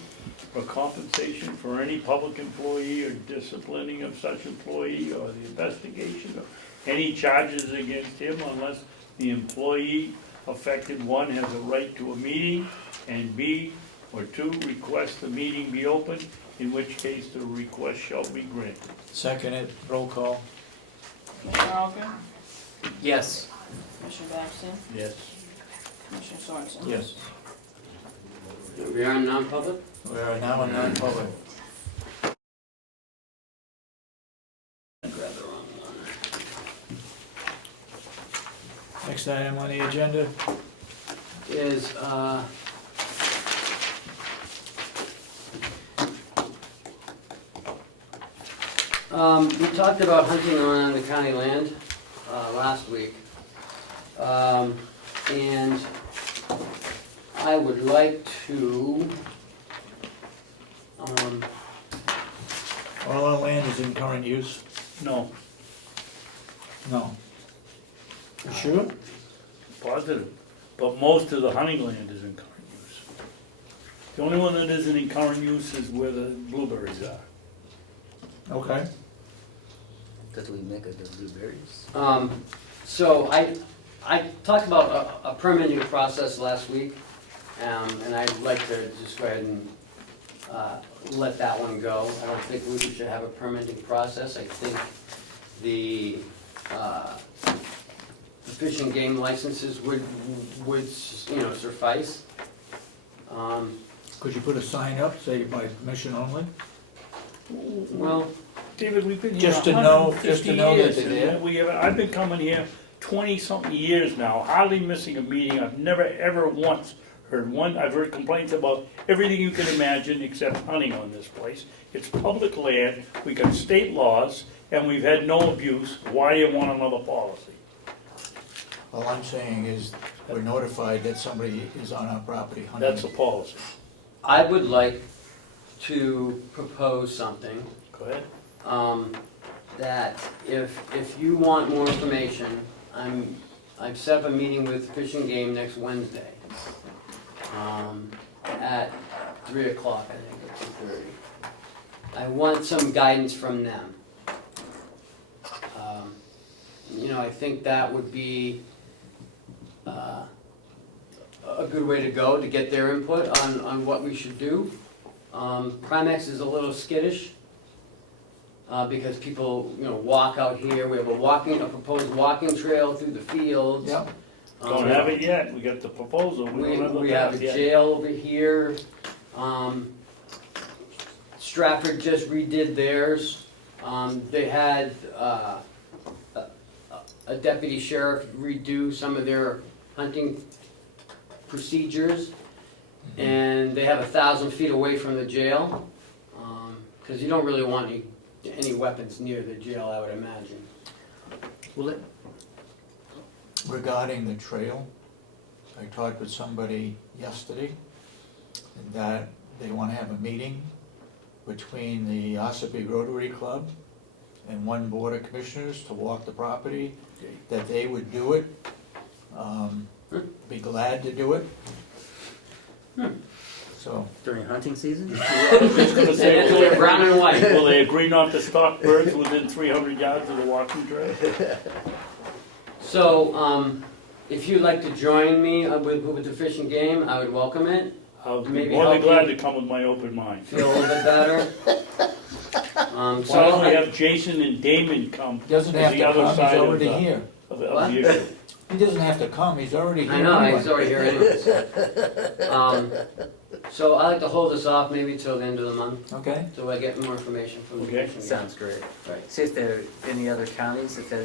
or compensation for any public employee or disciplining of such employee, or the investigation of any charges against him unless the employee affected, 1, has a right to a meeting, and B, or 2, request the meeting be open, in which case the request shall be granted. Second it, roll call. Commissioner Ahlgren, Yes. Commissioner Babson, Yes. Commissioner Sorensen. Yes. We are in non-public? We are now in non-public. Grab the wrong one. Next item on the agenda, Is, we talked about hunting on the county land, last week. And I would like to, all our land is in current use? No, No. You sure? positive, but most of the hunting land is in current use. The only one that isn't in current use is where the blueberries are. Okay. Did we make it the blueberries? so I talked about a permitting process last week, and I'd like to just go ahead and let that one go. I don't think we should have a permitting process. I think the fish and game licenses would, suffice. Could you put a sign up, say by permission only? Well, David, we've been here Just to know- 150 just to know that years, they're and there. I've been coming here 20-something years now, hardly missing a meeting. I've never, ever once heard one, I've heard complaints about everything you can imagine except hunting on this place. It's public land, we got state laws, and we've had no abuse. Why do you want another policy? All I'm saying is, we're notified that somebody is on our property hunting. That's a policy. I would like to propose something. Go ahead. That if you want more information, I've set up a meeting with Fish and Game next Wednesday, at 3 o'clock, I think, or 2:30. I want some guidance from them. I think that would be a good way to go to get their input on what we should do. Primex is a little skittish. Because people, walk out here, we have a proposed walking trail through the fields. Yep. Don't have it yet, we got the proposal, we don't have the We have path a yet. jail over here. Stratford just redid theirs. They had a deputy sheriff redo some of their hunting procedures. And they have 1,000 feet away from the jail, because you don't really want any weapons near the jail, I would imagine. Will it? Regarding the trail, I talked with somebody yesterday that they want to have a meeting between the Ossipee Rotary Club and one Board of Commissioners to walk the property, that they would do it. Be glad to do it. So. During hunting season? I was just gonna say, And they're brown and white. will they agree not to stalk birds within 300 yards of the walking trail? So, if you'd like to join me with the Fish and Game, I would welcome it. I'll be Maybe more than help glad you to come with my open mind. feel a little bit better. Why don't we have Jason and Damon come to Doesn't have the to other come, he's side of already the, here. of the What? issue? He doesn't have to come, he's already here. I know, anyway. he's already here anyways. So I like to hold this off maybe till the end of the month, Okay, till I get more information from the Okay. Fish and Game. Sounds great. Right. See if there are any other counties, have Have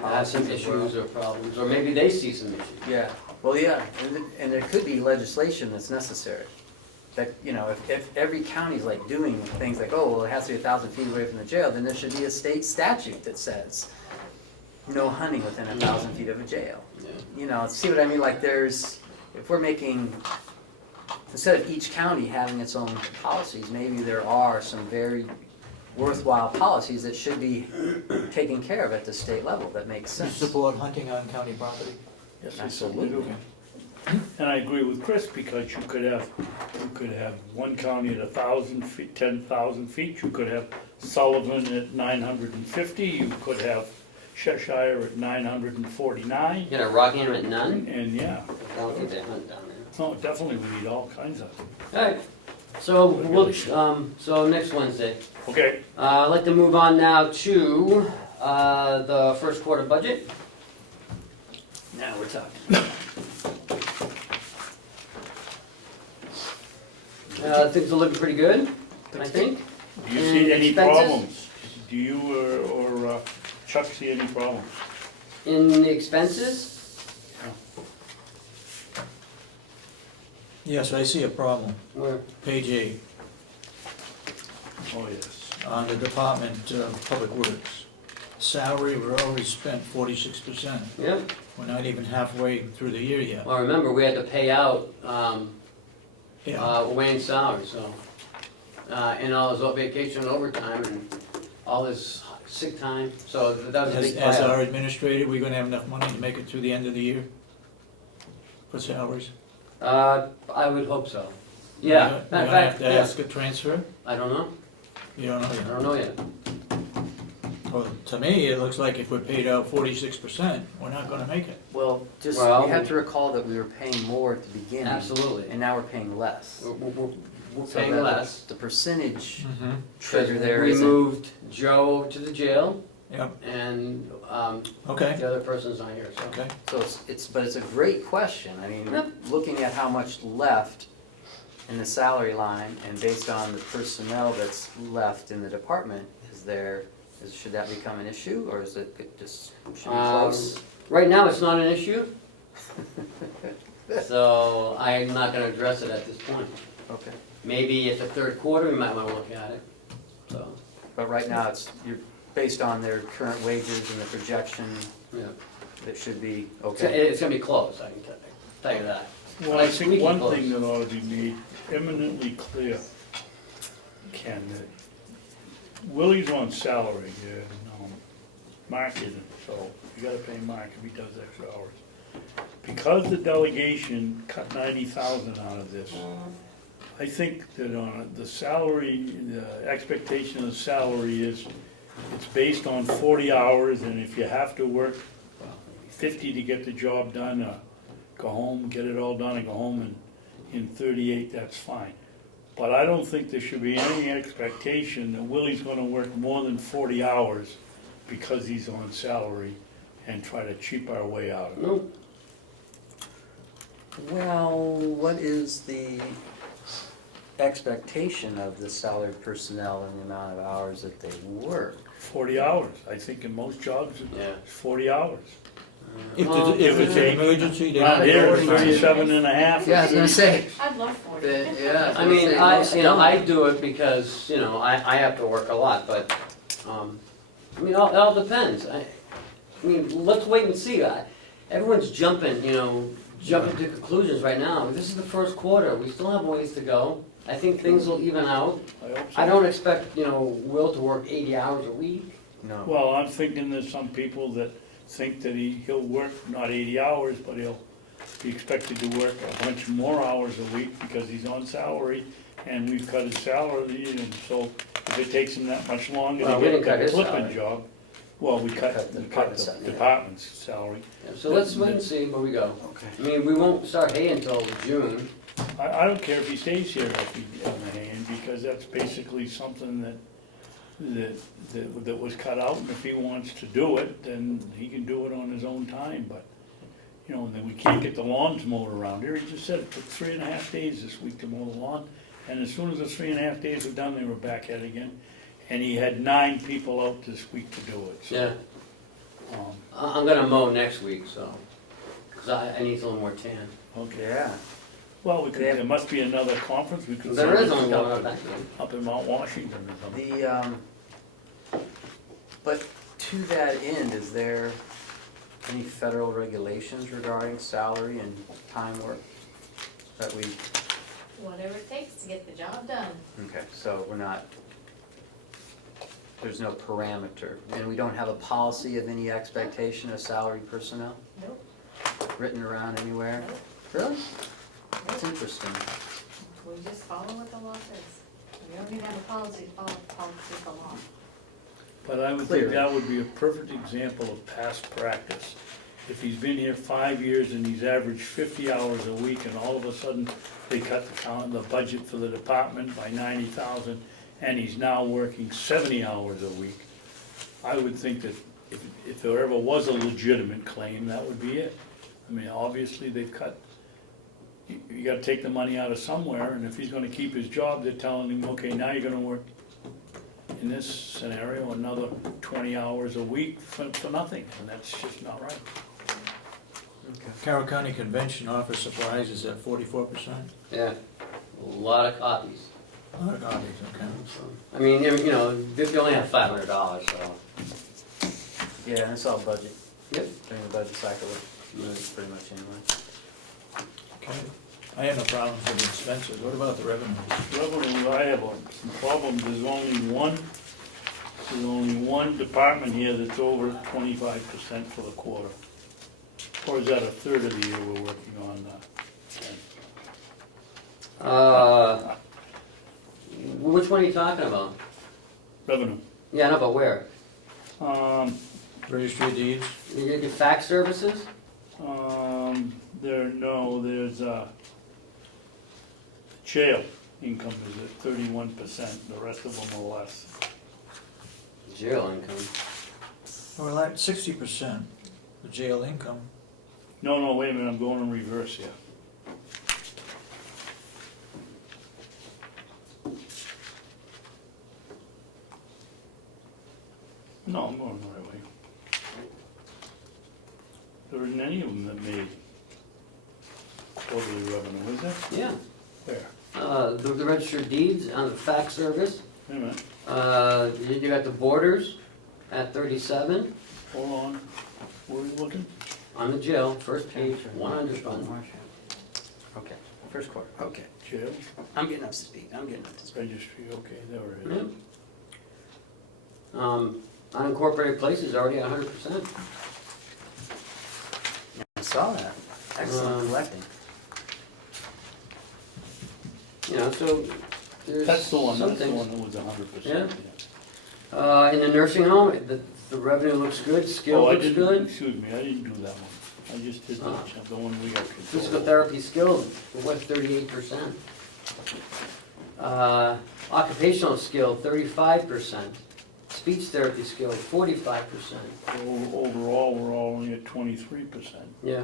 policies some as well. issues or problems, or maybe they see some issues. Yeah, well, yeah, and there could be legislation that's necessary. That, if every county's like doing things like, oh, well, it has to be 1,000 feet away from the jail, then there should be a state statute that says no hunting within 1,000 feet of a jail. Yeah. See what I mean? Like if we're making, instead of each county having its own policies, maybe there are some very worthwhile policies that should be taken care of at the state level that makes you sense. support hunting on county property? Yes, Absolutely. absolutely. And I agree with Chris, because you could have one county at 1,000 feet, 10,000 feet, you could have Sullivan at 950, you could have Cheshire at 949, You got a Rockingham at none? and yeah, I don't think they hunt down there. no, definitely we need all kinds of. Alright, so so next Wednesday. Okay, I'd like to move on now to the first quarter budget. Now we're talking. Things are looking pretty good, I think. do you see any Expenses? problems? Do you or Chuck see any problems? In the expenses, Yes, I see a problem. where, Page 8, Oh, yes. on the Department of Public Works. Salary, we're already spent 46%. yep. We're not even halfway through the year yet. Well, remember, we had to pay out Yeah, Wayne's salary, so, and all his vacation and overtime and all his sick time, so that was a big as our payout. administrator, we're gonna have enough money to make it through the end of the year for salaries? I would hope so. Yeah, We're in gonna have fact, to yeah, ask a transfer? I don't know, You don't know I yet? don't know yet. Well, to me, it looks like if we're paid out 46%, we're not gonna make it. Well, Well- you have to recall that we were paying more at the beginning. Absolutely. And now we're paying less. we're So paying that- less. The percentage Mm-hmm. trigger there We isn't. moved Joe to the jail, Yep, and okay, the other person's not here, so. okay. So but it's a great question. I mean, Yep. looking at how much left in the salary line and based on the personnel that's left in the department, should that become an issue or is it just, should be close? Right now, it's not an issue, so I'm not gonna address it at this point. Okay. Maybe at the third quarter, we might wanna look at it, so, But right now, you're based on their current wages and the projection, yeah. it should be It's okay. it's gonna be close, I can tell you that. Well, I think one thing that ought to be made eminently clear, Ken, that Willie's on salary here, and Mark isn't, so you gotta pay Mark if he does extra hours. Because the delegation cut 90,000 out of this, I think that on the salary, the expectation of the salary is, it's based on 40 hours, and if you have to work 50 to get the job done, go home, get it all done, and go home in 38, that's fine. But I don't think there should be any expectation that Willie's gonna work more than 40 hours because he's on salary and try to cheap our way out of it. Nope. Well, what is the expectation of the salaried personnel and the amount of hours that they work? 40 hours, I think in most jobs, Yeah. it's 40 hours. If it's an emergency, they Around don't. here, it's 37 and a half. Yeah, I was gonna say, I'd love for yeah. I mean, I do it because, I have to work a lot, but, it all depends. I mean, let's wait and see. Everyone's jumping to conclusions right now. This is the first quarter, we still have ways to go. I think things will even out. I hope so. I don't expect, Will to work 80 hours a week. No. Well, I'm thinking there's some people that think that he'll work not 80 hours, but he'll be expected to work a bunch more hours a week because he's on salary, and we've cut his salary, and so if it takes him that much longer Well, to we get didn't cut the his flipping salary. job, well, we cut Cut the the department's salary, yeah. department's salary. Yeah, so let's wait and see where we go. Okay. I mean, we won't start hay until June. I don't care if he stays here if he, on the hand, because that's basically something that was cut out, and if he wants to do it, then he can do it on his own time, but, and then we can't get the lawns mowed around here. He just said it took 3.5 days this week to mow the lawn, and as soon as the 3.5 days were done, they were back at it again. And he had 9 people out this week to do it, so. Yeah, um, I'm gonna mow next week, so, because I need a little more tan. Okay, Yeah. well, there must be another conference, we could. There is one up- going on back then. Up in Mount Washington or something. But to that end, is there any federal regulations regarding salary and time work that we, Whatever it takes to get the job done. okay, so there's no parameter, and we don't have a policy of any expectation of salaried personnel Nope. written around anywhere? Really? That's interesting. We just follow what the law says. We don't even have a policy to follow the policy of the law. But I would Clearly. think that would be a perfect example of past practice. If he's been here 5 years and he's averaged 50 hours a week, and all of a sudden they cut the budget for the department by 90,000, and he's now working 70 hours a week, I would think that if there ever was a legitimate claim, that would be it. I mean, obviously, they've cut, you gotta take the money out of somewhere, and if he's gonna keep his job, they're telling him, okay, now you're gonna work, in this scenario, another 20 hours a week for nothing, and that's just not right. Carroll County Convention office supplies is at 44%? Yeah, a lot of copies. A lot of copies, okay. I mean, they only have $500, so. Yeah, and it's all budget, Yep. during the budget cycle, pretty much anyway. Okay. I have no problems with the expenses. What about the revenues? Revenue, I have some problems, there's only one department here that's over 25% for the quarter. Or is that a third of the year we're working on? Which one are you talking about? Revenue. Yeah, I know, but where? Registry of Deeds? You get fax services? There's jail. income is at 31%, the rest of them are less. Jail income. Or like 60%, the jail income. No, wait a minute, I'm going in reverse here. No, I'm going the right way. There isn't any of them that made quarterly revenue, is there? Yeah. Where? The registered deeds on the fax service. Wait a minute, You got the borders at 37 hold on, where are you looking? on the jail, first page, 100 fund. Okay, first quarter, okay. Jail, I'm getting up to speed, registry, okay, there it is. Yeah. Unincorporated places already at 100%. I saw that. Excellent collecting. You know, so there's That's the one some that things. was 100%. In the nursing home, the revenue looks good, Oh, skill I looks didn't, good. excuse me, I didn't do that one. I just did the one we got control. Physical therapy skills, what's 38%? Occupational skill, 35%. Speech therapy skill, 45%. Overall, we're only at 23%. Yeah.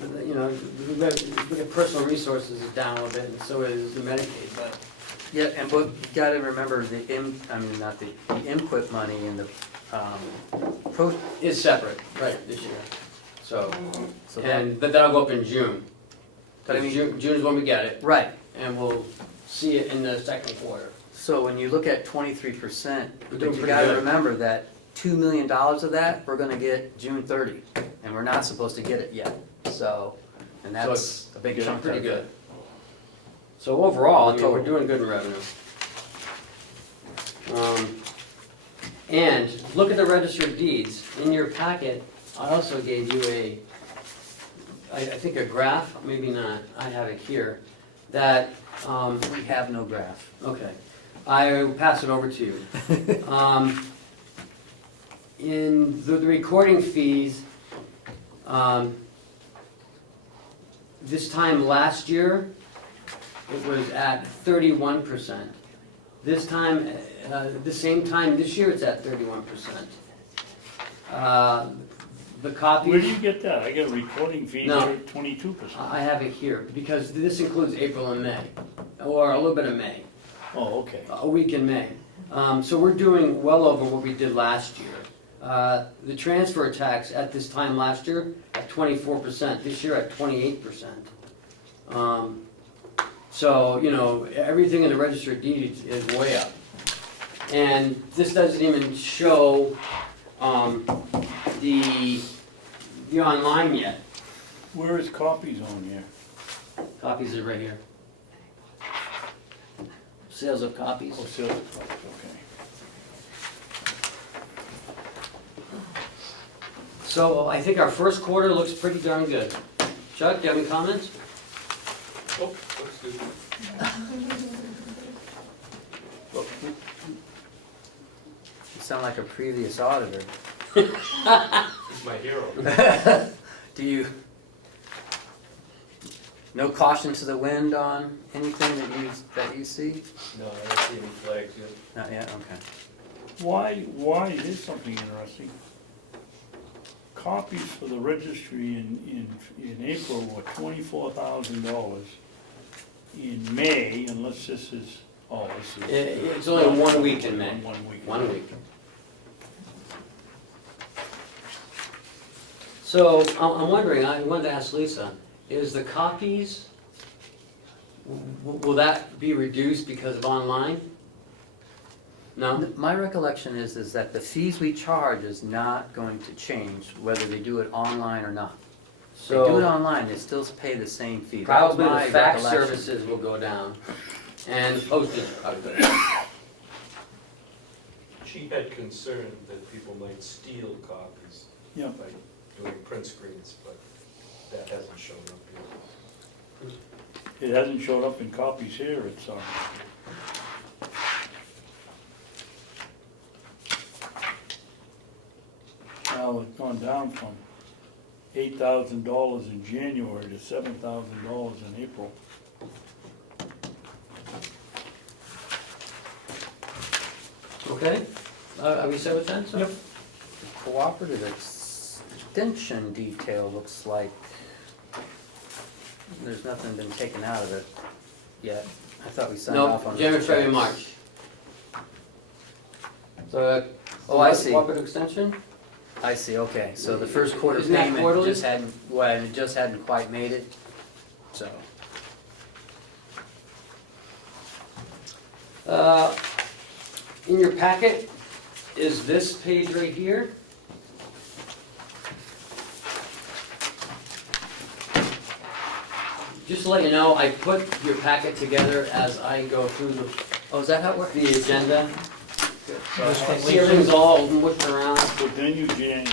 You know, we got personal resources is down a bit, and so is the Medicaid, but. Yeah, and but you gotta remember not the input money and the, Is separate, right, this year. So, so but that'll go up in June. But I mean- June is when we get it, right. and we'll see it in the second quarter. So when you look at 23%, We're but doing you pretty gotta good. remember that $2 million of that, we're gonna get June 30, and we're not supposed to get it yet. So, and So that's a big Yeah, chunk pretty of good. it. So overall, I mean, we're Total. doing good in revenue. And look at the registered deeds. In your packet, I also gave you I think a graph, maybe not, I have it here, that, We have no graph. okay, I will pass it over to you. In the recording fees, this time last year, it was at 31%. This time, the same time this year, it's at 31%. The copies. Where do you get that? I get a recording fee here No. at 22%. I have it here, because this includes April and May, or a little bit of May, Oh, okay. a week in May. So we're doing well over what we did last year. The transfer tax at this time last year at 24%, this year at 28%. So, you know, everything in the registered deeds is way up. And this doesn't even show the online yet. Where is copies on here? Copies are right here. Sales of copies. Oh, sales of copies, okay. So I think our first quarter looks pretty darn good. Chuck, do you have any comments? Oh, looks good. You sound like a previous auditor. He's my hero. Do you, no caution to the wind on anything that you see? No, I don't see any flags yet. Not yet, okay. Why, here's something interesting. Copies for the registry in April were $24,000. In May, unless this is, this is. It's only 1 week in May. 1 week. 1 week. So I'm wondering, I wanted to ask Lisa, is the copies, will that be reduced because of online? No? My recollection is that the fees we charge is not going to change whether they do it online or not. If they do it So online, they still pay the same fee. That was probably my the fax recollection. services will go down and postage probably. She had concern that people might steal copies Yeah. by doing print screens, but that hasn't shown up yet. It hasn't showed up in copies here, it's, now it's gone down from $8,000 in January to $7,000 in April. Okay, are we set with that, sir? Yep. Cooperative extension detail looks like there's nothing been taken out of it yet. I thought we signed off on No, the January, February, checks. March. So, Oh, I see. cooperative extension? I see, okay, so the first quarter Isn't that payment quarterly? just hadn't, well, it just hadn't quite made it, so. In your packet is this page right here. Just to let you know, I put your packet together as I go through Oh, is that how it works? the agenda. So I I see everything's all mushed around. But then you jam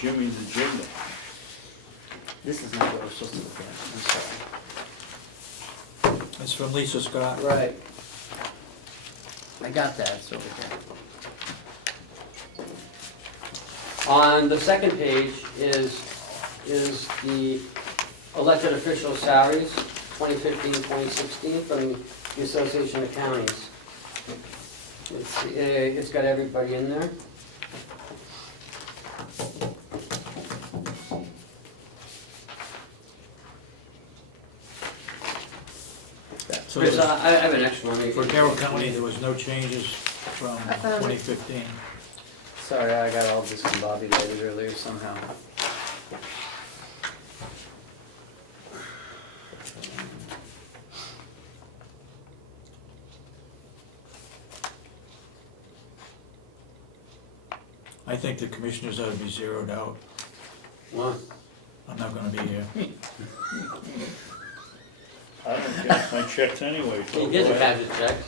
Jimmy's agenda. This is not what we're supposed to look at, I'm sorry. It's from Lisa Scott. Right. I got that, it's over here. On the second page is the elected official salaries, 2015, 2016, from the Association of Counties. It's got everybody in there. So Chris, I have an extra one. for Carroll County, there was no changes from I found it. 2015. Sorry, I got all discombobulated earlier somehow. I think the commissioners ought to be zeroed out. What? I'm not gonna be here. I don't cash my checks anyway, so. You get the cash checks.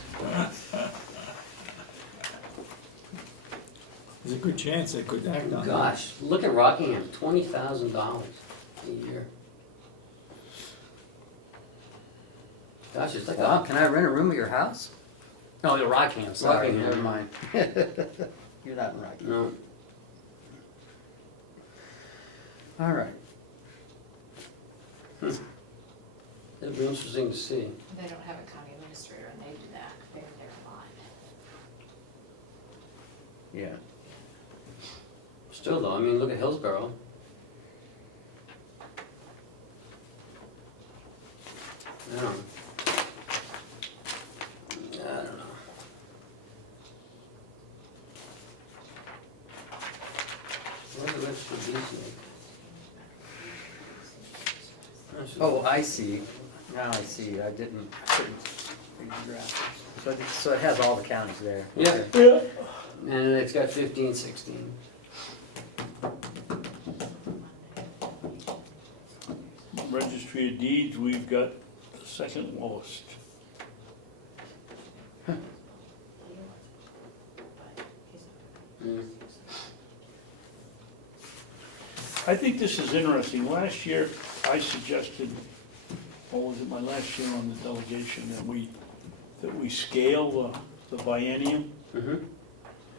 There's a good chance they could act on that. Gosh, look at Rockingham, $20,000 a year. Gosh, it's like Wow, can I rent a room at your house? No, the Rockingham, Sorry, Rockingham. never mind. You're not in Rocky. No. All right. It'll be interesting to see. They don't have a county administrator and they do that, they're there a lot. Yeah. Still though, I mean, look at Hillsborough. I don't know. I don't know. What are the rest of these like? Oh, I see. Now I see. I couldn't read the graphics. So it has all the counties there. Yeah. Okay. Yeah. And it's got 15, 16. Registry of Deeds, we've got the second lowest. Mm. I think this is interesting. Last year, I suggested, or was it my last year on the delegation, that we scale the biennium, Mm-hmm.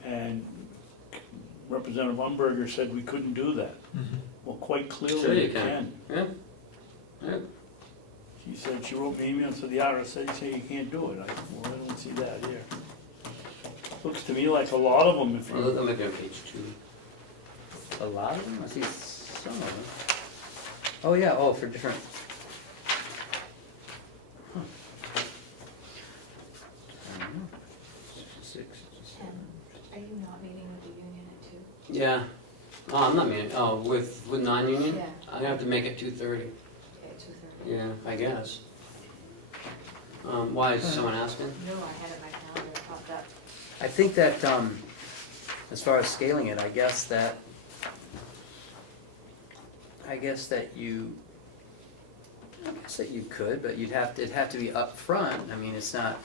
and Representative Umberger said we couldn't do that. Well, quite Sure clearly you you can. can. Yeah. Yeah. She said, she wrote me an email and said, the RSA say you can't do it. Well, I don't see that here. Looks to me like a lot of them, if Well, you, that might be on page 2. A lot of them? I see some of them. Oh, yeah, oh, for different. Huh. I don't know. 6. Are you not meeting with the union at 2? Yeah. Oh, I'm not meaning, oh, with non-union? Yeah. I'm gonna have to make it 2:30. Okay, 2:30. Yeah, I guess. Why, is someone asking? No, I had it in my calendar, it popped up. I think that, as far as scaling it, I guess that you could, but it'd have to be upfront. I mean, it's not,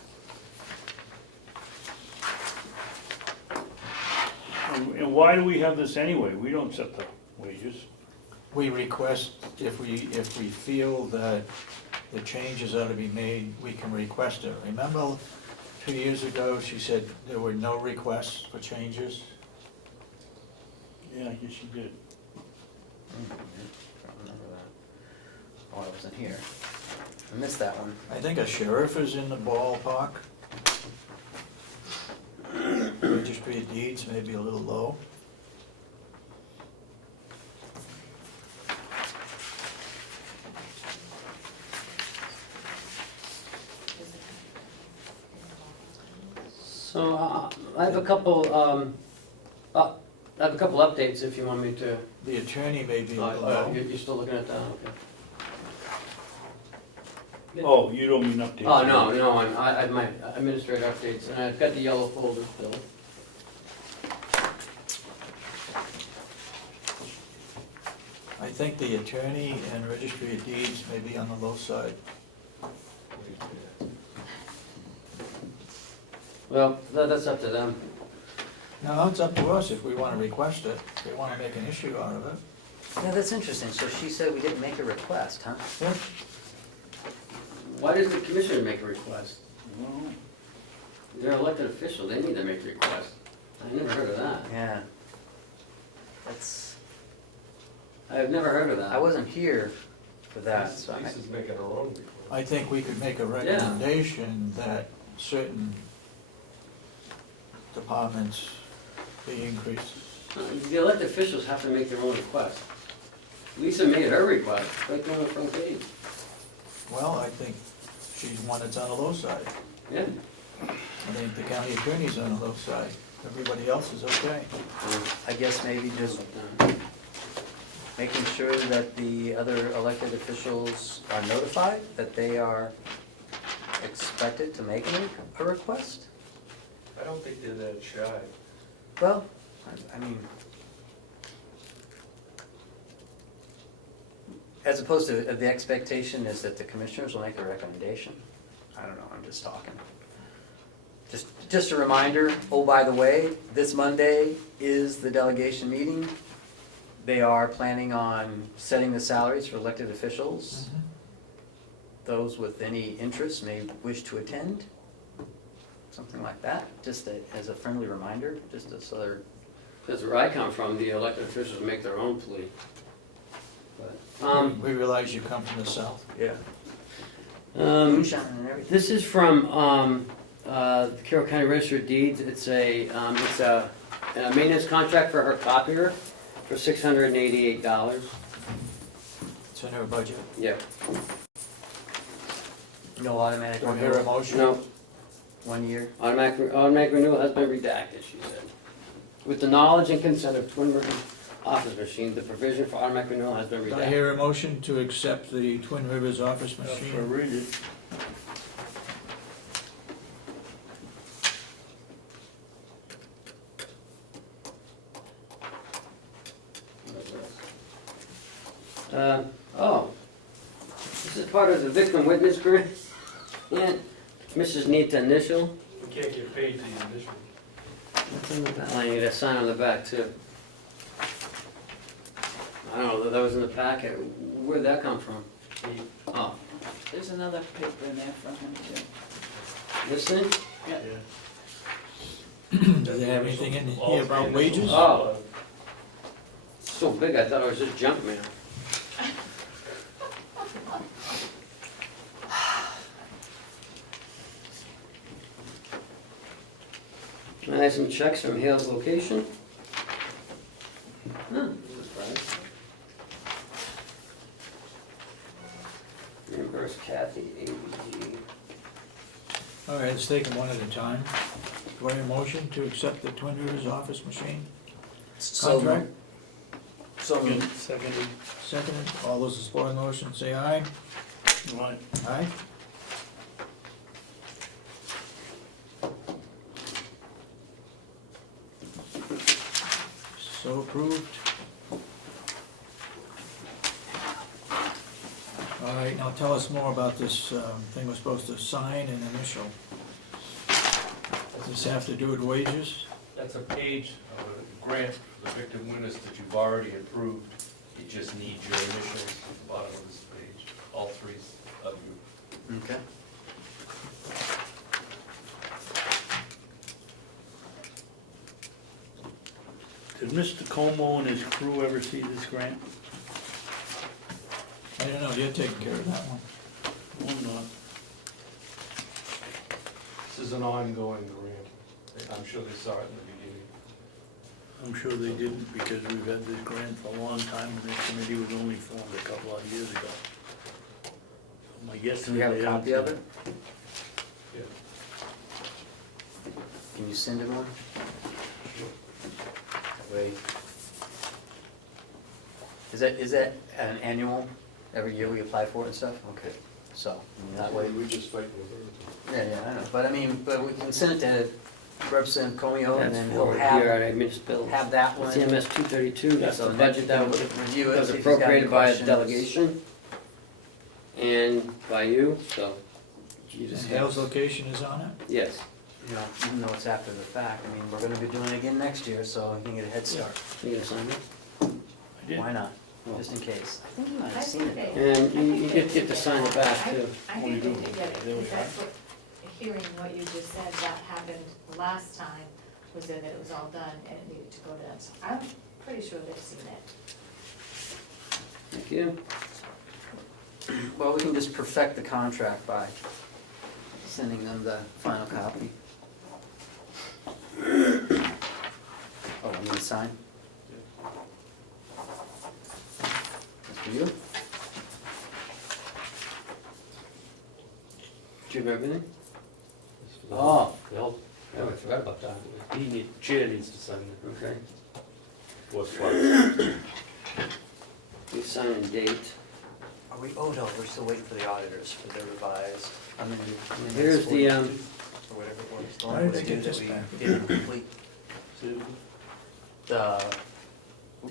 and why do we have this anyway? We don't set the wages. We request, if we feel that the changes ought to be made, we can request it. Remember, 2 years ago, she said there were no requests for changes? Yeah, I guess you did. I don't remember that. Oh, I wasn't here. I missed that one. I think a sheriff is in the ballpark. Register registry of deeds may be a little low. So, I have a couple, updates if you want me to. The attorney may be a little low. You're still looking at that, okay. Oh, you don't mean updates? Oh, no, I have my administrative updates, and I've got the yellow folder still. I think the attorney and registry of deeds may be on the low side. Well, that's up to them. Now, it's up to us if we wanna request it, if we wanna make an issue out of it. Yeah, that's interesting. So she said we didn't make a request, huh? Yeah. Why does the commissioner make a request? Well, They're elected official, they need to make a request. I never heard of that. Yeah. That's, I've never heard of that. I wasn't here for that, so I. Lisa's making her own request. I think we could make a recommendation that certain departments be increased. The elected officials have to make their own request. Lisa made her request, right there on the front page. Well, I think she's one that's on the low side. Yeah. I think the county attorney's on the low side. Everybody else is okay. I guess maybe just making sure that the other elected officials are notified that they are expected to make a request? I don't think they're that shy. Well, I mean, as opposed to the expectation is that the commissioners will make a recommendation. I don't know, I'm just talking. Just a reminder, oh, by the way, this Monday is the delegation meeting. They are planning on setting the salaries for elected officials. Those with any interest may wish to attend, something like that, just as a friendly reminder, just so they're. That's where I come from, the elected officials make their own plea. But, We realize you come from the south. Yeah. Moonshine and everything. This is from the Carroll County Register of Deeds. It's a maintenance contract for her copier for $688. It's in her budget. Yep. No automatic Do I hear a renewal, motion? No, 1 year. automatic renewal has been redacted, she said. With the knowledge and consent of Twin Rivers Office Machine, the provision for automatic renewal has been Do I redacted. hear a motion to accept the Twin Rivers office if I machine? read it. This is part of the victim witness grant. And Mrs. needs to initial. We can't get paid to the initial. What's on the back? I need a sign on the back too. I don't know, that was in the packet. Where'd that come from? Oh, There's another paper in there from him too. this thing? Yeah. Does it have anything in here about wages? Oh. It's so big, I thought it was just junk mail. I have some checks from Hale's location. Huh, surprise. Reimburse Kathy, ABG. All right, let's take them one at a time. Do I hear a motion to accept the Twin Rivers office machine contract? So moved. Seconded. Seconded. All those in support of the motion, say aye. Right. Aye. So approved. All right, now tell us more about this thing we're supposed to sign and initial. Does this have to do with wages? That's a page of a grant for the victim witness that you've already approved. You just need your initials at the bottom of this page, all three of you. Okay. Did Mr. Comeau and his crew ever see this grant? I don't know, you're taking care of that one. I'm not. This is an ongoing grant. I'm sure they saw it in the beginning. I'm sure they didn't, because we've had this grant for a long time, and this committee was only formed a couple of years ago. My guess is Do we have a they copy haven't- of it? Can you send him one? Wait. Is that an annual, every year we apply for it and stuff? Okay, so, I mean, that way. We just fight with her. Yeah, I know, but I mean, but we can send it to Representative Comeau, and then he'll Here, have, I municipal. have that one. CMS 232, that's So the then budget that was review it, was see if he's got any appropriated by a questions. delegation and by you, so you just And have, Hale's location is on it? yes. You know, even though it's after the fact, I mean, we're gonna be doing it again next year, so he can get a head start. You gonna sign it? I did. Why not? Oh. Just in case. I think you might have seen it though. And you get to sign it back too. What I do you think do? they did get it, They because were that's what, hearing what you just said, that happened last time, was that it was all done and it needed to go to them. So I'm pretty sure they've seen it. Thank you. Well, we can just perfect the contract by sending them the final copy. Oh, you need to sign? That's for you? Do you have everything? Oh. Oh, I forgot about that. Chair needs to sign it. Okay. What's what? You sign a date. Are we, oh no, we're still waiting for the auditors for their revised, I mean, Here's the, or whatever it was. the Why one did we they get did this that back? we didn't complete.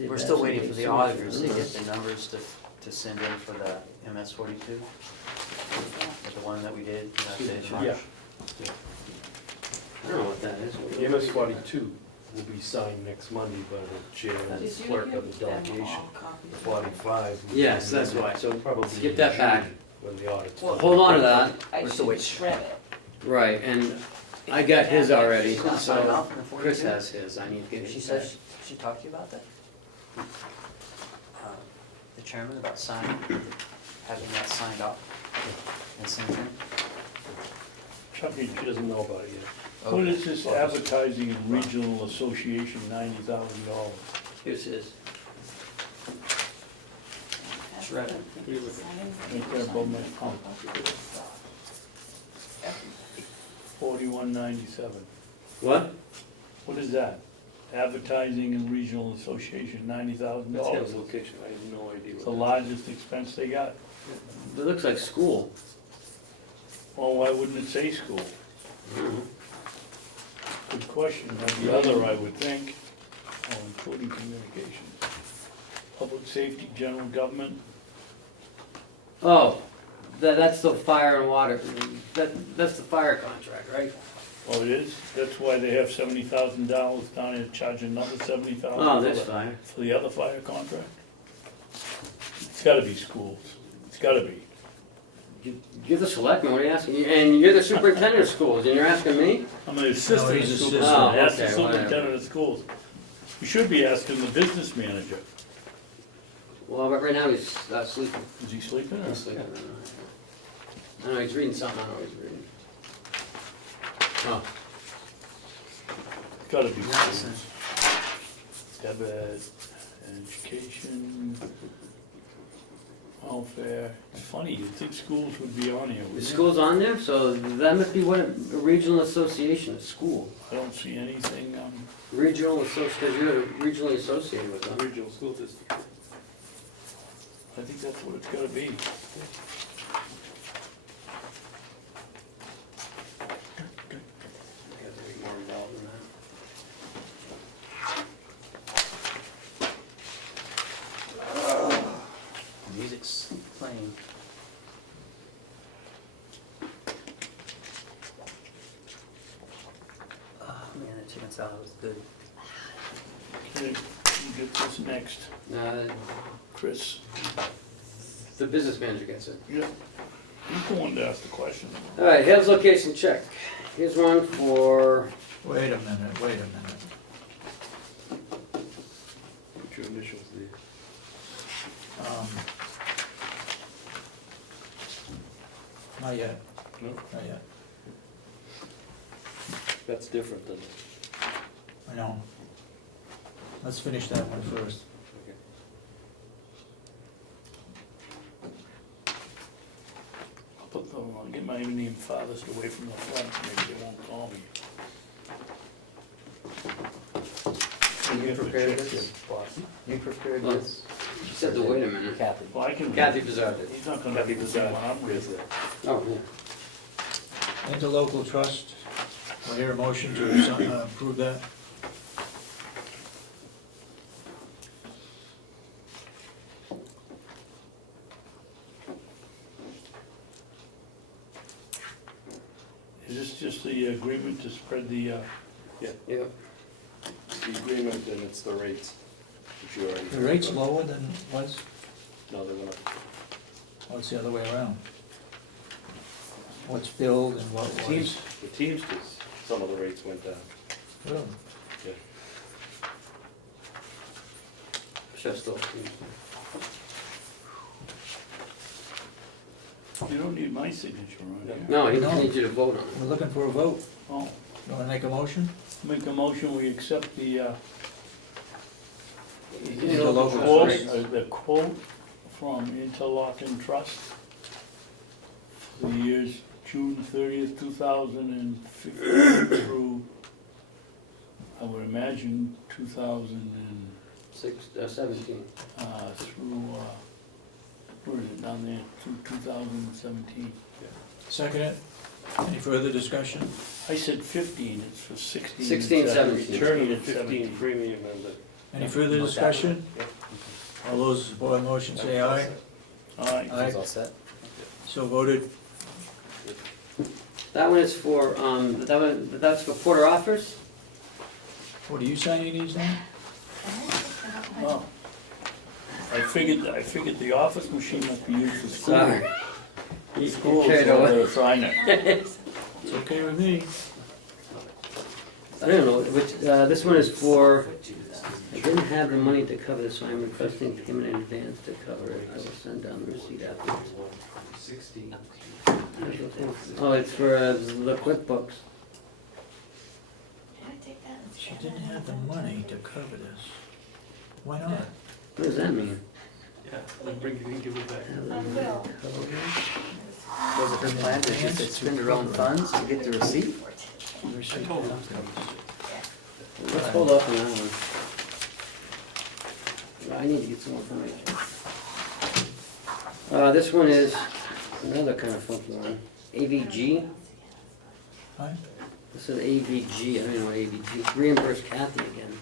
We're still waiting for the auditors to get the numbers to send in for the MS 42. The one that we did, in March. Yeah. I don't know what that is. The MS 42 will be signed next Monday by the chair and Did you clerk give of the them delegation. all copies? The 45. will Yes, be that's why, so Probably skip in that back. June when the audit's Well, done. Hold on to that. I We're still should waiting. shred it. Right, and I got his already, She's not signed so off on the 42? Chris has his, I need to get She his. said, she talked to you about that? The chairman about signing, having that signed off and sent in? Chucky, she doesn't know about it yet. Okay. What is this advertising and regional association, $90,000? Here's his. Shred it. Right there above my phone. 4197. What? What is that? Advertising and regional association, $90,000. That's his location, I have no idea. It's the largest expense they got. It looks like school. Well, why wouldn't it say school? Mhm. Good question. Now, the other, I would think, including communications. Public safety, general government, Oh, that's the fire and water, that's the fire contract, right? oh, it is? That's why they have $70,000 down there, charge another $70,000 Oh, that's fire. for the other fire contract? It's gotta be schools. It's gotta be. You're the selectman, what are you asking? And you're the superintendent of schools, and you're asking me? I'm an assistant he's superintendent. assistant. Oh, Ask the okay, whatever. superintendent of schools. You should be asking the business manager. Well, but right now he's sleeping. Is he sleeping or? He's sleeping. I don't know, he's reading something, I don't know what he's reading. Oh, It's gotta be schools. Debit, education, welfare. It's funny, you'd think schools would be on here. the wouldn't you? school's on there, so that must be what a regional association, a school. I don't see anything, Regional because you're regionally associated with them. Regional school district. I think that's what it's gotta be. You guys are getting more involved in that. Music's playing. Oh man, that chicken salad was good. Okay, you get this next, Chris. The business manager gets it. Yeah. He's the one to ask the question. All right, Hale's location check. Here's one for, Wait a minute, wait a minute. Put your initials there. Not yet, No, not yet. that's different than, I know. Let's finish that one first. I'll get my name farthest away from the front, maybe they won't call me. You prepared this? You prepared this? You said to wait a minute. Kathy. Well, I can. Kathy preserved it. He's not gonna be the same one I'm with. Oh, yeah. Interlocal trust, I hear a motion to approve that. Is this just the agreement to spread the, Yep. The agreement, and it's the rates. which you already- The rate's lower than it was, No, they went up. or it's the other way around? What's billed and what was? The Teamsters, some of the rates went down. Really? Just those. you don't need my signature on it. No, he No. needs you to vote on it. We're looking for a vote. Oh, You wanna make a motion? make a motion, we accept the Interlocal quote, trust. the quote from Interlochen Trust for the years June 30th, 2015 through, I would imagine, 17. through, where is it, down there, through 2017. Second it? Any further discussion? I said 15, it's for 16. 16, 17. Return Return at of 15 17. premium and the. Any further discussion? All those in support of the motion say aye. Aye. Aye. All set? So voted. That one is for, that's for Porter Offers? What, are you signing these now? Oh. I figured the office machine must be used for school. Sorry. You School, carried so away. they'll sign it. It's okay with me. I don't know, which, this one is for, I didn't have the money to cover this, so I'm requesting payment in advance to cover it. I will send down the receipt afterwards. Oh, it's for the QuickBooks. She didn't have the money to cover this. Why not? What does that mean? Yeah, like bring it and give it back. Was it her plan to just spend her own funds to get the receipt? Let's hold off on that one. I need to get some more information. This one is another kind of funky one. AVG. Hi? This is AVG, I don't know what AVG, reimburse Kathy again.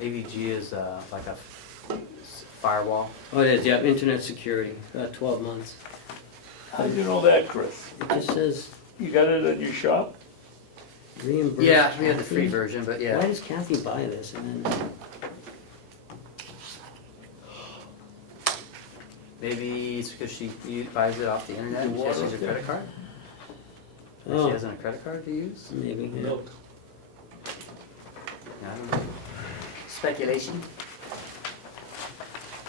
AVG is like a firewall. Oh, it is, yeah, internet security, 12 months. How did you know that, Chris? It just says You got it at your shop? reimburse. Yeah, we have the free Kathy? version, but Why yeah. does Kathy buy this and then, Maybe it's because she buys it off the internet and she has to use her credit card? Or Oh. she hasn't a credit card to use? maybe, yeah. Milk. I don't know. Speculation?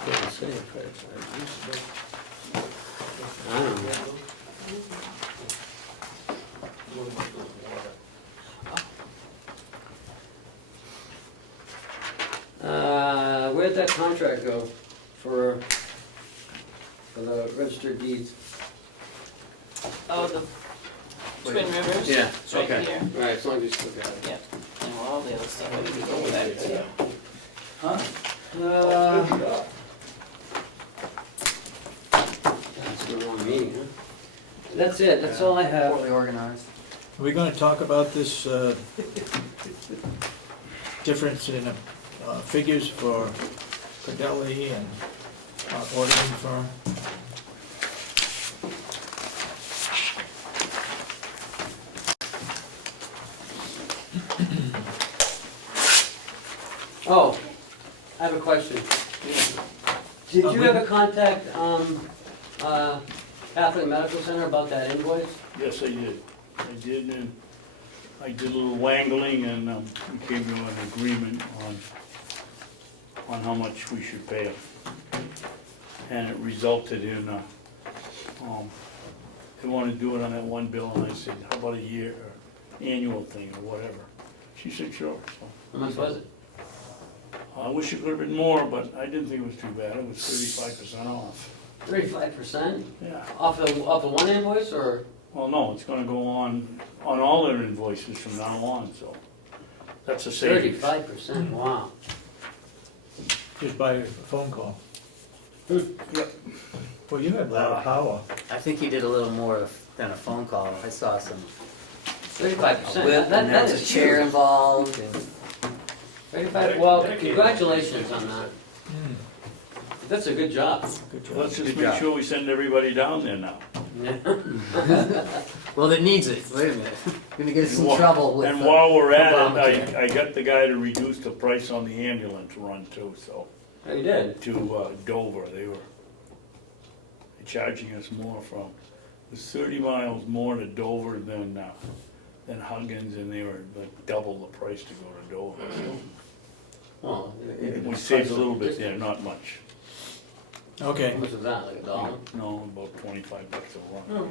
Doesn't say a credit card. I don't know. Where'd that contract go for the registered deeds? Oh, the Twin Rivers? Yeah, It's right okay. here. All right, as long as you still got it. Yep, and all the other stuff, I can go over that too. That's the wrong meeting, huh? That's it, that's all I have. Poorly organized. Are we gonna talk about this difference in figures for Fidelity and our auditing firm? Oh, I have a question. Did you ever contact, Catholic Medical Center about that invoice? Yes, I did. And I did a little wangling and we came to an agreement on how much we should pay them. And it resulted in, they wanted to do it on that one bill, and I said, how about a year, or annual thing, or whatever? She said, sure, so. How much was it? I wish it could have been more, but I didn't think it was too bad. It was 35% off. 35%? Yeah. Off of one invoice, or? Well, no, it's gonna go on all their invoices from now on, so that's a savings. 35%, wow. Just by a phone call. Yep. Well, you have a lot of power. I think he did a little more than a phone call. I saw some 35%, whip, that and there was a is chair huge. involved, and 35, well, congratulations on that. That's a good job. Good job. Let's just Good make job. sure we send everybody down there now. well, it needs it. Wait a minute, gonna get us in And trouble with. And while we're at Obamacare. it, I got the guy to reduce the price on the ambulance run too, so, Oh, you did? to Dover, they were charging us more from, it was 30 miles more to Dover than Huggins, and they were like double the price to go to Dover, so. Well, We saved a little bit there, not much. Okay. How much was that, like $1? No, about $25 a run. Oh.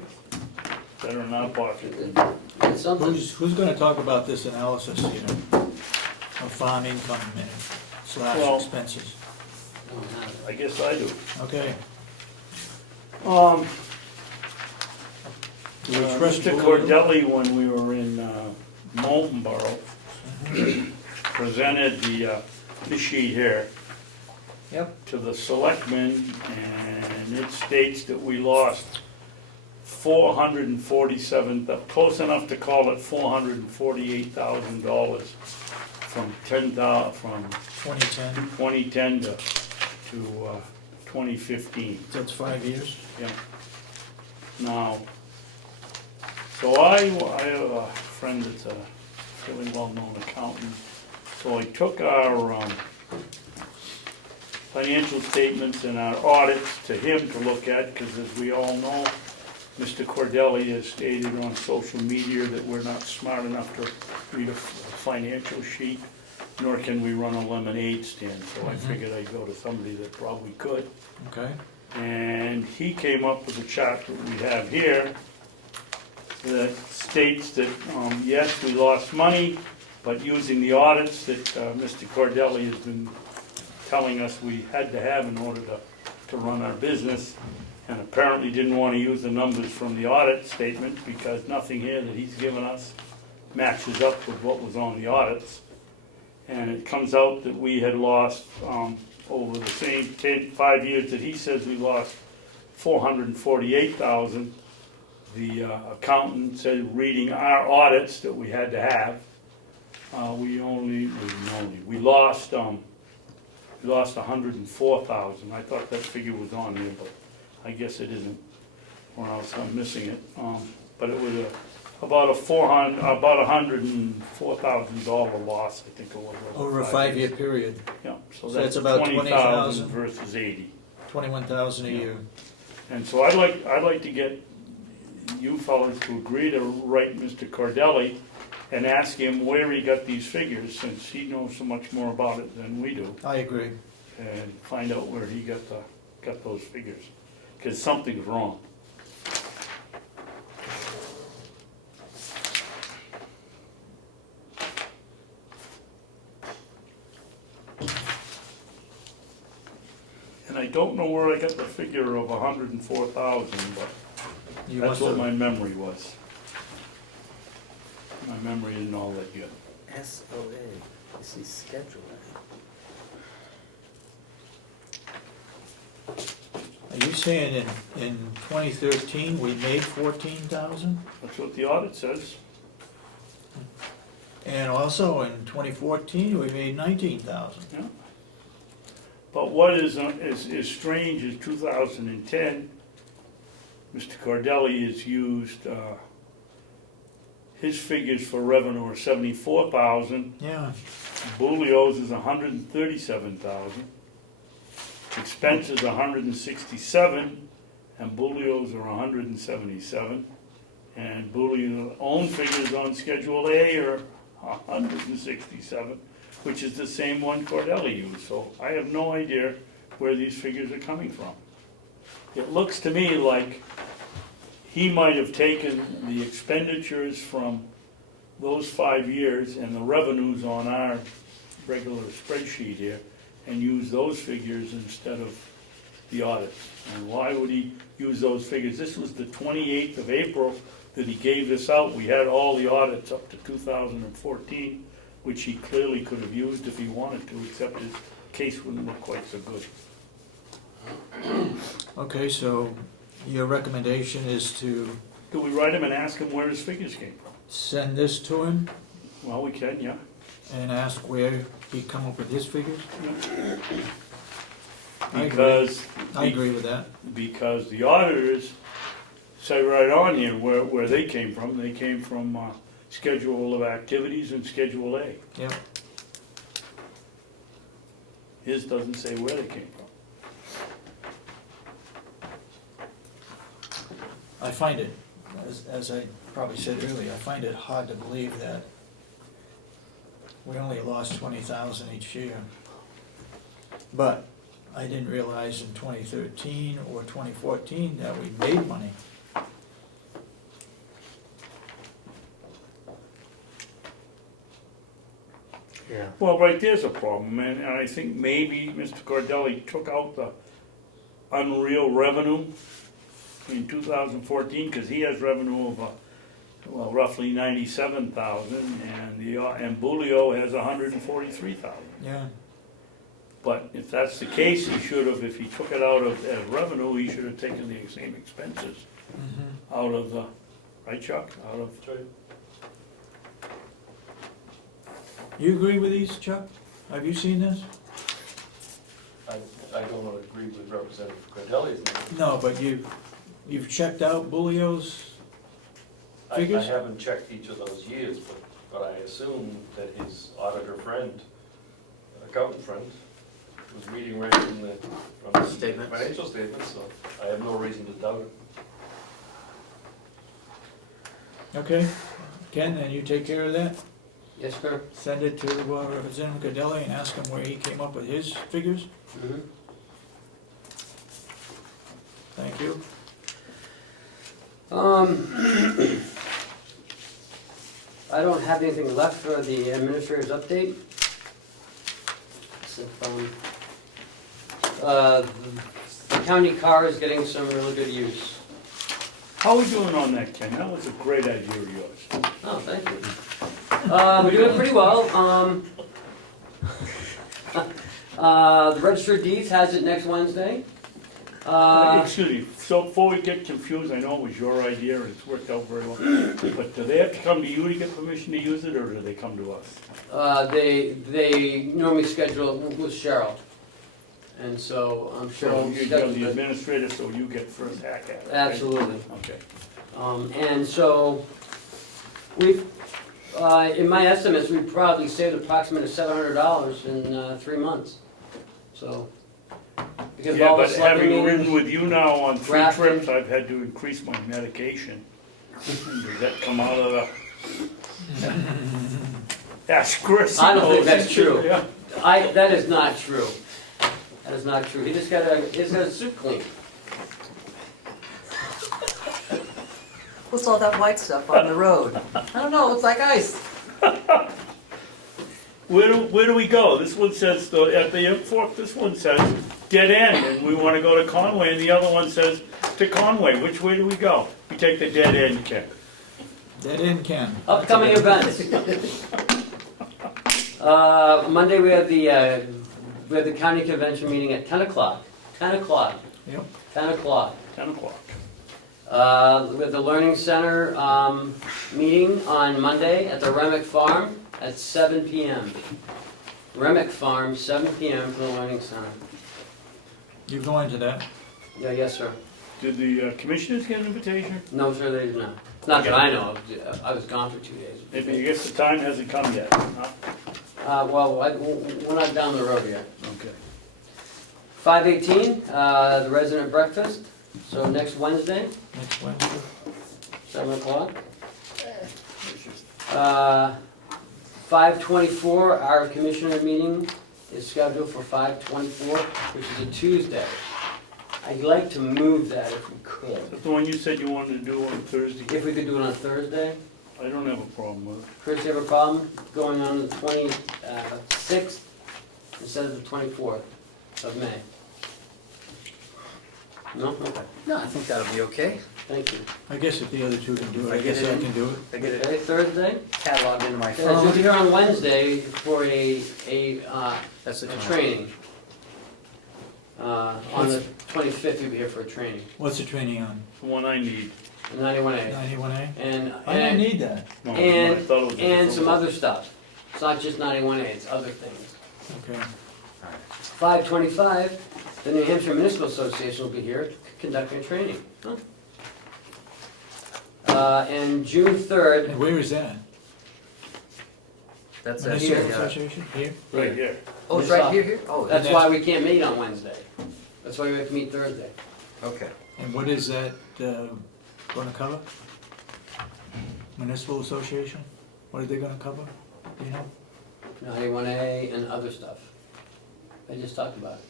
Better in our pocket than. It's something. Who's gonna talk about this analysis, of farm income and Well- / expenses? I don't have it. I guess I do. Okay. Mr. Cordelli, when we were in Molten Borough, presented this sheet here Yep. to the selectmen, and it states that we lost 447, close enough to call it $448,000 from 2010, 2010 to 2015. that's 5 years. Yeah. Now, so I have a friend that's a fairly well-known accountant. So I took our financial statements and our audits to him to look at, because as we all know, Mr. Cordelli has stated on social media that we're not smart enough to read a financial sheet, nor can we run a lemonade stand. So I figured I'd go to somebody that probably could. Okay. And he came up with a chart that we have here that states that, yes, we lost money, but using the audits that Mr. Cordelli has been telling us we had to have in order to run our business, and apparently didn't want to use the numbers from the audit statement because nothing here that he's given us matches up with what was on the audits. And it comes out that we had lost, over the same 5 years that he says we lost $448,000. The accountant said, reading our audits that we had to have, we lost $104,000. I thought that figure was on there, but I guess it isn't, or else I'm missing it. But it was about a $104,000 loss, I think it was. Over a 5-year period, Yeah, So so that's that's about 20,000 20,000. versus 80. 21,000 a Yeah. year. And so I'd like to get you fellas to agree to write Mr. Cordelli and ask him where he got these figures, since he knows so much more about it than we do, I agree. and find out where he got those figures, because something's wrong. And I don't know where I got the figure of 104,000, but You that's must what have, my memory was. My memory isn't all that good. SOA, this is scheduling. are you saying in 2013, we made 14,000? That's what the audit says. And also in 2014, we made 19,000. Yeah. But what is strange is 2010, Mr. Cordelli has used, his figures for revenue are 74,000. Yeah. Bulio's is 137,000. Expenses 167, and Bulio's are 177. And Bulio's own figures on Schedule A are 167, which is the same one Cordelli used. So I have no idea where these figures are coming from. It looks to me like he might have taken the expenditures from those 5 years and the revenues on our regular spreadsheet here, and use those figures instead of the audits. And why would he use those figures? This was the 28th of April that he gave this out. We had all the audits up to 2014, which he clearly could have used if he wanted to, except his case wouldn't look quite so good. Okay, so your recommendation is to Do we write him and ask him where his figures came from? send this to him Well, we can, yeah. and ask where he come up with his figures? I agree. Because, I agree with that. because the auditors say right on here where they came from. They came from Schedule of Activities and Schedule A. Yep. His doesn't say where they came from. I find it, as I probably said earlier, I find it hard to believe that we only lost 20,000 each year. But I didn't realize in 2013 or 2014 that we made money. Yeah. Well, right there's a problem, and I think maybe Mr. Cordelli took out the unreal revenue in 2014, because he has revenue of, well, roughly 97,000, and Bulio has 143,000. Yeah. But if that's the case, he should have, if he took it out of, as revenue, he should have taken the same expenses out of the, right, Chuck? Out of, You agree with these, Chuck? Have you seen this? I don't agree with Representative Cordelli's. No, but you've checked out Bulio's I figures? haven't checked each of those years, but I assume that his auditor friend, accountant friend, was reading right from the Statements. financial statements, so I have no reason to doubt it. Okay, Ken, then you take care of that? Yes, sir. Send it to Representative Cordelli and ask him where he came up with his figures? Mhm. Thank you. I don't have anything left for the administrator's update. Except, the county car is getting some really good use. how are we doing on that, Ken? That was a great idea of yours. Oh, thank you. We're doing pretty well. The Register of Deeds has it next Wednesday. Excuse me, so before we get confused, I know it was your idea and it's worked out very well, but do they have to come to you to get permission to use it, or do they come to us? They normally schedule it with Cheryl. And so I'm sure. So you're the administrator, so you get first hack at it, right? Absolutely. Okay. And so we've, in my estimates, we've probably saved approximately $700 in 3 months. So, because of Yeah, all the but selectmen having ridden meetings, with you now on 3 drafting. trips, I've had to increase my medication. Does that come out of the? Ask Chris. I don't think that's true. Yeah. That is not true. That is not true. He just got a suit clean. What's all that white stuff on the road? I don't know, it looks like ice. Where do we go? This one says, at the airport, this one says dead end, and we want to go to Conway, and the other one says to Conway. Which way do we go? We take the dead end, Ken. Dead end, Ken. Upcoming events. Monday we have the county convention meeting at 10 o'clock. 10 o'clock. Yep. 10 o'clock. 10 o'clock. With the Learning Center meeting on Monday at the Remick Farm at 7 p.m. Remick Farm, 7 p.m. for the Learning Center. You going to that? Yeah, yes, sir. Did the commissioners get an invitation? No, sir, they did not. Not that I know of. I was gone for 2 days. Maybe, I guess the time hasn't come yet, huh? Well, we're not down the road yet. Okay. 5:18, the resident breakfast. So next Wednesday, Next Wednesday? 7 o'clock. 5:24, our commissioner meeting is scheduled for 5:24, which is a Tuesday. I'd like to move that if we could. Is that the one you said you wanted to do on Thursday? If we could do it on Thursday. I don't have a problem with it. Chris, you have a problem going on the 26th? instead of the 24th of May? No? Okay, No, I think that'll be okay. thank you. I guess if the other two can do it, I I guess get it I in. can do it. I get it Okay, Thursday? cataloged into my Yes, you'll phone. be here on Wednesday for a That's the training. On the 25th, you'll be here for a training, What's the training on? The one I need. 91A. 91A? And, I don't need that. No, I and, thought it was a and different some one. other stuff. It's not just 91A, it's other things. Okay. 525, the New Hampshire Municipal Association will be here conducting a training. And June 3rd, And where is that? That's Municipal here, yeah. Association, here? Right here. Oh, it's right here? Oh, that's why we can't meet on Wednesday. That's why we have to meet Thursday. okay. And what is that gonna cover? Municipal Association? What are they gonna cover? Do you know? 91A and other stuff. I just talked about it.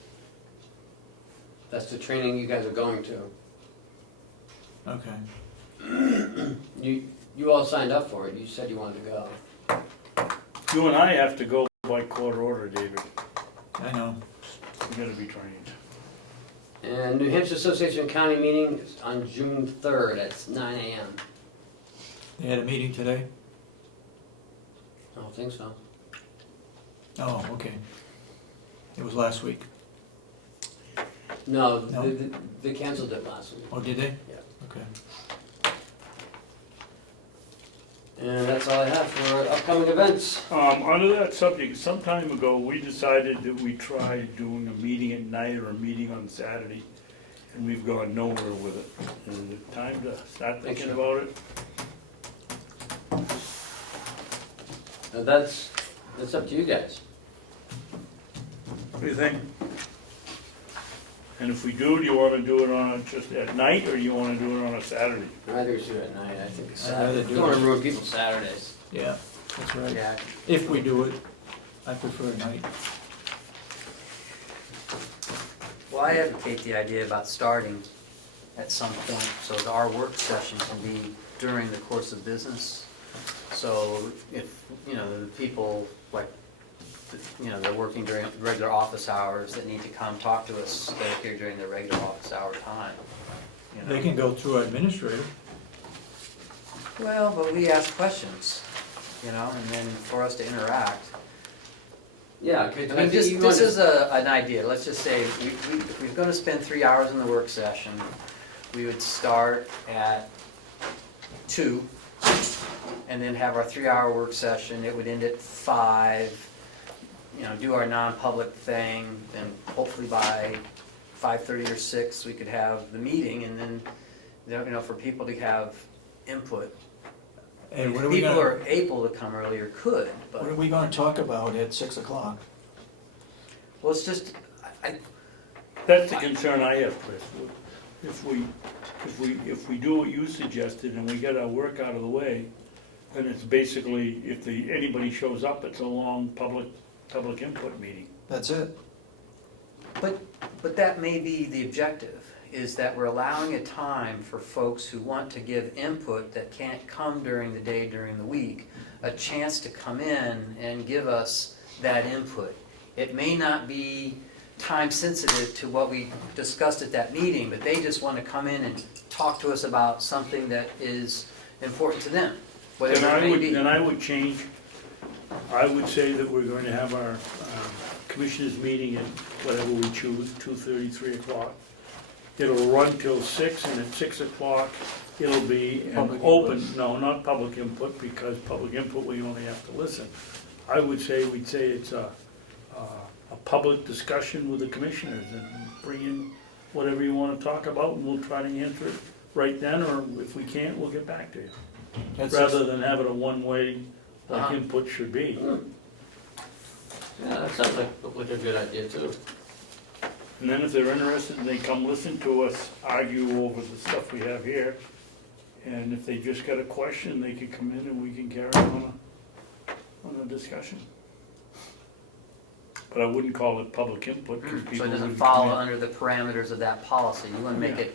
That's the training you guys are going to. Okay. You all signed up for it, you said you wanted to go. You and I have to go by court order, David. I know. We gotta be trained. And New Hampshire Association County meeting is on June 3rd at 9 a.m. They had a meeting today? I don't think so. Oh, okay. It was last week. No, No? they canceled it last week. Oh, did they? Yeah. Okay. And that's all I have for upcoming events. Under that subject, some time ago, we decided that we try doing a meeting at night or a meeting on Saturday, and we've gone nowhere with it. Is it time to start thinking about it? That's up to you guys. What do you think? And if we do you wanna do it on just at night, or you wanna do it on a Saturday? I'd rather do it at night, I think it's I'd rather Saturday. do Don't wanna it. ruin people's Saturdays. Yeah, that's right. Yeah. If we do it, I prefer night. Well, I advocate the idea about starting at some point, so that our work session can be during the course of business. So if, you know, the people, like, you know, they're working during regular office hours that need to come talk to us, they're here during their regular office hour time. You know. They can go through our administrator. Well, but we ask questions, you know, and then for us to interact. Yeah, I mean, this is an idea, let's just say, if we're gonna spend 3 hours in the work session, we would start at 2, and then have our 3-hour work session, it would end at 5, you know, do our non-public thing, and hopefully by 5:30 or 6, we could have the meeting, and then, you know, for people to have input. And If what are we people gonna, are able to come earlier, could, but. what are we gonna talk about at 6 o'clock? Well, it's just, That's the concern I have, Chris. If we do what you suggested and we get our work out of the way, then it's basically, if anybody shows up, it's a long public input meeting. That's it. but that may be the objective, is that we're allowing a time for folks who want to give input that can't come during the day, during the week, a chance to come in and give us that input. It may not be time sensitive to what we discussed at that meeting, but they just want to come in and talk to us about something that is important to them, whatever it may be. Then I would change, I would say that we're going to have our commissioners meeting at whatever we choose, 2:30, 3 o'clock. It'll run till 6, and at 6 o'clock, it'll be an Public open, input. no, not public input, because public input, we only have to listen. I would say, we'd say it's a public discussion with the commissioners, and bring in whatever you wanna talk about, and we'll try to answer it right then, or if we can't, we'll get back to you. That's Rather than have it a one-way, like Uh-huh. input should be. Yeah, that sounds like a good idea too. And then if they're interested, they come listen to us argue over the stuff we have here. And if they just got a question, they can come in and we can carry on a discussion. But I wouldn't call it public input, because people So it doesn't wouldn't follow come in. under the parameters of that policy. You want to make it,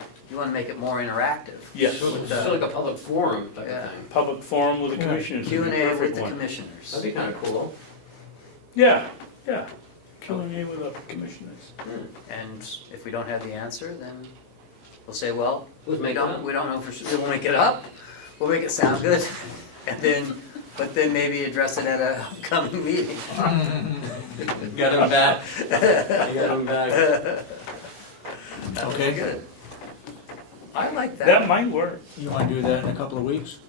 more interactive. Yes, It's sort of like a public forum type Yeah. of thing. public forum with the Yeah. commissioners. would be a Q&A with perfect the one. commissioners. That'd be kinda cool. Yeah, Shall I name of the commissioners? And if we don't have the answer, then we'll say, well, We'll make it up. we don't know for sure, we'll make it up, we'll make it sound good, and then, but then maybe address it at a upcoming meeting. Got him back. I got him back. That would be Okay. good. I like that. That might work. You wanna do that in a couple of weeks?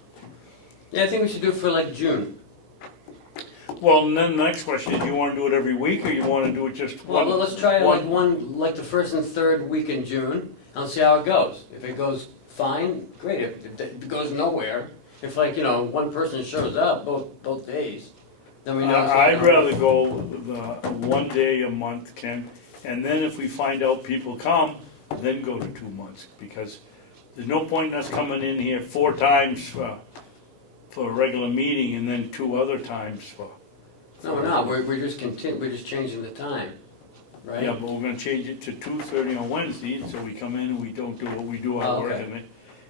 Yeah, I think we should do it for like June. Well, and then the next question is, you wanna do it every week, or you wanna do it just Well, one? let's try it like like the first and third week in June, and see how it goes. If it goes fine, great. If it goes nowhere, if like, you know, one person shows up both days, then we know. it's not I'd gonna- rather go the 1 day a month, Ken, and then if we find out people come, then go to 2 months, because there's no point in us coming in here 4 times for a regular meeting and then 2 other times for. No, we're not. We're just we're just changing the time, right? Yeah, but we're gonna change it to 2:30 on Wednesday, so we come in and we don't do what we do our work Okay. in it,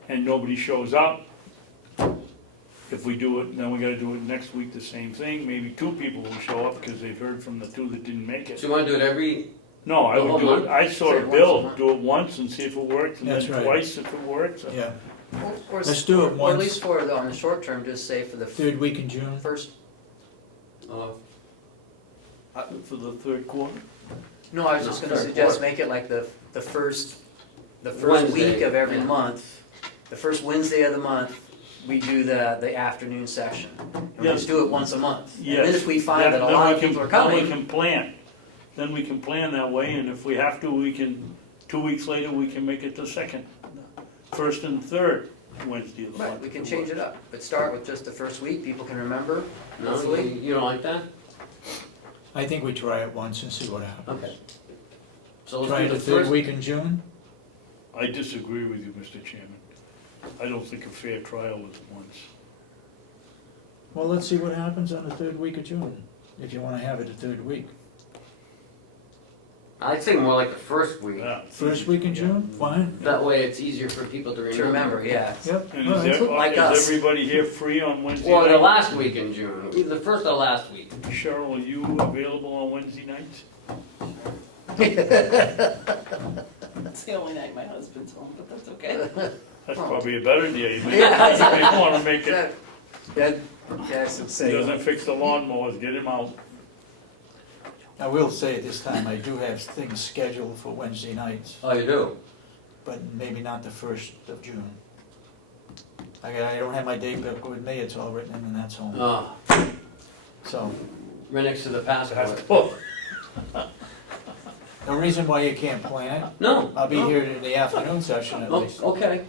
and nobody shows up. If we do it, then we gotta do it next week, the same thing, maybe 2 people will show up because they've heard from the 2 that didn't make it. So you wanna do it every, No, I the would whole do month? it, I sort Say of once a build, month. do it once and see if it works, and then That's right. twice if it works. Yeah, Or Let's do it Or at once. least for, on the short term, just say for the third week in June. first, For the 3rd quarter? no, I was just No, gonna third suggest quarter. make it like the first Wednesday, week of every yeah. month. The first Wednesday of the month, we do the afternoon session. And we Yeah. just do it once a month. And Yes. then if we find that a Then lot we of can- people are Then we coming, can plan. Then we can plan that way, and if we have to, we can, 2 weeks later, we can make it the second, first and third Wednesday of the month. right, we can change it up. But start with just the first week, people can remember, no, hopefully. you don't like that? I think we try it once and see what happens. Okay. So Try let's the do the third first, week in June? I disagree with you, Mr. Chairman. I don't think a fair trial is once. Well, let's see what happens on the third week of June, if you wanna have it the third week. I'd say more like the first week. Yeah. First week in June, fine. That way it's easier for people to remember. To remember, yeah. Yep. And all right. Like is us. everybody here free on Wednesday Or the night? last week in June, either the first or last week. Cheryl, are you available on Wednesday nights? That's the only night my husband's home, but that's okay. That's probably a better day. You may Yeah. wanna make it, Yeah, yes, he say. doesn't fix the lawnmowers, get him out. I will say at this time, I do have things scheduled for Wednesday nights, Oh, you do? but maybe not the 1st of June. I don't have my date book with me, it's all written in and that's home, Oh, so. right next to the passport. Oh, No reason why you can't plan it. No. I'll be no. here in the afternoon session at Oh, least. okay.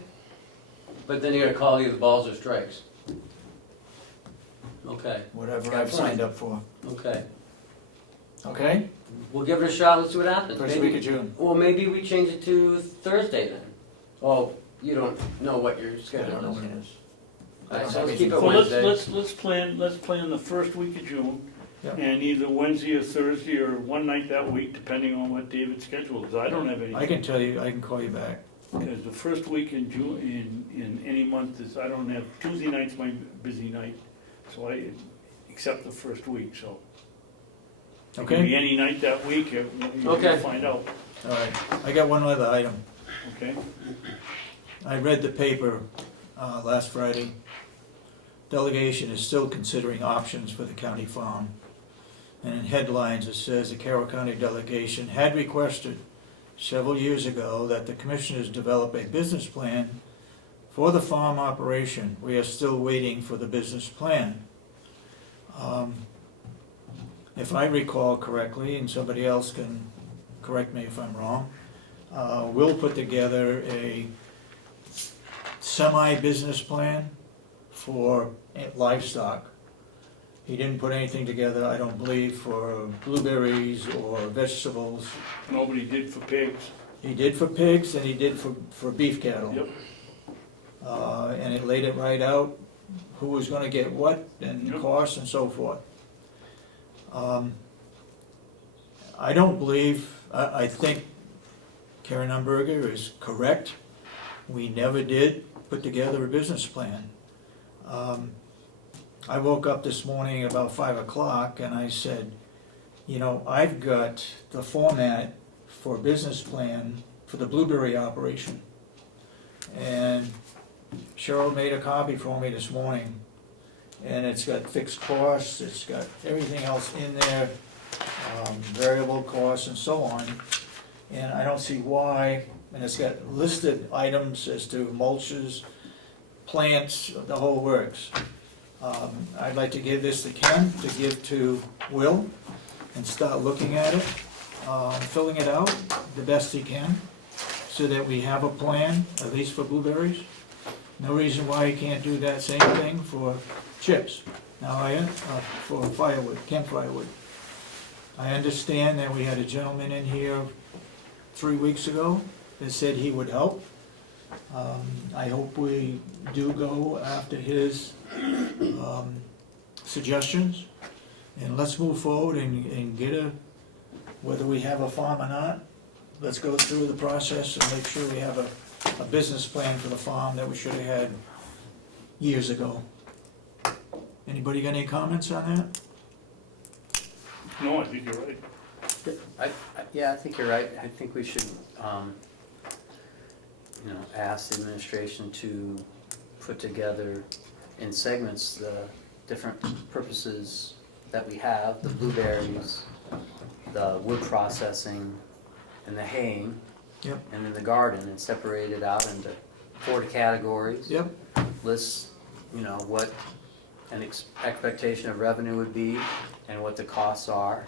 But then you gotta call either balls or strikes. Okay, Whatever I've signed up for. okay. Okay? We'll give it a shot, let's see what happens. First Maybe- week of June. Well, maybe we change it to Thursday then. Oh, you don't know what your I schedule don't know is. when it is. Alright, I so don't let's have keep it well, Wednesday. let's plan the first week of June, Yep. and either Wednesday or Thursday or one night that week, depending on what David's schedule is. I don't have I anything, can tell you, I can call you back. because the first week in June, in any month is, I don't have, Tuesday night's my busy night, so except the first week, so. It can be Okay? any night that week, you'll Okay. find out, All right. I got one other item. okay? I read the paper last Friday. Delegation is still considering options for the county farm. And in headlines, it says the Carroll County Delegation had requested several years ago that the commissioners develop a business plan for the farm operation. We are still waiting for the business plan. If I recall correctly, and somebody else can correct me if I'm wrong, we'll put together a semi-business plan for livestock. He didn't put anything together, I don't believe, for blueberries or vegetables. Nobody did for pigs. He did for pigs and he did for beef cattle. Yep. And it laid it right out, who was gonna get what and Yep. costs and so forth. I don't believe, I think Karen Umberger is correct. We never did put together a business plan. I woke up this morning about 5 o'clock and I said, you know, I've got the format for a business plan for the blueberry operation. And Cheryl made a copy for me this morning, and it's got fixed costs, it's got everything else in there, variable costs and so on. And I don't see why, and it's got listed items as to mulches, plants, the whole works. I'd like to give this to Ken, to give to Will, and start looking at it, filling it out the best he can, so that we have a plan, at least for blueberries. No reason why he can't do that same thing for chips. Now, for firewood, camp firewood. I understand that we had a gentleman in here 3 weeks ago that said he would help. I hope we do go after his suggestions, and let's move forward and get whether we have a farm or not, let's go through the process and make sure we have a business plan for the farm that we should have had years ago. Anybody got any comments on that? No, I think you're right. Yeah, I think you're right. I think we should, ask the administration to put together in segments the different purposes that we have, the blueberries, the wood processing, and the haying. Yep. And then the garden, and separate it out into 4 categories. Yep. Lists, what an expectation of revenue would be and what the costs are.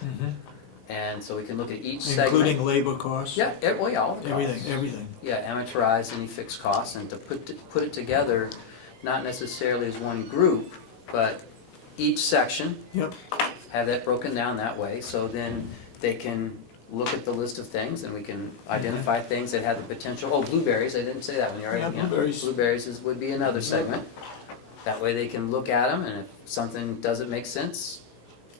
And so we can look at each segment. Including labor costs? Yeah, well, yeah, all the costs. Everything. Yeah, amortize any fixed costs, and to put it together, not necessarily as one group, but each section. Yep. Have that broken down that way, so then they can look at the list of things, and we can identify things that have the potential. Oh, blueberries, I didn't say that when you were Yeah, writing. blueberries. Blueberries would be another segment. That way they can look at them, and if something doesn't make sense,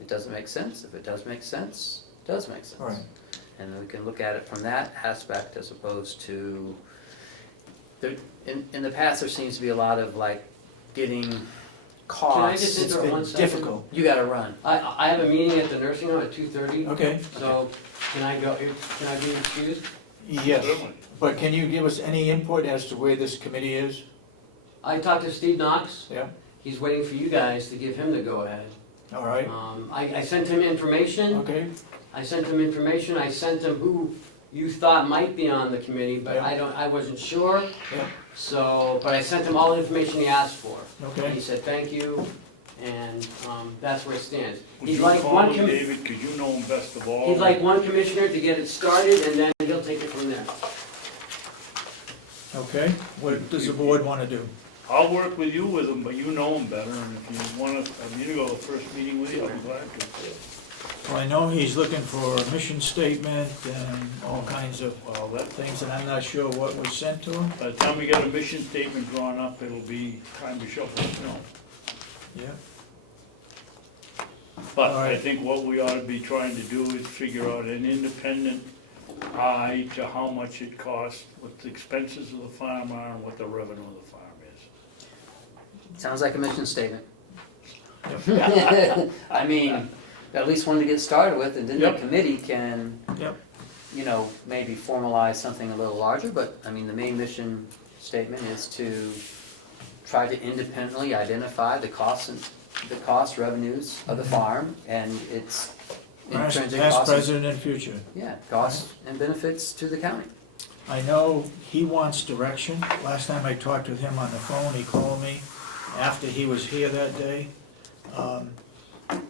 it doesn't make sense. If it does make sense, it does make sense. Right. And then we can look at it from that aspect, as opposed to, in the past, there seems to be a lot of getting costs. Can I just It's interrupt been one second? difficult. You gotta run. I have a meeting at the nursing home at 2:30. Okay. So can I go, can I be excused? Yes, but can you give us any input as to where this committee is? I talked to Steve Knox. Yeah. He's waiting for you guys to give him the go-ahead. All right. I sent him information. Okay. I sent him information. I sent him who you thought might be on the committee, but Yeah. I wasn't sure. Yeah. So, but I sent him all the information he asked for. Okay. He said, thank you, and that's where it stands. Would He's you like call one him, David, because you know him best of all. He's like one commissioner to get it started, and then he'll take it from there. Okay, what does the board want to do? I'll work with you with him, but you know him better, and if you want me to go to the first meeting with you, I'll be glad to. Well, I know he's looking for a mission statement and all kinds of Well, that things, and I'm not sure what was sent to him. by the time we get a mission statement drawn up, it'll be time to shovel snow. Yeah. But All I right. think what we ought to be trying to do is figure out an independent eye to how much it costs, what the expenses of the farm are, and what the revenue of the farm is. Sounds like a mission statement. I mean, at least one to get started with, and then the Yep. committee can, Yep. maybe formalize something a little larger, but, I mean, the main mission statement is to try to independently identify the costs revenues of the farm, and its intrinsic Past, costs. present, and future. Yeah, costs and benefits to the county. I know he wants direction. Last time I talked with him on the phone, he called me after he was here that day.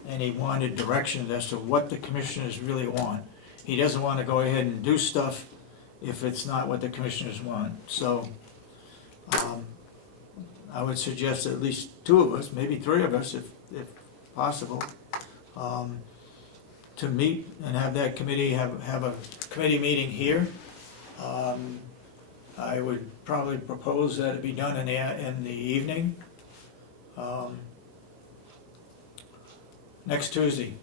And he wanted direction as to what the commissioners really want. He doesn't want to go ahead and do stuff if it's not what the commissioners want. So, I would suggest at least 2 of us, maybe 3 of us, if possible, to meet and have that committee, have a committee meeting here. I would probably propose that it be done in the evening. Next Tuesday,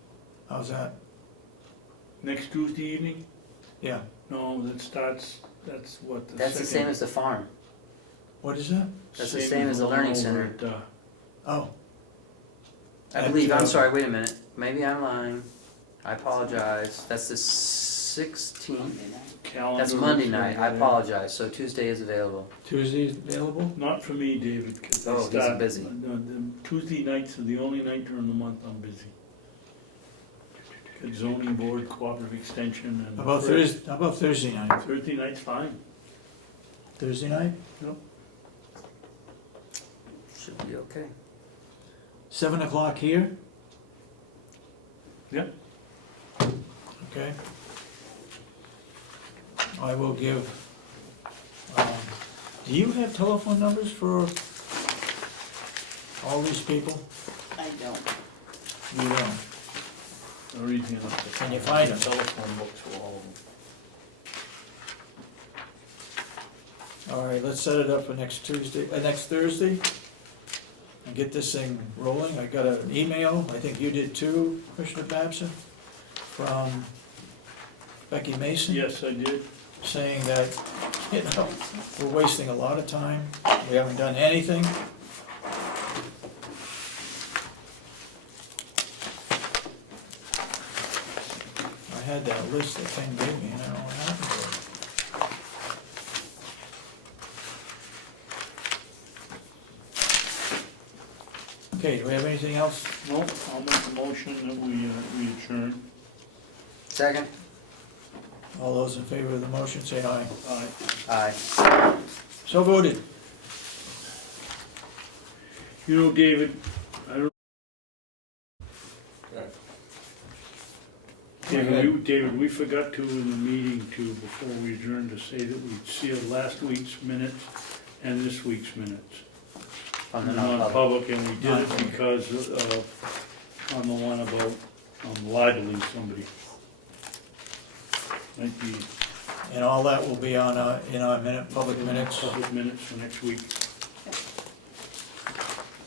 how's that? Next Tuesday evening? Yeah. No, that's what the That's the same second- as the farm. What is that? That's the same as the learning center. Oh. I believe, I'm sorry, wait a minute, maybe I'm lying. I apologize, that's the 16th. Monday night. Calendar. That's Monday night, I apologize, so Tuesday is available. Tuesday is available? Not for me, David, because I Oh, he's start. busy. The Tuesday nights are the only night during the month I'm busy. Got zoning board, cooperative extension, and. How about Thursday night? Thursday night's fine. Thursday night? Should be okay. 7 o'clock here? Yep. Okay. I will give, do you have telephone numbers for all these people? I don't. You don't. Or easy enough to. Can you find them? Telephone books for all of them. All right, let's set it up for next Thursday, and get this thing rolling. I got an email, I think you did too, Commissioner Babson, from Becky Mason. Yes, I did. Saying that, we're wasting a lot of time, we haven't done anything. I had that list that Ken gave me, and I don't know what happened to it. Okay, do we have anything else? No, I'll make a motion that we adjourn. Second? All those in favor of the motion, say aye. Aye. Aye. So voted. You know, David, I don't. David, we forgot to in the meeting to, before we adjourned, to say that we'd sealed last week's minutes and this week's minutes. On the non-public. Non-public, and we did it because on the one about libeling somebody. Might be And all that will be on, in our public minutes. public minutes for next week.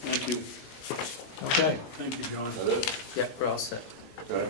Thank you. Okay. Thank you, John. Yep, we're all set. Good.